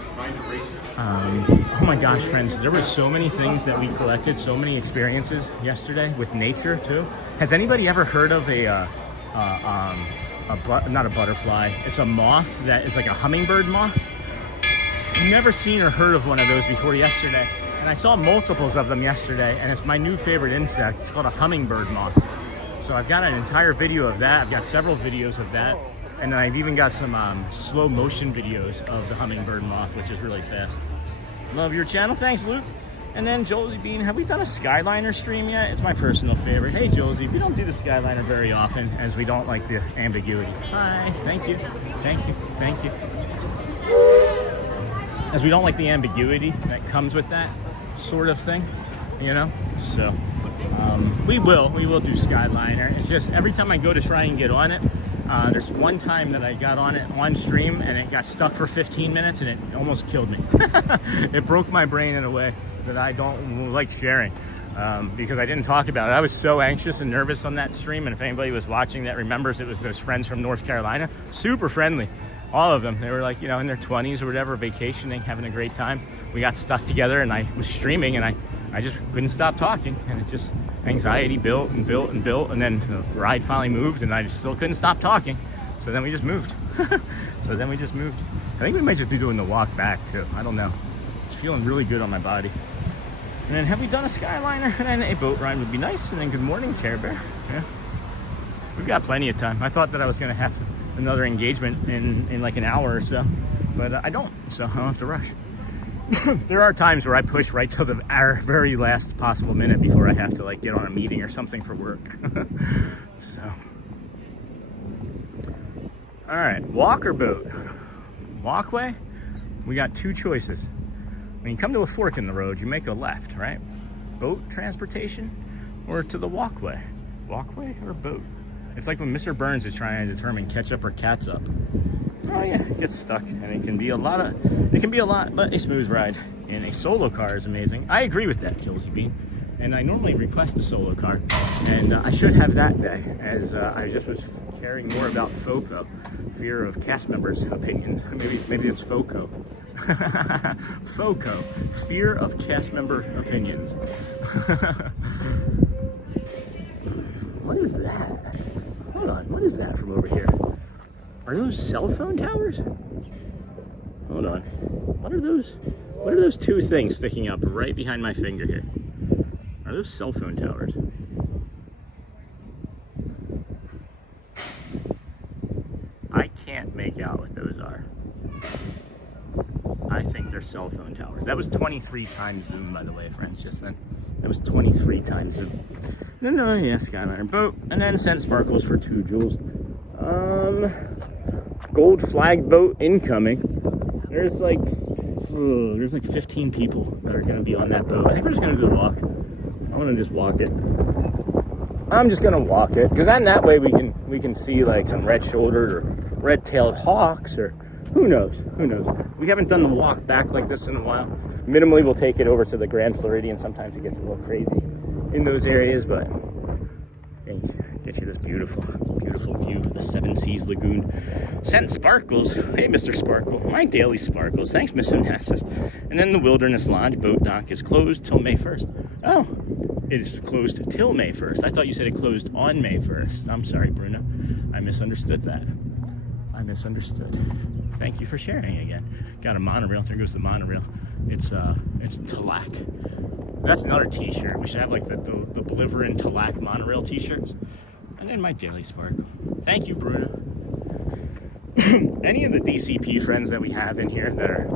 Oh my gosh, friends, there were so many things that we collected, so many experiences yesterday with nature too. Has anybody ever heard of not a butterfly, it's a moth that is like a hummingbird moth? Never seen or heard of one of those before yesterday. And I saw multiples of them yesterday, and it's my new favorite insect. It's called a hummingbird moth. So I've got an entire video of that. I've got several videos of that. And then I've even got some slow motion videos of the hummingbird moth, which is really fast. Love your channel. Thanks, Luke. And then Josie Bean, have we done a Skyliner stream yet? It's my personal favorite. Hey, Josie, we don't do the Skyliner very often as we don't like the ambiguity. Hi, thank you, thank you, thank you. As we don't like the ambiguity that comes with that sort of thing, you know? So we will do Skyliner. It's just every time I go to try and get on it, there's one time that I got on it on stream and it got stuck for 15 minutes and it almost killed me. It broke my brain in a way that I don't like sharing because I didn't talk about it. I was so anxious and nervous on that stream, and if anybody was watching that remembers, it was those friends from North Carolina, super friendly, all of them. They were like, you know, in their 20s or whatever, vacationing, having a great time. We got stuck together and I was streaming and I just couldn't stop talking, and it just, anxiety built and built and built, and then the ride finally moved and I just still couldn't stop talking. So then we just moved. I think we might just be doing the walk back too. I don't know. It's feeling really good on my body. And then have we done a Skyliner? And then a boat ride would be nice. And then good morning, Care Bear. Yeah. We've got plenty of time. I thought that I was gonna have another engagement in like an hour or so, but I don't, so I don't have to rush. there are times where I push right till the very last possible minute before I have to like get on a meeting or something for work. So, all right, walk or boat? Walkway? We got two choices. When you come to a fork in the road, you make a left, right? Boat transportation or to the walkway? Walkway or boat? It's like when Mr. Burns is trying to determine ketchup or catsup. Oh yeah, it gets stuck, and it can be a lot, but a smooth ride. And a solo car is amazing. I agree with that, Josie Bean. And I normally request a solo car, and I should have that day, as I just was caring more about FOCO, fear of cast members' opinions. Maybe it's FOCO. FOCO, fear of cast member opinions. What is that? Hold on, what is that from over here? Are those cell phone towers? Hold on. What are those two things sticking up right behind my finger here? Are those cell phone towers? I can't make out what those are. I think they're cell phone towers. That was 23 times zoom, by the way, friends, just then. That was 23 times zoom. No, yeah, Skyliner boat. And then Scent Sparkles for 2 jewels. Gold flag boat incoming. There's like 15 people that are going to be on that boat. I think we're just going to do a walk. I want to just walk it. I'm just going to walk it, because then that way we can see like some red-shouldered or red-tailed hawks, or who knows. We haven't done the walk back like this in a while. Minimally, we'll take it over to the Grand Floridian. Sometimes it gets a little crazy in those areas, but I think get you this beautiful view of the Seven Seas Lagoon. Scent Sparkles. Hey, Mr. Sparkle. My daily sparkles. Thanks, Miss Onassis. And then the Wilderness Lodge boat dock is closed till May 1st. Oh, it is closed till May 1st. I thought you said it closed on May 1st. I'm sorry, Bruno. I misunderstood that. Thank you for sharing again. Got a monorail. There goes the monorail. It's Talac. That's another t-shirt. We should have like the Bolivaran Talac monorail t-shirts. And then my daily sparkle. Thank you, Bruno. Any of the DCP friends that we have in here that are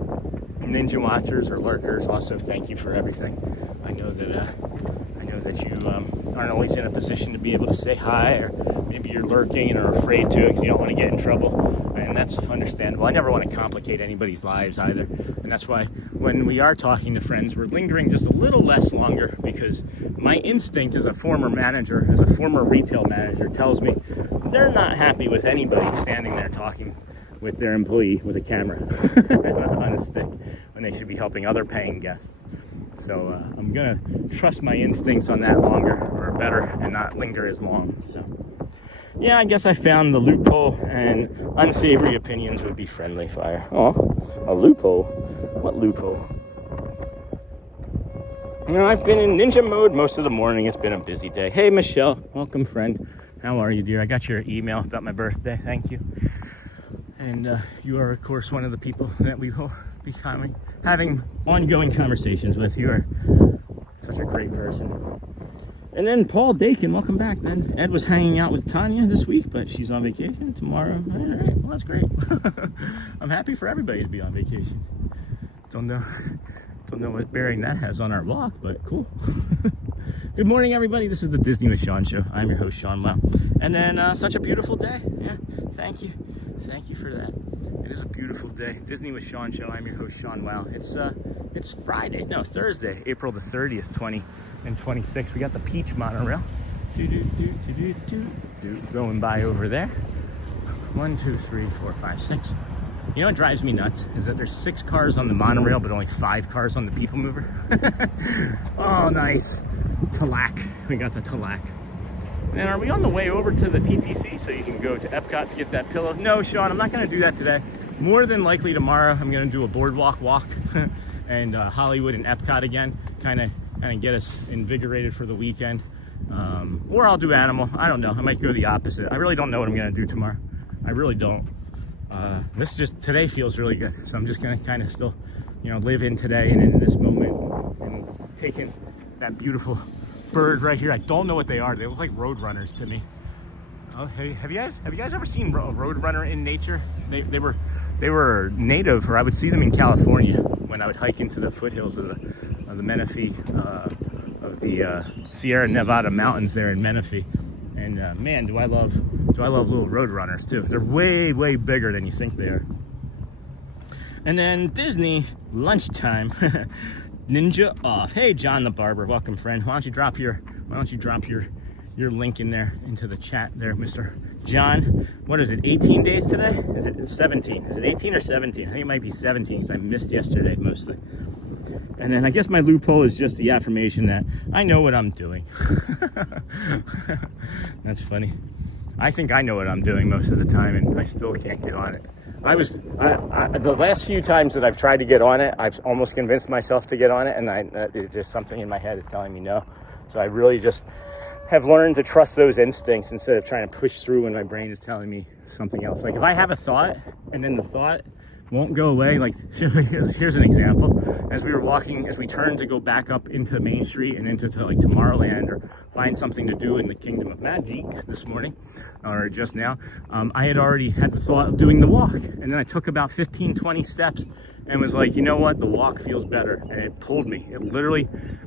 Ninja Watchers or Lurkers, also thank you for everything. I know that you aren't always in a position to be able to say hi, or maybe you're lurking and are afraid to because you don't want to get in trouble, and that's understandable. I never want to complicate anybody's lives either, and that's why when we are talking to friends, we're lingering just a little less longer, because my instinct as a former manager, as a former retail manager, tells me they're not happy with anybody standing there talking with their employee with a camera on a stick when they should be helping other paying guests. So I'm gonna trust my instincts on that longer, or better, and not linger as long. So yeah, I guess I found the loophole, and unsavory opinions would be friendly fire. Oh, a loophole? What loophole? You know, I've been in ninja mode most of the morning. It's been a busy day. Hey, Michelle, welcome, friend. How are you, dear? I got your email about my birthday. Thank you. And you are, of course, one of the people that we will be having ongoing conversations with. You are such a great person. And then Paul Dakin, welcome back, man. Ed was hanging out with Tanya this week, but she's on vacation tomorrow. All right, well, that's great. I'm happy for everybody to be on vacation. Don't know what bearing that has on our walk, but cool. Good morning, everybody. This is the Disney with Sean show. I'm your host, Sean Wow. And then such a beautiful day. Yeah, thank you. Thank you for that. It is a beautiful day. Disney with Sean show. I'm your host, Sean Wow. It's Friday. No, Thursday, April the 30th, 2026. We got the Peach monorail. Going by over there. 1, 2, 3, 4, 5, 6. You know what drives me nuts is that there's 6 cars on the monorail, but only 5 cars on the people mover. Oh, nice. Talac. We got the Talac. And are we on the way over to the TTC so you can go to Epcot to get that pillow? No, Sean, I'm not going to do that today. More than likely tomorrow, I'm going to do a boardwalk walk and Hollywood and Epcot again, kind of get us invigorated for the weekend. Or I'll do Animal. I don't know. I might go the opposite. I really don't know what I'm going to do tomorrow. I really don't. Today feels really good. So I'm just going to kind of still, live in today and in this moment, and taking that beautiful bird right here. I don't know what they are. They look like road runners to me. Oh, hey, have you guys ever seen a road runner in nature? They were native, or I would see them in California when I would hike into the foothills of the Menifee, of the Sierra Nevada mountains there in Menifee. And man, do I love little road runners too. They're way, way bigger than you think they are. And then Disney lunchtime, ninja off. Hey, John the Barber, welcome, friend. Why don't you drop your link in there into the chat there, Mr. John. What is it, 18 days today? Is it 17? Is it 18 or 17? I think it might be 17 because I missed yesterday mostly. And then I guess my loophole is just the affirmation that I know what I'm doing. That's funny. I think I know what I'm doing most of the time, and I still can't get on it. The last few times that I've tried to get on it, I've almost convinced myself to get on it, and it's just something in my head is telling me no. So I really just have learned to trust those instincts instead of trying to push through when my brain is telling me something else. Like if I have a thought and then the thought won't go away, like here's an example. As we turned to go back up into Main Street and into like Tomorrowland or find something to do in the Kingdom of Magic this morning, or just now, I had already had the thought of doing the walk. And then I took about 15-20 steps and was like, you know what, the walk feels better. And it pulled me. It literally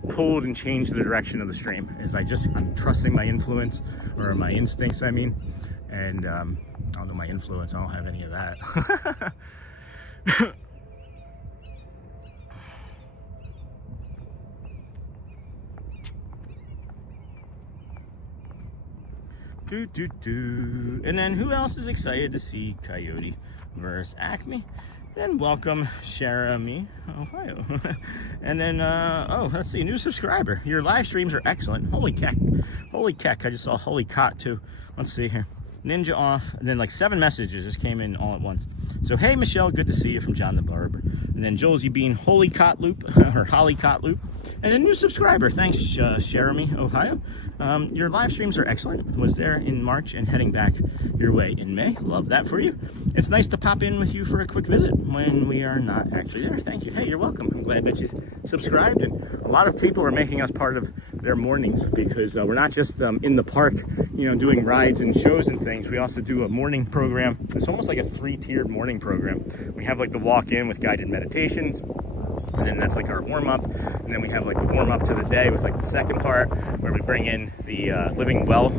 pulled and changed the direction of the stream. I'm trusting my influence, or my instincts, I mean. And I don't know my influence, I don't have any of that. And then who else is excited to see Coyote versus Acme? Then welcome Jeremy, Ohio. And then let's see, new subscriber. Your live streams are excellent. Holy keck, I just saw holy cot too. Let's see here. Ninja off, and then like 7 messages just came in all at once. So hey Michelle, good to see you, from John the Barber. And then Jolesy Bean, Holy Cot Loop, or Holly Cot Loop. And a new subscriber, thanks Jeremy, Ohio. Your live streams are excellent. Was there in March and heading back your way in May. Love that for you. It's nice to pop in with you for a quick visit when we are not actually there. Thank you. Hey, you're welcome. I'm glad that you subscribed. And a lot of people are making us part of their mornings, because we're not just in the park, doing rides and shows and things. We also do a morning program. It's almost like a 3-tiered morning program. We have like the walk-in with guided meditations, and then that's like our warm-up, and then we have like the warm-up to the day with like the second part where we bring in the Living Well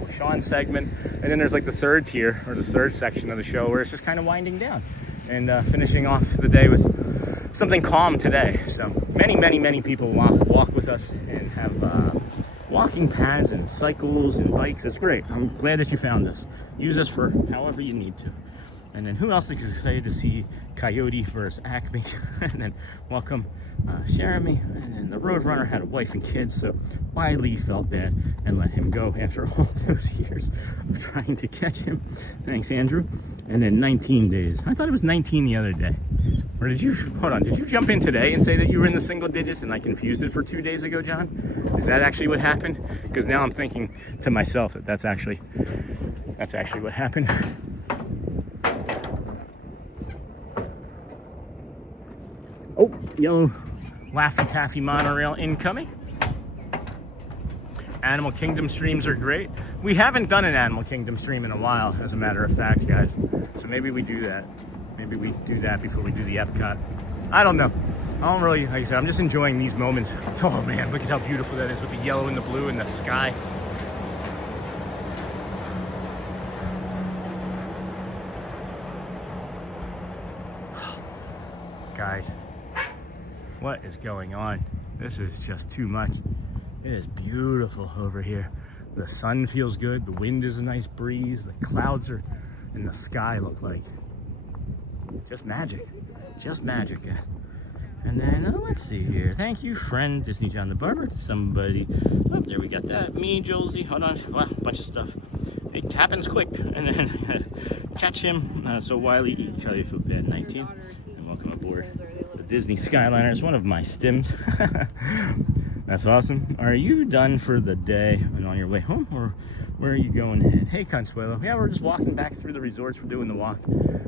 with Sean segment, and then there's like the third tier, or the third section of the show, where it's just kind of winding down and finishing off the day with something calm today. So many people walk with us and have walking pads and cycles and bikes. It's great. I'm glad that you found us. Use us for however you need to. And then who else is excited to see Coyote versus Acme? And then welcome Jeremy. And then the Roadrunner had a wife and kids, so Wiley felt bad and let him go after all those years of trying to catch him. Thanks, Andrew. And then 19 days. I thought it was 19 the other day. Or did you jump in today and say that you were in the single digits and I confused it for 2 days ago, John? Is that actually what happened? Because now I'm thinking to myself that that's actually what happened. Oh, yellow Laffy Taffy monorail incoming. Animal Kingdom streams are great. We haven't done an Animal Kingdom stream in a while, as a matter of fact, guys. So maybe we do that. Maybe we do that before we do the Epcot. I don't know. I don't really, like I said, I'm just enjoying these moments. Oh man, look at how beautiful that is with the yellow and the blue and the sky. Guys, what is going on? This is just too much. It is beautiful over here. The sun feels good. The wind is a nice breeze. The clouds are in the sky look like just magic. Just magic, guys. And then, let's see here. Thank you, friend Disney John the Barber. Somebody. Oh, there we got that. Me, Josie. Hold on. Wow, a bunch of stuff. It happens quick. And then catch him. So Wiley, tell you feel bad. 19. And welcome aboard the Disney Skyliner. It's one of my stims. That's awesome. Are you done for the day and on your way home, or where are you going ahead? Hey, Consuelo. Yeah, we're just walking back through the resorts. We're doing the walk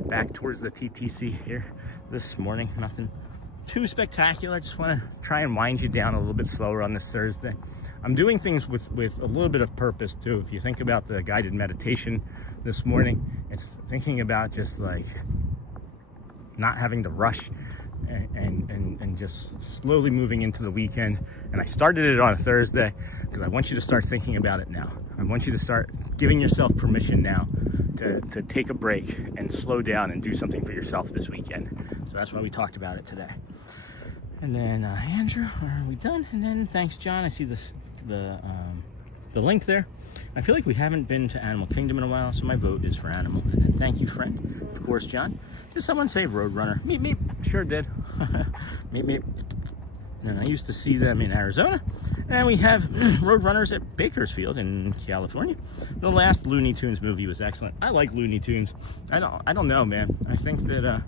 back towards the TTC here this morning. Nothing too spectacular. I just want to try and wind you down a little bit slower on this Thursday. I'm doing things with a little bit of purpose too. If you think about the guided meditation this morning, it's thinking about just like not having to rush and just slowly moving into the weekend. And I started it on a Thursday because I want you to start thinking about it now. I want you to start giving yourself permission now to take a break and slow down and do something for yourself this weekend. So that's why we talked about it today. And then Andrew, are we done? And then thanks, John. I see the link there. I feel like we haven't been to Animal Kingdom in a while, so my vote is for Animal. And then thank you, friend. Of course, John. Did someone say Roadrunner? Meep, meep. Sure did. Meep, meep. And I used to see them in Arizona. And we have Roadrunners at Bakersfield in California. The last Looney Tunes movie was excellent. I like Looney Tunes. I don't know, man. I think that,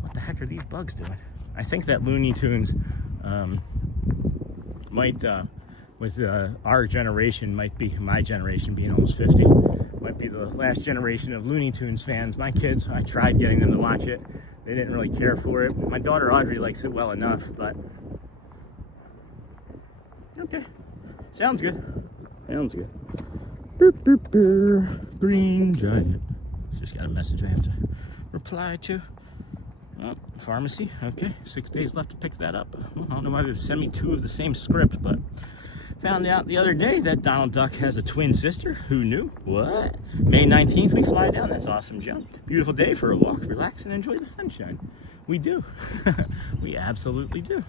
what the heck are these bugs doing? I think that Looney Tunes might, with our generation, might be, my generation being almost 50, might be the last generation of Looney Tunes fans. My kids, I tried getting them to watch it. They didn't really care for it. My daughter Audrey likes it well enough, but okay. Sounds good. Sounds good. Boop, boop, boop. Green Giant. Just got a message I have to reply to. Oh, pharmacy. Okay, 6 days left to pick that up. Well, I don't know why they sent me 2 of the same script, but found out the other day that Donald Duck has a twin sister. Who knew? What? May 19th, we fly down. That's awesome, John. Beautiful day for a walk. Relax and enjoy the sunshine. We do. We absolutely do.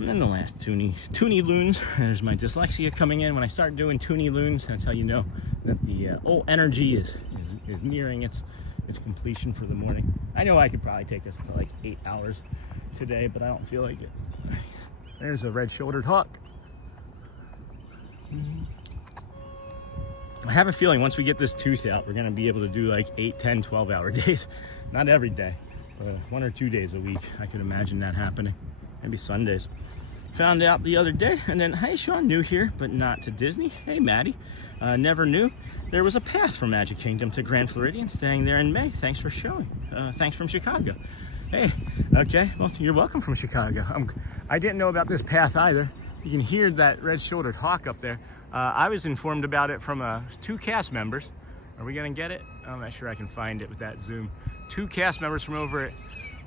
And then the last Toonie Loons. There's my dyslexia coming in. When I start doing Toonie Loons, that's how you know that the energy is nearing its completion for the morning. I know I could probably take us to like 8 hours today, but I don't feel like it. There's a red-shouldered hawk. I have a feeling once we get this tooth out, we're going to be able to do like 8, 10, 12-hour days. Not every day, but 1 or 2 days a week. I could imagine that happening. Maybe Sundays. Found out the other day, and then, hey, Sean, new here, but not to Disney. Hey, Maddie, never knew there was a path from Magic Kingdom to Grand Floridian, staying there in May. Thanks for showing. Thanks from Chicago. Hey, okay, well, you're welcome from Chicago. I didn't know about this path either. You can hear that red-shouldered hawk up there. I was informed about it from 2 cast members. Are we gonna get it? I'm not sure I can find it with that zoom. 2 cast members from over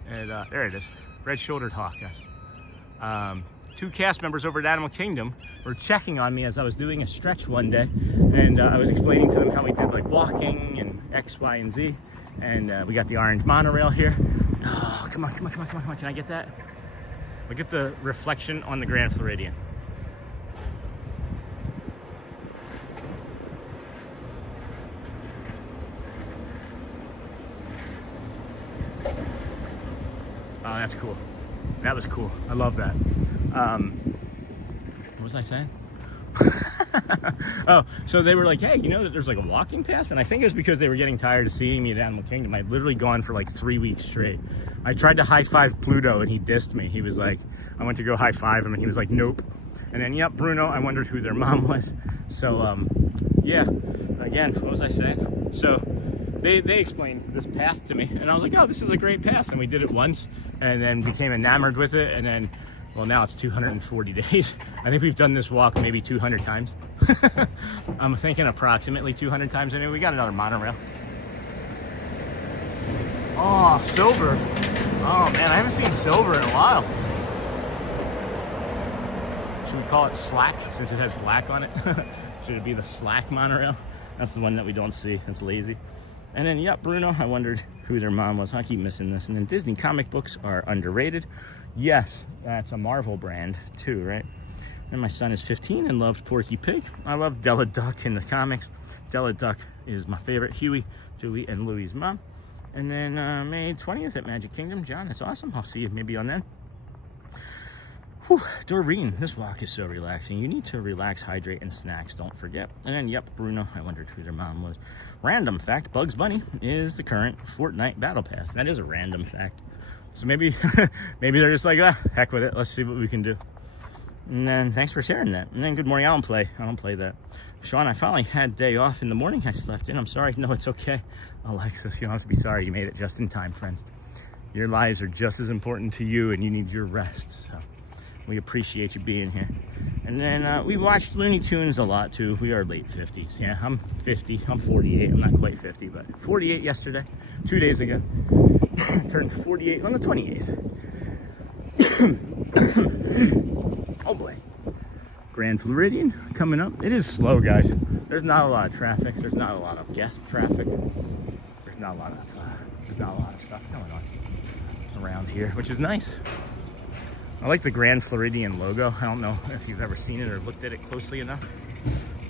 at there it is, red-shouldered hawk, guys. 2 cast members over at Animal Kingdom were checking on me as I was doing a stretch one day, and I was explaining to them how we did like walking and X, Y, and Z, and we got the orange monorail here. Oh, come on, can I get that? Look at the reflection on the Grand Floridian. Oh, that's cool. That was cool. I love that. What was I saying? Oh, so they were like, hey, you know that there's like a walking path? And I think it was because they were getting tired of seeing me at Animal Kingdom. I'd literally gone for like 3 weeks straight. I tried to high-five Pluto and he dissed me. He was like, I went to go high-five him and he was like, nope. And then, yep, Bruno, I wondered who their mom was. So, yeah, again, what was I saying? So they explained this path to me and I was like, oh, this is a great path. And we did it once and then became enamored with it. And then, well, now it's 240 days. I think we've done this walk maybe 200 times. I'm thinking approximately 200 times. Anyway, we got another monorail. Oh, silver. Oh, man, I haven't seen silver in a while. Should we call it slack since it has black on it? Should it be the slack monorail? That's the one that we don't see. That's lazy. And then, yep, Bruno, I wondered who their mom was. I keep missing this. And then Disney comic books are underrated. Yes, that's a Marvel brand too, right? And my son is 15 and loved Porky Pig. I love Della Duck in the comics. Della Duck is my favorite. Huey, Julie, and Louie's mom. And then May 20th at Magic Kingdom. John, that's awesome. I'll see you maybe on then. Whew, Doreen, this walk is so relaxing. You need to relax, hydrate, and snacks, don't forget. And then, yep, Bruno, I wondered who their mom was. Random fact, Bugs Bunny is the current Fortnite Battle Pass. That is a random fact. So maybe maybe they're just like, ah, heck with it. Let's see what we can do. And then thanks for sharing that. And then good morning. I don't play that. Sean, I finally had day off in the morning. I slept in. I'm sorry. No, it's okay. Alexa, you don't have to be sorry. You made it just in time, friends. Your lives are just as important to you, and you need your rest. So we appreciate you being here. And then we watched Looney Tunes a lot too. We are late 50s. Yeah, I'm 50. I'm 48. I'm not quite 50, but 48 yesterday, 2 days ago. Turned 48 on the 28th. Oh boy. Grand Floridian coming up. It is slow, guys. There's not a lot of traffic. There's not a lot of guest traffic. There's not a lot of stuff going on around here, which is nice. I like the Grand Floridian logo. I don't know if you've ever seen it or looked at it closely enough.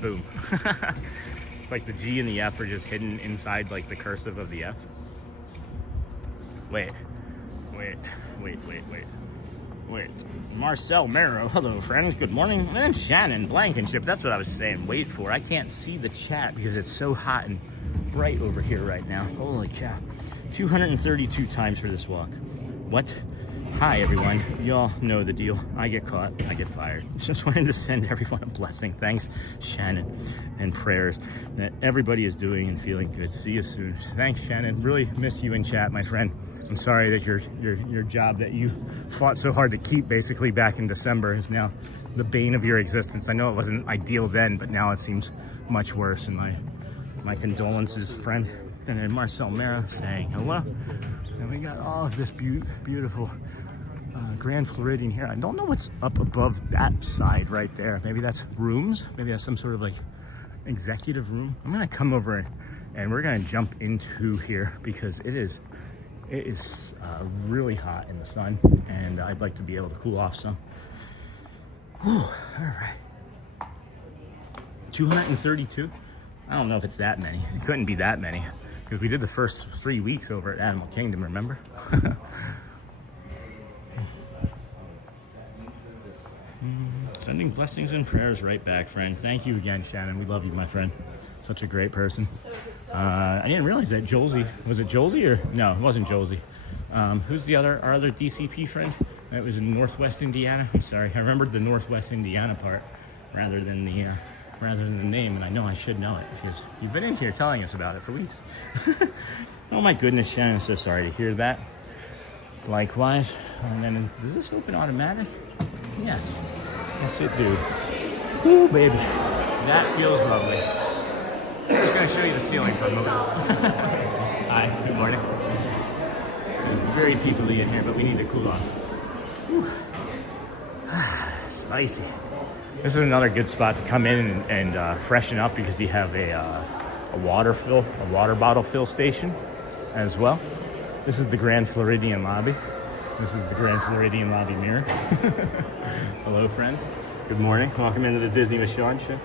Boom. It's like the G and the F are just hidden inside like the cursive of the F. Wait. Marcel Mero, hello friends, good morning. And then Shannon Blankenship, that's what I was saying, wait for. I can't see the chat because it's so hot and bright over here right now. Holy cow. 232 times for this walk. What? Hi everyone, y'all know the deal. I get caught, I get fired. Just wanted to send everyone a blessing. Thanks, Shannon, and prayers that everybody is doing and feeling good. See you soon. Thanks, Shannon. Really miss you in chat, my friend. I'm sorry that your job that you fought so hard to keep basically back in December is now the bane of your existence. I know it wasn't ideal then, but now it seems much worse. And my condolences, friend. And then Marcel Mera saying hello. And we got all of this beautiful Grand Floridian here. I don't know what's up above that side right there. Maybe that's rooms. Maybe that's some sort of like executive room. I'm gonna come over and we're gonna jump into here because it is really hot in the sun, and I'd like to be able to cool off some. All right. 232. I don't know if it's that many. It couldn't be that many because we did the first 3 weeks over at Animal Kingdom, remember? Sending blessings and prayers right back, friend. Thank you again, Shannon. We love you, my friend. Such a great person. I didn't realize that Jolsey, was it Jolsey or no, it wasn't Jolsey. Who's our other DCP friend? That was in Northwest Indiana. I'm sorry, I remembered the Northwest Indiana part rather than the name, and I know I should know it because you've been in here telling us about it for weeks. Oh my goodness, Shannon, I'm so sorry to hear that. Likewise. And then, does this open automatic? Yes. Yes, it do. Ooh, baby. That feels lovely. I'm just going to show you the ceiling for a moment. Hi, good morning. It's very peoply in here, but we need to cool off. Whew. Spicy. This is another good spot to come in and freshen up because you have a water bottle fill station as well. This is the Grand Floridian lobby. This is the Grand Floridian lobby mirror. Hello, friends. Good morning. Welcome into the Disney with Sean show.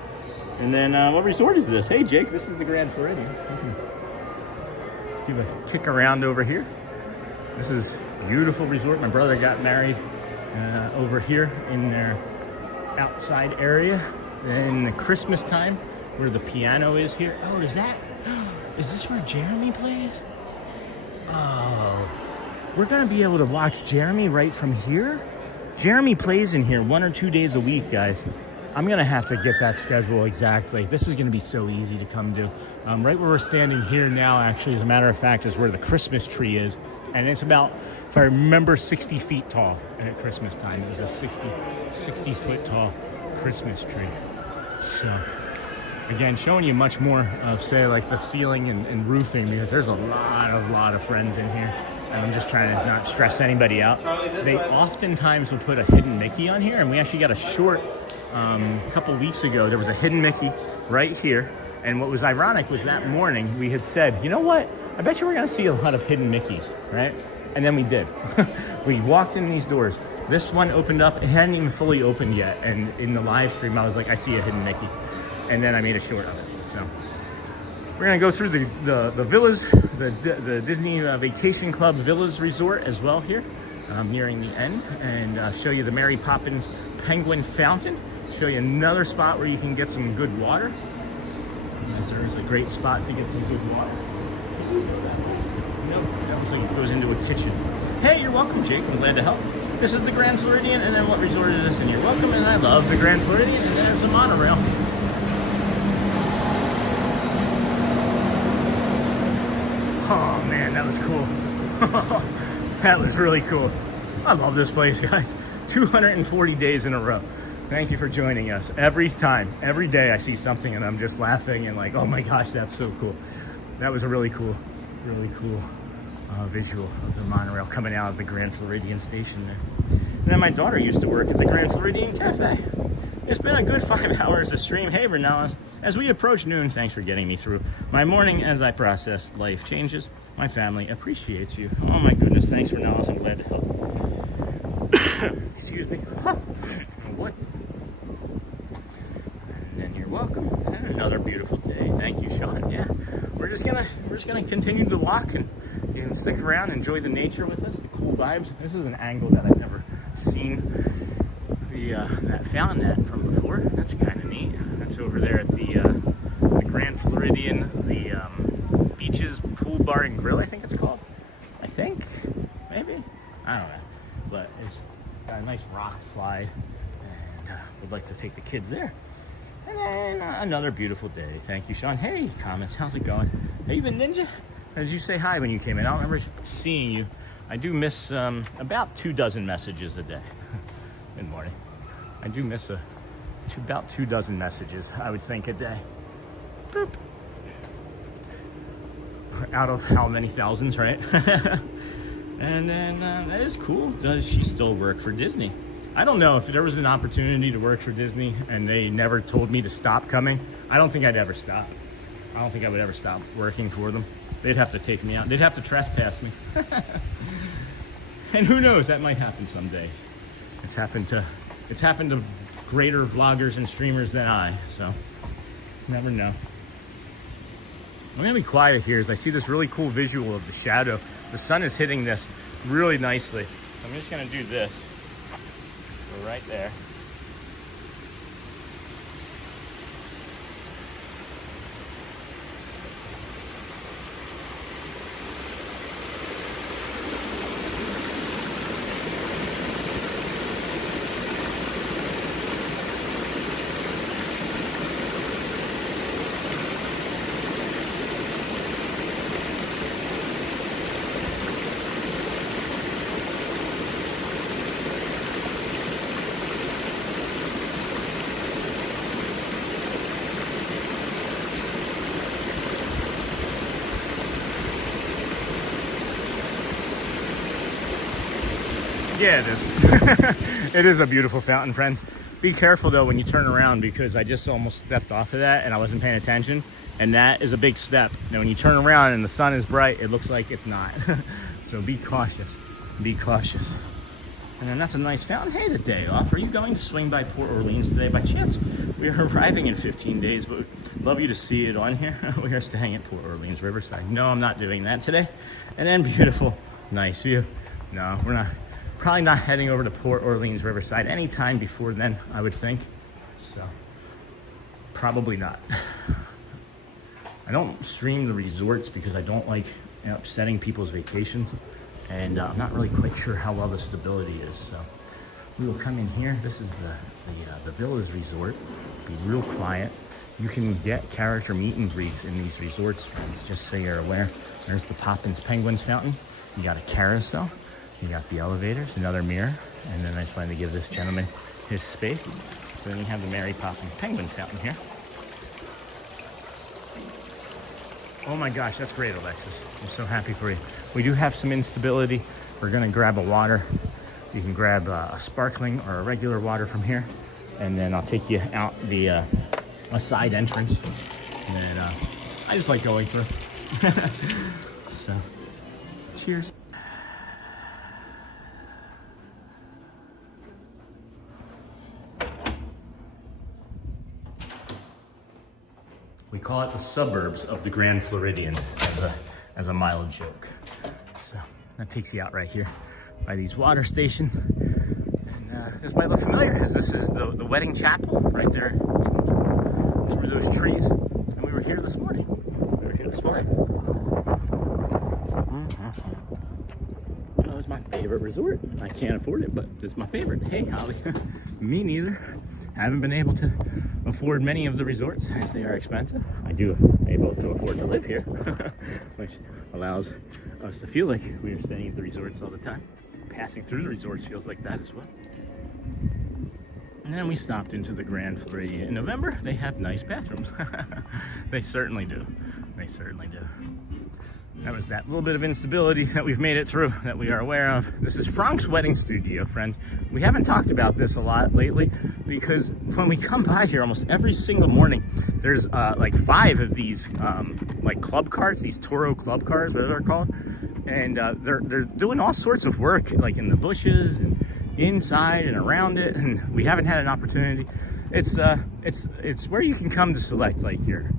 And then, what resort is this? Hey, Jake, this is the Grand Floridian. Give a kick around over here. This is a beautiful resort. My brother got married over here in their outside area in the Christmas time where the piano is here. Oh, is this where Jeremy plays? Oh, we're gonna be able to watch Jeremy right from here? Jeremy plays in here 1 or 2 days a week, guys. I'm gonna have to get that schedule exactly. This is gonna be so easy to come to. Right where we're standing here now, actually, as a matter of fact, is where the Christmas tree is. And it's about, if I remember, 60 feet tall at Christmas time. It was a 60 foot tall Christmas tree. So, again, showing you much more of, say, like the ceiling and roofing, because there's a lot of friends in here. And I'm just trying to not stress anybody out. They oftentimes will put a hidden Mickey on here, and we actually got a short a couple weeks ago. There was a hidden Mickey right here. And what was ironic was that morning we had said, you know what? I bet you we're going to see a lot of hidden Mickeys, right? And then we did. We walked in these doors. This one opened up. It hadn't even fully opened yet. And in the live stream, I was like, I see a hidden Mickey. And then I made a short of it. So we're going to go through the villas, the Disney Vacation Club Villas Resort as well here, nearing the end, and show you the Mary Poppins Penguin Fountain. Show you another spot where you can get some good water. There's a great spot to get some good water. Nope, that looks like it goes into a kitchen. Hey, you're welcome, Jake. I'm glad to help. This is the Grand Floridian, and then what resort is this? And you're welcome, and I love the Grand Floridian, and there's a monorail. Oh man, that was cool. That was really cool. I love this place, guys. 240 days in a row. Thank you for joining us. Every time, every day I see something and I'm just laughing and like, oh my gosh, that's so cool. That was a really cool visual of the monorail coming out of the Grand Floridian station there. And then my daughter used to work at the Grand Floridian Cafe. It's been a good 5 hours of stream. Hey, Reynolds. As we approach noon, thanks for getting me through my morning as I process life changes. My family appreciates you. Oh my goodness, thanks, Reynolds. I'm glad to help. Excuse me. What? And then you're welcome. And another beautiful day. Thank you, Sean. Yeah, we're just gonna continue to walk, and you can stick around, enjoy the nature with us, the cool vibes. This is an angle that I've never seen that fountain at from before. That's kind of neat. That's over there at the Grand Floridian, the Beaches Pool Bar and Grill, I think it's called. I think, maybe, I don't know. But it's got a nice rock slide, and would like to take the kids there. And then another beautiful day. Thank you, Sean. Hey, comments, how's it going? Hey, even Ninja? Or did you say hi when you came in? I don't remember seeing you. I do miss about 24 messages a day. Good morning. I do miss about 24 messages, I would think, a day. Boop. Out of how many thousands, right? And then that is cool. Does she still work for Disney? I don't know if there was an opportunity to work for Disney and they never told me to stop coming. I don't think I'd ever stop. I don't think I would ever stop working for them. They'd have to take me out. They'd have to trespass me. And who knows, that might happen someday. It's happened to greater vloggers and streamers than I, so never know. I'm gonna be quiet here as I see this really cool visual of the shadow. The sun is hitting this really nicely. So I'm just gonna do this. Go right there. Yeah, it is. It is a beautiful fountain, friends. Be careful though when you turn around, because I just almost stepped off of that and I wasn't paying attention, and that is a big step. Now when you turn around and the sun is bright, it looks like it's not. So be cautious. Be cautious. And then that's a nice fountain. Hey, the day off. Are you going to swing by Port Orleans today by chance? We are arriving in 15 days, but we'd love you to see it on here. We are staying at Port Orleans Riverside. No, I'm not doing that today. And then beautiful, nice view. No, we're not. Probably not heading over to Port Orleans Riverside anytime before then, I would think. So, probably not. I don't stream the resorts because I don't like upsetting people's vacations. And I'm not really quite sure how well the stability is. So, we will come in here. This is the Villas Resort. Be real quiet. You can get character meet and greets in these resorts, friends, just so you're aware. There's the Poppins Penguins Fountain. You got a carousel. You got the elevators, another mirror, and then I plan to give this gentleman his space. So then you have the Mary Poppins Penguin Fountain here. Oh my gosh, that's great, Alexis. I'm so happy for you. We do have some instability. We're gonna grab a water. You can grab a sparkling or a regular water from here, and then I'll take you out a side entrance. And then I just like going through. So, cheers. We call it the suburbs of the Grand Floridian as a mild joke. So that takes you out right here by these water stations. And this might look familiar, as this is the wedding chapel right there through those trees. And we were here this morning. That was my favorite resort. I can't afford it, but it's my favorite. Hey, Holly. Me neither. Haven't been able to afford many of the resorts as they are expensive. I do able to afford to live here, which allows us to feel like we are staying at the resorts all the time. Passing through the resorts feels like that as well. And then we stopped into the Grand Floridian. In November, they have nice bathrooms. They certainly do. They certainly do. That was that little bit of instability that we've made it through that we are aware of. This is Frank's wedding studio, friends. We haven't talked about this a lot lately because when we come by here almost every single morning, there's like 5 of these like club cars, these Toro club cars, whatever they're called. And they're doing all sorts of work, like in the bushes and inside and around it, and we haven't had an opportunity. It's where you can come to select like your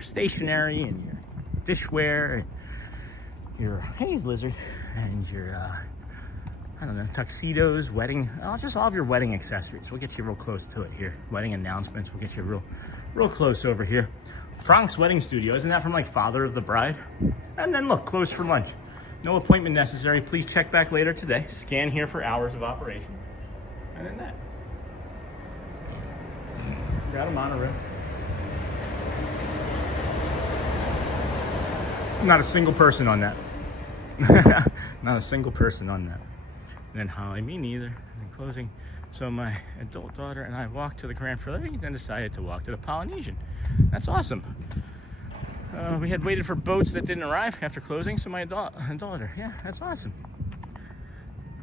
stationery and your dishware, your haze lizard, and your I don't know, tuxedos, wedding, just all of your wedding accessories. We'll get you real close to it here. Wedding announcements, we'll get you real close over here. Frank's wedding studio, isn't that from like Father of the Bride? And then look, closed for lunch. No appointment necessary. Please check back later today. Scan here for hours of operation. And then that. Got a monorail. Not a single person on that. Not a single person on that. And then Holly, me neither. In closing, so my adult daughter and I walked to the Grand Floridian and then decided to walk to the Polynesian. That's awesome. We had waited for boats that didn't arrive after closing, so my daughter, yeah, that's awesome.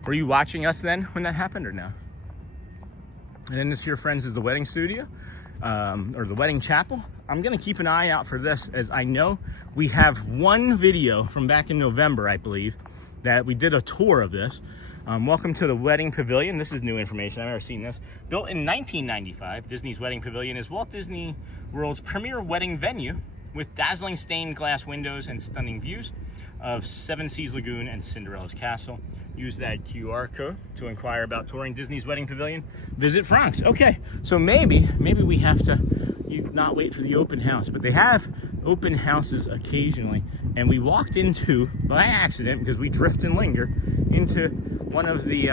Were you watching us then when that happened or no? And then this here, friends, is the wedding studio, or the wedding chapel. I'm gonna keep an eye out for this, as I know we have one video from back in November, I believe, that we did a tour of this. Welcome to the Wedding Pavilion. This is new information. I've never seen this. Built in 1995, Disney's Wedding Pavilion is Walt Disney World's premier wedding venue, with dazzling stained glass windows and stunning views of Seven Seas Lagoon and Cinderella's Castle. Use that QR code to inquire about touring Disney's Wedding Pavilion. Visit Frank's. Okay, so maybe we have to not wait for the open house, but they have open houses occasionally. And we walked into, by accident, because we drift and linger, into one of the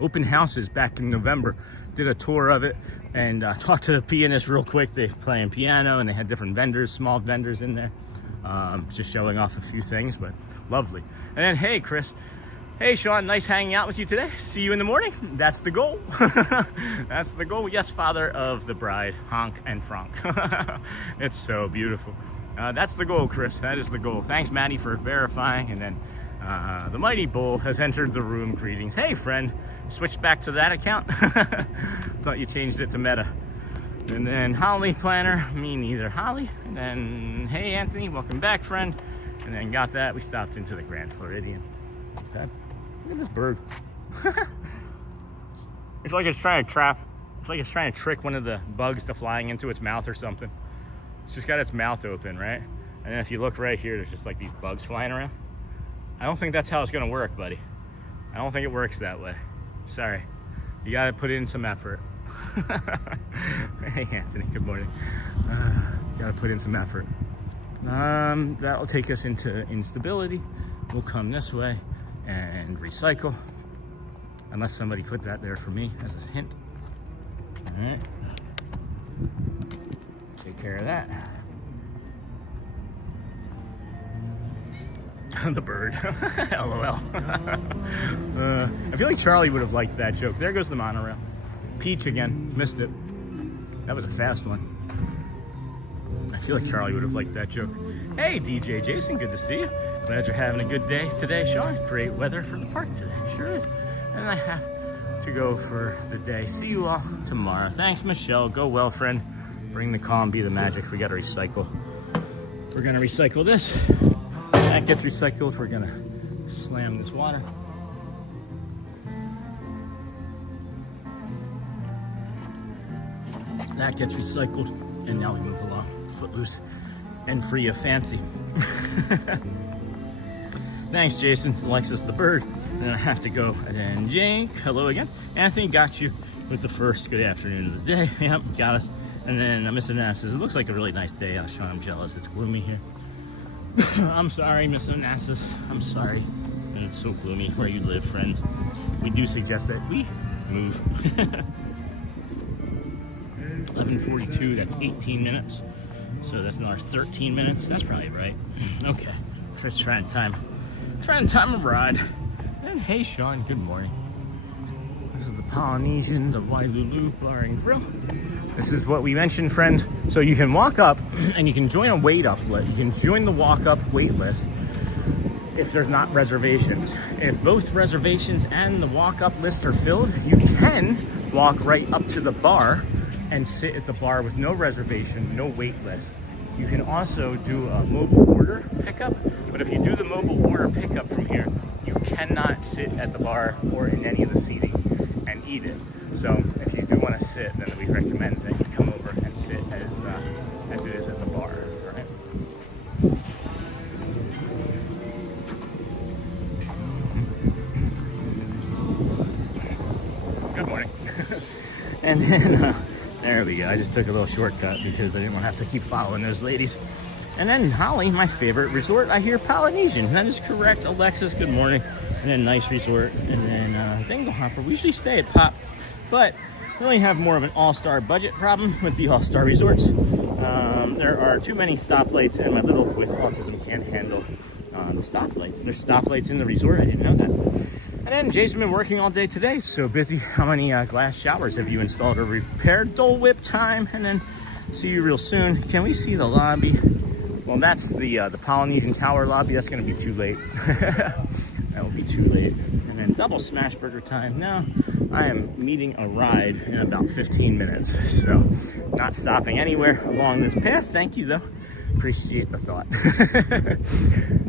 open houses back in November. Did a tour of it and talked to the pianist real quick. They playing piano and they had different vendors, small vendors in there, just showing off a few things, but lovely. And then, hey Chris, hey Sean, nice hanging out with you today. See you in the morning. That's the goal. That's the goal. Yes, father of the bride, Honk and Frank. It's so beautiful. That's the goal, Chris. That is the goal. Thanks, Maddie, for verifying. And then the Mighty Bull has entered the room. Greetings. Hey, friend. Switched back to that account. Thought you changed it to Meta. And then Holly Planner, me neither. Holly. And then, hey, Anthony, welcome back, friend. And then got that. We stopped into the Grand Floridian. Look at this bird. It's like it's trying to trap. It's like it's trying to trick one of the bugs to flying into its mouth or something. It's just got its mouth open, right? And then if you look right here, there's just like these bugs flying around. I don't think that's how it's gonna work, buddy. I don't think it works that way. Sorry. You gotta put in some effort. Hey Anthony, good morning. Gotta put in some effort. That'll take us into instability. We'll come this way and recycle. Unless somebody put that there for me as a hint. All right. Take care of that. The bird. LOL. I feel like Charlie would have liked that joke. There goes the monorail. Peach again. Missed it. That was a fast one. I feel like Charlie would have liked that joke. Hey, DJ Jason. Good to see you. Glad you're having a good day today, Sean. Great weather for the park today. Sure is. And I have to go for the day. See you all tomorrow. Thanks, Michelle. Go well, friend. Bring the calm, be the magic. We got to recycle. We're going to recycle this. That gets recycled. We're going to slam this water. That gets recycled. And now we move along. Footloose and free of fancy. Thanks, Jason. Alexis the bird. And I have to go. And then Jake, hello again. Anthony, got you with the first good afternoon of the day. Yep, got us. And then Miss Onassis, it looks like a really nice day. Sean, I'm jealous. It's gloomy here. I'm sorry, Miss Onassis. I'm sorry. And it's so gloomy where you live, friends. We do suggest that we move. 11:42. That's 18 minutes. So that's another 13 minutes. That's probably right. Okay. Just trying to time a ride. And hey, Sean. Good morning. This is the Polynesian, the Wailulu Bar and Grill. This is what we mentioned, friend. So you can walk up and you can join a wait up list. You can join the walk up wait list if there's not reservations. If both reservations and the walk up list are filled, you can walk right up to the bar and sit at the bar with no reservation, no wait list. You can also do a mobile order pickup, but if you do the mobile order pickup from here, you cannot sit at the bar or in any of the seating and eat it. So if you do want to sit, then we recommend that you come over and sit as it is at the bar. All right? Good morning. And then there we go. I just took a little shortcut because I didn't want to have to keep following those ladies. And then Holly, my favorite resort, I hear Polynesian. That is correct. Alexis, good morning. And then nice resort. And then Dingle Hopper. We usually stay at Pop, but we really have more of an all-star budget problem with the all-star resorts. There are too many stoplights, and my little with autism can't handle the stoplights. There's stoplights in the resort. I didn't know that. And then Jason's been working all day today. It's so busy. How many glass showers have you installed or repaired? Dole Whip time. And then see you real soon. Can we see the lobby? Well, that's the Polynesian Tower lobby. That's going to be too late. That will be too late. And then double smash burger time. Now I am meeting a ride in about 15 minutes. So not stopping anywhere along this path. Thank you, though. Appreciate the thought.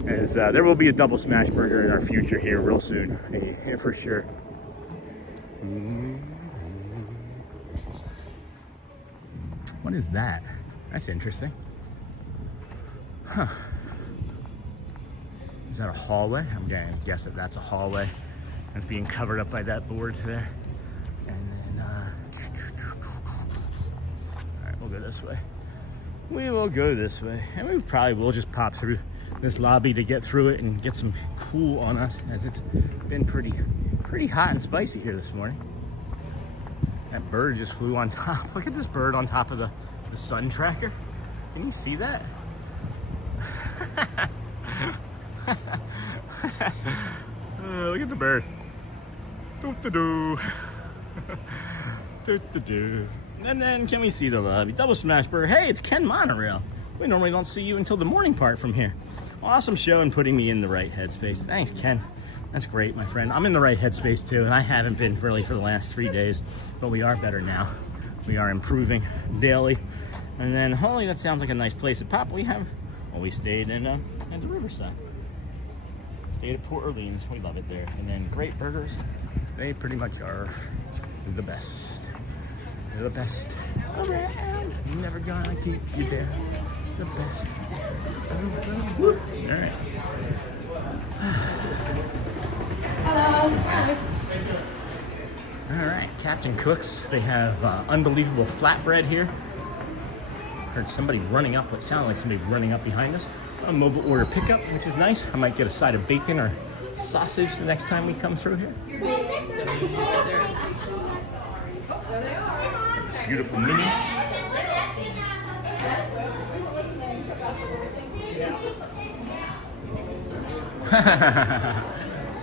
As there will be a double smash burger in our future here real soon. Here for sure. What is that? That's interesting. Huh. Is that a hallway? I'm going to guess that that's a hallway. It's being covered up by that board there. And then, all right, we'll go this way. We will go this way. And we probably will just pop through this lobby to get through it and get some cool on us, as it's been pretty hot and spicy here this morning. That bird just flew on top. Look at this bird on top of the sun tracker. Can you see that? Look at the bird. Do-do-do. Do-do-do. And then can we see the lobby? Double smash burger. Hey, it's Ken Monorail. We normally don't see you until the morning part from here. Awesome show and putting me in the right headspace. Thanks, Ken. That's great, my friend. I'm in the right headspace too, and I haven't been really for the last 3 days, but we are better now. We are improving daily. And then, holy, that sounds like a nice place at Pop. We stayed in at the Riverside. Stayed at Port Orleans. We love it there. And then great burgers. They pretty much are the best. They're the best around. Never gonna keep you there. The best. All right. Hello. Hi. All right, Captain Cook's. They have unbelievable flatbread here. Heard somebody running up, what sounded like somebody running up behind us. A mobile order pickup, which is nice. I might get a side of bacon or sausage the next time we come through here. Beautiful mini.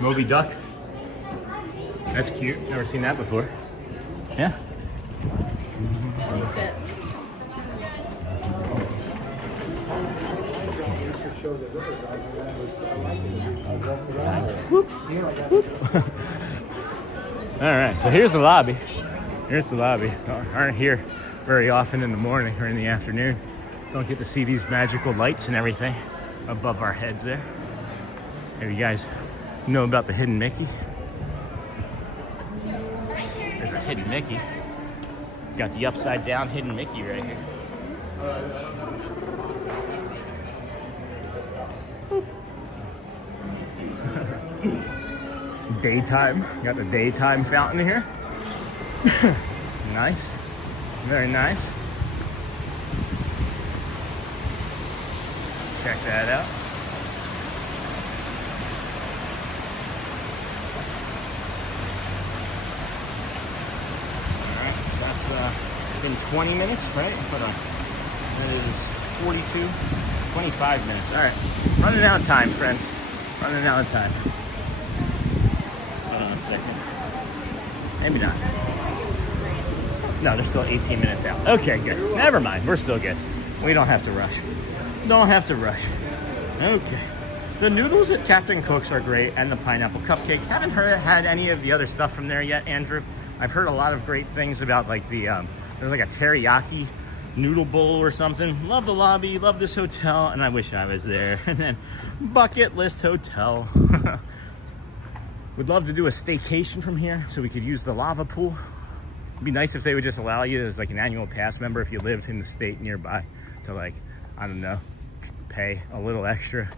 Moby Duck. That's cute. Never seen that before. Yeah. All right, so here's the lobby. Here's the lobby. Aren't here very often in the morning or in the afternoon. Don't get to see these magical lights and everything above our heads there. Maybe you guys know about the hidden Mickey. There's a hidden Mickey. Got the upside down hidden Mickey right here. Daytime. Got the daytime fountain here. Nice. Very nice. Check that out. Alright, so that's been 20 minutes, right? Hold on. That is 25 minutes. All right. Running out of time, friends. Running out of time. Hold on a second. Maybe not. No, they're still 18 minutes out. Okay, good. Never mind. We're still good. We don't have to rush. Don't have to rush. Okay. The noodles at Captain Cook's are great, and the pineapple cupcake. Haven't had any of the other stuff from there yet, Andrew. I've heard a lot of great things about like the, there's like a teriyaki noodle bowl or something. Love the lobby, love this hotel, and I wish I was there. And then bucket list hotel. Would love to do a staycation from here so we could use the lava pool. It'd be nice if they would just allow you as like an annual pass member if you lived in the state nearby to like, I don't know, pay a little extra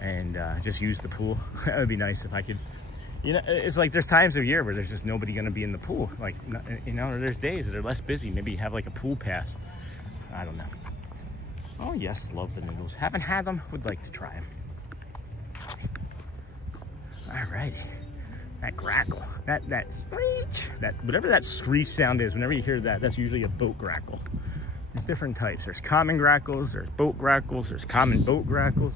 and just use the pool. That would be nice if I could. You know, it's like there's times of year where there's just nobody going to be in the pool. Like, you know, or there's days that are less busy. Maybe you have like a pool pass. I don't know. Oh yes, love the noodles. Haven't had them. Would like to try them. Alrighty. That grackle. That screech. That whatever that screech sound is. Whenever you hear that, that's usually a boat grackle. There's different types. There's common grackles. There's boat grackles. There's common boat grackles.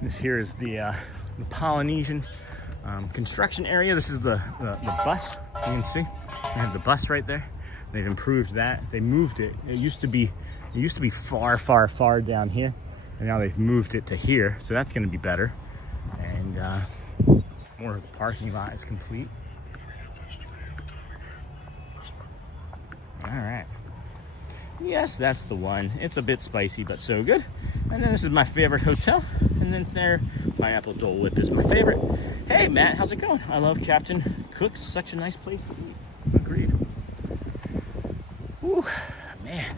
This here is the Polynesian construction area. This is the bus. You can see they have the bus right there. They've improved that. They moved it. It used to be far down here, and now they've moved it to here. So that's going to be better. And more of the parking lot is complete. All right. Yes, that's the one. It's a bit spicy, but so good. And then this is my favorite hotel. And then there, Pineapple Dole Whip is my favorite. Hey, Matt, how's it going? I love Captain Cook's. Such a nice place to eat. Agreed. Ooh, man.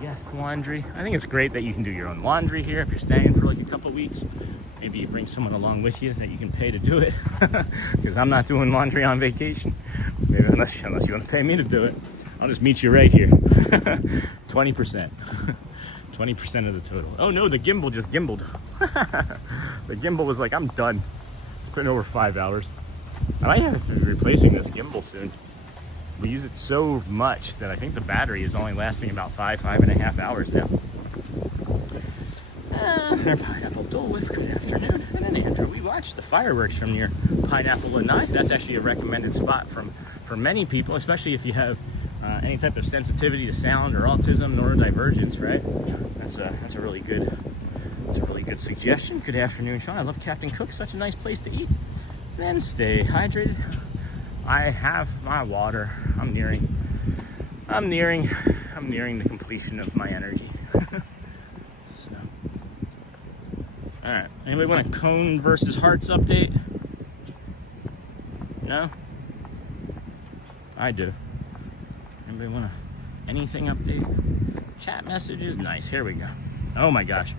Yes, laundry. I think it's great that you can do your own laundry here if you're staying for like a couple weeks. Maybe you bring someone along with you that you can pay to do it. Because I'm not doing laundry on vacation. Maybe unless you want to pay me to do it. I'll just meet you right here. 20%. 20% of the total. Oh no, the gimbal just gimbaled. The gimbal was like, I'm done. It's been over 5 hours. I might have to be replacing this gimbal soon. We use it so much that I think the battery is only lasting about 5.5 hours now. Pineapple Dole Whip, good afternoon. And then Andrew, we watched the fireworks from near Pineapple Lanai. That's actually a recommended spot for many people, especially if you have any type of sensitivity to sound or autism, neurodivergence, right? That's a really good suggestion. Good afternoon, Sean. I love Captain Cook. Such a nice place to eat. Then stay hydrated. I have my water. I'm nearing the completion of my energy. So, all right. Anybody want a cone versus hearts update? No? I do. Anybody want anything update? Chat messages? Nice. Here we go. Oh my gosh.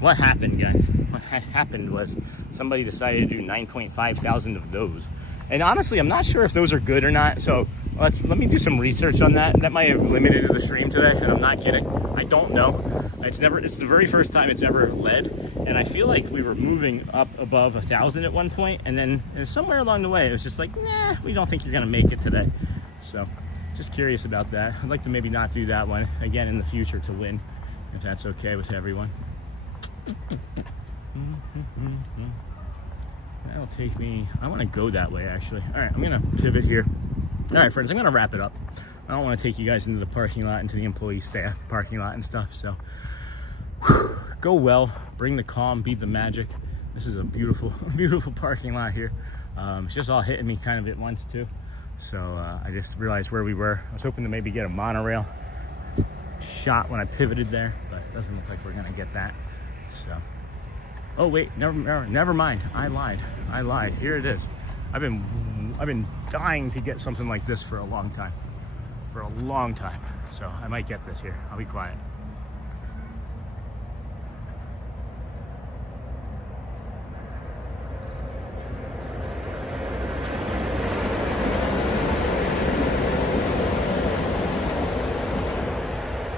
What happened, guys? What had happened was somebody decided to do 9.5 thousand of those. And honestly, I'm not sure if those are good or not. So let me do some research on that. That might have limited the stream today, and I'm not kidding. I don't know. It's the very first time it's ever led. And I feel like we were moving up above 1,000 at one point, and then somewhere along the way, it was just like, nah, we don't think you're gonna make it today. So just curious about that. I'd like to maybe not do that one again in the future to win, if that's okay with everyone. That'll take me, I want to go that way actually. All right, I'm gonna pivot here. All right, friends, I'm gonna wrap it up. I don't want to take you guys into the parking lot, into the employee staff parking lot and stuff. So go well, bring the calm, beat the magic. This is a beautiful, beautiful parking lot here. It's just all hitting me kind of at once too. So I just realized where we were. I was hoping to maybe get a monorail shot when I pivoted there, but it doesn't look like we're gonna get that. So, oh wait, never mind. I lied. Here it is. I've been dying to get something like this for a long time. So I might get this here. I'll be quiet.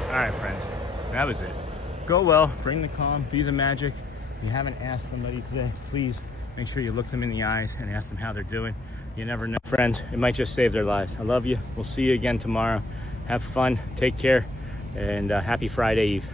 All right, friends, that was it. Go well, bring the calm, be the magic. If you haven't asked somebody today, please Make sure you look them in the eyes and ask them how they're doing. You never know, friends. It might just save their lives. I love you. We'll see you again tomorrow. Have fun. Take care. And happy Friday Eve.